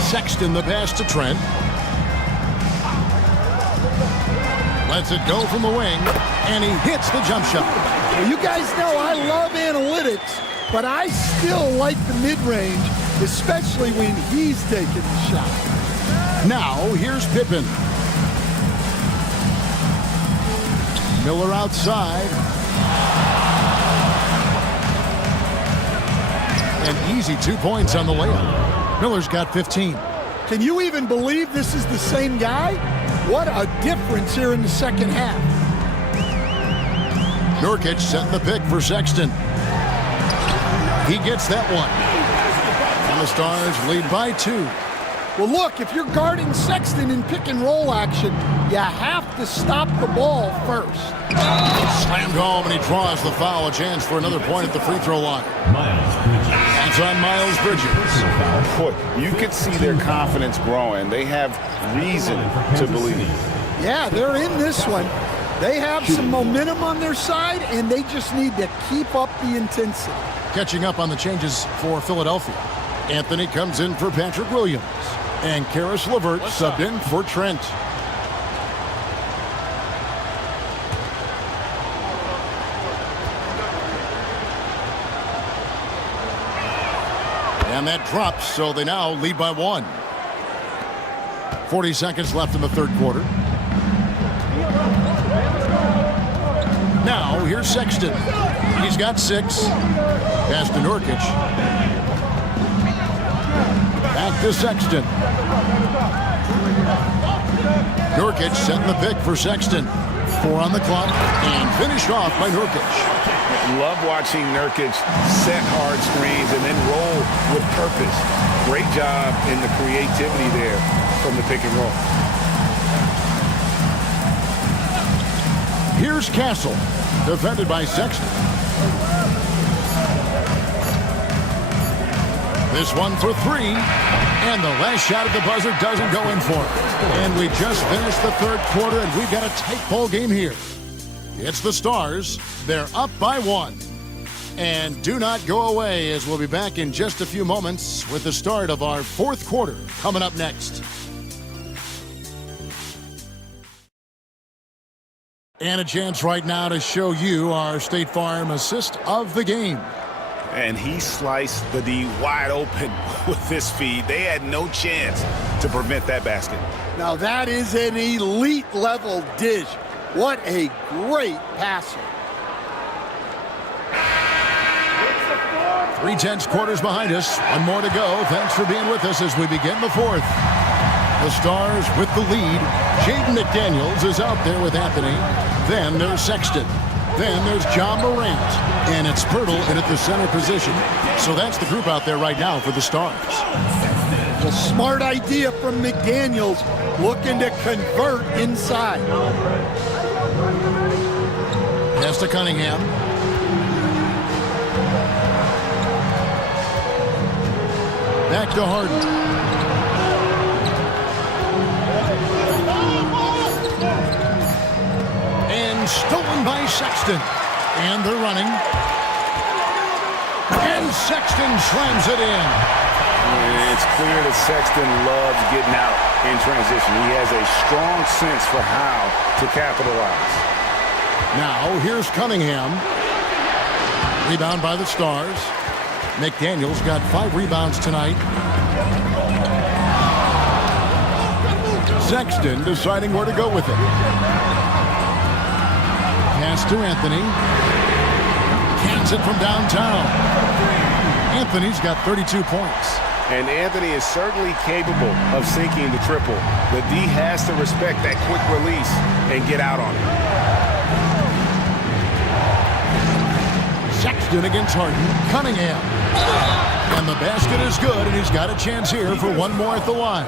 Sexton the pass to Trent. Lets it go from the wing, and he hits the jump shot. Well, you guys know I love analytics. but I still like the mid-range, especially when he's taking the shot. Now, here's Pippen. Miller outside. An easy 2 points on the layup. Miller's got 15. Can you even believe this is the same guy? What a difference here in the second half. Nurkic setting the pick for Sexton. He gets that one. And the Stars lead by 2. Well, look, if you're guarding Sexton in pick-and-roll action, you have to stop the ball first. Slammed home, and he draws the foul. A chance for another point at the free throw line. That's on Miles Bridges. Boy, you could see their confidence growing. They have reason to believe. Yeah, they're in this one. They have some momentum on their side, and they just need to keep up the intensity. Catching up on the changes for Philadelphia. Anthony comes in for Patrick Williams. And Karis LeVert subbed in for Trent. And that drops, so they now lead by 1. 40 seconds left in the third quarter. Now, here's Sexton. He's got 6. Pass to Nurkic. Back to Sexton. Nurkic setting the pick for Sexton. 4 on the clock, and finished off by Nurkic. Love watching Nurkic set hard screens and then roll with purpose. Great job in the creativity there from the pick and roll. Here's Castle, defended by Sexton. This one for 3, and the last shot at the buzzer doesn't go in for it. And we just finished the third quarter, and we've got a tight ball game here. It's the Stars. They're up by 1. And do not go away, as we'll be back in just a few moments with the start of our fourth quarter coming up next. And a chance right now to show you our State Farm assist of the game. And he sliced the D wide open with his feed. They had no chance to prevent that basket. Now that is an elite level dish. What a great passer. 3/10 quarters behind us. One more to go. Thanks for being with us as we begin the fourth. The Stars with the lead. Jaden McDaniels is out there with Anthony. Then there's Sexton. Then there's John Morant. And it's Pirtle in at the center position. So that's the group out there right now for the Stars. A smart idea from McDaniels, looking to convert inside. Pass to Cunningham. Back to Harden. And stolen by Sexton. And they're running. And Sexton slams it in. It's clear that Sexton loves getting out in transition. He has a strong sense for how to capitalize. Now, here's Cunningham. Rebound by the Stars. McDaniels got 5 rebounds tonight. Sexton deciding where to go with it. Pass to Anthony. Cans it from downtown. Anthony's got 32 points. And Anthony is certainly capable of sinking the triple. The D has to respect that quick release and get out on it. Sexton against Harden. Cunningham. And the basket is good, and he's got a chance here for one more at the line.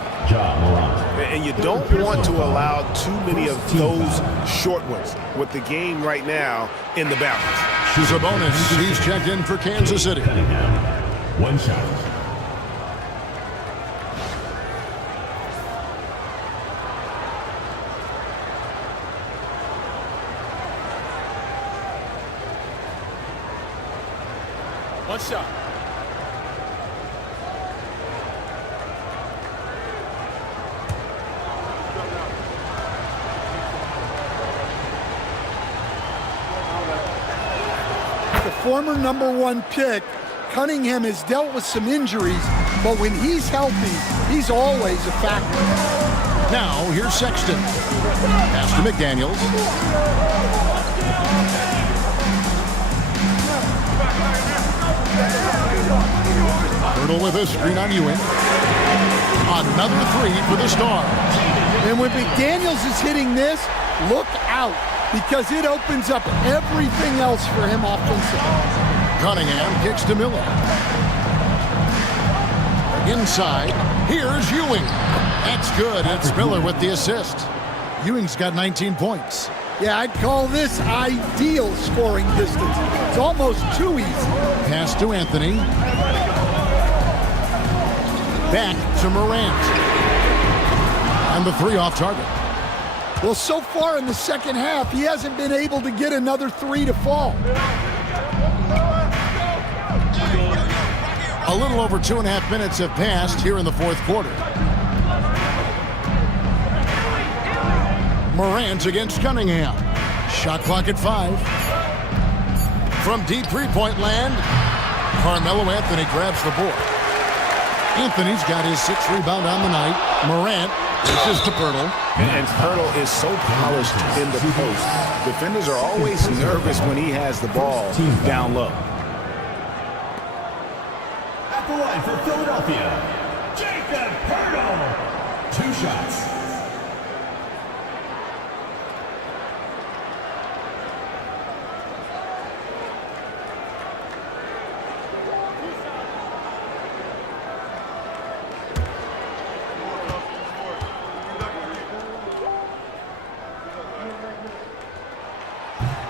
And you don't want to allow too many of those short ones with the game right now in the balance. Sabonis, he's checked in for Kansas City. One shot. One shot. The former #1 pick Cunningham has dealt with some injuries, but when he's healthy, he's always a factor. Now, here's Sexton. Pass to McDaniels. Hurdle with a screen on Ewing. Another three for the Stars. And when McDaniels is hitting this, look out, because it opens up everything else for him offensively. Cunningham kicks to Miller. Inside, here's Ewing. That's good. It's Miller with the assist. Ewing's got 19 points. Yeah, I'd call this ideal scoring distance. It's almost too easy. Pass to Anthony. Back to Morant. And the three off target. Well, so far in the second half, he hasn't been able to get another three to fall. A little over 2.5 minutes have passed here in the fourth quarter. Morant against Cunningham. Shot clock at 5. From deep three-point land, Carmelo Anthony grabs the board. Anthony's got his 6th rebound on the night. Morant dishes to Pirtle. And Pirtle is so polished in the post. Defenders are always nervous when he has the ball down low. At the line for Philadelphia, Jacob Pirtle. 2 shots.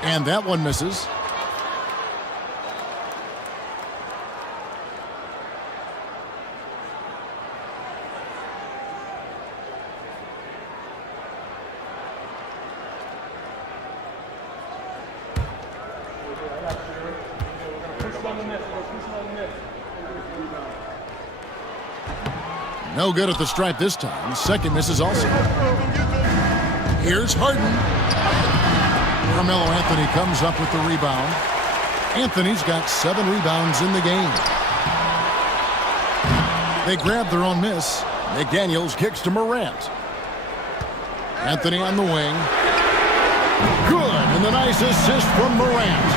And that one misses. No good at the stripe this time. Second misses also. Here's Harden. Carmelo Anthony comes up with the rebound. Anthony's got 7 rebounds in the game. They grab their own miss. McDaniels kicks to Morant. Anthony on the wing. Good, and the nice assist from Morant.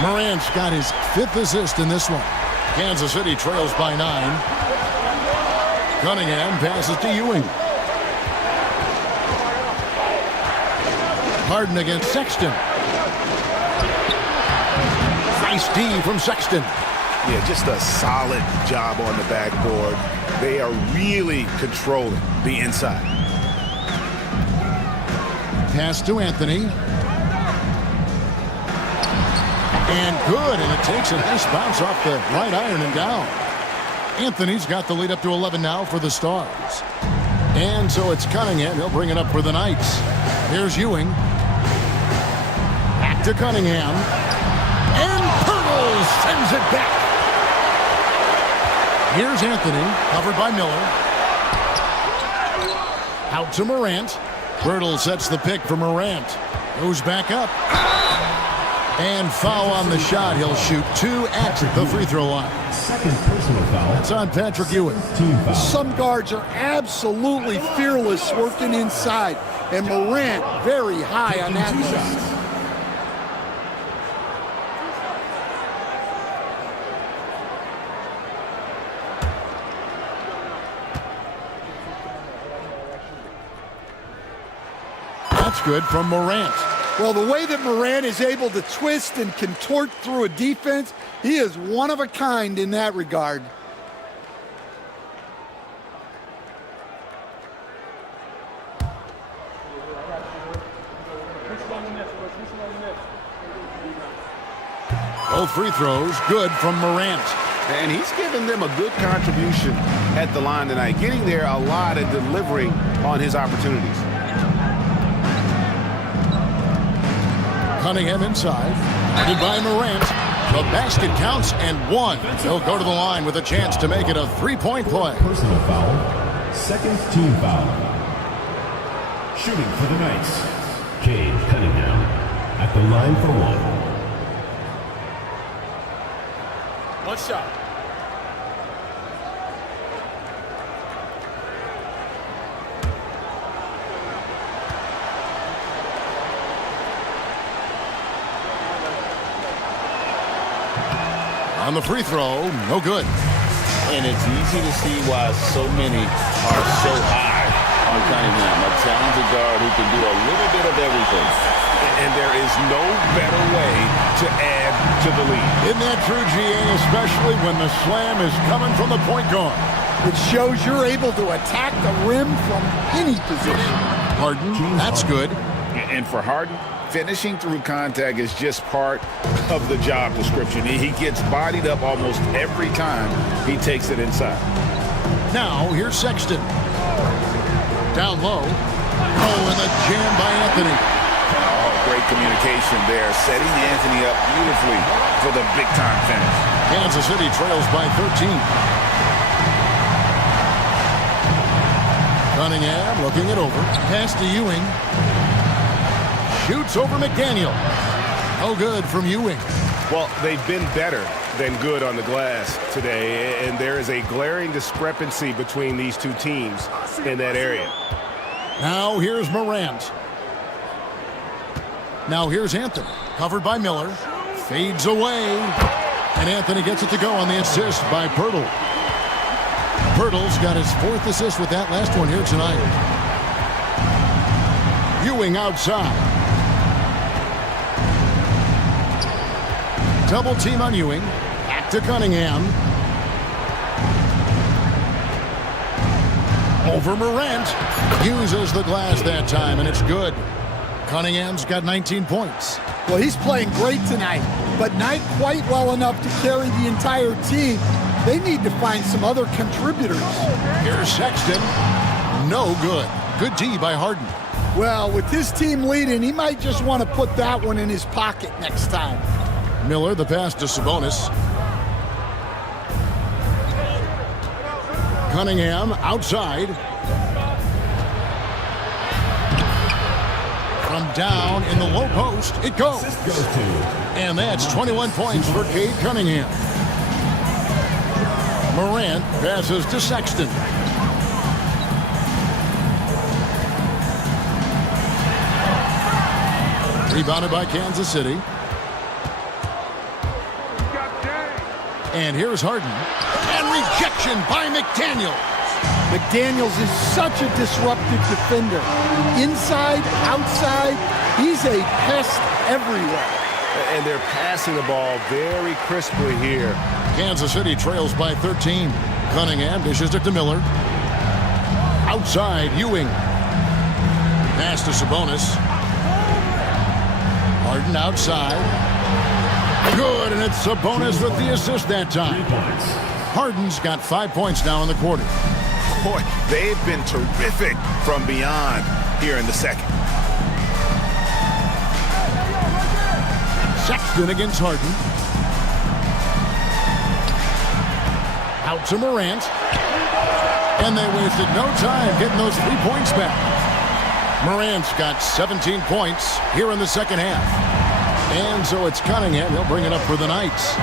Morant's got his 5th assist in this one. Kansas City trails by 9. Cunningham passes to Ewing. Harden against Sexton. Nice D from Sexton. Yeah, just a solid job on the backboard. They are really controlling the inside. Pass to Anthony. And good, and it takes a nice bounce off the right iron and down. Anthony's got the lead up to 11 now for the Stars. And so it's Cunningham. He'll bring it up for the Knights. Here's Ewing. Back to Cunningham. And Pirtle sends it back. Here's Anthony, covered by Miller. Out to Morant. Pirtle sets the pick for Morant. Goes back up. And foul on the shot. He'll shoot 2 at the free throw line. Second personal foul. That's on Patrick Ewing. Some guards are absolutely fearless working inside. And Morant very high on that list. That's good from Morant. Well, the way that Morant is able to twist and contort through a defense, he is one of a kind in that regard. Both free throws good from Morant. And he's given them a good contribution at the line tonight, getting there a lot and delivering on his opportunities. Cunningham inside. Guarded by Morant. The basket counts and 1. He'll go to the line with a chance to make it a 3-point play. Personal foul. Second team foul. Shooting for the Knights, Cade Cunningham at the line for 1. One shot. On the free throw, no good. And it's easy to see why so many are so high on Cunningham, a talented guard who can do a little bit of everything. And there is no better way to add to the lead. Isn't that true, GA, especially when the slam is coming from the point guard? It shows you're able to attack the rim from any position. Harden, that's good. And for Harden, finishing through contact is just part of the job description. He gets bodied up almost every time he takes it inside. Now, here's Sexton. Down low. Oh, and the jam by Anthony. Oh, great communication there, setting Anthony up beautifully for the big-time finish. Kansas City trails by 13. Cunningham looking it over. Pass to Ewing. Shoots over McDaniel. Oh, good from Ewing. Well, they've been better than good on the glass today, and there is a glaring discrepancy between these two teams in that area. Now here's Morant. Now here's Anthony. Covered by Miller. Fades away. And Anthony gets it to go on the assist by Pirtle. Pirtle's got his 4th assist with that last one here tonight. Ewing outside. Double team on Ewing. Back to Cunningham. Over Morant. Uses the glass that time, and it's good. Cunningham's got 19 points. Well, he's playing great tonight, but not quite well enough to carry the entire team. They need to find some other contributors. Here's Sexton. No good. Good D by Harden. Well, with his team leading, he might just want to put that one in his pocket next time. Miller, the pass to Sabonis. Cunningham outside. From down in the low post, it goes. And that's 21 points for Cade Cunningham. Morant passes to Sexton. Rebounded by Kansas City. And here's Harden. And rejection by McDaniels. McDaniels is such a disruptive defender. Inside, outside, he's a pest everywhere. And they're passing the ball very crisply here. Kansas City trails by 13. Cunningham dishes it to Miller. Outside, Ewing. Pass to Sabonis. Harden outside. Good, and it's Sabonis with the assist that time. Harden's got 5 points now in the quarter. Boy, they've been terrific from beyond here in the second. Sexton against Harden. Out to Morant. And they wasted no time getting those 3 points back. Morant's got 17 points here in the second half. And so it's Cunningham. He'll bring it up for the Knights.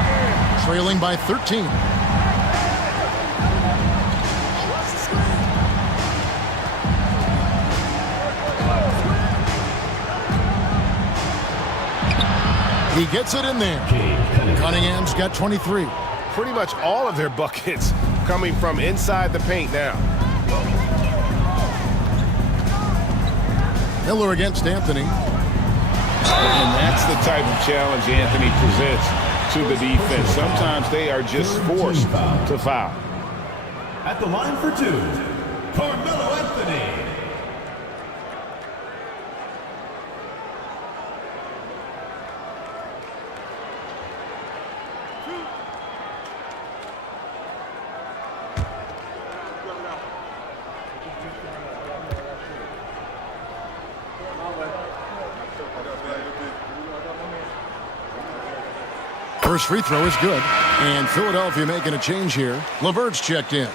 Trailing by 13. He gets it in there. Cunningham's got 23. Pretty much all of their buckets coming from inside the paint now. Miller against Anthony. And that's the type of challenge Anthony presents to the defense. Sometimes they are just forced to foul. At the line for 2, Carmelo Anthony. First free throw is good. And Philadelphia making a change here. LeVert's checked in.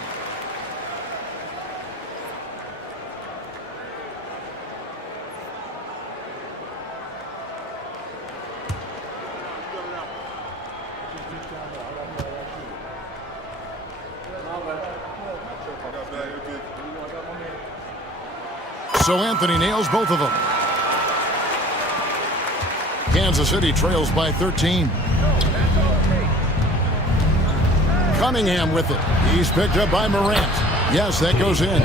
So Anthony nails both of them. Kansas City trails by 13. Cunningham with it. He's picked up by Morant. Yes, that goes in.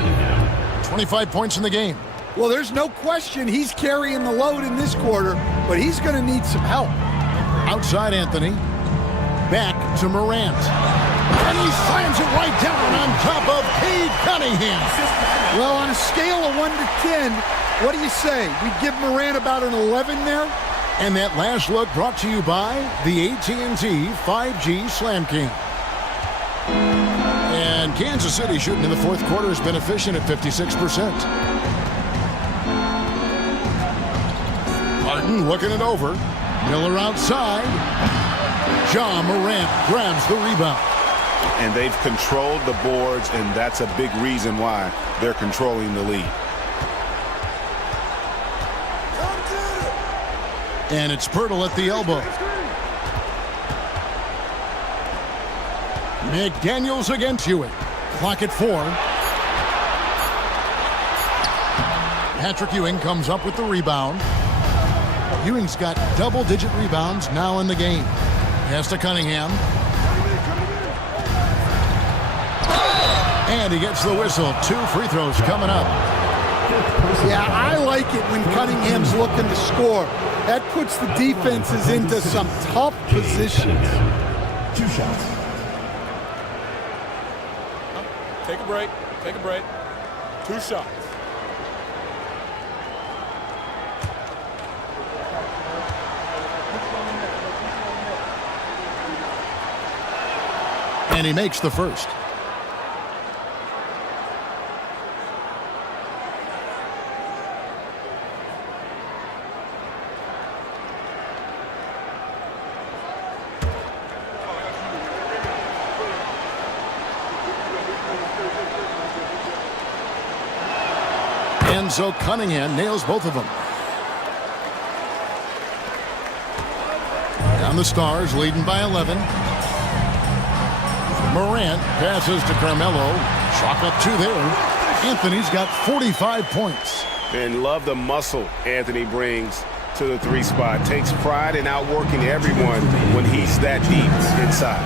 25 points in the game. Well, there's no question he's carrying the load in this quarter, but he's going to need some help. Outside Anthony. Back to Morant. And he slams it right down on top of Cade Cunningham. Well, on a scale of 1 to 10, what do you say? We give Morant about an 11 there? And that last look brought to you by the AT&T 5G Slam King. And Kansas City shooting in the fourth quarter has been efficient at 56%. Harden looking it over. Miller outside. Ja Morant grabs the rebound. And they've controlled the boards, and that's a big reason why they're controlling the lead. And it's Pirtle at the elbow. McDaniels against Hewitt. Clock at 4. Patrick Ewing comes up with the rebound. Ewing's got double-digit rebounds now in the game. Pass to Cunningham. And he gets the whistle. 2 free throws coming up. Yeah, I like it when Cunningham's looking to score. That puts the defenses into some tough positions. 2 shots. Take a break. Take a break. 2 shots. And he makes the first. And so Cunningham nails both of them. Down the Stars, leading by 11. Morant passes to Carmelo. Chalk up 2 there. Anthony's got 45 points. And love the muscle Anthony brings to the 3 spot. Takes pride in outworking everyone when he's that deep inside.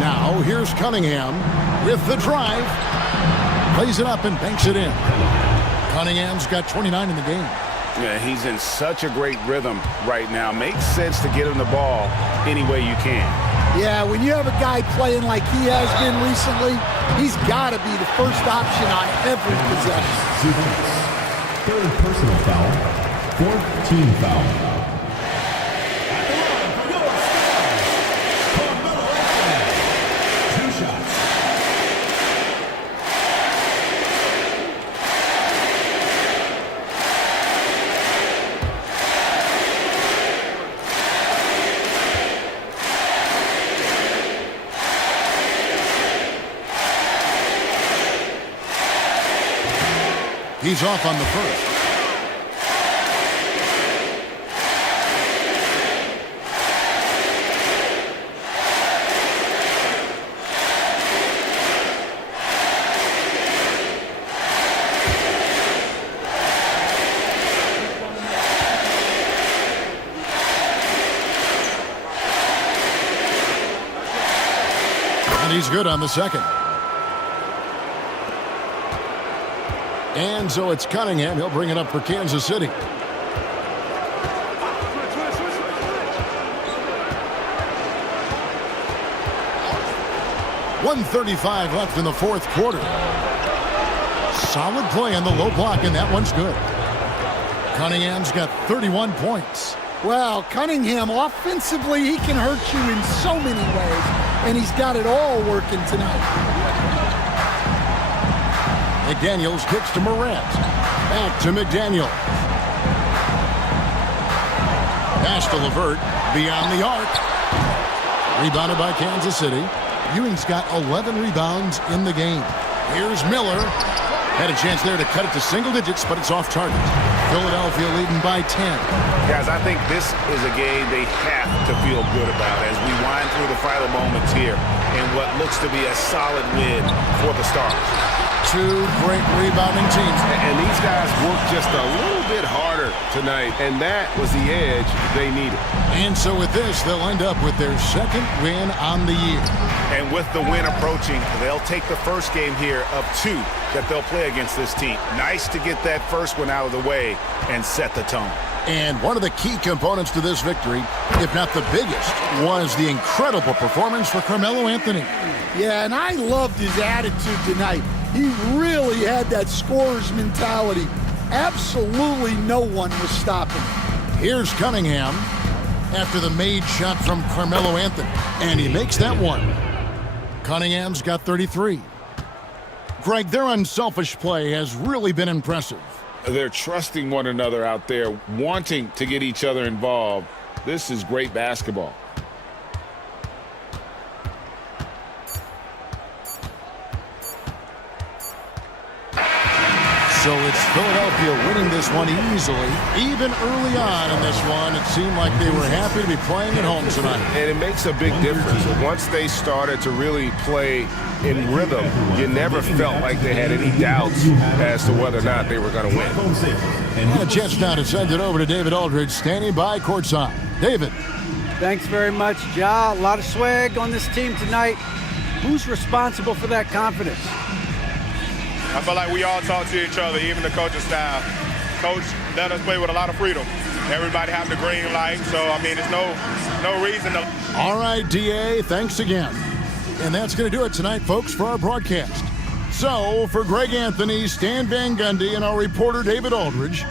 Now here's Cunningham with the drive. Plays it up and banks it in. Cunningham's got 29 in the game. Yeah, he's in such a great rhythm right now. Makes sense to get him the ball any way you can. Yeah, when you have a guy playing like he has been recently, he's got to be the first option on every possession. Third personal foul. 4th team foul. He's off on the first. And he's good on the second. And so it's Cunningham. He'll bring it up for Kansas City. .135 left in the fourth quarter. Solid play on the low block, and that one's good. Cunningham's got 31 points. Well, Cunningham, offensively, he can hurt you in so many ways, and he's got it all working tonight. McDaniels kicks to Morant. Back to McDaniel. Pass to LeVert. Beyond the arc. Rebounded by Kansas City. Ewing's got 11 rebounds in the game. Here's Miller. Had a chance there to cut it to single digits, but it's off target. Philadelphia leading by 10. Guys, I think this is a game they have to feel good about as we wind through the final moments here in what looks to be a solid win for the Stars. Two great rebounding teams. And these guys worked just a little bit harder tonight, and that was the edge they needed. And so with this, they'll end up with their second win on the year. And with the win approaching, they'll take the first game here of 2 that they'll play against this team. Nice to get that first one out of the way and set the tone. And one of the key components to this victory, if not the biggest, was the incredible performance for Carmelo Anthony. Yeah, and I loved his attitude tonight. He really had that scorer's mentality. Absolutely no one was stopping him. Here's Cunningham after the made shot from Carmelo Anthony, and he makes that one. Cunningham's got 33. Greg, their unselfish play has really been impressive. They're trusting one another out there, wanting to get each other involved. This is great basketball. So it's Philadelphia winning this one easily. Even early on in this one, it seemed like they were happy to be playing at home tonight. And it makes a big difference. Once they started to really play in rhythm, you never felt like they had any doubts as to whether or not they were going to win. The Jets now to send it over to David Aldridge, standing by courtside. David. Thanks very much, Ja. A lot of swag on this team tonight. Who's responsible for that confidence? I feel like we all talk to each other, even the coaching staff. Coach let us play with a lot of freedom. Everybody have the green light, so, I mean, there's no reason to... All right, DA, thanks again. And that's going to do it tonight, folks, for our broadcast. So, for Greg Anthony, Stan Van Gundy, and our reporter, David Aldridge,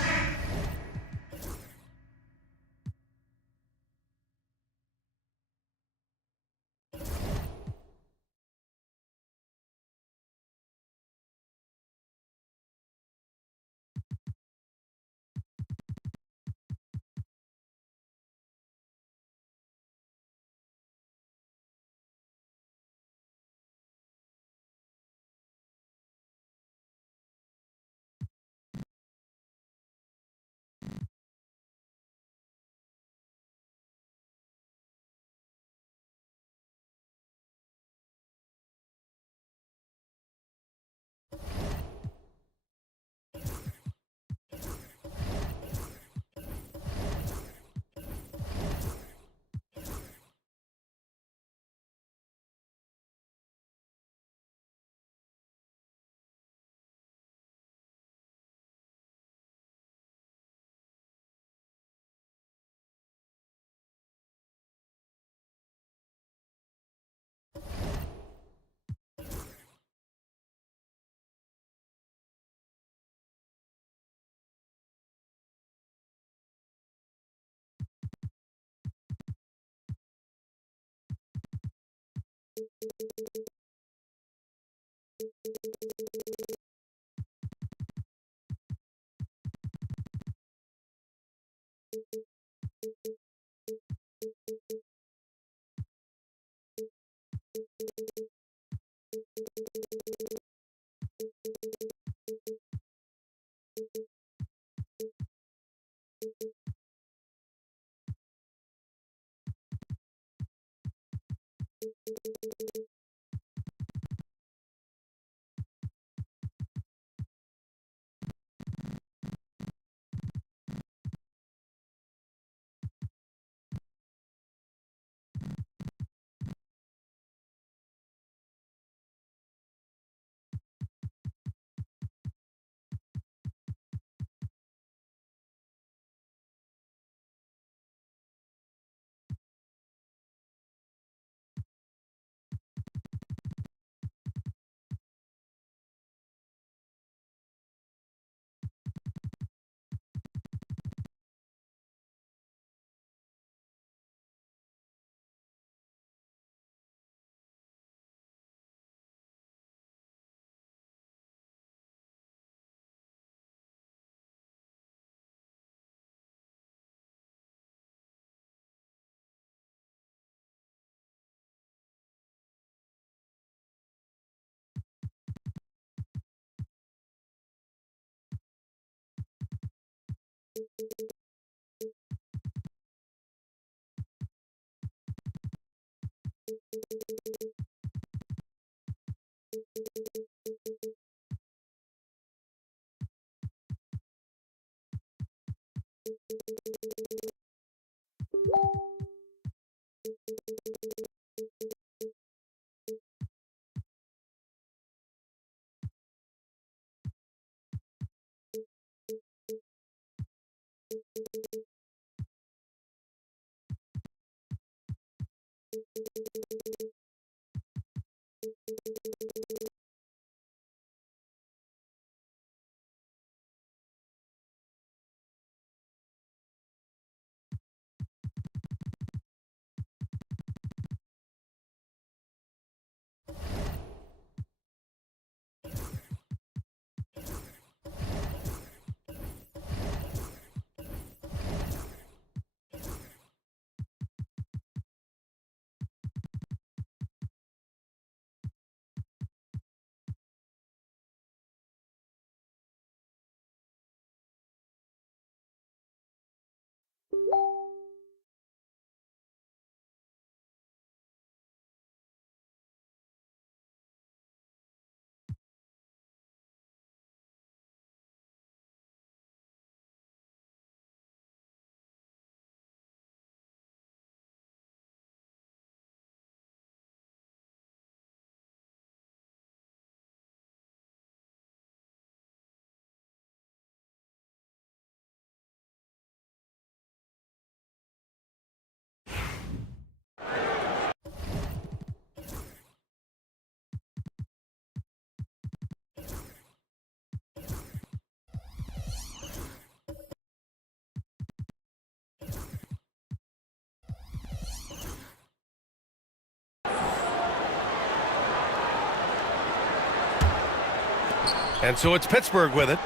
And so it's Pittsburgh with it.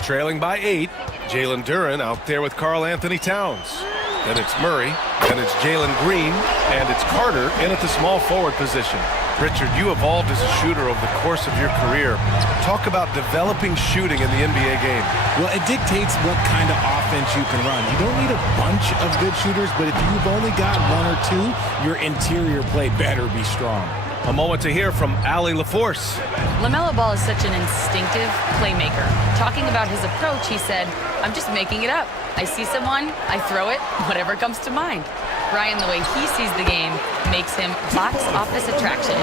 Trailing by 8. Jalen Duren out there with Karl Anthony Towns. Then it's Murray. Then it's Jalen Green. And it's Carter in at the small forward position. Richard, you evolved as a shooter over the course of your career. Talk about developing shooting in the NBA game. Well, it dictates what kind of offense you can run. You don't need a bunch of good shooters, but if you've only got one or two, your interior play better be strong. A moment to hear from Allie LaForce. LaMelo Ball is such an instinctive playmaker. Talking about his approach, he said, "I'm just making it up. I see someone, I throw it, whatever comes to mind." Ryan, the way he sees the game makes him box office attraction.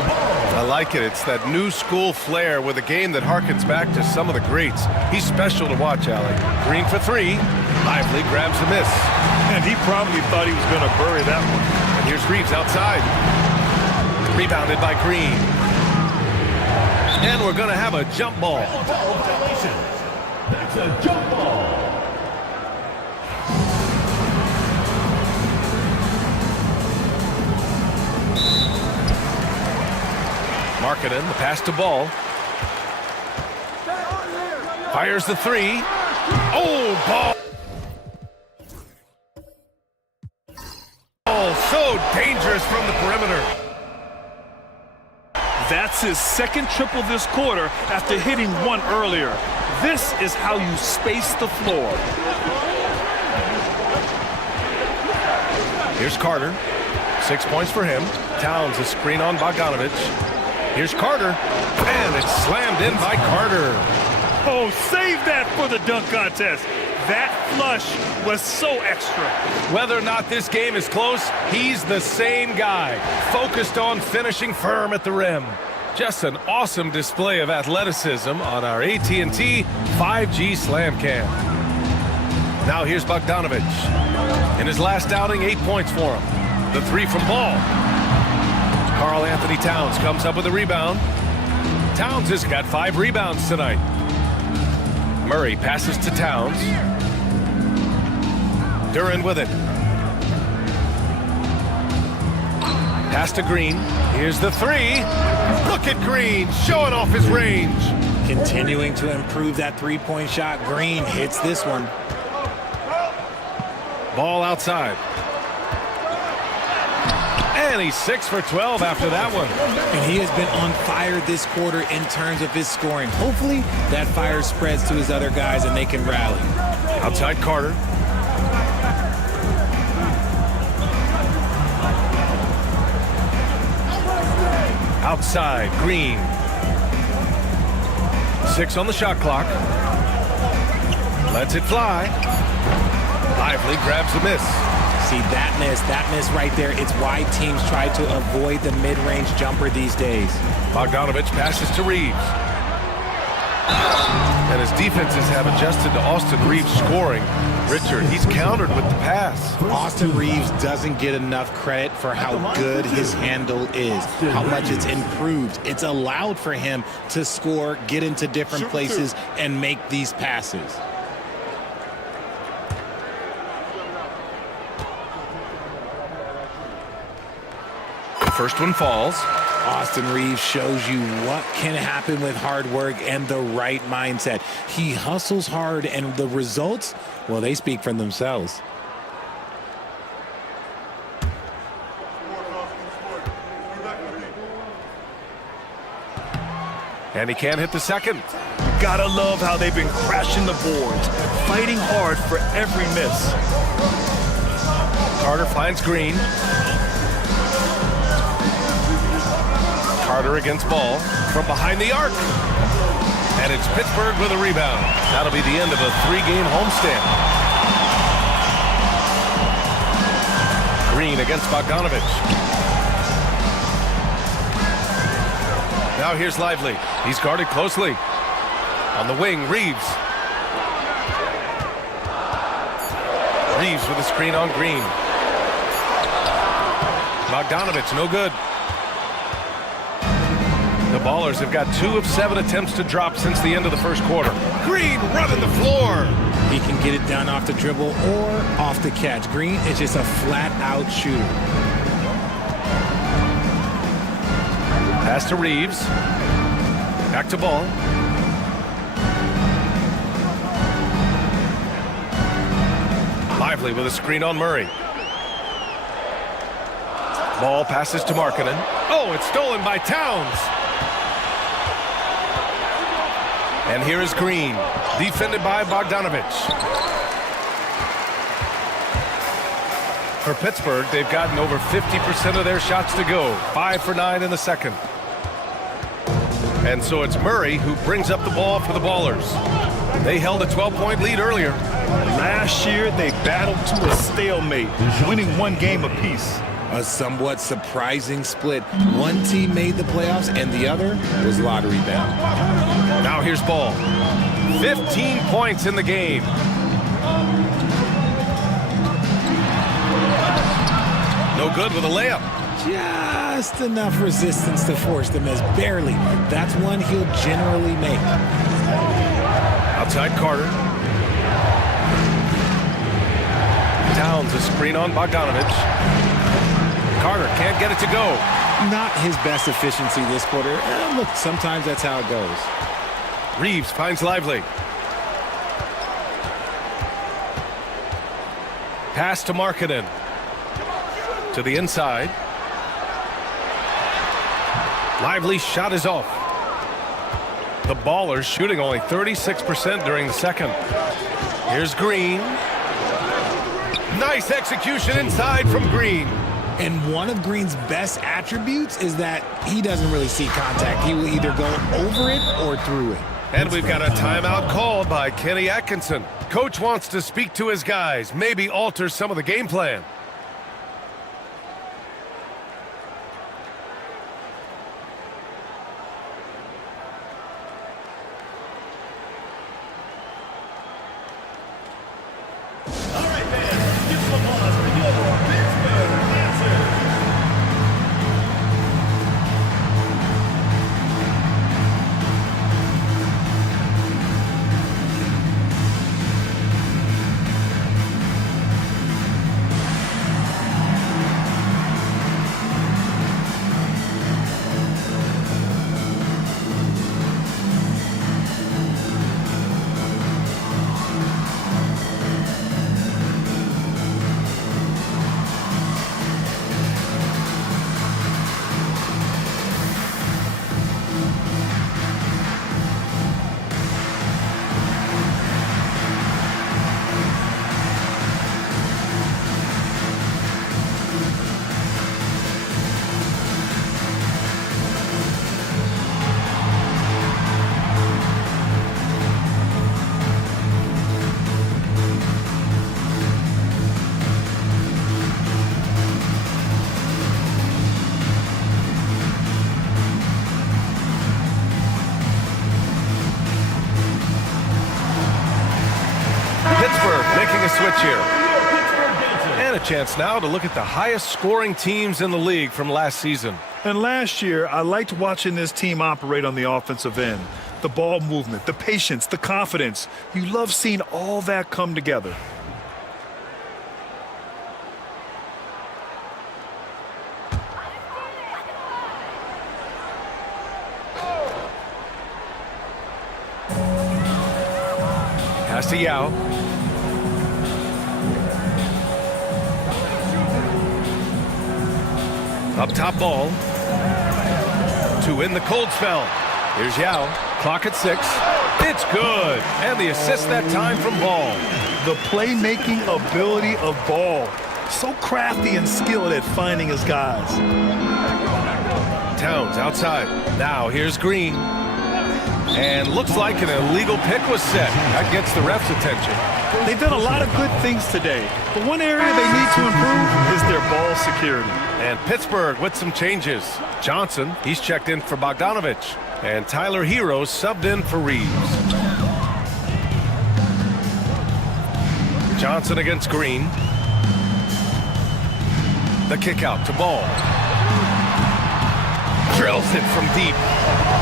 I like it. It's that new school flair with a game that harkens back to some of the greats. He's special to watch, Allie. Green for 3. Lively grabs a miss. And he probably thought he was going to bury that one. And here's Reeves outside. Rebounded by Green. And we're going to have a jump ball. That's a jump ball. Markkanen, the pass to Ball. Fires the 3. Oh, Ball. Oh, so dangerous from the perimeter. That's his second triple this quarter after hitting one earlier. This is how you space the floor. Here's Carter. 6 points for him. Towns a screen on Bogdanovich. Here's Carter. And it's slammed in by Carter. Oh, save that for the dunk contest. That flush was so extra. Whether or not this game is close, he's the same guy, focused on finishing firm at the rim. Just an awesome display of athleticism on our AT&T 5G Slam Cam. Now here's Bogdanovich. In his last outing, 8 points for him. The 3 from Ball. Karl Anthony Towns comes up with a rebound. Towns has got 5 rebounds tonight. Murray passes to Towns. Duren with it. Pass to Green. Here's the 3. Look at Green showing off his range. Continuing to improve that three-point shot. Green hits this one. Ball outside. And he's 6 for 12 after that one. And he has been on fire this quarter in terms of his scoring. Hopefully that fire spreads to his other guys and they can rally. Outside Carter. Outside Green. 6 on the shot clock. Lets it fly. Lively grabs the miss. See, that miss right there, it's why teams try to avoid the mid-range jumper these days. Bogdanovich passes to Reeves. And his defenses have adjusted to Austin Reeves scoring. Richard, he's countered with the pass. Austin Reeves doesn't get enough credit for how good his handle is, how much it's improved. It's allowed for him to score, get into different places, and make these passes. The first one falls. Austin Reeves shows you what can happen with hard work and the right mindset. He hustles hard, and the results, well, they speak for themselves. And he can't hit the second. Gotta love how they've been crashing the boards, fighting hard for every miss. Carter finds Green. Carter against Ball from behind the arc. And it's Pittsburgh with a rebound. That'll be the end of a 3-game homestand. Green against Bogdanovich. Now here's Lively. He's guarded closely. On the wing, Reeves. Reeves with a screen on Green. Bogdanovich, no good. The Ballers have got 2 of 7 attempts to drop since the end of the first quarter. Green running the floor. He can get it done off the dribble or off the catch. Green is just a flat-out shooter. Pass to Reeves. Back to Ball. Lively with a screen on Murray. Ball passes to Markkanen. Oh, it's stolen by Towns. And here is Green, defended by Bogdanovich. For Pittsburgh, they've gotten over 50% of their shots to go. 5 for 9 in the second. And so it's Murray who brings up the ball for the Ballers. They held a 12-point lead earlier. Last year, they battled to a stalemate, winning 1 game apiece. A somewhat surprising split. One team made the playoffs and the other was lottery bound. Now here's Ball. 15 points in the game. No good with a layup. Just enough resistance to force the miss. Barely. That's one he'll generally make. Outside Carter. Towns a screen on Bogdanovich. Carter can't get it to go. Not his best efficiency this quarter. Look, sometimes that's how it goes. Reeves finds Lively. Pass to Markkanen. To the inside. Lively's shot is off. The Ballers shooting only 36% during the second. Here's Green. Nice execution inside from Green. And one of Green's best attributes is that he doesn't really see contact. He will either go over it or through it. And we've got a timeout called by Kenny Atkinson. Coach wants to speak to his guys, maybe alter some of the game plan. And a chance now to look at the highest scoring teams in the league from last season. And last year, I liked watching this team operate on the offensive end. The ball movement, the patience, the confidence. You love seeing all that come together. Pass to Yao. Up top ball. To win the cold spell. Here's Yao. Clock at 6. It's good. And the assist that time from Ball. The playmaking ability of Ball. So crafty and skilled at finding his guys. Towns outside. Now here's Green. And looks like an illegal pick was set. That gets the ref's attention. They've done a lot of good things today, but one area they need to improve is their ball security. And Pittsburgh with some changes. Johnson, he's checked in for Bogdanovich. And Tyler Hero subbed in for Reeves. Johnson against Green. The kick out to Ball. Drills it from deep.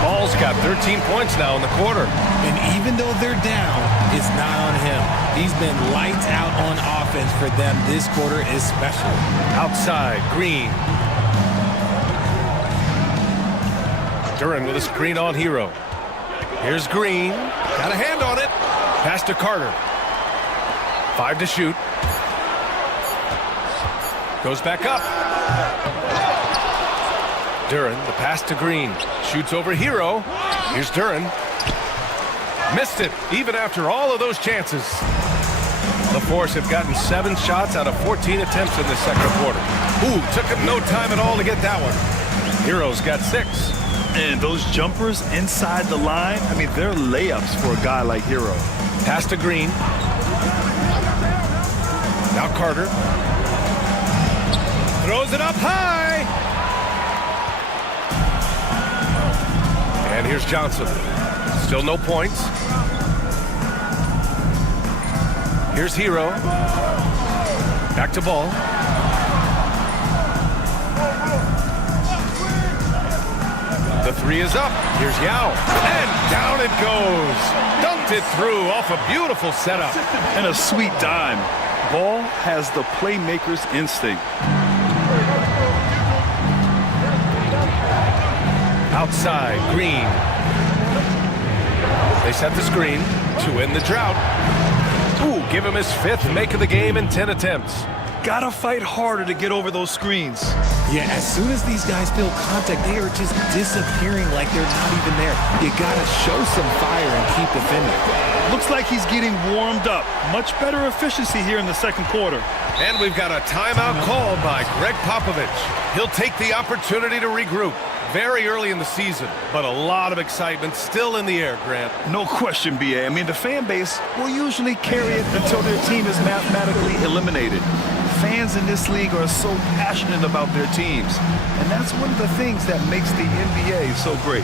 Ball's got 13 points now in the quarter. And even though they're down, it's not on him. He's been lights out on offense for them this quarter especially. Outside, Green. Duran with a screen on Hero. Here's Green. Got a hand on it. Pass to Carter. 5 to shoot. Goes back up. Duran, the pass to Green. Shoots over Hero. Here's Duran. Missed it, even after all of those chances. The Force have gotten 7 shots out of 14 attempts in the second quarter. Ooh, took him no time at all to get that one. Hero's got 6. And those jumpers inside the line, I mean, they're layups for a guy like Hero. Pass to Green. Now Carter. Throws it up high. And here's Johnson. Still no points. Here's Hero. Back to Ball. The 3 is up. Here's Yao. And down it goes. Dunked it through off a beautiful setup. And a sweet dime. Ball has the playmaker's instinct. Outside, Green. They set the screen to win the drought. Ooh, give him his 5th make of the game in 10 attempts. Gotta fight harder to get over those screens. Yeah, as soon as these guys feel contact, they are just disappearing like they're not even there. You gotta show some fire and keep defending. Looks like he's getting warmed up. Much better efficiency here in the second quarter. And we've got a timeout called by Greg Popovich. He'll take the opportunity to regroup. Very early in the season, but a lot of excitement still in the air, Grant. No question, B.A. I mean, the fan base will usually carry it until their team is mathematically eliminated. Fans in this league are so passionate about their teams, and that's one of the things that makes the NBA so great.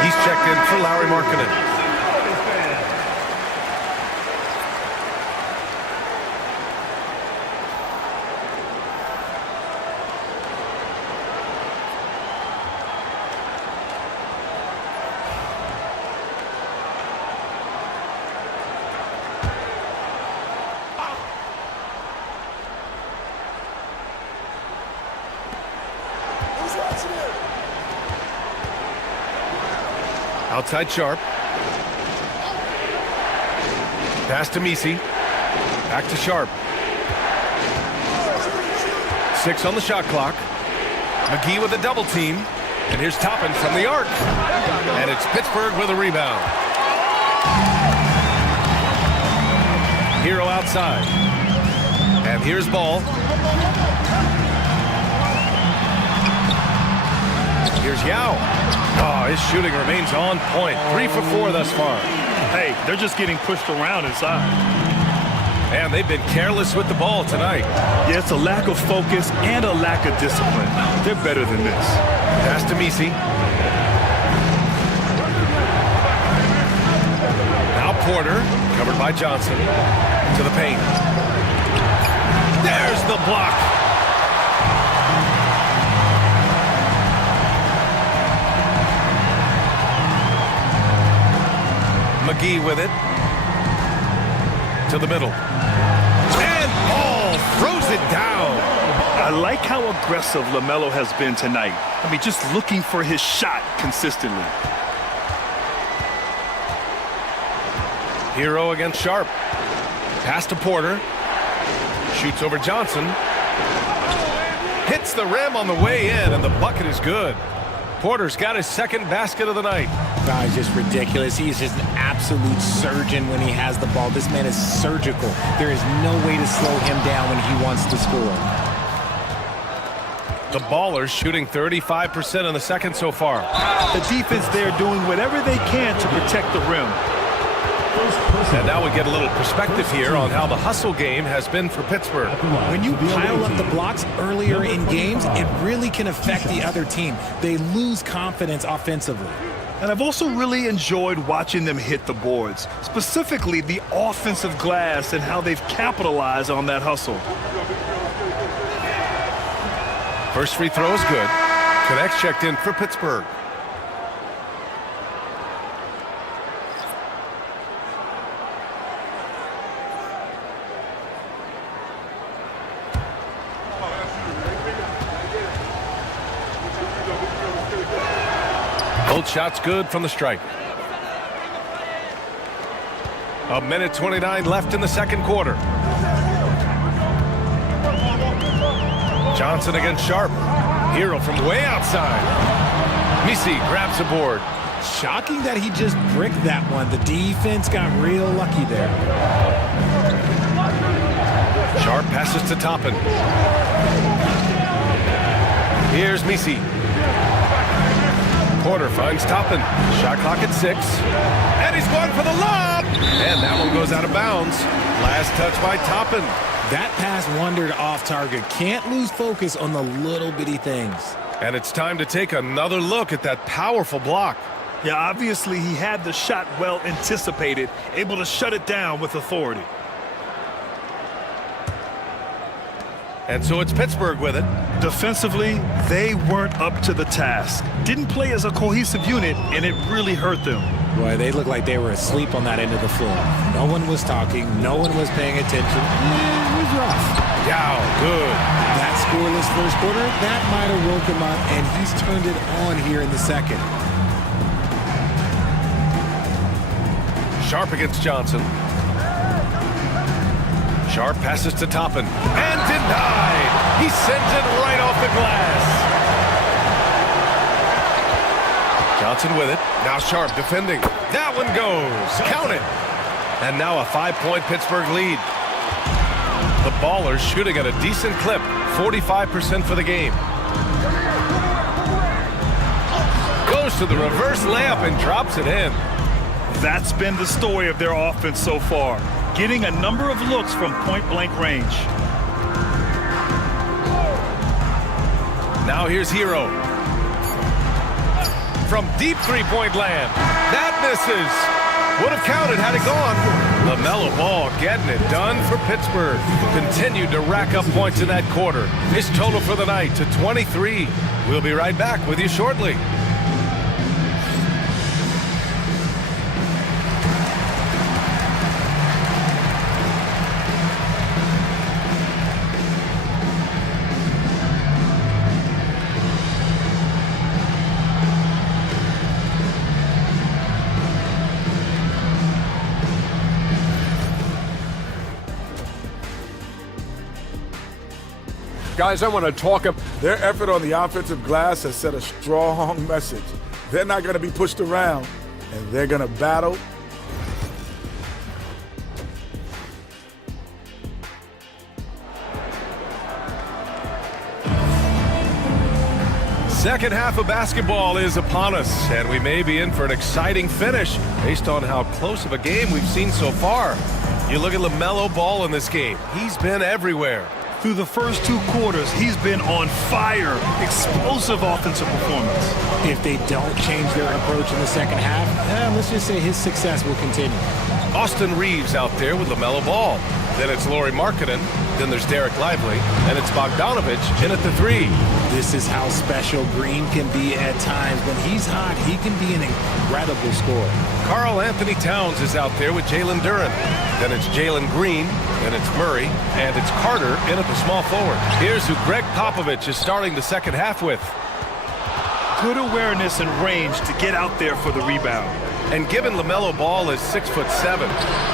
He's checked in for Lauri Markkanen. Outside Sharp. Pass to Misi. Back to Sharp. 6 on the shot clock. McGee with a double team. And here's Toppin from the arc. And it's Pittsburgh with a rebound. Hero outside. And here's Ball. Here's Yao. Oh, his shooting remains on point. 3 for 4 thus far. Hey, they're just getting pushed around inside. And they've been careless with the ball tonight. Yeah, it's a lack of focus and a lack of discipline. They're better than this. Pass to Misi. Now Porter, covered by Johnson, to the paint. There's the block. McGee with it. To the middle. And Ball throws it down. I like how aggressive LaMelo has been tonight. I mean, just looking for his shot consistently. Hero against Sharp. Pass to Porter. Shoots over Johnson. Hits the rim on the way in, and the bucket is good. Porter's got his second basket of the night. Wow, he's just ridiculous. He's just an absolute surgeon when he has the ball. This man is surgical. There is no way to slow him down when he wants to score. The Ballers shooting 35% in the second so far. The defense there doing whatever they can to protect the rim. And now we get a little perspective here on how the hustle game has been for Pittsburgh. When you pile up the blocks earlier in games, it really can affect the other team. They lose confidence offensively. And I've also really enjoyed watching them hit the boards, specifically the offensive glass and how they've capitalized on that hustle. First free throw is good. Connects checked in for Pittsburgh. Both shots good from the stripe. 1:29 left in the second quarter. Johnson against Sharp. Hero from way outside. Misi grabs the board. Shocking that he just bricked that one. The defense got real lucky there. Sharp passes to Toppin. Here's Misi. Porter finds Toppin. Shot clock at 6. And he's going for the lob. And that one goes out of bounds. Last touch by Toppin. That pass wandered off target. Can't lose focus on the little bitty things. And it's time to take another look at that powerful block. Yeah, obviously he had the shot well anticipated, able to shut it down with authority. And so it's Pittsburgh with it. Defensively, they weren't up to the task. Didn't play as a cohesive unit, and it really hurt them. Boy, they looked like they were asleep on that end of the floor. No one was talking. No one was paying attention. It was rough. Yow, good. That scoreless first quarter, that might have woke him up, and he's turned it on here in the second. Sharp against Johnson. Sharp passes to Toppin. And denied. He sends it right off the glass. Johnson with it. Now Sharp defending. That one goes. Count it. And now a 5-point Pittsburgh lead. The Ballers shooting at a decent clip. 45% for the game. Goes to the reverse layup and drops it in. That's been the story of their offense so far. Getting a number of looks from point-blank range. Now here's Hero. From deep three-point land. That misses. Would have counted had it gone. LaMelo Ball getting it done for Pittsburgh. Continued to rack up points in that quarter. His total for the night to 23. We'll be right back with you shortly. Guys, I want to talk about their effort on the offensive glass has sent a strong message. They're not going to be pushed around, and they're going to battle. Second half of basketball is upon us, and we may be in for an exciting finish based on how close of a game we've seen so far. You look at LaMelo Ball in this game. He's been everywhere. Through the first 2 quarters, he's been on fire. Explosive offensive performance. If they don't change their approach in the second half, let's just say his success will continue. Austin Reeves out there with LaMelo Ball. Then it's Lauri Markkanen. Then there's Derek Lively. And it's Bogdanovich in at the 3. This is how special Green can be at times. When he's hot, he can be an incredible scorer. Karl Anthony Towns is out there with Jalen Duren. Then it's Jalen Green. Then it's Murray. And it's Carter in at the small forward. Here's who Greg Popovich is starting the second half with. Good awareness and range to get out there for the rebound. And given LaMelo Ball is 6'7",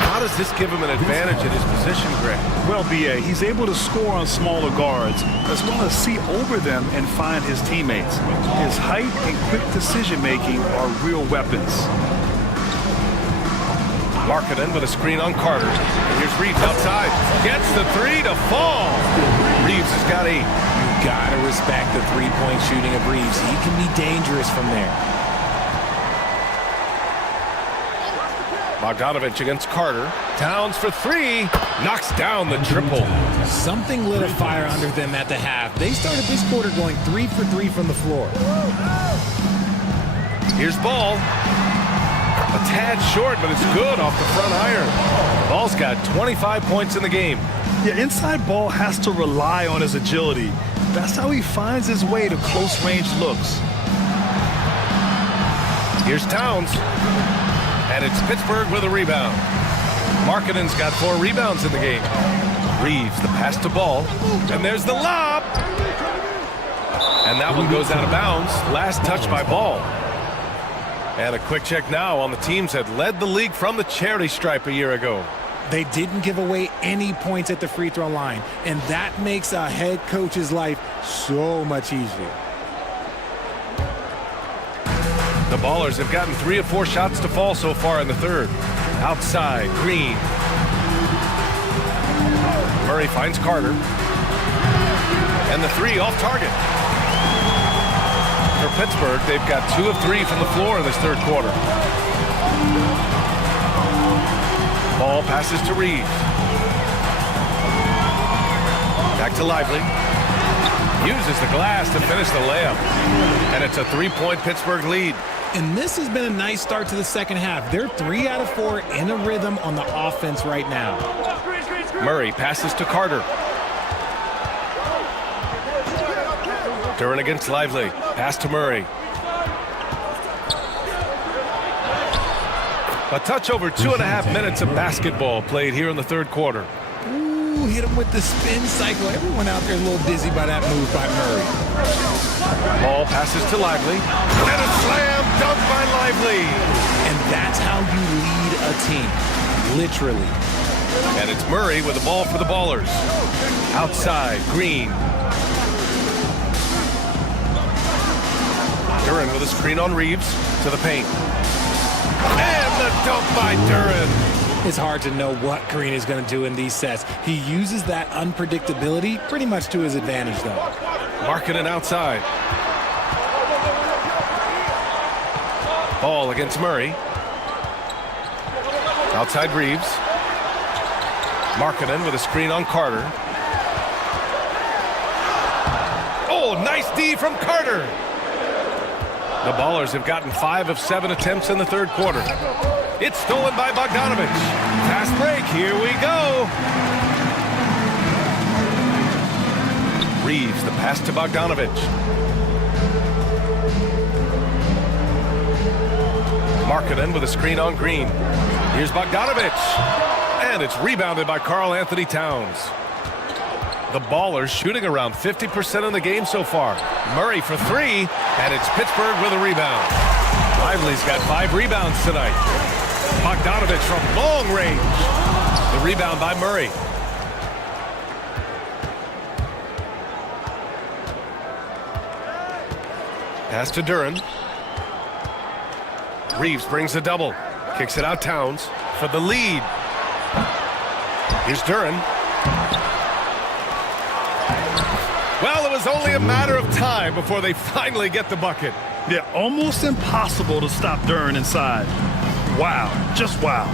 how does this give him an advantage in his position, Greg? Well, B.A., he's able to score on smaller guards, as well as see over them and find his teammates. His height and quick decision-making are real weapons. Markkanen with a screen on Carter. And here's Reeves outside. Gets the 3 to fall. Reeves has got 8. You gotta respect the three-point shooting of Reeves. He can be dangerous from there. Bogdanovich against Carter. Towns for 3. Knocks down the triple. Something lit a fire under them at the half. They started this quarter going 3 for 3 from the floor. Here's Ball. A tad short, but it's good off the front iron. Ball's got 25 points in the game. Yeah, inside Ball has to rely on his agility. That's how he finds his way to close-range looks. Here's Towns. And it's Pittsburgh with a rebound. Markkanen's got 4 rebounds in the game. Reeves, the pass to Ball. And there's the lob. And that one goes out of bounds. Last touch by Ball. And a quick check now on the teams that led the league from the charity stripe a year ago. They didn't give away any points at the free throw line. And that makes a head coach's life so much easier. The Ballers have gotten 3 of 4 shots to fall so far in the third. Outside, Green. Murray finds Carter. And the 3 off target. For Pittsburgh, they've got 2 of 3 from the floor in this third quarter. Ball passes to Reeves. Back to Lively. Uses the glass to finish the layup. And it's a 3-point Pittsburgh lead. And this has been a nice start to the second half. They're 3 out of 4 in a rhythm on the offense right now. Murray passes to Carter. Duren against Lively. Pass to Murray. A touch over 2.5 minutes of basketball played here in the third quarter. Ooh, hit him with the spin cycle. Everyone out there is a little dizzy by that move by Murray. Ball passes to Lively. And a slam dunk by Lively. And that's how you lead a team. Literally. And it's Murray with the ball for the Ballers. Outside, Green. Duren with a screen on Reeves to the paint. And the dunk by Duren. It's hard to know what Green is going to do in these sets. He uses that unpredictability pretty much to his advantage, though. Markkanen outside. Ball against Murray. Outside Reeves. Markkanen with a screen on Carter. Oh, nice D from Carter. The Ballers have gotten 5 of 7 attempts in the third quarter. It's stolen by Bogdanovich. Fast break, here we go. Reeves, the pass to Bogdanovich. Markkanen with a screen on Green. Here's Bogdanovich. And it's rebounded by Karl Anthony Towns. The Ballers shooting around 50% in the game so far. Murray for 3, and it's Pittsburgh with a rebound. Lively's got 5 rebounds tonight. Bogdanovich from long range. The rebound by Murray. Pass to Duran. Reeves brings the double. Kicks it out Towns for the lead. Here's Duran. Well, it was only a matter of time before they finally get the bucket. Yeah, almost impossible to stop Duran inside. Wow, just wow.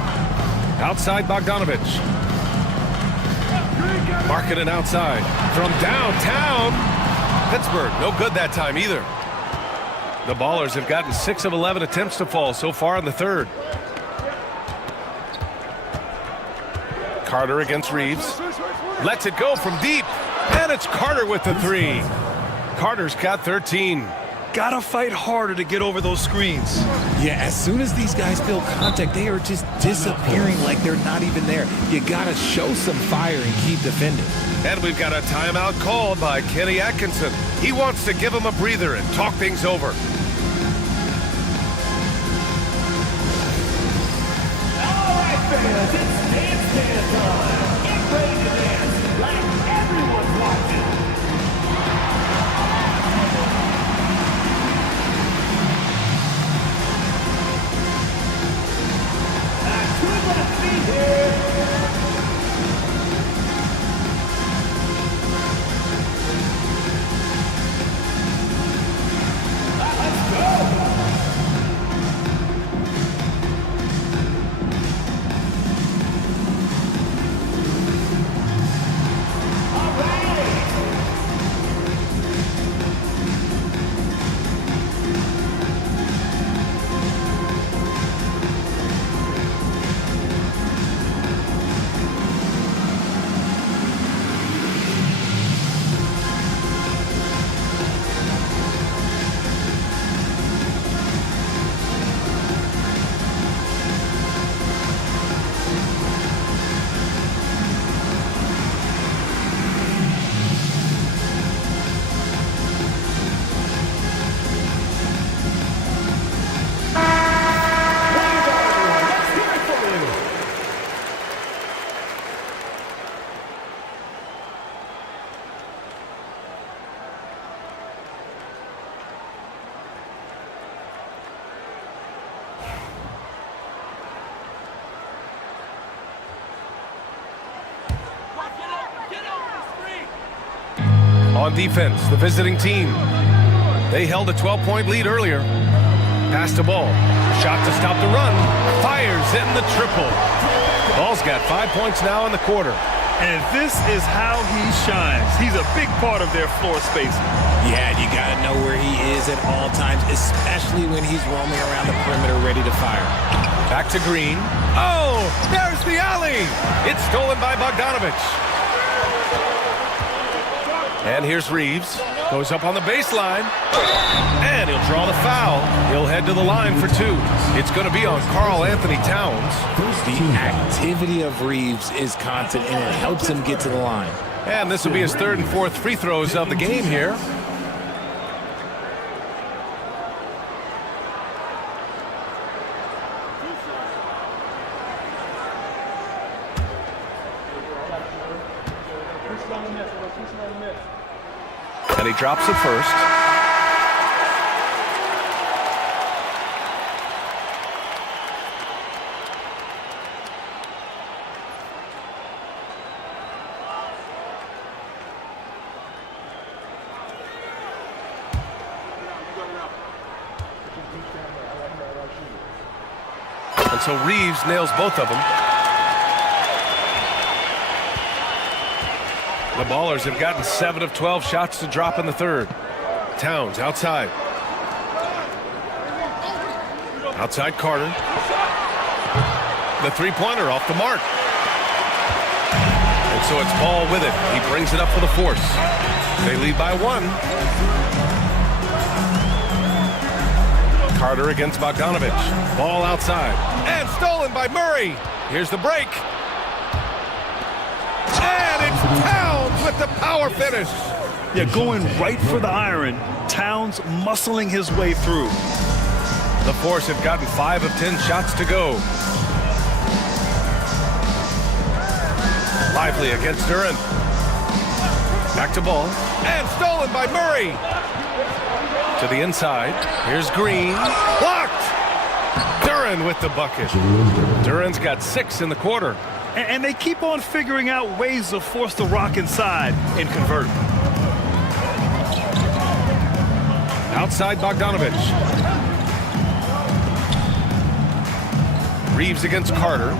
Outside Bogdanovich. Markkanen outside. From downtown. Pittsburgh, no good that time either. The Ballers have gotten 6 of 11 attempts to fall so far in the third. Carter against Reeves. Lets it go from deep. And it's Carter with the three. Carter's got 13. Gotta fight harder to get over those screens. Yeah, as soon as these guys feel contact, they are just disappearing like they're not even there. You gotta show some fire and keep defending. And we've got a timeout called by Kenny Atkinson. He wants to give him a breather and talk things over. All right, fans, it's dance time. Get ready to dance like everyone's watching. On defense, the visiting team. They held a 12-point lead earlier. Passed the ball. Shot to stop the run. Fires in the triple. Ball's got 5 points now in the quarter. And this is how he shines. He's a big part of their floor spacing. Yeah, you got to know where he is at all times, especially when he's roaming around the perimeter ready to fire. Back to Green. Oh, there's the alley. It's stolen by Bogdanovich. And here's Reeves. Goes up on the baseline. And he'll draw the foul. He'll head to the line for two. It's going to be on Karl Anthony Towns. The activity of Reeves is constant, and it helps him get to the line. And this will be his third and fourth free throws of the game here. And he drops it first. And so Reeves nails both of them. The Ballers have gotten 7 of 12 shots to drop in the third. Towns outside. Outside Carter. The three-pointer off the mark. And so it's Ball with it. He brings it up for the force. They lead by 1. Carter against Bogdanovich. Ball outside. And stolen by Murray. Here's the break. And it's Towns with the power finish. Yeah, going right for the iron. Towns muscling his way through. The Force have gotten 5 of 10 shots to go. Lively against Duran. Back to Ball. And stolen by Murray. To the inside. Here's Green. Blocked! Duren with the bucket. Duren's got 6 in the quarter. And they keep on figuring out ways to force the rock inside and convert. Outside Bogdanovich. Reeves against Carter.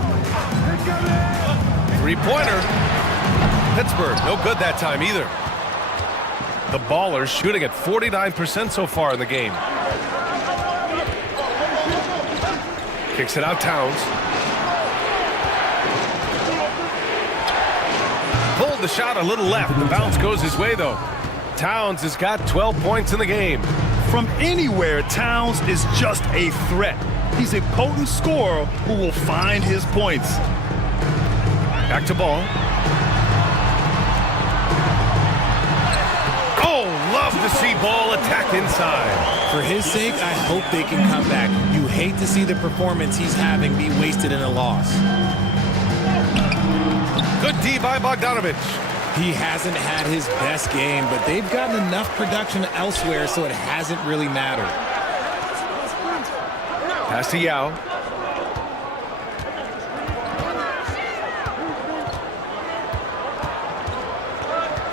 Three-pointer. Pittsburgh, no good that time either. The Ballers shooting at 49% so far in the game. Kicks it out, Towns. Pulled the shot a little left. The bounce goes his way, though. Towns has got 12 points in the game. From anywhere, Towns is just a threat. He's a potent scorer who will find his points. Back to Ball. Oh, love to see Ball attack inside. For his sake, I hope they can come back. You hate to see the performance he's having be wasted in a loss. Good D by Bogdanovich. He hasn't had his best game, but they've gotten enough production elsewhere, so it hasn't really mattered. Pass to Yao.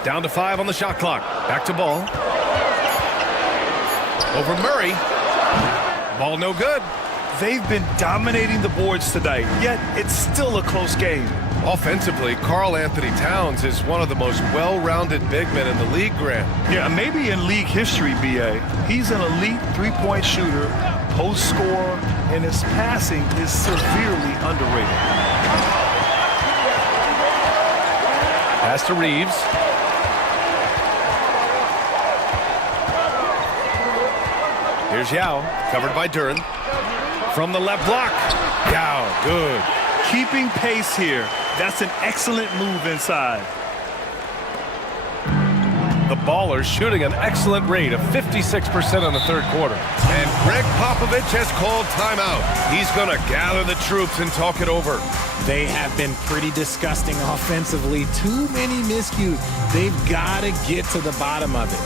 Down to 5 on the shot clock. Back to Ball. Over Murray. Ball no good. They've been dominating the boards tonight, yet it's still a close game. Offensively, Karl Anthony Towns is one of the most well-rounded big men in the league, Grant. Yeah, maybe in league history, B.A. He's an elite three-point shooter, post scorer, and his passing is severely underrated. Pass to Reeves. Here's Yao, covered by Duren. From the left block. Yao, good. Keeping pace here. That's an excellent move inside. The Ballers shooting an excellent rate of 56% in the third quarter. And Greg Popovich has called timeout. He's going to gather the troops and talk it over. They have been pretty disgusting offensively. Too many miscues. They've got to get to the bottom of it.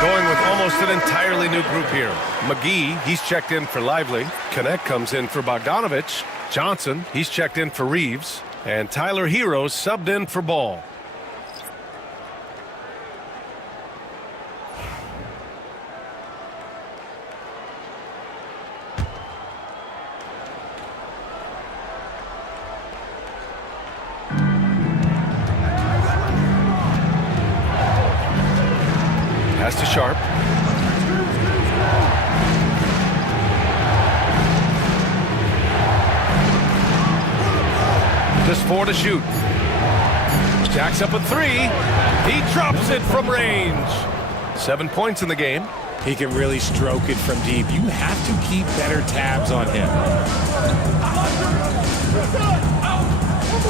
Going with almost an entirely new group here. McGee, he's checked in for Lively. Connect comes in for Bogdanovich. Johnson, he's checked in for Reeves. And Tyler Hero subbed in for Ball. Pass to Sharp. Just 4 to shoot. Jacks up a 3. He drops it from range. 7 points in the game. He can really stroke it from deep. You have to keep better tabs on him.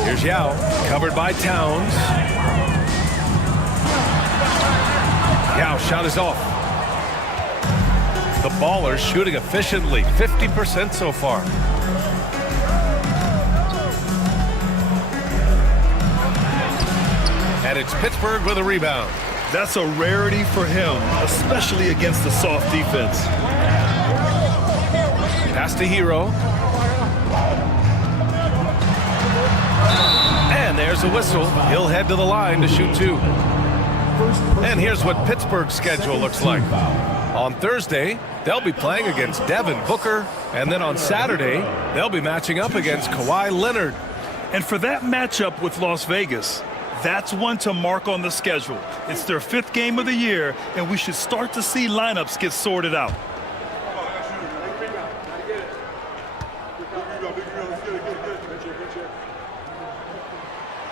Here's Yao, covered by Towns. Yao, shot is off. The Ballers shooting efficiently, 50% so far. And it's Pittsburgh with a rebound. That's a rarity for him, especially against the soft defense. Pass to Hero. And there's a whistle. He'll head to the line to shoot 2. And here's what Pittsburgh's schedule looks like. On Thursday, they'll be playing against Devin Booker. And then on Saturday, they'll be matching up against Kawhi Leonard. And for that matchup with Las Vegas, that's one to mark on the schedule. It's their 5th game of the year, and we should start to see lineups get sorted out.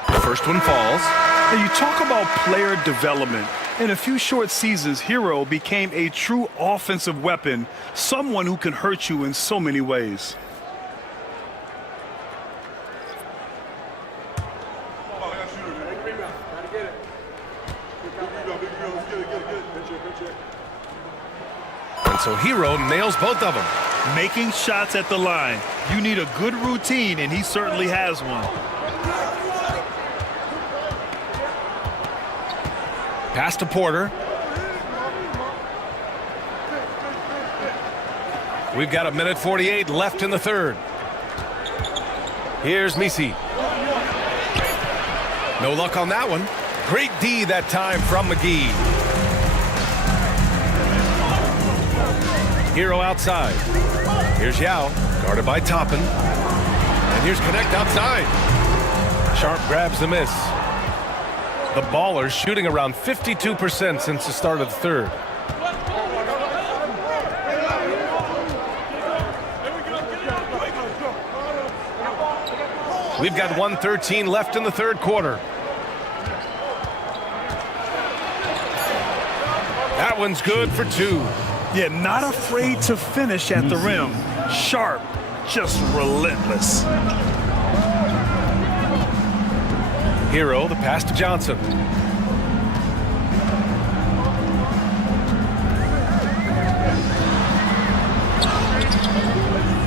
The first one falls. And you talk about player development. In a few short seasons, Hero became a true offensive weapon, someone who can hurt you in so many ways. And so Hero nails both of them. Making shots at the line. You need a good routine, and he certainly has one. Pass to Porter. We've got 1:48 left in the third. Here's Misi. No luck on that one. Great D that time from McGee. Hero outside. Here's Yao, guarded by Toppin. And here's Connect outside. Sharp grabs the miss. The Ballers shooting around 52% since the start of the third. We've got 1:13 left in the third quarter. That one's good for 2. Yeah, not afraid to finish at the rim. Sharp, just relentless. Hero, the pass to Johnson.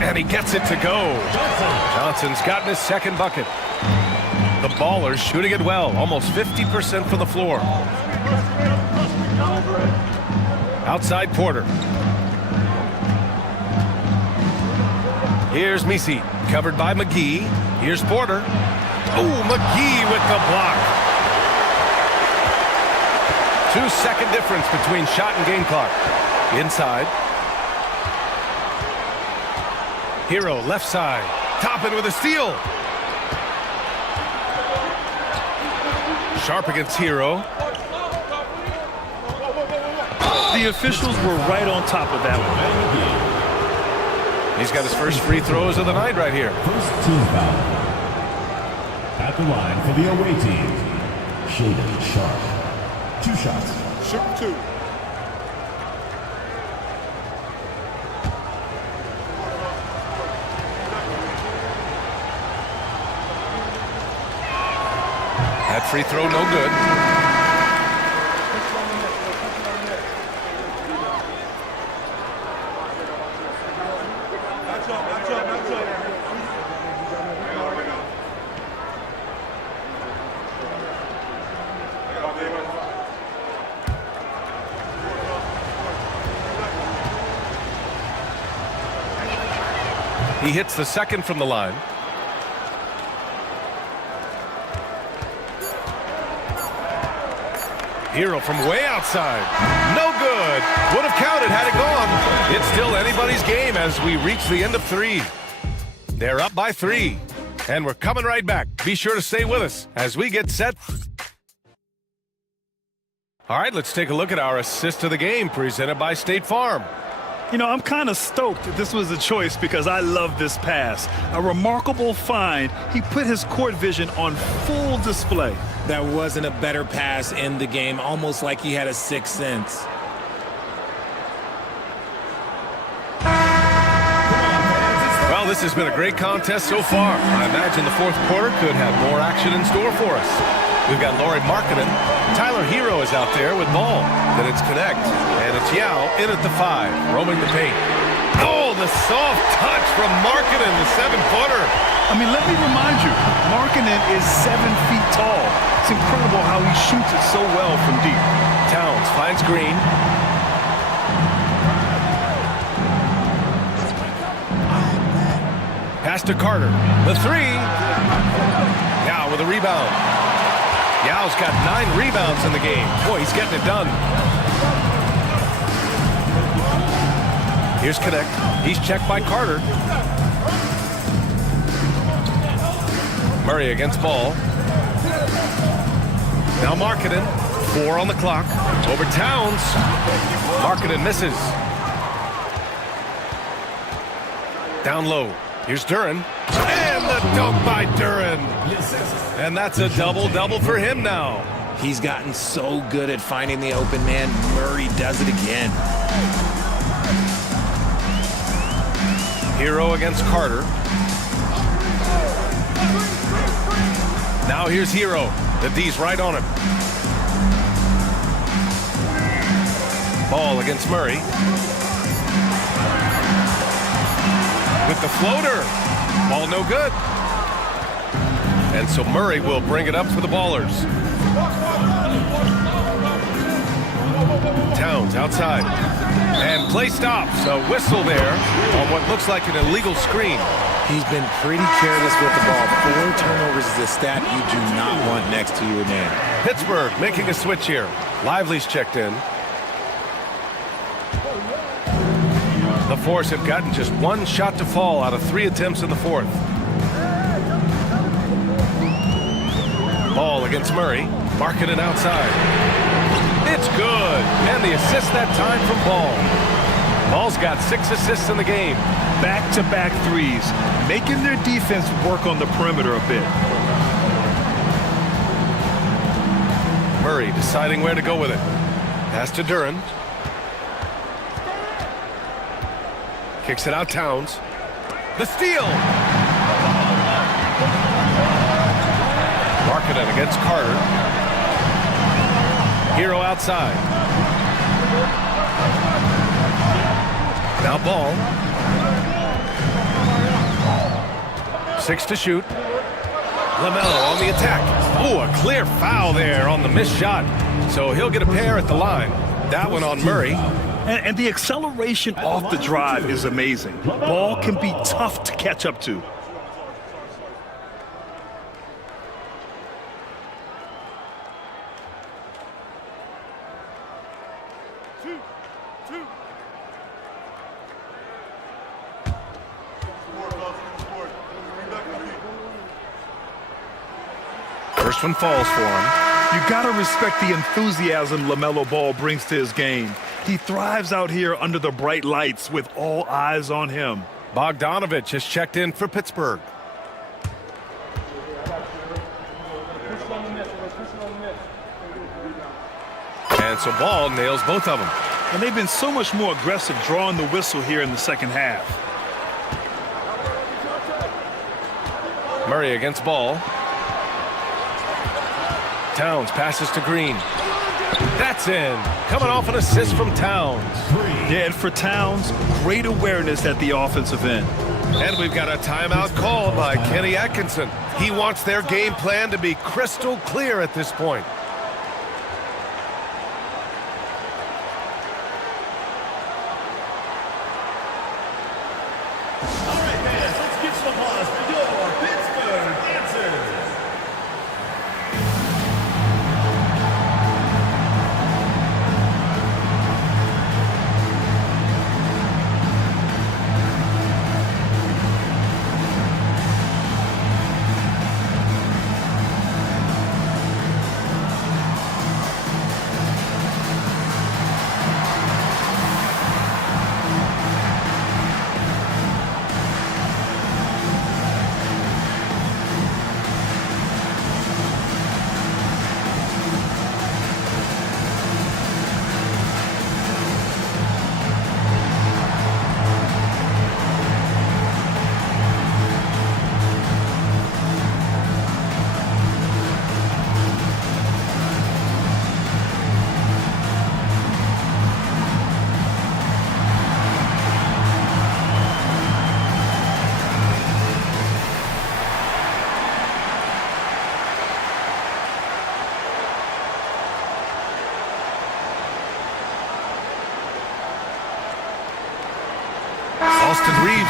And he gets it to go. Johnson's gotten his second bucket. The Ballers shooting it well, almost 50% from the floor. Outside Porter. Here's Misi, covered by McGee. Here's Porter. Oh, McGee with the block. 2-second difference between shot and game clock. Inside. Hero left side. Toppin with a steal. Sharp against Hero. The officials were right on top of that one. He's got his first free throws of the night right here. First team foul. At the line for the away team, Shaden Sharp. 2 shots. Shoot 2. That free throw no good. He hits the second from the line. Hero from way outside. No good. Would have counted had it gone. It's still anybody's game as we reach the end of 3. They're up by 3. And we're coming right back. Be sure to stay with us as we get set. All right, let's take a look at our assist of the game presented by State Farm. You know, I'm kind of stoked that this was a choice because I love this pass. A remarkable find. He put his court vision on full display. There wasn't a better pass in the game, almost like he had a sixth sense. Well, this has been a great contest so far. I imagine the fourth quarter could have more action in store for us. We've got Laurie Markkinen. Tyler Hero is out there with ball. Then it's Connect. And it's Yao in at the 5, roaming the paint. Oh, the soft touch from Markkanen, the 7-footer. I mean, let me remind you, Markkanen is 7 feet tall. It's incredible how he shoots it so well from deep. Towns finds Green. Pass to Carter. The 3. Yao with a rebound. Yao's got 9 rebounds in the game. Boy, he's getting it done. Here's Connect. He's checked by Carter. Murray against Ball. Now Markkanen. 4 on the clock. Over Towns. Markkanen misses. Down low. Here's Duren. And the dunk by Duren. And that's a double-double for him now. He's gotten so good at finding the open man. Murray does it again. Hero against Carter. Now here's Hero. The D's right on him. Ball against Murray. With the floater. Ball no good. And so Murray will bring it up for the Ballers. Towns outside. And play stops. A whistle there on what looks like an illegal screen. He's been pretty careless with the ball. 4 turnovers is a stat you do not want next to your name. Pittsburgh making a switch here. Lively's checked in. The Force have gotten just 1 shot to fall out of 3 attempts in the 4th. Ball against Murray. Markkanen outside. It's good. And the assist that time from Ball. Ball's got 6 assists in the game. Back-to-back threes, making their defense work on the perimeter a bit. Murray deciding where to go with it. Pass to Duren. Kicks it out, Towns. The steal! Markkanen against Carter. Hero outside. Now Ball. 6 to shoot. LaMelo on the attack. Oh, a clear foul there on the missed shot. So he'll get a pair at the line. That one on Murray. And the acceleration off the drive is amazing. Ball can be tough to catch up to. First one falls for him. You gotta respect the enthusiasm LaMelo Ball brings to his game. He thrives out here under the bright lights with all eyes on him. Bogdanovich has checked in for Pittsburgh. And so Ball nails both of them. And they've been so much more aggressive drawing the whistle here in the second half. Murray against Ball. Towns passes to Green. That's in. Coming off an assist from Towns. Yeah, and for Towns, great awareness at the offensive end. And we've got a timeout called by Kenny Atkinson. He wants their game plan to be crystal clear at this point. All right, fans, let's give some applause for your Pittsburgh dancers.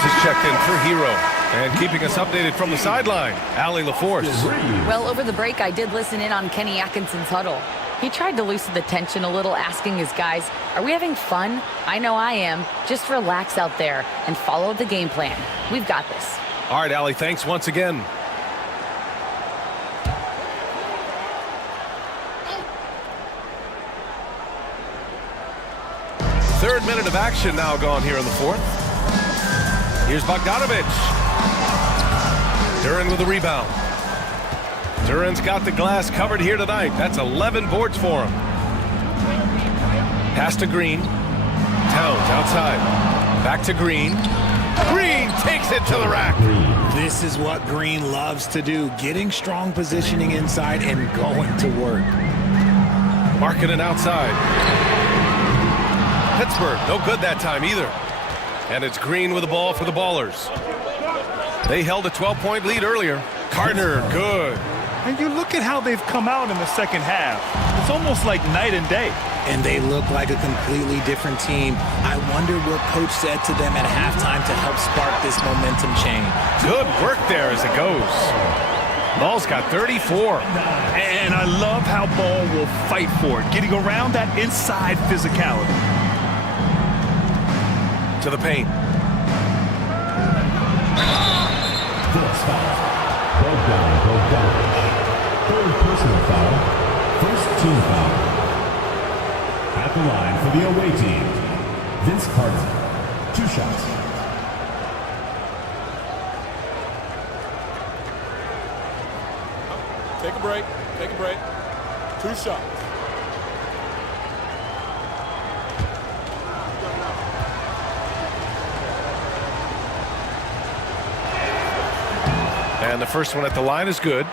Reeves is checked in for Hero. And keeping us updated from the sideline, Allie LaForce. Well, over the break, I did listen in on Kenny Atkinson's huddle. He tried to loosen the tension a little, asking his guys, are we having fun? I know I am. Just relax out there and follow the game plan. We've got this. All right, Allie, thanks once again. Third minute of action now gone here in the fourth. Here's Bogdanovich. Duren with the rebound. Duren's got the glass covered here tonight. That's 11 boards for him. Pass to Green. Towns outside. Back to Green. Green takes it to the rack. This is what Green loves to do, getting strong positioning inside and going to work. Markkanen outside. Pittsburgh, no good that time either. And it's Green with the ball for the Ballers. They held a 12-point lead earlier. Carter, good. And you look at how they've come out in the second half. It's almost like night and day. And they look like a completely different team. I wonder what Coach said to them at halftime to help spark this momentum change. Good work there as it goes. Ball's got 34. And I love how Ball will fight for it, getting around that inside physicality. To the paint. Fourth foul. Bogdanovich. Third personal foul. First team foul. At the line for the away team, Vince Carter. 2 shots. Take a break. Take a break. 2 shots. And the first one at the line is good.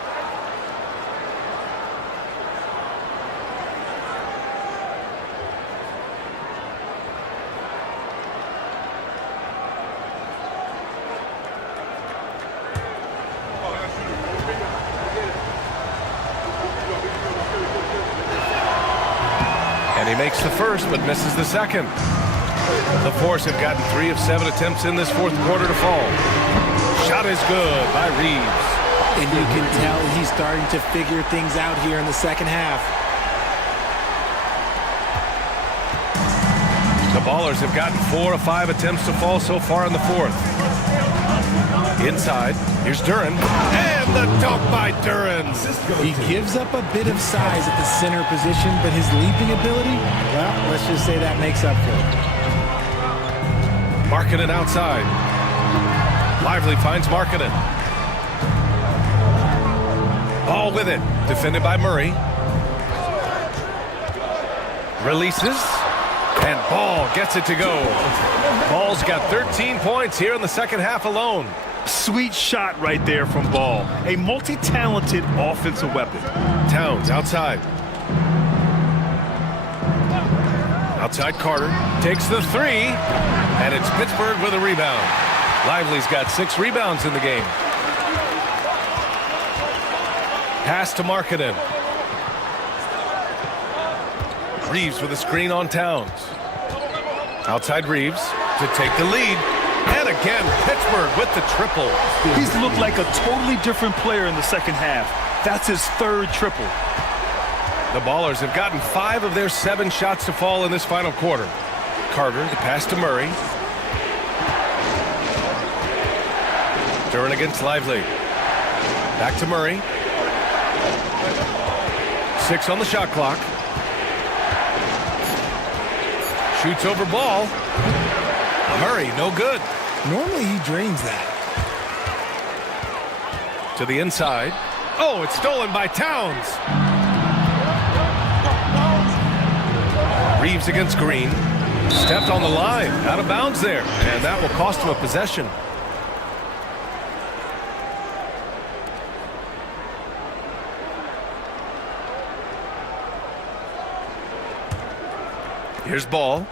And he makes the first, but misses the second. The Force have gotten 3 of 7 attempts in this fourth quarter to fall. Shot is good by Reeves. And you can tell he's starting to figure things out here in the second half. The Ballers have gotten 4 of 5 attempts to fall so far in the fourth. Inside, here's Duren. And the dunk by Duren. He gives up a bit of size at the center position, but his leaping ability, well, let's just say that makes up for it. Markkanen outside. Lively finds Markkanen. Ball with it. Defended by Murray. Releases. And Ball gets it to go. Ball's got 13 points here in the second half alone. Sweet shot right there from Ball. A multi-talented offensive weapon. Towns outside. Outside Carter. Takes the 3. And it's Pittsburgh with a rebound. Lively's got 6 rebounds in the game. Pass to Markkanen. Reeves with a screen on Towns. Outside Reeves to take the lead. And again, Pittsburgh with the triple. He's looked like a totally different player in the second half. That's his 3rd triple. The Ballers have gotten 5 of their 7 shots to fall in this final quarter. Carter, the pass to Murray. Duren against Lively. Back to Murray. 6 on the shot clock. Shoots over Ball. Murray, no good. Normally he drains that. To the inside. Oh, it's stolen by Towns. Reeves against Green. Stepped on the line. Out of bounds there. And that will cost him a possession. Here's Ball.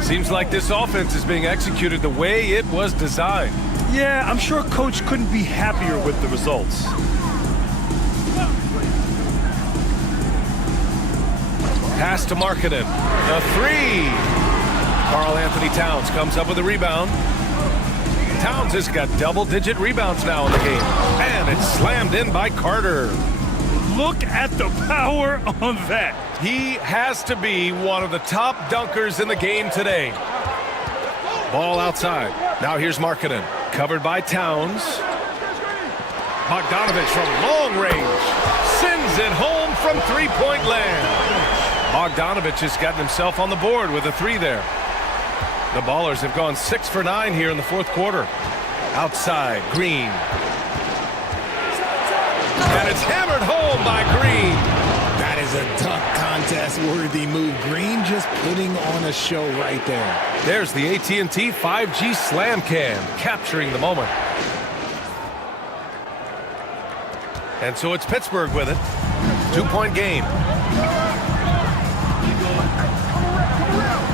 Seems like this offense is being executed the way it was designed. Yeah, I'm sure Coach couldn't be happier with the results. Pass to Markkanen. The 3. Karl Anthony Towns comes up with a rebound. Towns has got double-digit rebounds now in the game. And it's slammed in by Carter. Look at the power on that. He has to be one of the top dunkers in the game today. Ball outside. Now here's Markkanen. Covered by Towns. Bogdanovich from long range. Sends it home from three-point land. Bogdanovich has gotten himself on the board with a three there. The Ballers have gone 6 for 9 here in the fourth quarter. Outside, Green. And it's hammered home by Green. That is a dunk contest-worthy move. Green just putting on a show right there. There's the AT&T 5G Slam Cam, capturing the moment. And so it's Pittsburgh with it. 2-point game.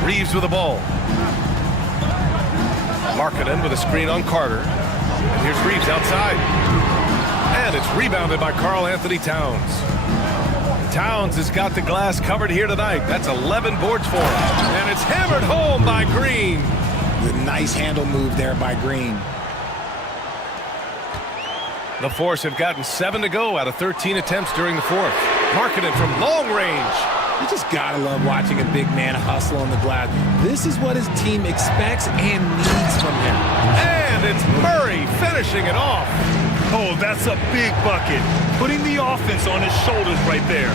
Reeves with the ball. Markkanen with a screen on Carter. And here's Reeves outside. And it's rebounded by Karl Anthony Towns. Towns has got the glass covered here tonight. That's 11 boards for him. And it's hammered home by Green. The nice handle move there by Green. The Force have gotten 7 to go out of 13 attempts during the fourth. Markkanen from long range. You just gotta love watching a big man hustle on the glass. This is what his team expects and needs from him. And it's Murray finishing it off. Oh, that's a big bucket. Putting the offense on his shoulders right there.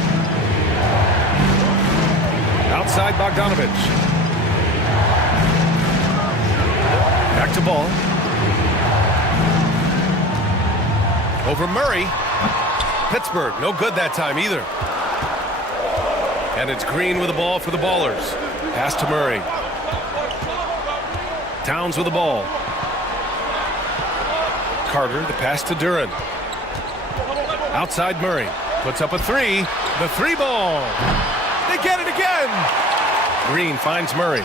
Outside Bogdanovich. Back to ball. Over Murray. Pittsburgh, no good that time either. And it's Green with the ball for the Ballers. Pass to Murray. Towns with the ball. Carter, the pass to Duren. Outside Murray. Puts up a three. The three ball. They get it again. Green finds Murray.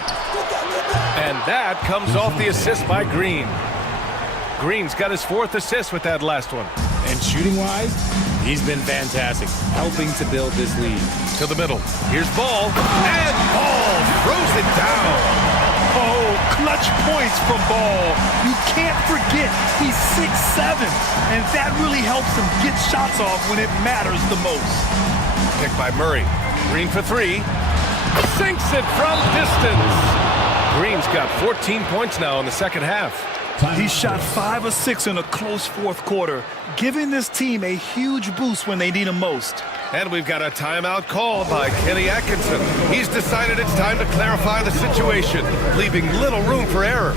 And that comes off the assist by Green. Green's got his 4th assist with that last one. And shooting-wise, he's been fantastic, helping to build this lead. To the middle. Here's Ball. And Ball throws it down. Oh, clutch points from Ball. You can't forget he's 6'7", and that really helps him get shots off when it matters the most. Picked by Murray. Green for three. Sinks it from distance. Green's got 14 points now in the second half. He shot 5 of 6 in a close fourth quarter, giving this team a huge boost when they need him most. And we've got a timeout called by Kenny Atkinson. He's decided it's time to clarify the situation, leaving little room for error.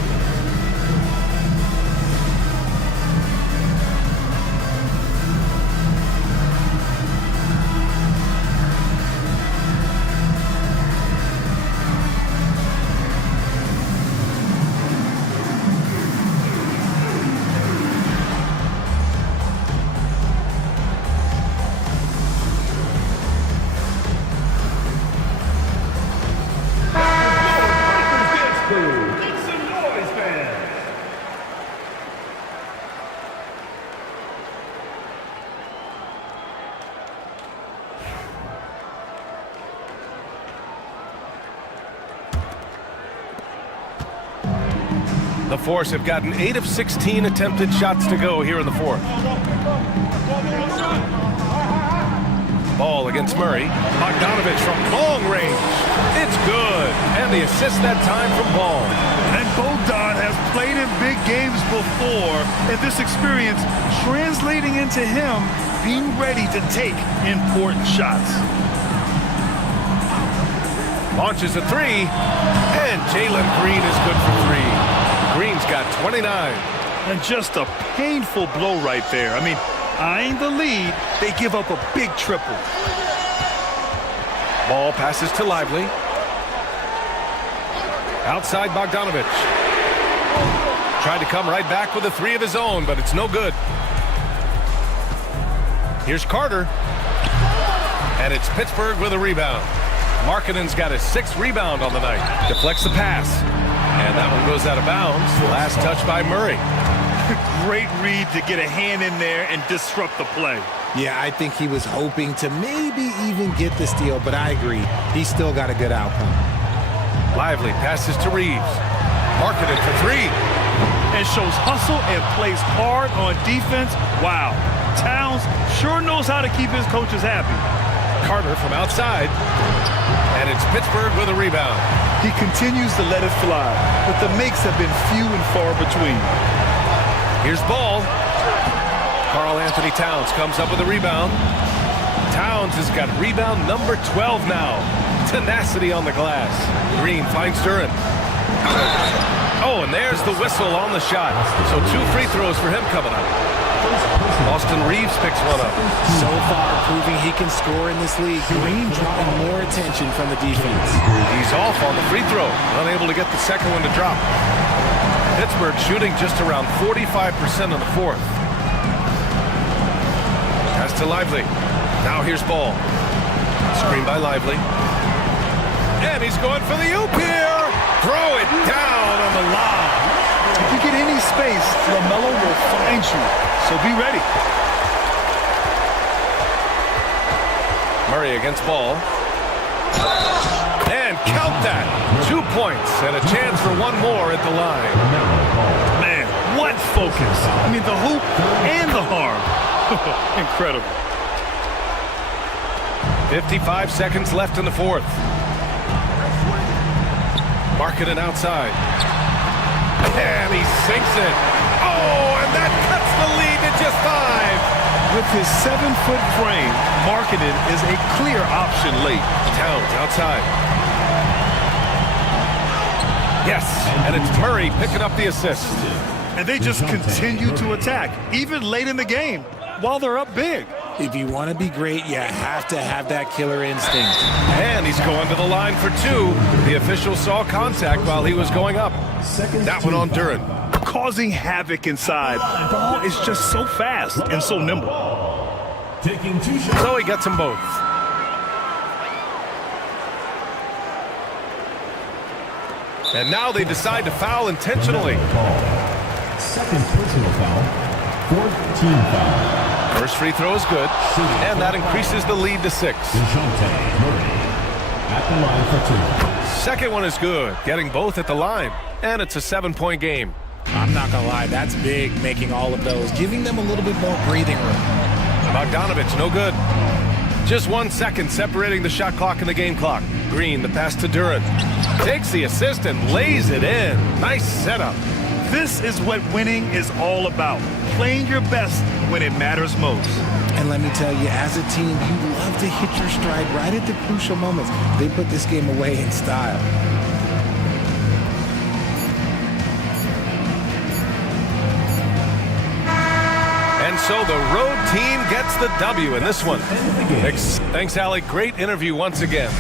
The Force have gotten 8 of 16 attempted shots to go here in the fourth. Ball against Murray. Bogdanovich from long range. It's good. And the assist that time from Ball. And Bogdan has played in big games before, and this experience translating into him being ready to take important shots. Launches a three, and Jalen Green is good for three. Green's got 29. And just a painful blow right there. I mean, eyeing the lead, they give up a big triple. Ball passes to Lively. Outside Bogdanovich. Tried to come right back with a three of his own, but it's no good. Here's Carter. And it's Pittsburgh with a rebound. Markkanen's got his 6th rebound on the night. Deflects the pass. And that one goes out of bounds. Last touch by Murray. Great read to get a hand in there and disrupt the play. Yeah, I think he was hoping to maybe even get the steal, but I agree. He still got a good outcome. Lively passes to Reeves. Marketed for three. And shows hustle and plays hard on defense. Wow. Towns sure knows how to keep his coaches happy. Carter from outside. And it's Pittsburgh with a rebound. He continues to let it fly, but the makes have been few and far between. Here's Ball. Karl Anthony Towns comes up with a rebound. Towns has got rebound number 12 now. Tenacity on the glass. Green finds Duren. Oh, and there's the whistle on the shot. So 2 free throws for him coming up. Austin Reeves picks one up. So far, proving he can score in this league. Green drawing more attention from the defense. He's off on the free throw. Unable to get the second one to drop. Pittsburgh shooting just around 45% in the fourth. Pass to Lively. Now here's Ball. Screen by Lively. And he's going for the oop here. Throw it down on the lob. If you get any space, LaMelo will find you. So be ready. Murray against Ball. And count that. 2 points and a chance for one more at the line. Man, what focus. I mean, the hoop and the harm. Incredible. 55 seconds left in the fourth. Marketed outside. And he sinks it. Oh, and that cuts the lead to just 5. With his 7-foot frame, Marketed is a clear option late. Towns outside. Yes, and it's Murray picking up the assist. And they just continue to attack, even late in the game, while they're up big. If you want to be great, you have to have that killer instinct. And he's going to the line for 2. The official saw contact while he was going up. That one on Duren. Causing havoc inside. Ball is just so fast and so nimble. Taking 2 shots. So he gets them both. And now they decide to foul intentionally. Second personal foul. 4th team foul. First free throw is good, and that increases the lead to 6. DeJounte Murray at the line for 2. Second one is good, getting both at the line, and it's a 7-point game. I'm not going to lie, that's big, making all of those, giving them a little bit more breathing room. Bogdanovich, no good. Just 1 second separating the shot clock and the game clock. Green, the pass to Duren. Takes the assist and lays it in. Nice setup. This is what winning is all about. Playing your best when it matters most. And let me tell you, as a team, you love to hit your stride right at the crucial moments. They put this game away in style. And so the road team gets the W in this one. Thanks, Alec. Great interview once again.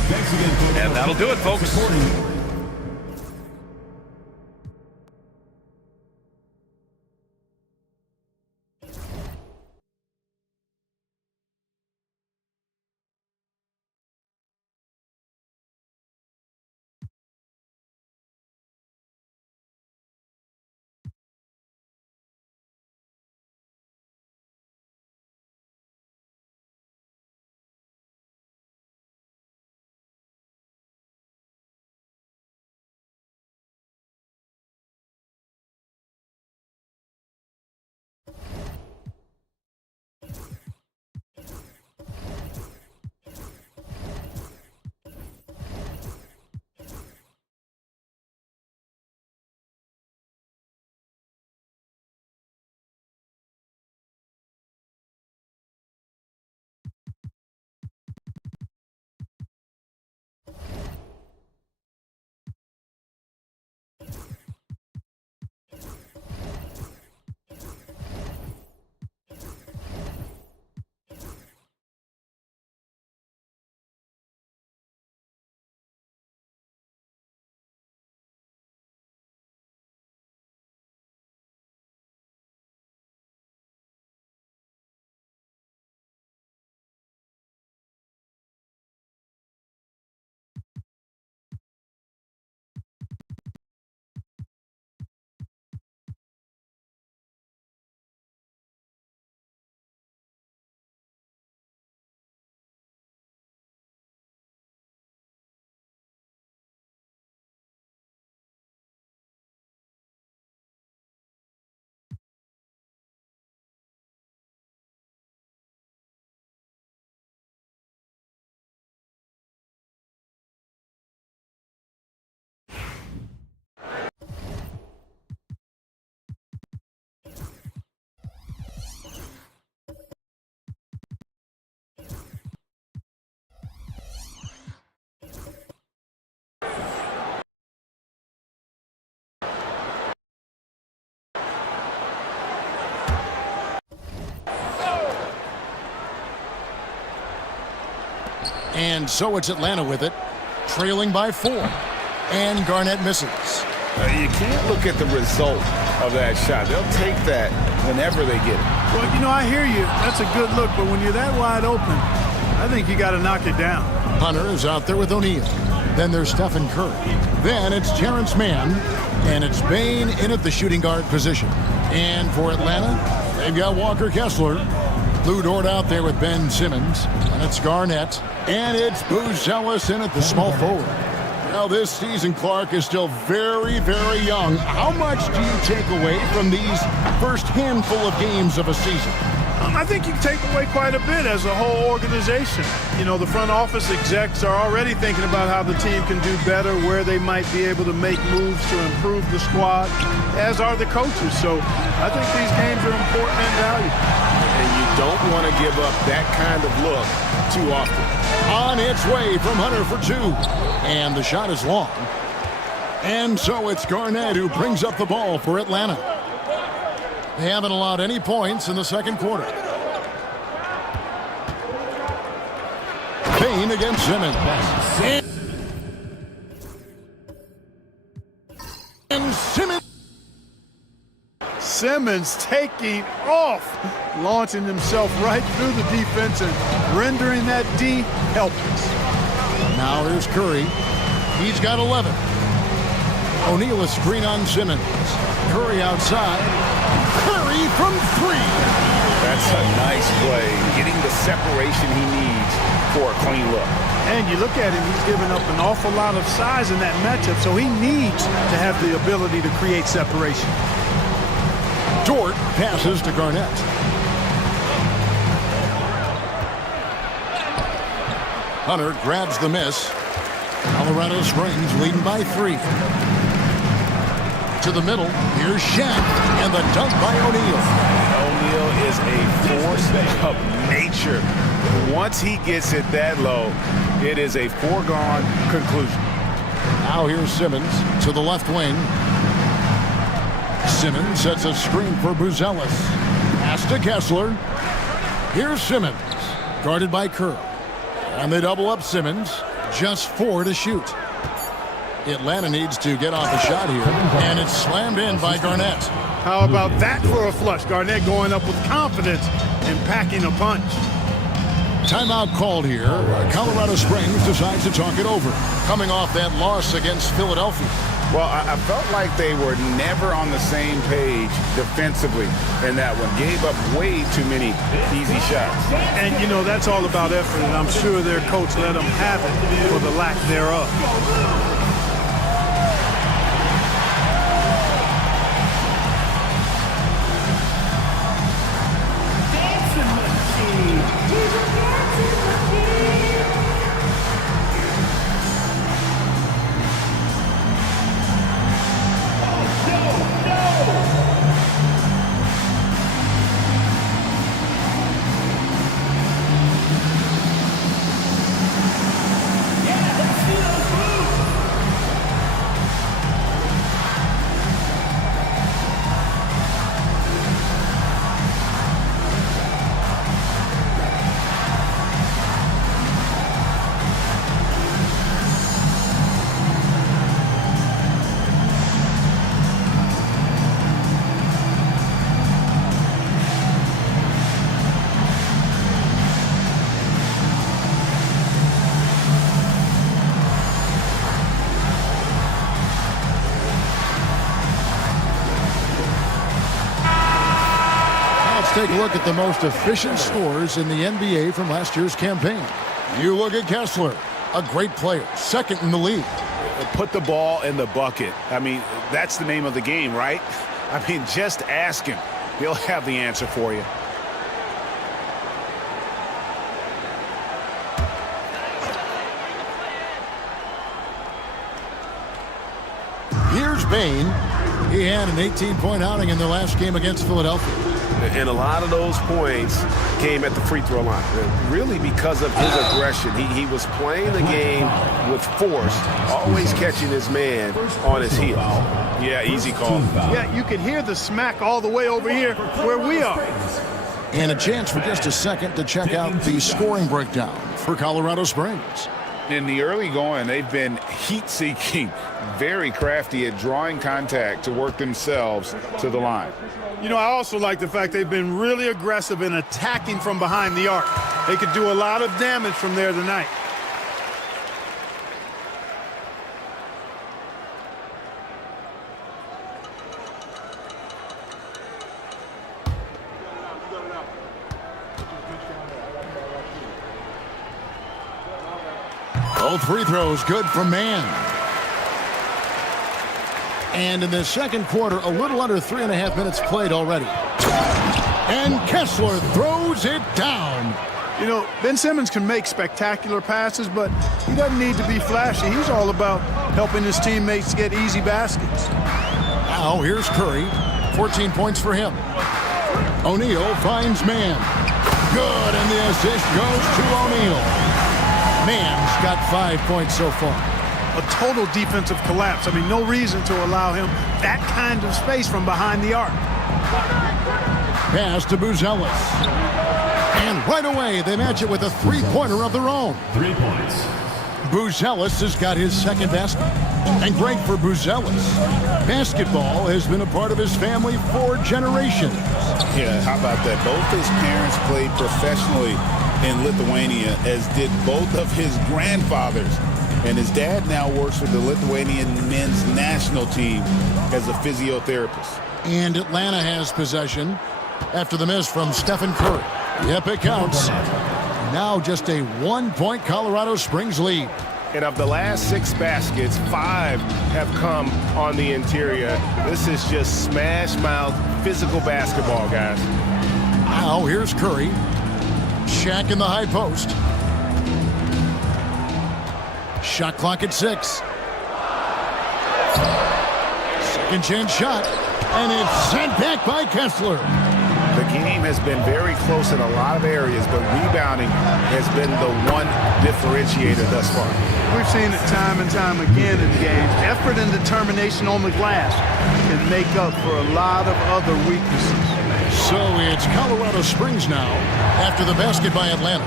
And that'll do it, folks. And so it's Atlanta with it, trailing by 4. And Garnett misses. You can't look at the result of that shot. They'll take that whenever they get it. Well, you know, I hear you. That's a good look, but when you're that wide open, I think you got to knock it down. Hunter is out there with O'Neal. Then there's Stephen Curry. Then it's Terrence Mann. And it's Bane in at the shooting guard position. And for Atlanta, they've got Walker Kessler. Lou Dort out there with Ben Simmons. And it's Garnett. And it's Buzelis in at the small forward. Now, this season, Clark, is still very, very young. How much do you take away from these first handful of games of a season? I think you take away quite a bit as a whole organization. You know, the front office execs are already thinking about how the team can do better, where they might be able to make moves to improve the squad, as are the coaches. So I think these games are important and valuable. And you don't want to give up that kind of look too often. On its way from Hunter for 2. And the shot is long. And so it's Garnett who brings up the ball for Atlanta. They haven't allowed any points in the second quarter. Bane against Simmons. And Simmons. Simmons taking off, launching himself right through the defense and rendering that D helpless. Now here's Curry. He's got 11. O'Neal a screen on Simmons. Curry outside. Curry from 3. That's a nice play, getting the separation he needs for a clean look. And you look at him, he's given up an awful lot of size in that matchup, so he needs to have the ability to create separation. Dort passes to Garnett. Hunter grabs the miss. Colorado Springs leading by 3. To the middle, here's Shaq, and the dunk by O'Neal. O'Neal is a force of nature. Once he gets it that low, it is a foregone conclusion. Now here's Simmons to the left wing. Simmons sets a screen for Buzelis. Pass to Kessler. Here's Simmons, guarded by Kerr. And they double up Simmons. Just 4 to shoot. Atlanta needs to get off the shot here, and it's slammed in by Garnett. How about that for a flush? Garnett going up with confidence and packing a punch. Timeout called here. Colorado Springs decides to talk it over, coming off that loss against Philadelphia. Well, I felt like they were never on the same page defensively in that one. Gave up way too many easy shots. And, you know, that's all about effort, and I'm sure their coach let them have it for the lack thereof. Take a look at the most efficient scores in the NBA from last year's campaign. You look at Kessler, a great player, second in the league. Put the ball in the bucket. I mean, that's the name of the game, right? I mean, just ask him. He'll have the answer for you. Here's Bane. He had an 18-point outing in their last game against Philadelphia. And a lot of those points came at the free throw line. Really because of his aggression. He was playing the game with force, always catching his man on his heel. Yeah, easy call. Yeah, you can hear the smack all the way over here where we are. And a chance for just a second to check out the scoring breakdown for Colorado Springs. In the early going, they've been heat-seeking, very crafty at drawing contact to work themselves to the line. You know, I also like the fact they've been really aggressive in attacking from behind the arc. They could do a lot of damage from there tonight. Both free throws good from Mann. And in the second quarter, a little under 3.5 minutes played already. And Kessler throws it down. You know, Ben Simmons can make spectacular passes, but he doesn't need to be flashy. He's all about helping his teammates get easy baskets. Now here's Curry. 14 points for him. O'Neal finds Mann. Good, and the assist goes to O'Neal. Mann's got 5 points so far. A total defensive collapse. I mean, no reason to allow him that kind of space from behind the arc. Pass to Buzelis. And right away, they match it with a three-pointer of their own. 3 points. Buzelis has got his second basket. And great for Buzelis. Basketball has been a part of his family for generations. Yeah, how about that? Both his parents played professionally in Lithuania, as did both of his grandfathers. And his dad now works for the Lithuanian men's national team as a physiotherapist. And Atlanta has possession after the miss from Stephen Curry. Yep, it counts. Now just a 1-point Colorado Springs lead. And of the last 6 baskets, 5 have come on the interior. This is just smash mouth physical basketball, guys. Now here's Curry. Shaq in the high post. Shot clock at 6. Second chance shot. And it's sent back by Kessler. The game has been very close in a lot of areas, but rebounding has been the one differentiator thus far. We've seen it time and time again in games. Effort and determination on the glass can make up for a lot of other weaknesses. So it's Colorado Springs now after the basket by Atlanta.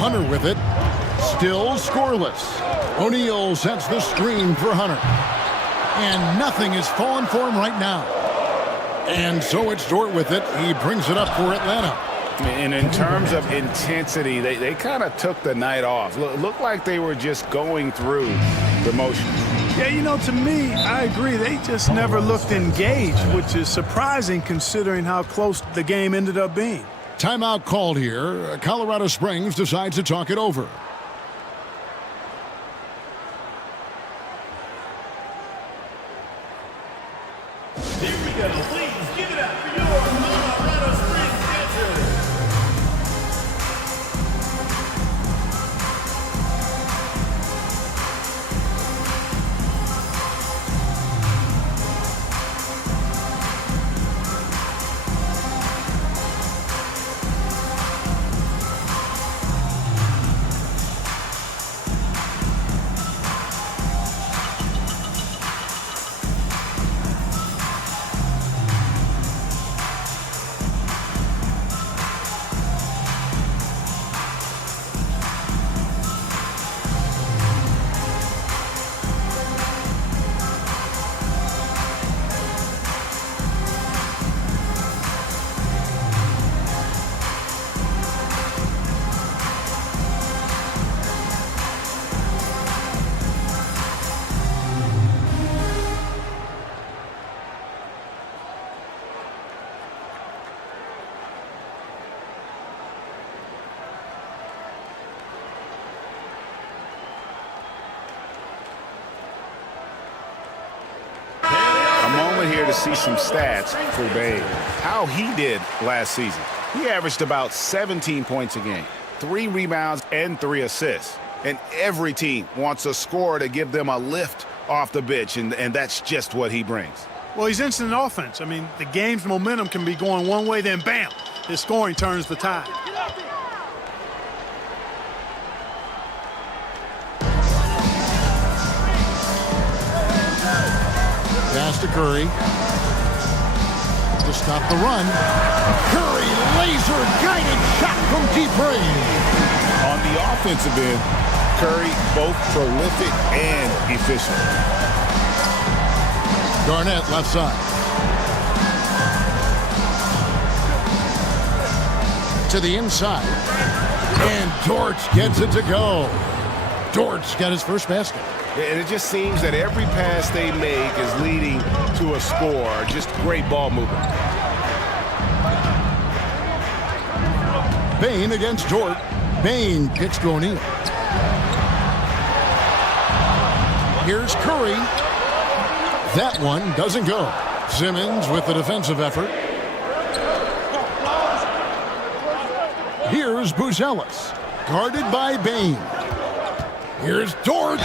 Hunter with it. Still scoreless. O'Neal sets the screen for Hunter. And nothing is falling for him right now. And so it's Dort with it. He brings it up for Atlanta. And in terms of intensity, they kind of took the night off. Looked like they were just going through the motions. Yeah, you know, to me, I agree. They just never looked engaged, which is surprising considering how close the game ended up being. Timeout called here. Colorado Springs decides to talk it over. Here we go. Please give it up for your Colorado Springs dancers. Here to see some stats for Babe. How he did last season. He averaged about 17 points a game, 3 rebounds and 3 assists. And every team wants a scorer to give them a lift off the bench, and that's just what he brings. Well, he's instant offense. I mean, the game's momentum can be going one way, then bam, his scoring turns the tide. Pass to Curry. stop the run. Curry, laser-guided shot from deep range. On the offensive end, Curry both prolific and efficient. Garnett left side. To the inside. And Dort gets it to go. Dort's got his first basket. And it just seems that every pass they make is leading to a score. Just great ball movement. Bain against Dort. Bain kicks to O'Neal. Here's Curry. That one doesn't go. Simmons with the defensive effort. Here's Buzelis, guarded by Bain. Here's Dort.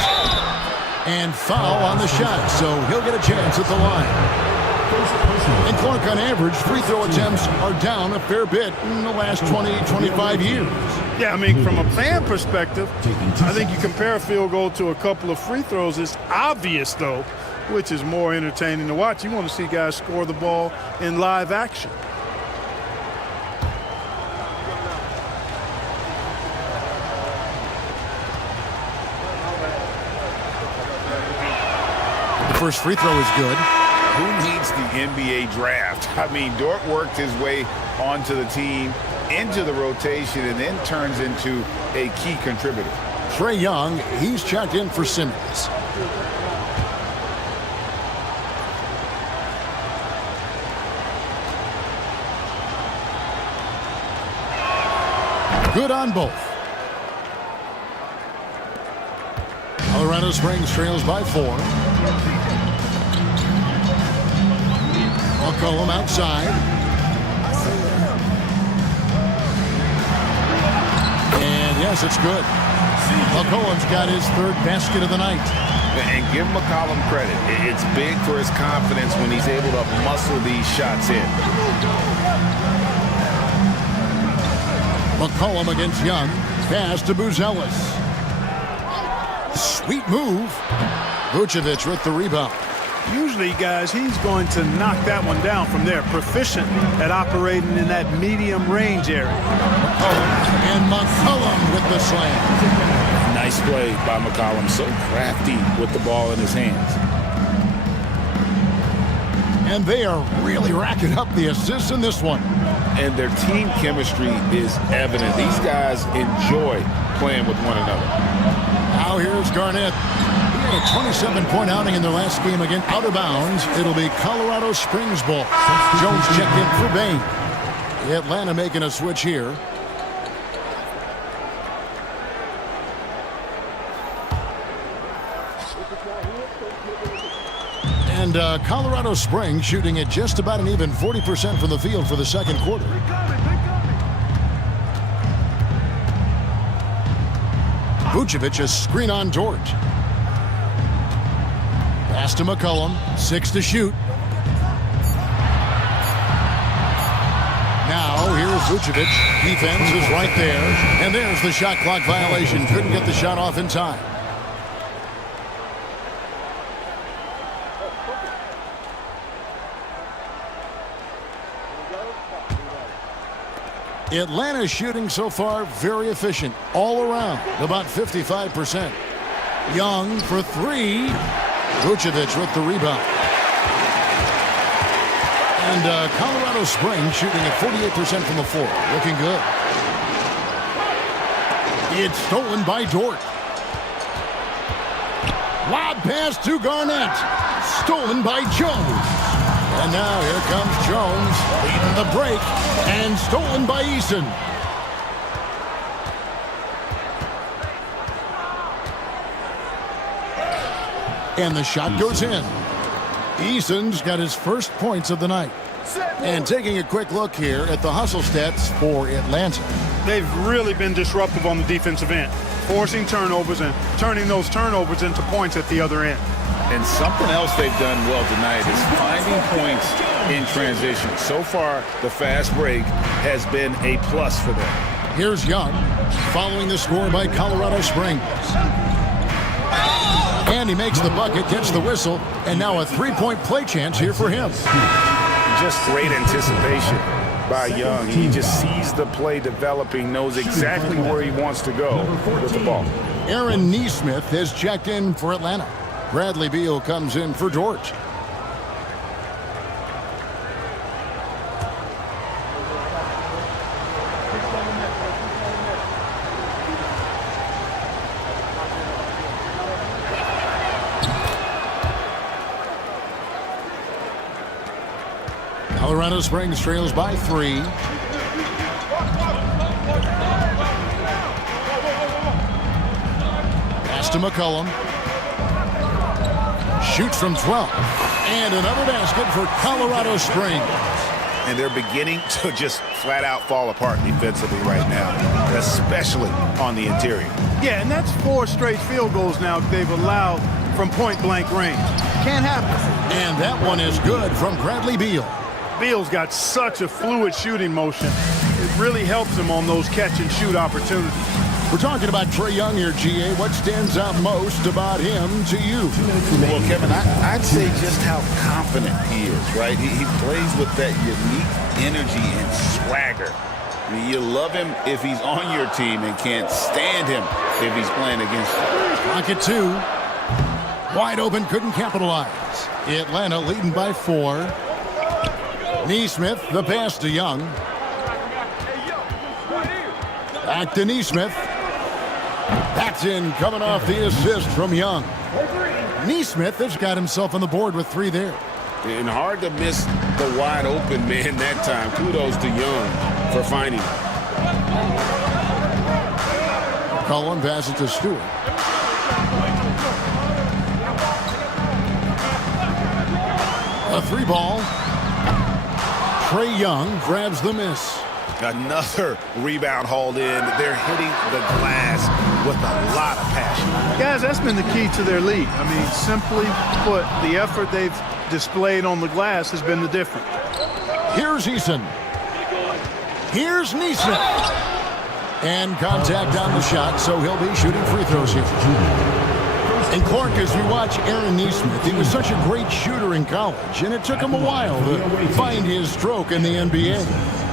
And foul on the shot, so he'll get a chance at the line. And Clark, on average, free throw attempts are down a fair bit in the last 20, 25 years. Yeah, I mean, from a fan perspective, I think you compare a field goal to a couple of free throws. It's obvious, though, which is more entertaining to watch. You want to see guys score the ball in live action. First free throw is good. Who needs the NBA draft? I mean, Dort worked his way onto the team, into the rotation, and then turns into a key contributor. Trae Young, he's checked in for Simmons. Good on both. Colorado Springs trails by 4. McCollum outside. And yes, it's good. McCollum's got his third basket of the night. And give McCollum credit. It's big for his confidence when he's able to muscle these shots in. McCollum against Young. Pass to Buzelis. Sweet move. Vucevic with the rebound. Usually, guys, he's going to knock that one down from there. Proficient at operating in that medium range area. And McCollum with the slam. Nice play by McCollum. So crafty with the ball in his hands. And they are really racking up the assists in this one. And their team chemistry is evident. These guys enjoy playing with one another. Now here's Garnett. A 27-point outing in their last game again, out of bounds. It'll be Colorado Springs ball. Jones checked in for Bain. Atlanta making a switch here. And Colorado Springs shooting at just about an even 40% from the field for the second quarter. Vucevic, a screen on Dort. Pass to McCollum, 6 to shoot. Now here's Vucevic. Defense is right there. And there's the shot clock violation. Couldn't get the shot off in time. Atlanta shooting so far very efficient all around, about 55%. Young for 3. Vucevic with the rebound. And Colorado Springs shooting at 48% from the floor. Looking good. It's stolen by Dort. Lob pass to Garnett. Stolen by Jones. And now here comes Jones leading the break. And stolen by Eason. And the shot goes in. Eason's got his first points of the night. And taking a quick look here at the hustle stats for Atlanta. They've really been disruptive on the defensive end, forcing turnovers and turning those turnovers into points at the other end. And something else they've done well tonight is finding points in transition. So far, the fast break has been a plus for them. Here's Young, following the score by Colorado Springs. And he makes the bucket, gets the whistle, and now a three-point play chance here for him. just great anticipation by Young. He just sees the play developing, knows exactly where he wants to go with the ball. Aaron Nesmith has checked in for Atlanta. Bradley Beal comes in for George. Colorado Springs trails by 3. Pass to McCollum. Shoots from 12. And another basket for Colorado Springs. And they're beginning to just flat out fall apart defensively right now, especially on the interior. Yeah, and that's 4 straight field goals now they've allowed from point-blank range. Can't happen. And that one is good from Bradley Beal. Beal's got such a fluid shooting motion. It really helps him on those catch-and-shoot opportunities. We're talking about Trae Young here, GA. What stands out most about him to you? Well, Kevin, I'd say just how confident he is, right? He plays with that unique energy and swagger. I mean, you love him if he's on your team and can't stand him if he's playing against you. Pocket 2. Wide open, couldn't capitalize. Atlanta leading by 4. Nesmith, the pass to Young. Back to Nesmith. That's in, coming off the assist from Young. Nesmith has got himself on the board with 3 there. And hard to miss the wide open man that time. Kudos to Young for finding him. Cullen passes to Stewart. A 3 ball. Trae Young grabs the miss. Another rebound hauled in. They're hitting the glass with a lot of passion. Guys, that's been the key to their lead. I mean, simply put, the effort they've displayed on the glass has been the difference. Here's Eason. Here's Nesmith. And contact on the shot, so he'll be shooting free throws here. And Clark, as you watch Aaron Nesmith, he was such a great shooter in college, and it took him a while to find his stroke in the NBA.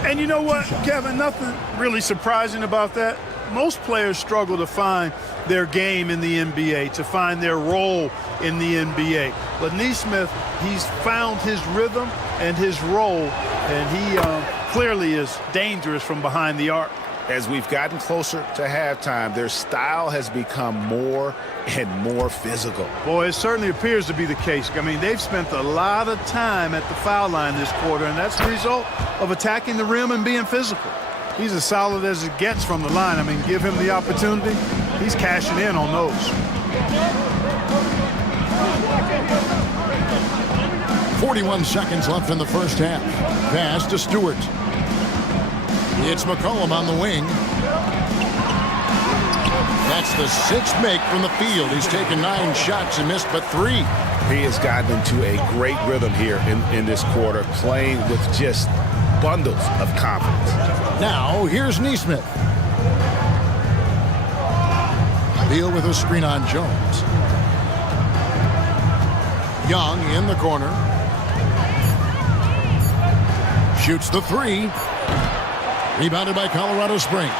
And you know what, Kevin, nothing really surprising about that. Most players struggle to find their game in the NBA, to find their role in the NBA. But Nesmith, he's found his rhythm and his role, and he clearly is dangerous from behind the arc. As we've gotten closer to halftime, their style has become more and more physical. Boy, it certainly appears to be the case. I mean, they've spent a lot of time at the foul line this quarter, and that's the result of attacking the rim and being physical. He's as solid as it gets from the line. I mean, give him the opportunity, he's cashing in on those. 41 seconds left in the first half. Pass to Stewart. It's McCollum on the wing. That's the 6th make from the field. He's taken 9 shots and missed but 3. He has gotten into a great rhythm here in this quarter, playing with just bundles of confidence. Now, here's Nesmith. Beal with a screen on Jones. Young in the corner. Shoots the 3. Rebounded by Colorado Springs.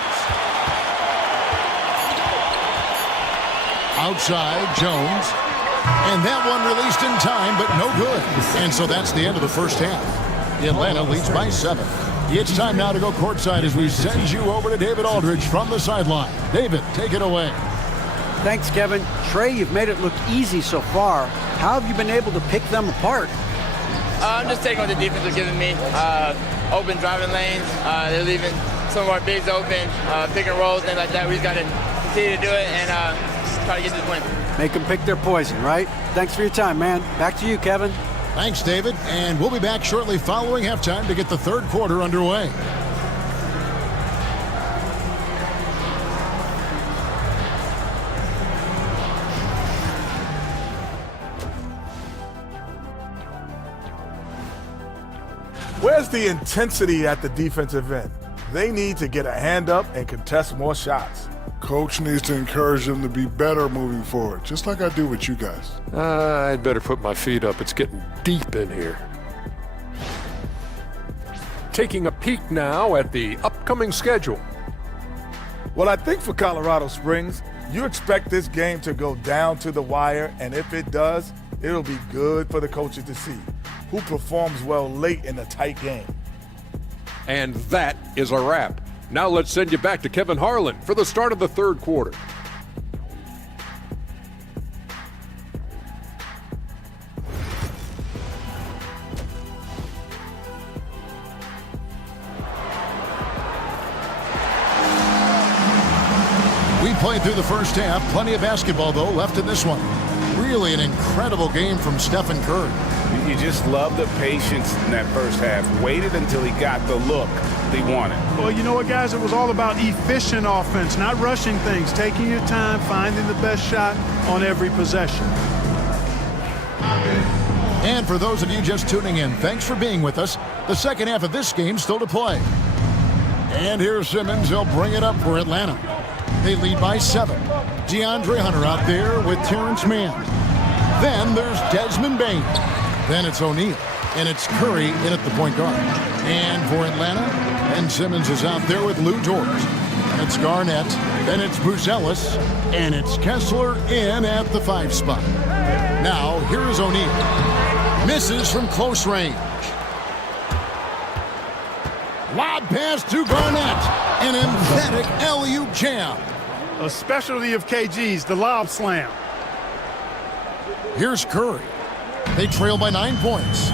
Outside, Jones. And that one released in time, but no good. And so that's the end of the first half. Atlanta leads by 7. It's time now to go courtside as we send you over to David Aldridge from the sideline. David, take it away. Thanks, Kevin. Trae, you've made it look easy so far. How have you been able to pick them apart? I'm just taking what the defense is giving me. Open driving lanes. They're leaving some of our bigs open, pick and rolls, things like that. We just got to continue to do it and try to get this win. Make them pick their poison, right? Thanks for your time, man. Back to you, Kevin. Thanks, David. And we'll be back shortly following halftime to get the third quarter underway. Where's the intensity at the defensive end? They need to get a hand up and contest more shots. Coach needs to encourage them to be better moving forward, just like I do with you guys. I'd better put my feet up. It's getting deep in here. Taking a peek now at the upcoming schedule. Well, I think for Colorado Springs, you expect this game to go down to the wire, and if it does, it'll be good for the coaches to see who performs well late in a tight game. And that is a wrap. Now let's send you back to Kevin Harlan for the start of the third quarter. We played through the first half. Plenty of basketball, though, left in this one. Really an incredible game from Stephen Curry. You just love the patience in that first half. Waited until he got the look he wanted. Well, you know what, guys? It was all about efficient offense, not rushing things, taking your time, finding the best shot on every possession. And for those of you just tuning in, thanks for being with us. The second half of this game still to play. And here's Simmons. He'll bring it up for Atlanta. They lead by 7. DeAndre Hunter out there with Terrence Mann. Then there's Desmond Bain. Then it's O'Neal. And it's Curry in at the point guard. And for Atlanta, Ben Simmons is out there with Lou George. And it's Garnett. Then it's Buzelis. And it's Kessler in at the 5 spot. Now, here is O'Neal. Misses from close range. Lob pass to Garnett. An emphatic alley-oop jam. A specialty of KG's, the lob slam. Here's Curry. They trail by 9 points.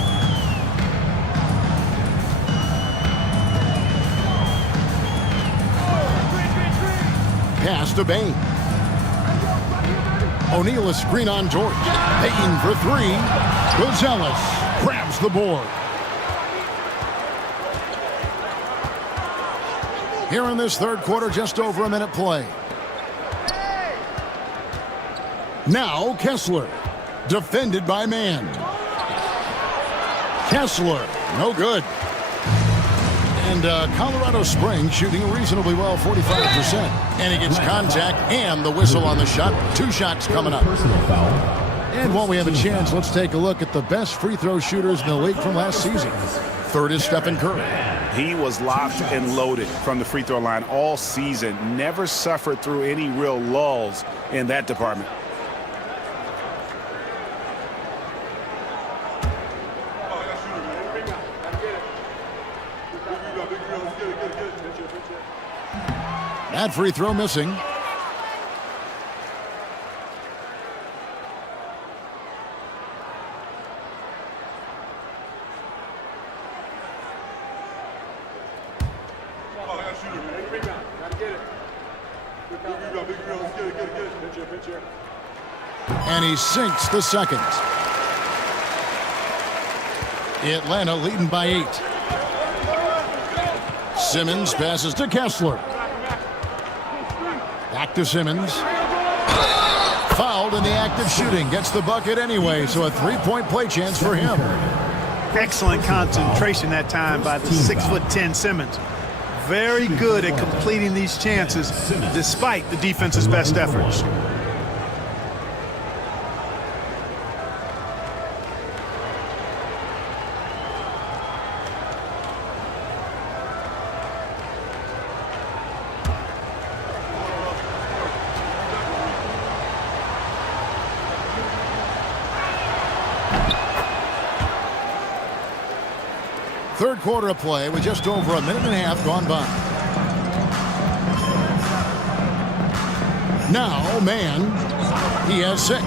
Pass to Bain. O'Neal a screen on George. Bain for 3. Buzelis grabs the board. Here in this third quarter, just over a minute play. Now Kessler, defended by Mann. Kessler, no good. And Colorado Springs shooting reasonably well, 45%. And he gets contact and the whistle on the shot. 2 shots coming up. And while we have a chance, let's take a look at the best free throw shooters in the league from last season. Third is Stephen Curry. He was locked and loaded from the free throw line all season. Never suffered through any real lulls in that department. That free throw missing. And he sinks the second. Atlanta leading by 8. Simmons passes to Kessler. Back to Simmons. Fouled in the act of shooting. Gets the bucket anyway, so a 3-point play chance for him. Excellent concentration that time by the 6'10" Simmons. Very good at completing these chances despite the defense's best efforts. Third quarter of play with just over a minute and a half gone by. Now, Mann, he has 6.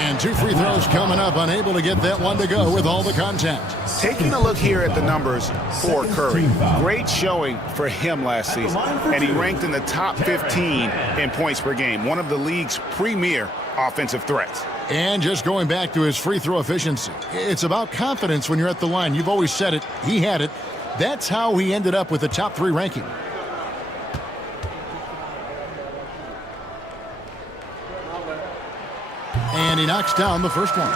And 2 free throws coming up, unable to get that one to go with all the contact. Taking a look here at the numbers for Curry. Great showing for him last season. And he ranked in the top 15 in points per game. One of the league's premier offensive threats. And just going back to his free throw efficiency. It's about confidence when you're at the line. You've always said it. He had it. That's how he ended up with the top 3 ranking. And he knocks down the first one.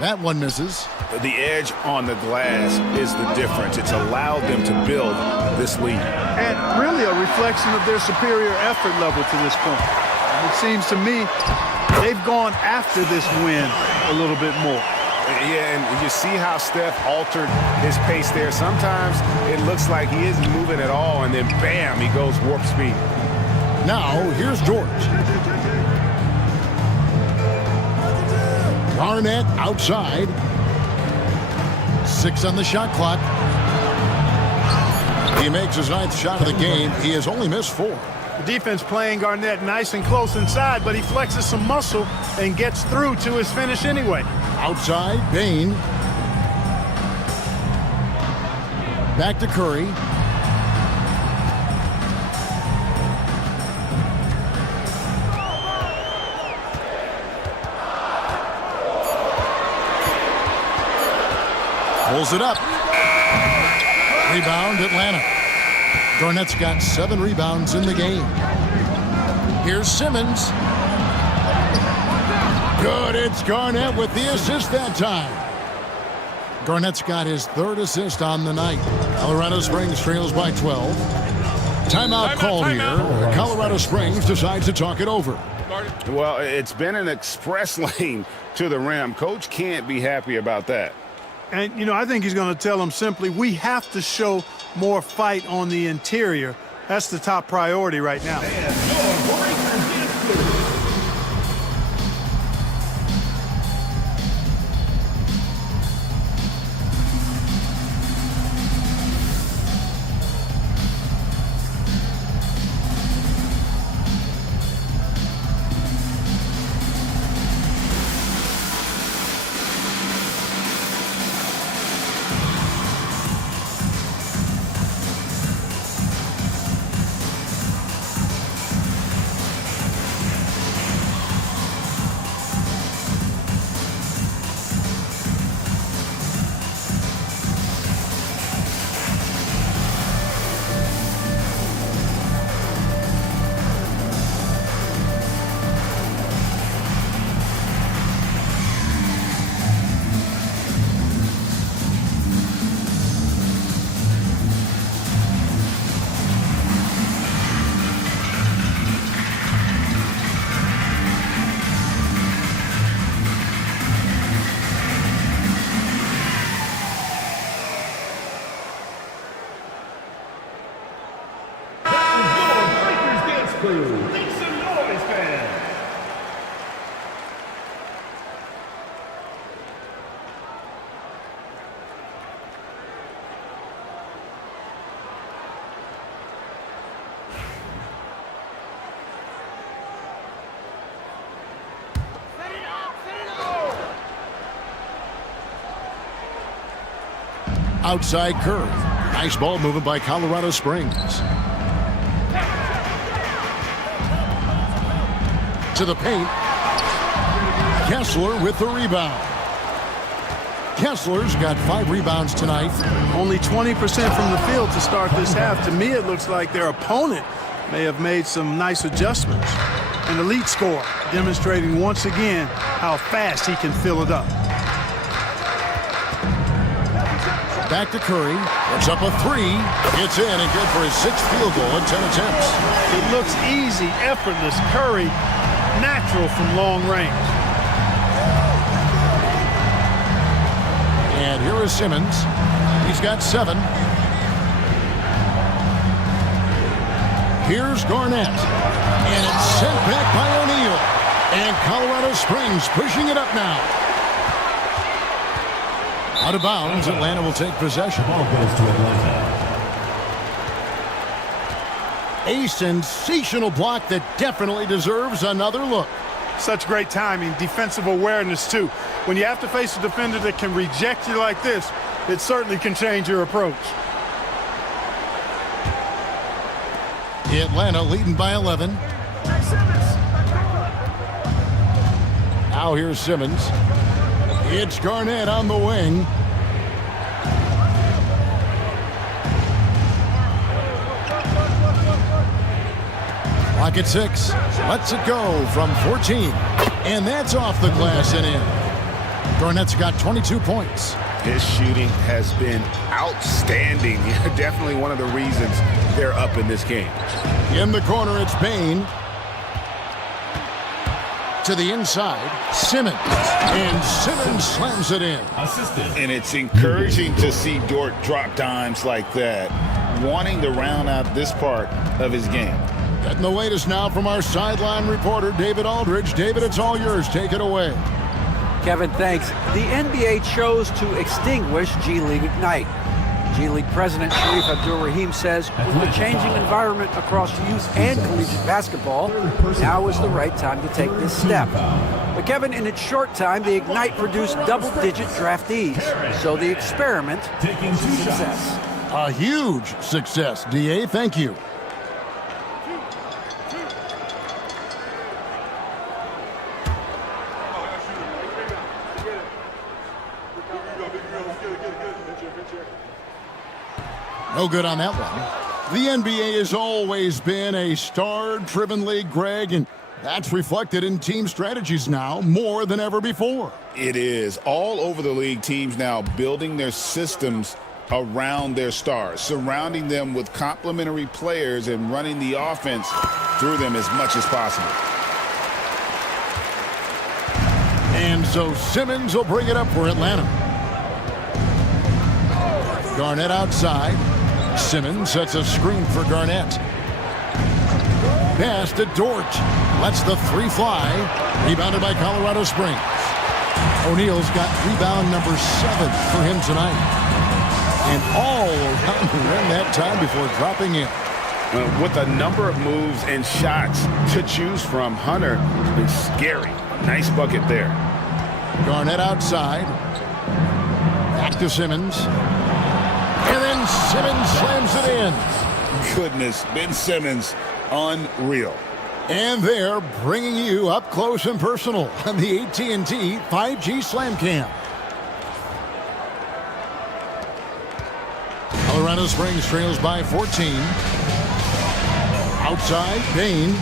That one misses. The edge on the glass is the difference. It's allowed them to build this lead. And really a reflection of their superior effort level to this point. And it seems to me they've gone after this win a little bit more. Yeah, and you see how Steph altered his pace there. Sometimes it looks like he isn't moving at all, and then bam, he goes warp speed. Now, here's George. Garnett outside. 6 on the shot clock. He makes his 9th shot of the game. He has only missed 4. The defense playing Garnett nice and close inside, but he flexes some muscle and gets through to his finish anyway. Outside, Bain. Back to Curry. Pulls it up. Rebound, Atlanta. Garnett's got 7 rebounds in the game. Here's Simmons. Good, it's Garnett with the assist that time. Garnett's got his 3rd assist on the night. Colorado Springs trails by 12. Timeout called here. Colorado Springs decides to talk it over. Well, it's been an express lane to the rim. Coach can't be happy about that. And, you know, I think he's going to tell them simply, we have to show more fight on the interior. That's the top priority right now. Outside Curry. Nice ball movement by Colorado Springs. To the paint. Kessler with the rebound. Kessler's got 5 rebounds tonight. Only 20% from the field to start this half. To me, it looks like their opponent may have made some nice adjustments. An elite scorer, demonstrating once again how fast he can fill it up. Back to Curry. Puts up a 3. It's in and good for his 6th field goal in 10 attempts. It looks easy, effortless. Curry, natural from long range. And here is Simmons. He's got 7. Here's Garnett. And it's sent back by O'Neal. And Colorado Springs pushing it up now. Out of bounds, Atlanta will take possession. Ball goes to Atlanta. A sensational block that definitely deserves another look. Such great timing, defensive awareness too. When you have to face a defender that can reject you like this, it certainly can change your approach. Atlanta leading by 11. Now here's Simmons. It's Garnett on the wing. Clock at 6. Lets it go from 14. And that's off the glass and in. Garnett's got 22 points. His shooting has been outstanding. Definitely one of the reasons they're up in this game. In the corner, it's Bain. To the inside, Simmons. And Simmons slams it in. And it's encouraging to see Dort drop dimes like that, wanting to round out this part of his game. Getting the latest now from our sideline reporter, David Aldridge. David, it's all yours. Take it away. Kevin, thanks. The NBA chose to extinguish G League Ignite. G League President Sharif Abdul-Rahim says with the changing environment across youth and collegiate basketball, now is the right time to take this step. But Kevin, in its short time, the Ignite produced double-digit draftees. So the experiment is a success. A huge success, DA. Thank you. No good on that one. The NBA has always been a star-driven league, Greg, and that's reflected in team strategies now more than ever before. It is. All over the league, teams now building their systems around their stars, surrounding them with complementary players and running the offense through them as much as possible. And so Simmons will bring it up for Atlanta. Garnett outside. Simmons sets a screen for Garnett. Pass to Dort. Lets the three fly. Rebounded by Colorado Springs. O'Neal's got rebound number 7 for him tonight. And all around the rim that time before dropping in. With a number of moves and shots to choose from, Hunter is scary. Nice bucket there. Garnett outside. Back to Simmons. And then Simmons slams it in. Goodness, Ben Simmons, unreal. And they're bringing you up close and personal on the AT&T 5G Slam Cam. Colorado Springs trails by 14. Outside, Bain.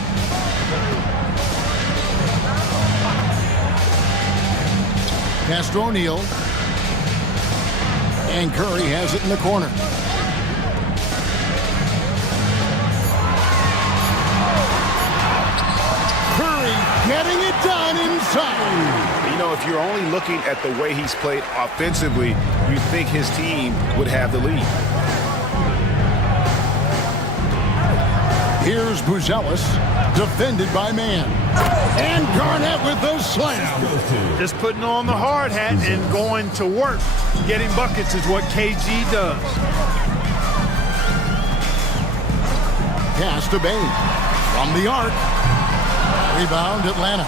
Castro O'Neal. And Curry has it in the corner. Curry getting it done inside. You know, if you're only looking at the way he's played offensively, you think his team would have the lead. Here's Buzelis, defended by Mann. And Garnett with the slam. Just putting on the hard hat and going to work. Getting buckets is what KG does. Pass to Bain. From the arc. Rebound, Atlanta.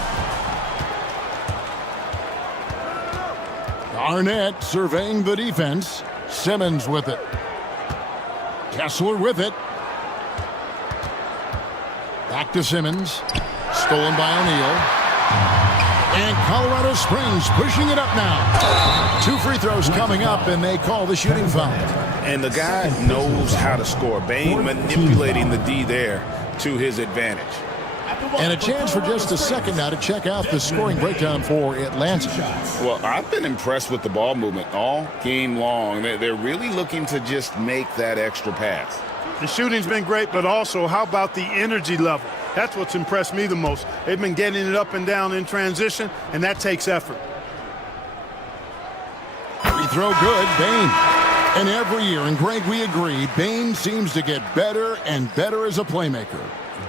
Garnett surveying the defense. Simmons with it. Kessler with it. Back to Simmons. Stolen by O'Neal. And Colorado Springs pushing it up now. 2 free throws coming up, and they call the shooting foul. And the guy knows how to score. Bain manipulating the D there to his advantage. And a chance for just a second now to check out the scoring breakdown for Atlanta. Well, I've been impressed with the ball movement all game long. They're really looking to just make that extra pass. The shooting's been great, but also how about the energy level? That's what's impressed me the most. They've been getting it up and down in transition, and that takes effort. Free throw good, Bain. And every year, and Greg, we agree, Bain seems to get better and better as a playmaker.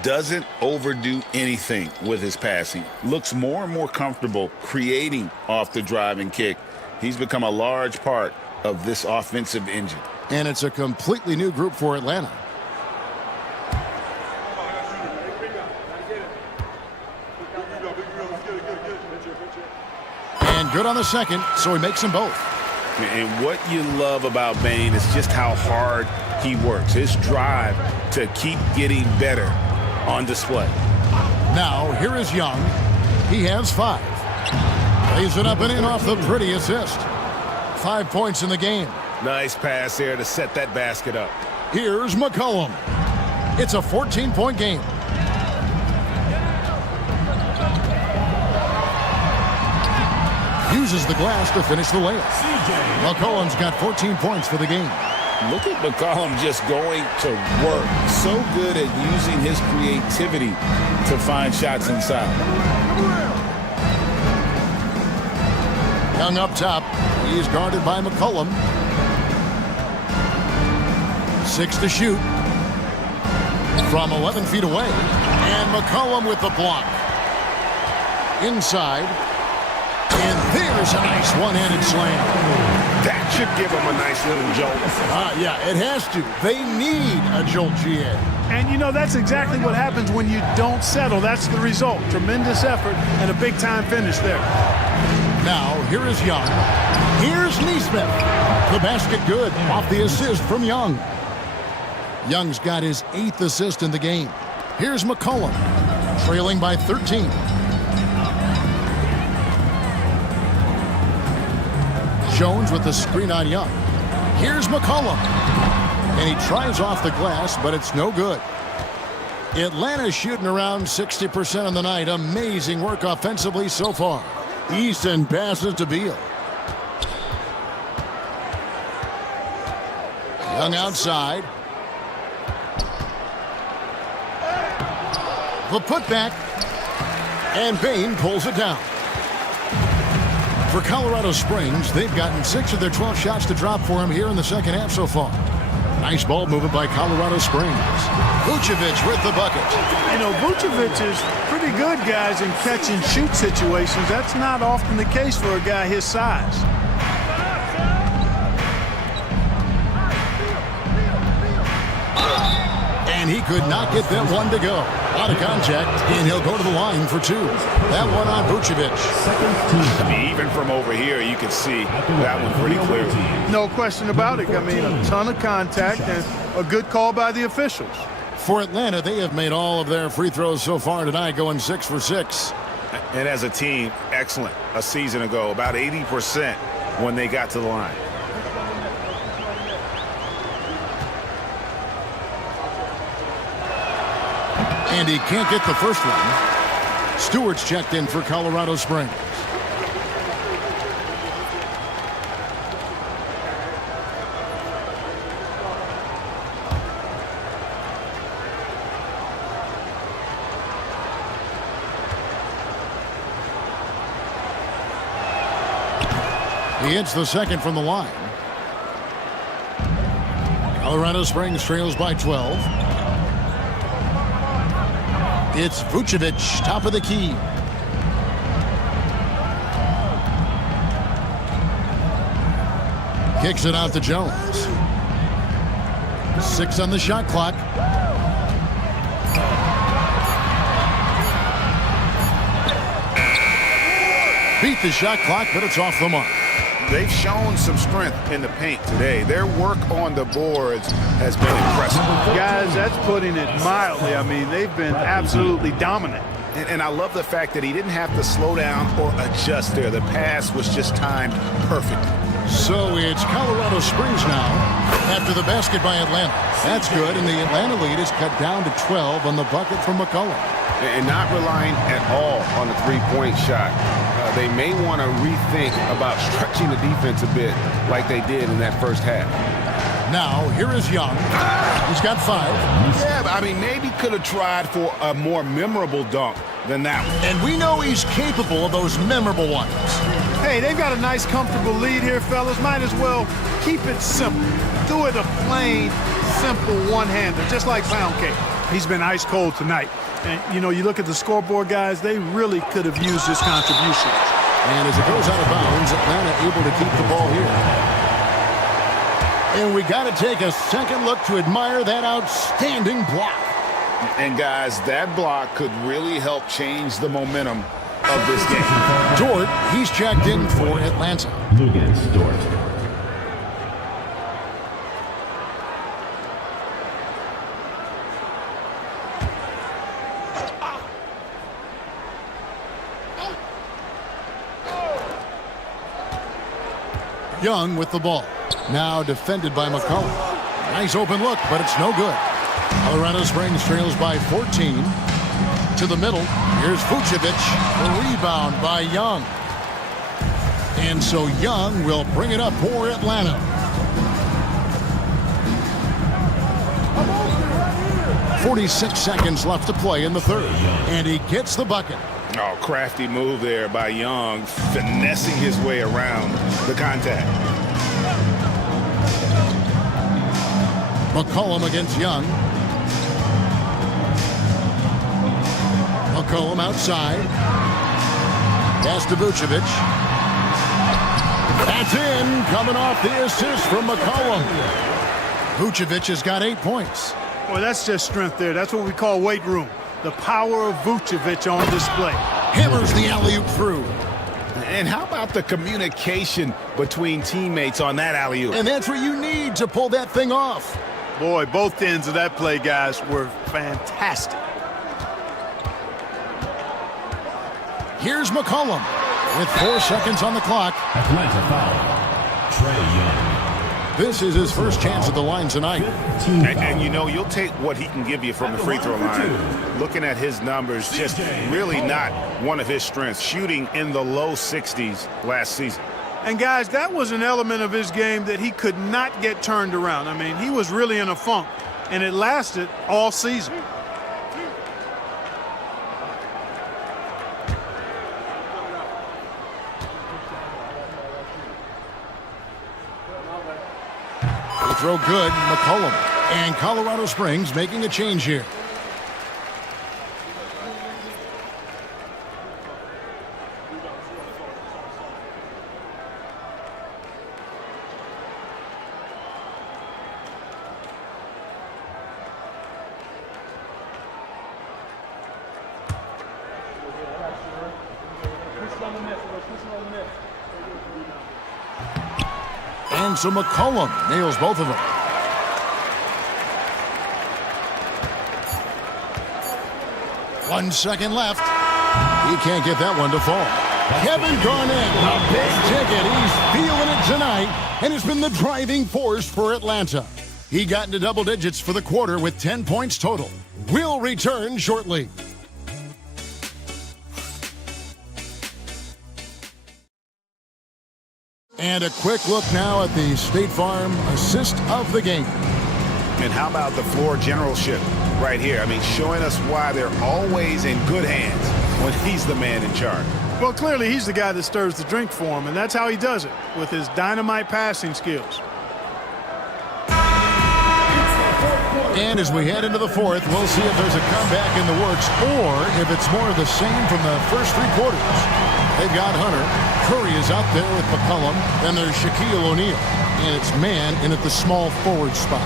Doesn't overdo anything with his passing. Looks more and more comfortable creating off the driving kick. He's become a large part of this offensive engine. And it's a completely new group for Atlanta. And good on the second, so he makes them both. And what you love about Bain is just how hard he works. His drive to keep getting better on display. Now, here is Young. He has 5. Lays it up and in off the pretty assist. 5 points in the game. Nice pass there to set that basket up. Here's McCollum. It's a 14-point game. uses the glass to finish the layup. McCollum's got 14 points for the game. Look at McCollum just going to work. So good at using his creativity to find shots inside. Young up top. He's guarded by McCollum. 6 to shoot. From 11 feet away. And McCollum with the block. Inside. And there's a nice one-handed slam. That should give him a nice little jolt. Yeah, it has to. They need a jolt, GA. And, you know, that's exactly what happens when you don't settle. That's the result. Tremendous effort and a big-time finish there. Now, here is Young. Here's Neesmith. The basket good off the assist from Young. Young's got his 8th assist in the game. Here's McCollum, trailing by 13. Jones with the screen on Young. Here's McCollum. And he tries off the glass, but it's no good. Atlanta shooting around 60% on the night. Amazing work offensively so far. Easton passes to Beal. Young outside. The putback. And Bain pulls it down. For Colorado Springs, they've gotten 6 of their 12 shots to drop for him here in the second half so far. Nice ball movement by Colorado Springs. Vucevic with the bucket. You know, Vucevic is pretty good, guys, in catch-and-shoot situations. That's not often the case for a guy his size. And he could not get that one to go. Out of contact, and he'll go to the line for 2. That one on Vucevic. I mean, even from over here, you can see that one pretty clearly. No question about it. I mean, a ton of contact and a good call by the officials. For Atlanta, they have made all of their free throws so far tonight, going 6 for 6. And as a team, excellent. A season ago, about 80% when they got to the line. And he can't get the first one. Stewart's checked in for Colorado Springs. He hits the second from the line. Colorado Springs trails by 12. It's Vucevic, top of the key. Kicks it out to Jones. 6 on the shot clock. Beat the shot clock, but it's off the mark. They've shown some strength in the paint today. Their work on the boards has been impressive. Guys, that's putting it mildly. I mean, they've been absolutely dominant. And I love the fact that he didn't have to slow down or adjust there. The pass was just timed perfect. So it's Colorado Springs now after the basket by Atlanta. That's good, and the Atlanta lead is cut down to 12 on the bucket from McCollum. And not relying at all on the three-point shot. They may want to rethink about stretching the defense a bit like they did in that first half. Now, here is Young. He's got 5. Yeah, but I mean, maybe could have tried for a more memorable dunk than that one. And we know he's capable of those memorable ones. Hey, they've got a nice, comfortable lead here, fellas. Might as well keep it simple. Do it a plain, simple one-hander, just like pound cake. He's been ice cold tonight. And, you know, you look at the scoreboard, guys, they really could have used his contribution. And as it goes out of bounds, Atlanta able to keep the ball here. And we got to take a second look to admire that outstanding block. And, guys, that block could really help change the momentum of this game. Dort, he's checked in for Atlanta. Lugens Dort. Young with the ball. Now defended by McCollum. Nice open look, but it's no good. Colorado Springs trails by 14. To the middle. Here's Vucevic. The rebound by Young. And so Young will bring it up for Atlanta. 46 seconds left to play in the third. And he gets the bucket. Oh, crafty move there by Young, finessing his way around the contact. McCollum against Young. McCollum outside. Pass to Vucevic. That's in, coming off the assist from McCollum. Vucevic has got 8 points. Well, that's just strength there. That's what we call weight room. The power of Vucevic on display. Hammers the alley-oop through. And how about the communication between teammates on that alley-oop? And that's what you need to pull that thing off. Boy, both ends of that play, guys, were fantastic. Here's McCollum with 4 seconds on the clock. Atlanta foul. Trae Young. This is his first chance at the line tonight. And you know, you'll take what he can give you from the free throw line. Looking at his numbers, just really not one of his strengths. Shooting in the low 60s last season. And, guys, that was an element of his game that he could not get turned around. I mean, he was really in a funk, and it lasted all season. Throw good, McCollum. And Colorado Springs making a change here. And so McCollum nails both of them. One second left. He can't get that one to fall. Kevin Garnett, a big ticket. He's feeling it tonight, and it's been the driving force for Atlanta. He got into double digits for the quarter with 10 points total. We'll return shortly. And a quick look now at the State Farm assist of the game. And how about the floor generalship right here? I mean, showing us why they're always in good hands when he's the man in charge. Well, clearly he's the guy that stirs the drink for him, and that's how he does it, with his dynamite passing skills. And as we head into the fourth, we'll see if there's a comeback in the works or if it's more of the same from the first 3 quarters. They've got Hunter. Curry is out there with McCollum. Then there's Shaquille O'Neal. And it's man in at the small forward spot.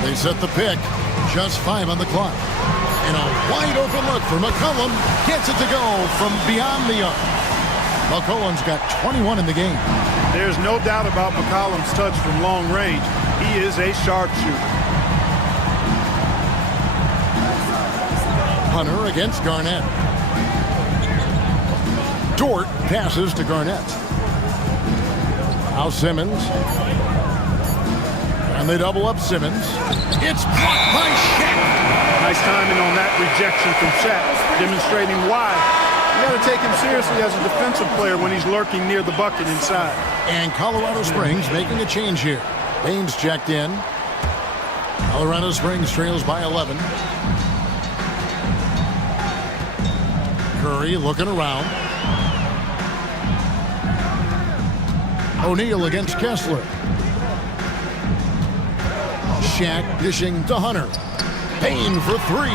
They set the pick. Just 5 on the clock. And a wide open look for McCollum. Gets it to go from beyond the arc. McCollum's got 21 in the game. There's no doubt about McCollum's touch from long range. He is a sharpshooter. Hunter against Garnett. Dort passes to Garnett. Now Simmons. And they double up Simmons. It's blocked by Shaq. Nice timing on that rejection from Shaq, demonstrating why you got to take him seriously as a defensive player when he's lurking near the bucket inside. And Colorado Springs making a change here. Baines checked in. Colorado Springs trails by 11. Curry looking around. O'Neal against Kessler. Shaq dishing to Hunter. Payne for 3.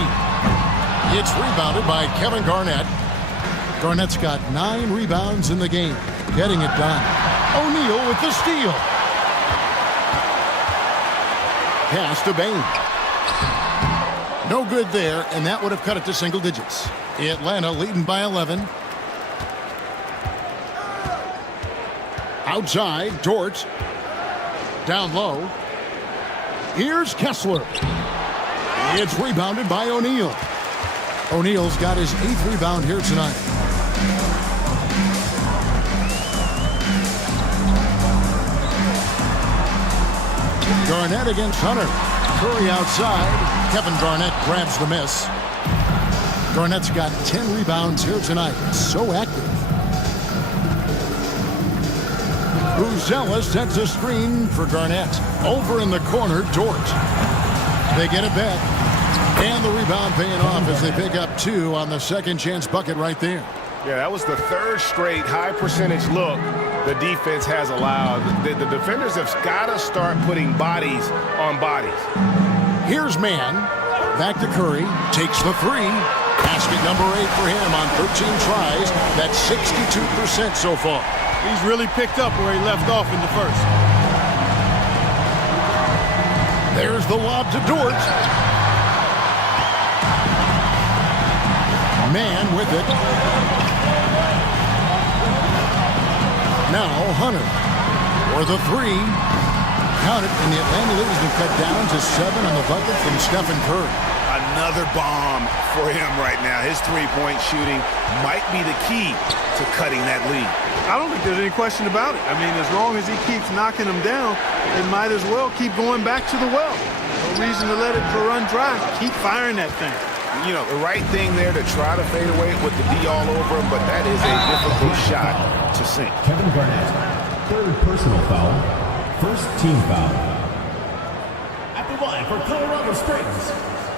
It's rebounded by Kevin Garnett. Garnett's got 9 rebounds in the game. Getting it done. O'Neal with the steal. Pass to Bain. No good there, and that would have cut it to single digits. Atlanta leading by 11. Outside, Dort. Down low. Here's Kessler. It's rebounded by O'Neal. O'Neal's got his 8th rebound here tonight. Garnett against Hunter. Curry outside. Kevin Garnett grabs the miss. Garnett's got 10 rebounds here tonight. So active. Buzelis sets a screen for Garnett. Over in the corner, Dort. They get it back. And the rebound paying off as they pick up 2 on the second chance bucket right there. Yeah, that was the third straight high percentage look the defense has allowed. The defenders have got to start putting bodies on bodies. Here's Mann. Back to Curry. Takes the 3. Basket number 8 for him on 13 tries. That's 62% so far. He's really picked up where he left off in the first. There's the lob to Dort. Mann with it. Now Hunter for the 3. Count it, and the Atlanta lead has been cut down to 7 on the bucket from Stephen Curry. Another bomb for him right now. His three-point shooting might be the key to cutting that lead. I don't think there's any question about it. I mean, as long as he keeps knocking them down, they might as well keep going back to the well. No reason to let it run dry. Keep firing that thing. You know, the right thing there to try to fade away with the D all over him, but that is a difficult shot to sink. Kevin Garnett, third personal foul, first team foul. At the line for Colorado Springs,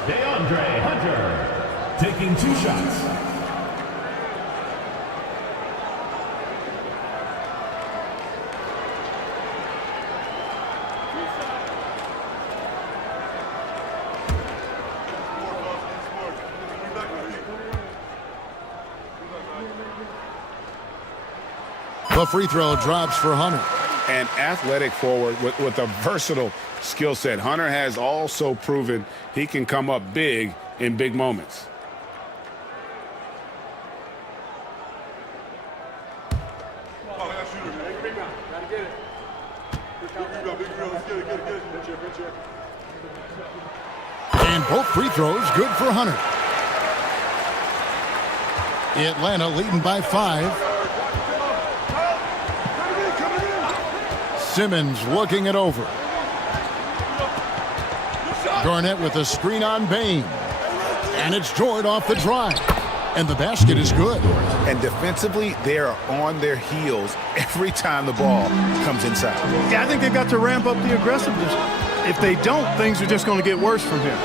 DeAndre Hunter, taking 2 shots. The free throw drops for Hunter. An athletic forward with a versatile skill set. Hunter has also proven he can come up big in big moments. And both free throws good for Hunter. Atlanta leading by 5. Simmons looking it over. Garnett with a screen on Bain. And it's Jordan off the drive. And the basket is good. And defensively, they are on their heels every time the ball comes inside. Yeah, I think they've got to ramp up the aggressiveness. If they don't, things are just going to get worse from here.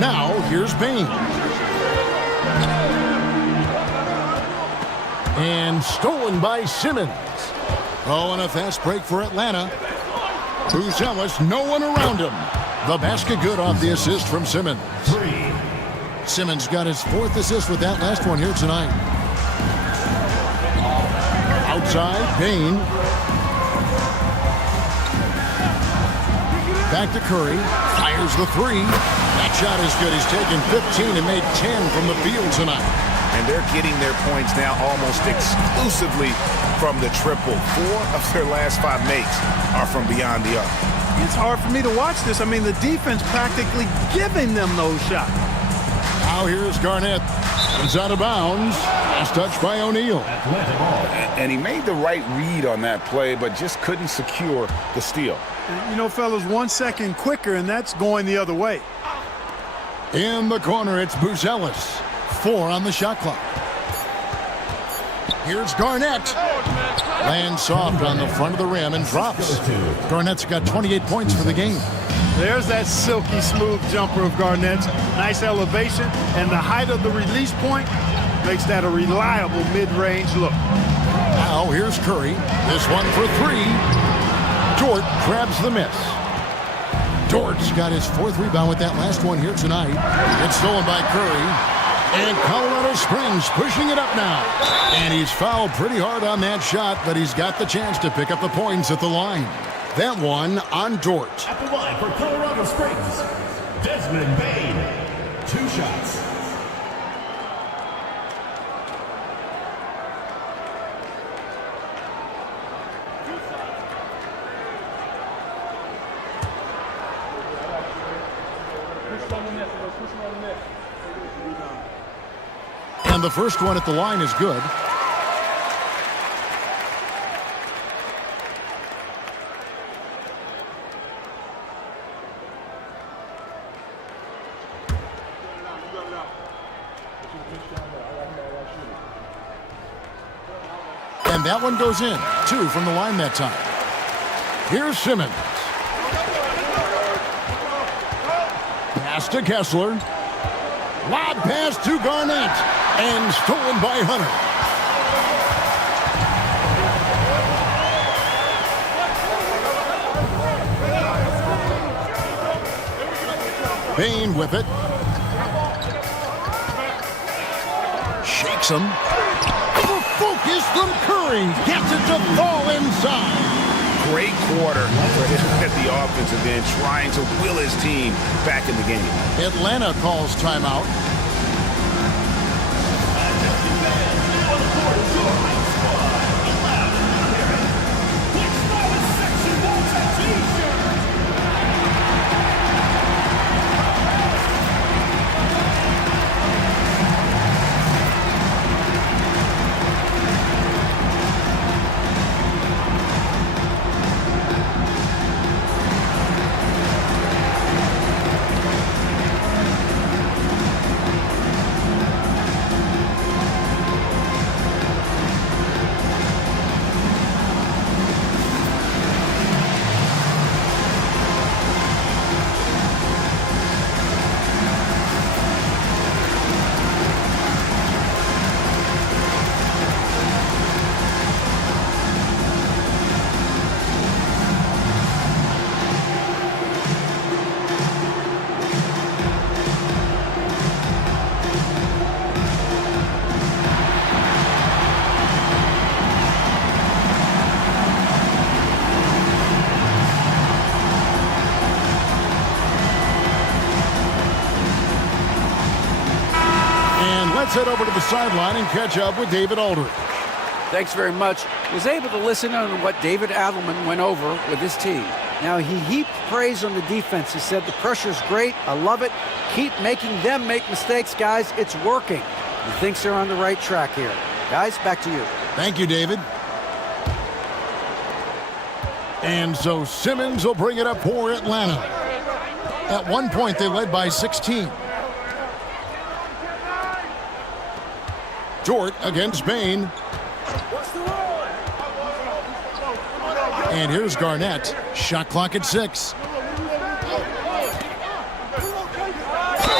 Now, here's Bain. And stolen by Simmons. Oh, and a fast break for Atlanta. Buzelis, no one around him. The basket good off the assist from Simmons. 3. Simmons got his 4th assist with that last one here tonight. Outside, Bain. Back to Curry. Fires the 3. That shot is good. He's taken 15 and made 10 from the field tonight. And they're getting their points now almost exclusively from the triple. 4 of their last 5 makes are from beyond the arc. It's hard for me to watch this. I mean, the defense practically giving them those shots. Now here's Garnett. It's out of bounds. Last touch by O'Neal. And he made the right read on that play, but just couldn't secure the steal. You know, fellas, 1 second quicker, and that's going the other way. In the corner, it's Buzelis. 4 on the shot clock. Here's Garnett. Lands soft on the front of the rim and drops. Garnett's got 28 points for the game. There's that silky smooth jumper of Garnett's. Nice elevation, and the height of the release point makes that a reliable mid-range look. Now here's Curry. This one for 3. Dort grabs the miss. Dort's got his 4th rebound with that last one here tonight. It's stolen by Curry. And Colorado Springs pushing it up now. And he's fouled pretty hard on that shot, but he's got the chance to pick up the points at the line. That one on Dort. At the line for Colorado Springs, Desmond Bain, 2 shots. And the first one at the line is good. And that one goes in. 2 from the line that time. Here's Simmons. Pass to Kessler. Lob pass to Garnett. And stolen by Hunter. Bain with it. Shakes him. The focus from Curry. Gets it to fall inside. Great quarter for him at the offensive end, trying to will his team back in the game. Atlanta calls timeout. Let's head over to the sideline and catch up with David Aldridge. Thanks very much. Was able to listen on what David Adelman went over with his team. Now, he heaped praise on the defense. He said, the pressure's great. I love it. Keep making them make mistakes, guys. It's working. He thinks they're on the right track here. Guys, back to you. Thank you, David. And so Simmons will bring it up for Atlanta. At one point, they led by 16. Dort against Bain. And here's Garnett. Shot clock at 6.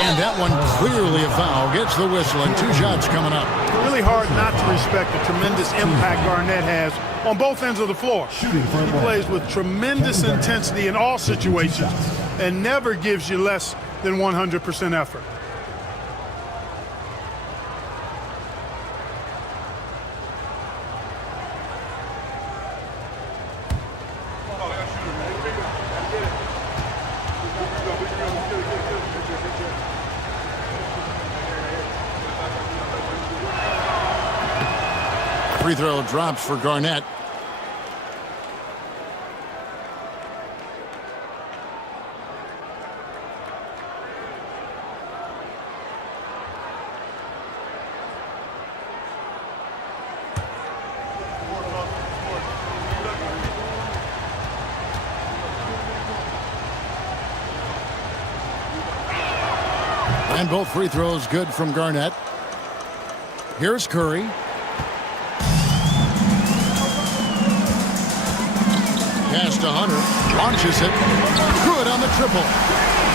And that one clearly a foul. Gets the whistle and 2 shots coming up. Really hard not to respect the tremendous impact Garnett has on both ends of the floor. He plays with tremendous intensity in all situations and never gives you less than 100% effort. Free throw drops for Garnett. And both free throws good from Garnett. Here's Curry. Pass to Hunter, launches it, good on the triple.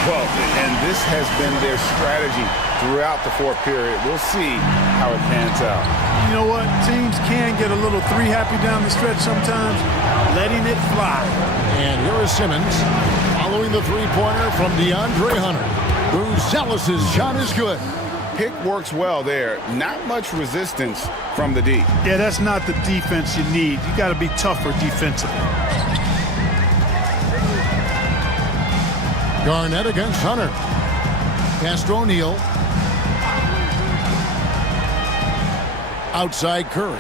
Well, and this has been their strategy throughout the fourth period. We'll see how it pans out. You know what? Teams can get a little three happy down the stretch sometimes, letting it fly. And here is Simmons following the three-pointer from DeAndre Hunter. Brucelis' shot is good. Pick works well there. Not much resistance from the D. Yeah, that's not the defense you need. You got to be tougher defensively. Garnett against Hunter. Pass to O'Neal. Outside Curry.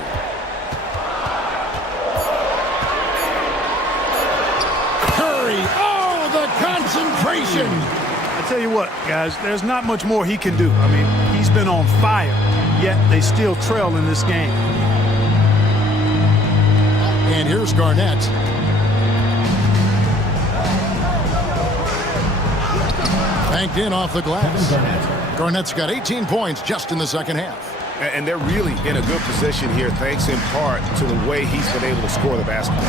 Curry, oh, the concentration. I tell you what, guys, there's not much more he can do. I mean, he's been on fire, yet they still trail in this game. And here's Garnett. Banked in off the glass. Garnett's got 18 points just in the second half. And they're really in a good position here, thanks in part to the way he's been able to score the basketball.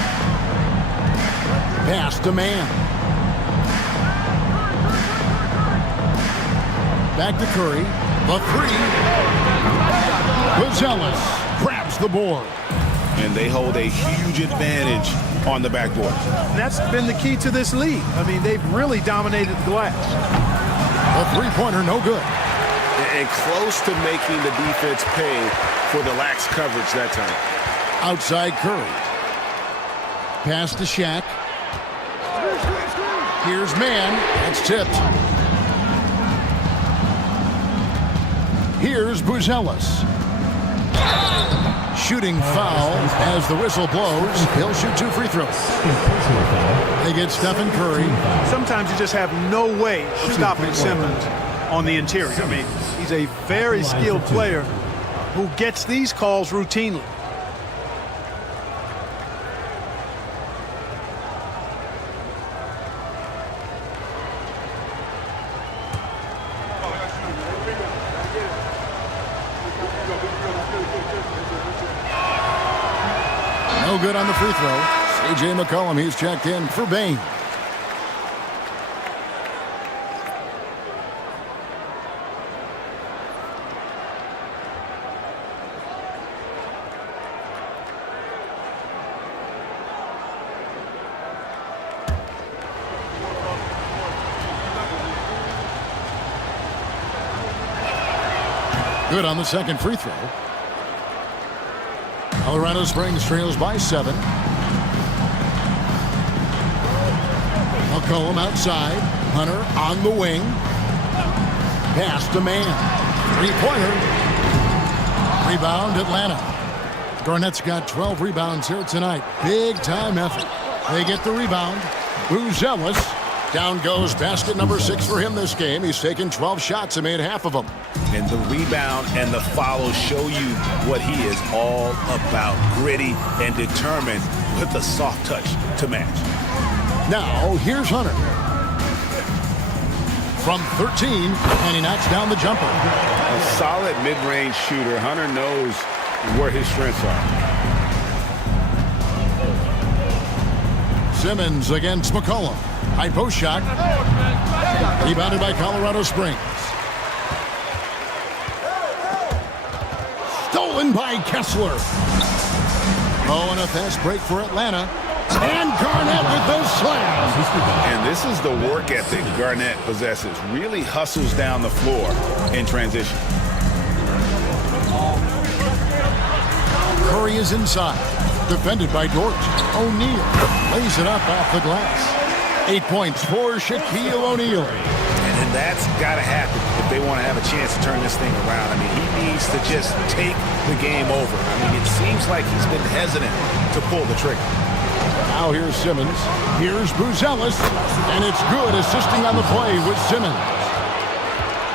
Pass to man. Back to Curry. The three. Buzelis grabs the board. And they hold a huge advantage on the backboard. That's been the key to this league. I mean, they've really dominated the glass. A three-pointer, no good. And close to making the defense pay for the lax coverage that time. Outside Curry. Pass to Shaq. Here's man. That's tipped. Here's Buzelis. Shooting foul as the whistle blows. He'll shoot 2 free throws. They get Stephen Curry. Sometimes you just have no way of stopping Simmons on the interior. I mean, he's a very skilled player who gets these calls routinely. No good on the free throw. C.J. McCollum, he's checked in for Bain. Good on the second free throw. Colorado Springs trails by 7. McCollum outside. Hunter on the wing. Pass to man. Three-pointer. Rebound Atlanta. Garnett's got 12 rebounds here tonight. Big time effort. They get the rebound. Buzelis. Down goes basket number 6 for him this game. He's taken 12 shots and made half of them. And the rebound and the follow show you what he is all about. Gritty and determined with a soft touch to match. Now, here's Hunter. From 13, and he knocks down the jumper. A solid mid-range shooter. Hunter knows where his strengths are. Simmons against McCollum. High post shot. Rebounded by Colorado Springs. Stolen by Kessler. Oh, and a fast break for Atlanta. And Garnett with the slam. And this is the work ethic Garnett possesses. Really hustles down the floor in transition. Curry is inside. Defended by Dort. O'Neal lays it up off the glass. 8 points for Shaquille O'Neal. And that's got to happen if they want to have a chance to turn this thing around. I mean, he needs to just take the game over. I mean, it seems like he's been hesitant to pull the trigger. Now here's Simmons. Here's Buzelis. And it's good, assisting on the play with Simmons.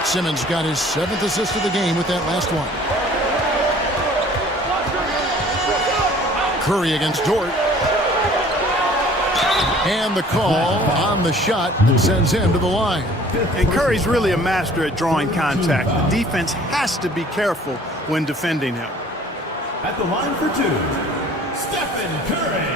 Simmons got his 7th assist of the game with that last one. Curry against Dort. And the call on the shot that sends him to the line. And Curry's really a master at drawing contact. The defense has to be careful when defending him. At the line for 2, Stephen Curry.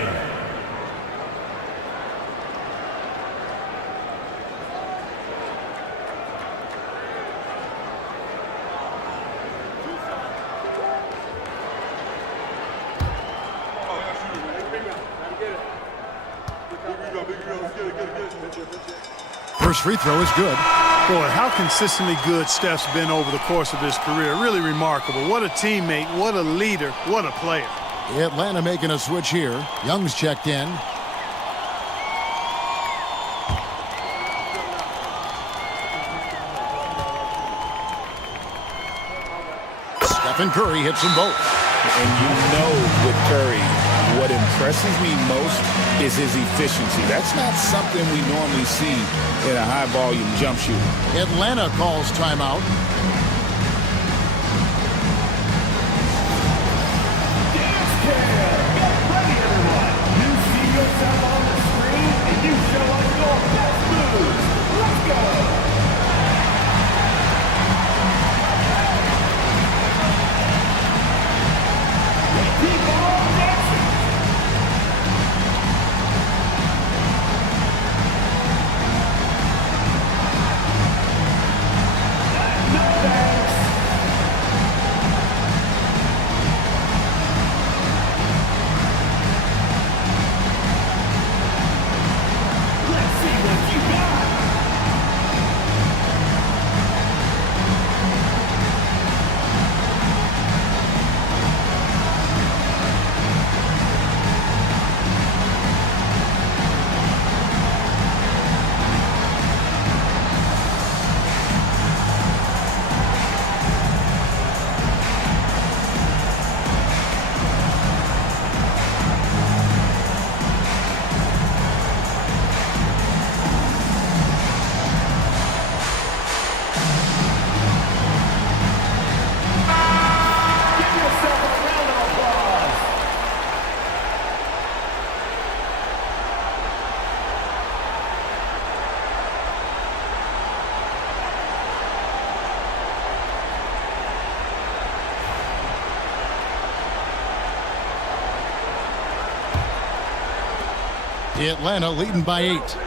First free throw is good. Boy, how consistently good Steph's been over the course of his career. Really remarkable. What a teammate, what a leader, what a player. Atlanta making a switch here. Young's checked in. Stephen Curry hits them both. And you know with Curry, what impresses me most is his efficiency. That's not something we normally see in a high-volume jump shooter. Atlanta calls timeout. Atlanta leading by 8.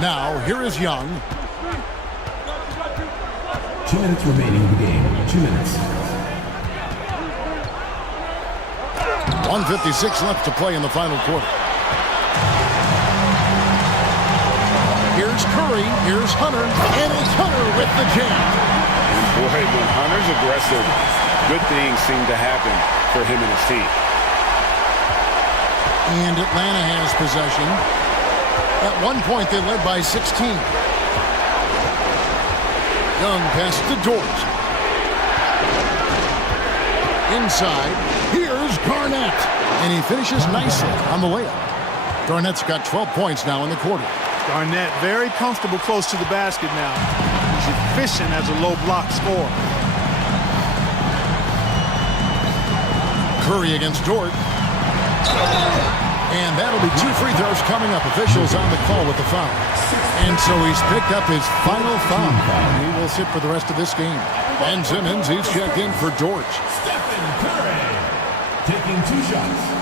Now, here is Young. 2 minutes remaining in the game. 2 minutes. 1:56 left to play in the final quarter. Here's Curry. Here's Hunter. And it's Hunter with the jam. And boy, when Hunter's aggressive, good things seem to happen for him and his team. And Atlanta has possession. At one point, they led by 16. Young pass to Dort. Inside, here's Garnett. And he finishes nicely on the layup. Garnett's got 12 points now in the quarter. Garnett very comfortable close to the basket now. He's efficient as a low block scorer. Curry against Dort. And that'll be 2 free throws coming up. Officials on the call with the foul. And so he's picked up his final foul. He will sit for the rest of this game. Ben Simmons, he's checked in for Dort. Stephen Curry taking 2 shots.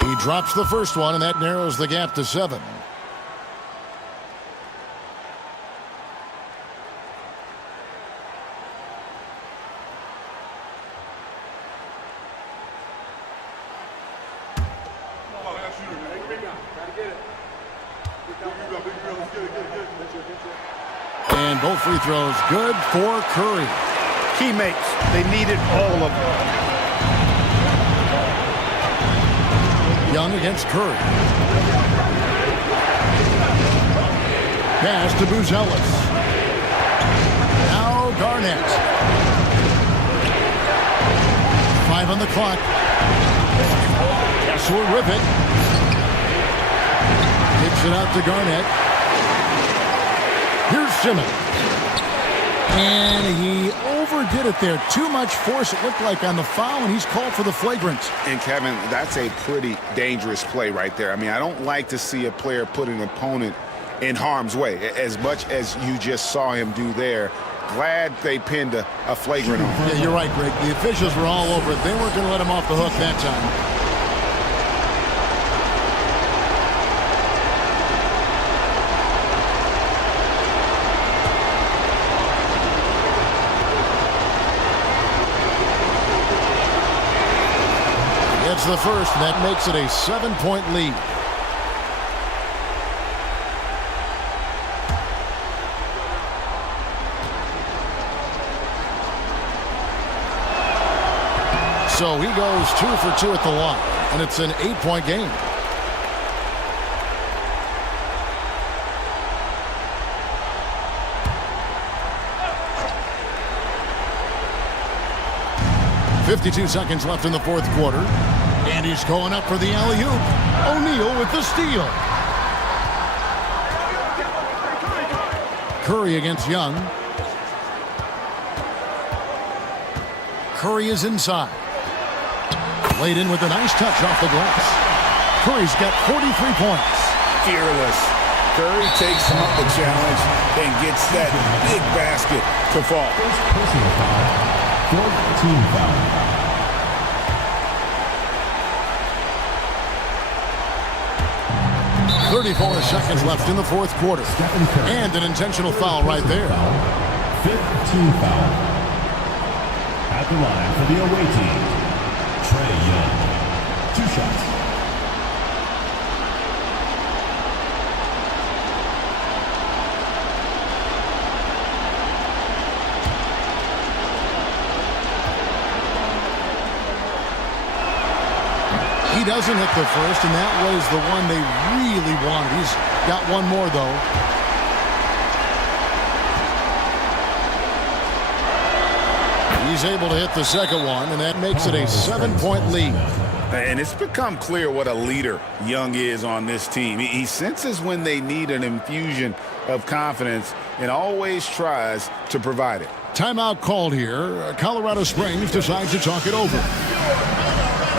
He drops the first one, and that narrows the gap to 7. And both free throws good for Curry. Teammates, they needed all of them. Young against Curry. Pass to Buzelis. Now Garnett. 5 on the clock. Kessler with it. Kicks it out to Garnett. Here's Simmons. And he overdid it there. Too much force, it looked like, on the foul, and he's called for the flagrant. And, Kevin, that's a pretty dangerous play right there. I mean, I don't like to see a player put an opponent in harm's way, as much as you just saw him do there. Glad they pinned a flagrant on him. Yeah, you're right, Greg. The officials were all over it. They weren't going to let him off the hook that time. That's the first, and that makes it a 7-point lead. So he goes 2 for 2 at the line, and it's an 8-point game. .52 seconds left in the fourth quarter. And he's going up for the alley-oop. O'Neal with the steal. Curry against Young. Curry is inside. Laid in with a nice touch off the glass. Curry's got 43 points. Fearless. Curry takes him up the challenge and gets that big basket to fall. First personal foul. 4th team foul. .34 seconds left in the fourth quarter. And an intentional foul right there. 5th team foul. At the line for the away team, Trae Young. 2 shots. He doesn't hit the first, and that was the one they really wanted. He's got one more, though. He's able to hit the second one, and that makes it a 7-point lead. And it's become clear what a leader Young is on this team. He senses when they need an infusion of confidence and always tries to provide it. Timeout called here. Colorado Springs decides to talk it over.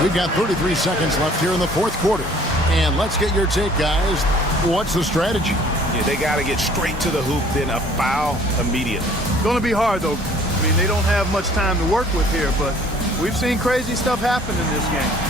We've got 33 seconds left here in the fourth quarter. And let's get your take, guys. What's the strategy? Yeah, they got to get straight to the hoop, then a foul immediately. It's going to be hard, though. I mean, they don't have much time to work with here, but we've seen crazy stuff happen in this game.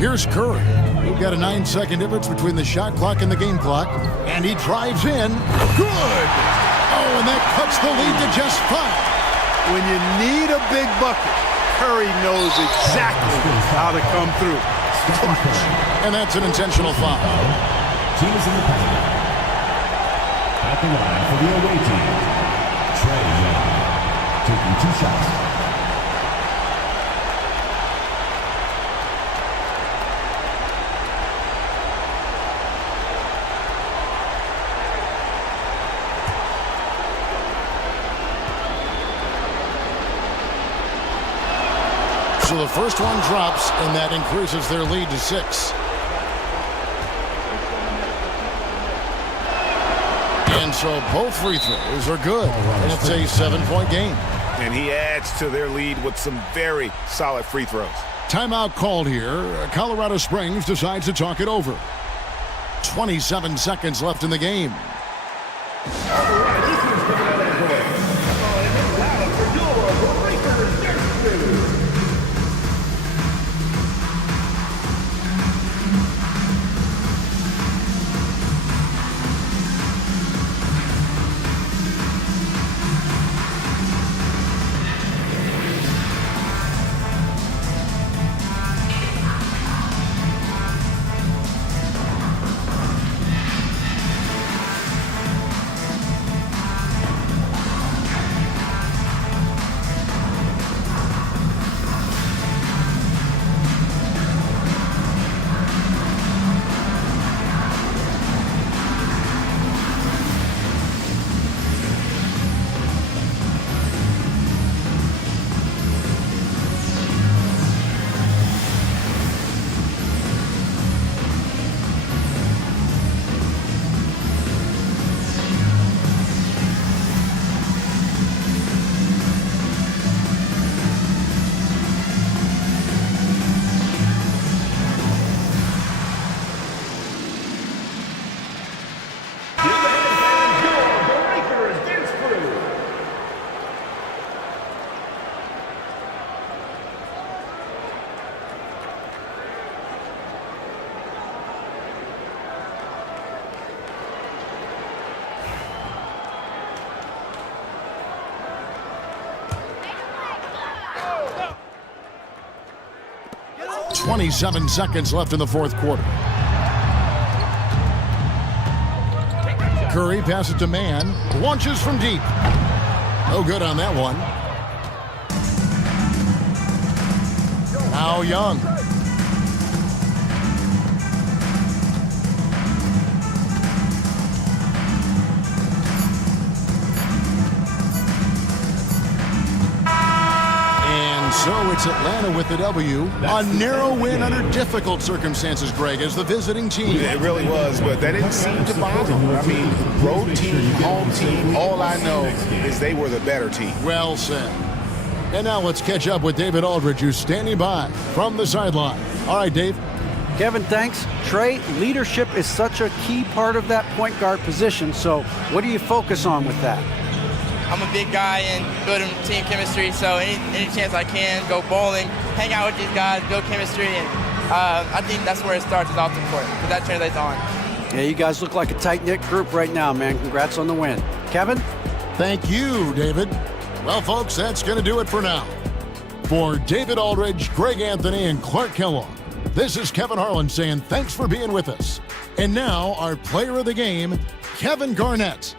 Here's Curry. We've got a 9-second difference between the shot clock and the game clock. And he drives in. Good! Oh, and that cuts the lead to just 5. When you need a big bucket, Curry knows exactly how to come through. Clutch. And that's an intentional foul. Team is in the penalty. At the line for the away team, Trey Young, taking 2 shots. So the first one drops, and that increases their lead to 6. And so both free throws are good, and it's a 7-point game. And he adds to their lead with some very solid free throws. Timeout called here. Colorado Springs decides to talk it over. 27 seconds left in the game. 27 seconds left in the fourth quarter. Curry passes to Mann, launches from deep. No good on that one. Now Young. And so it's gets Atlanta with the W. A narrow win under difficult circumstances, Greg, as the visiting team. It really was, but that didn't seem to bother them. I mean, road team, home team, all I know is they were the better team. Well said. And now let's catch up with David Aldridge, who's standing by from the sideline. All right, Dave. Kevin, thanks. Trey, leadership is such a key part of that point guard position, so what do you focus on with that? I'm a big guy and building team chemistry, so any chance I can, go bowling, hang out with these guys, build chemistry, and I think that's where it starts is off the court, because that translates on. Yeah, you guys look like a tight-knit group right now, man. Congrats on the win. Kevin? Thank you, David. Well, folks, that's going to do it for now. For David Aldridge, Greg Anthony, and Clark Kellogg, this is Kevin Harlan saying thanks for being with us. And now, our player of the game, Kevin Garnett.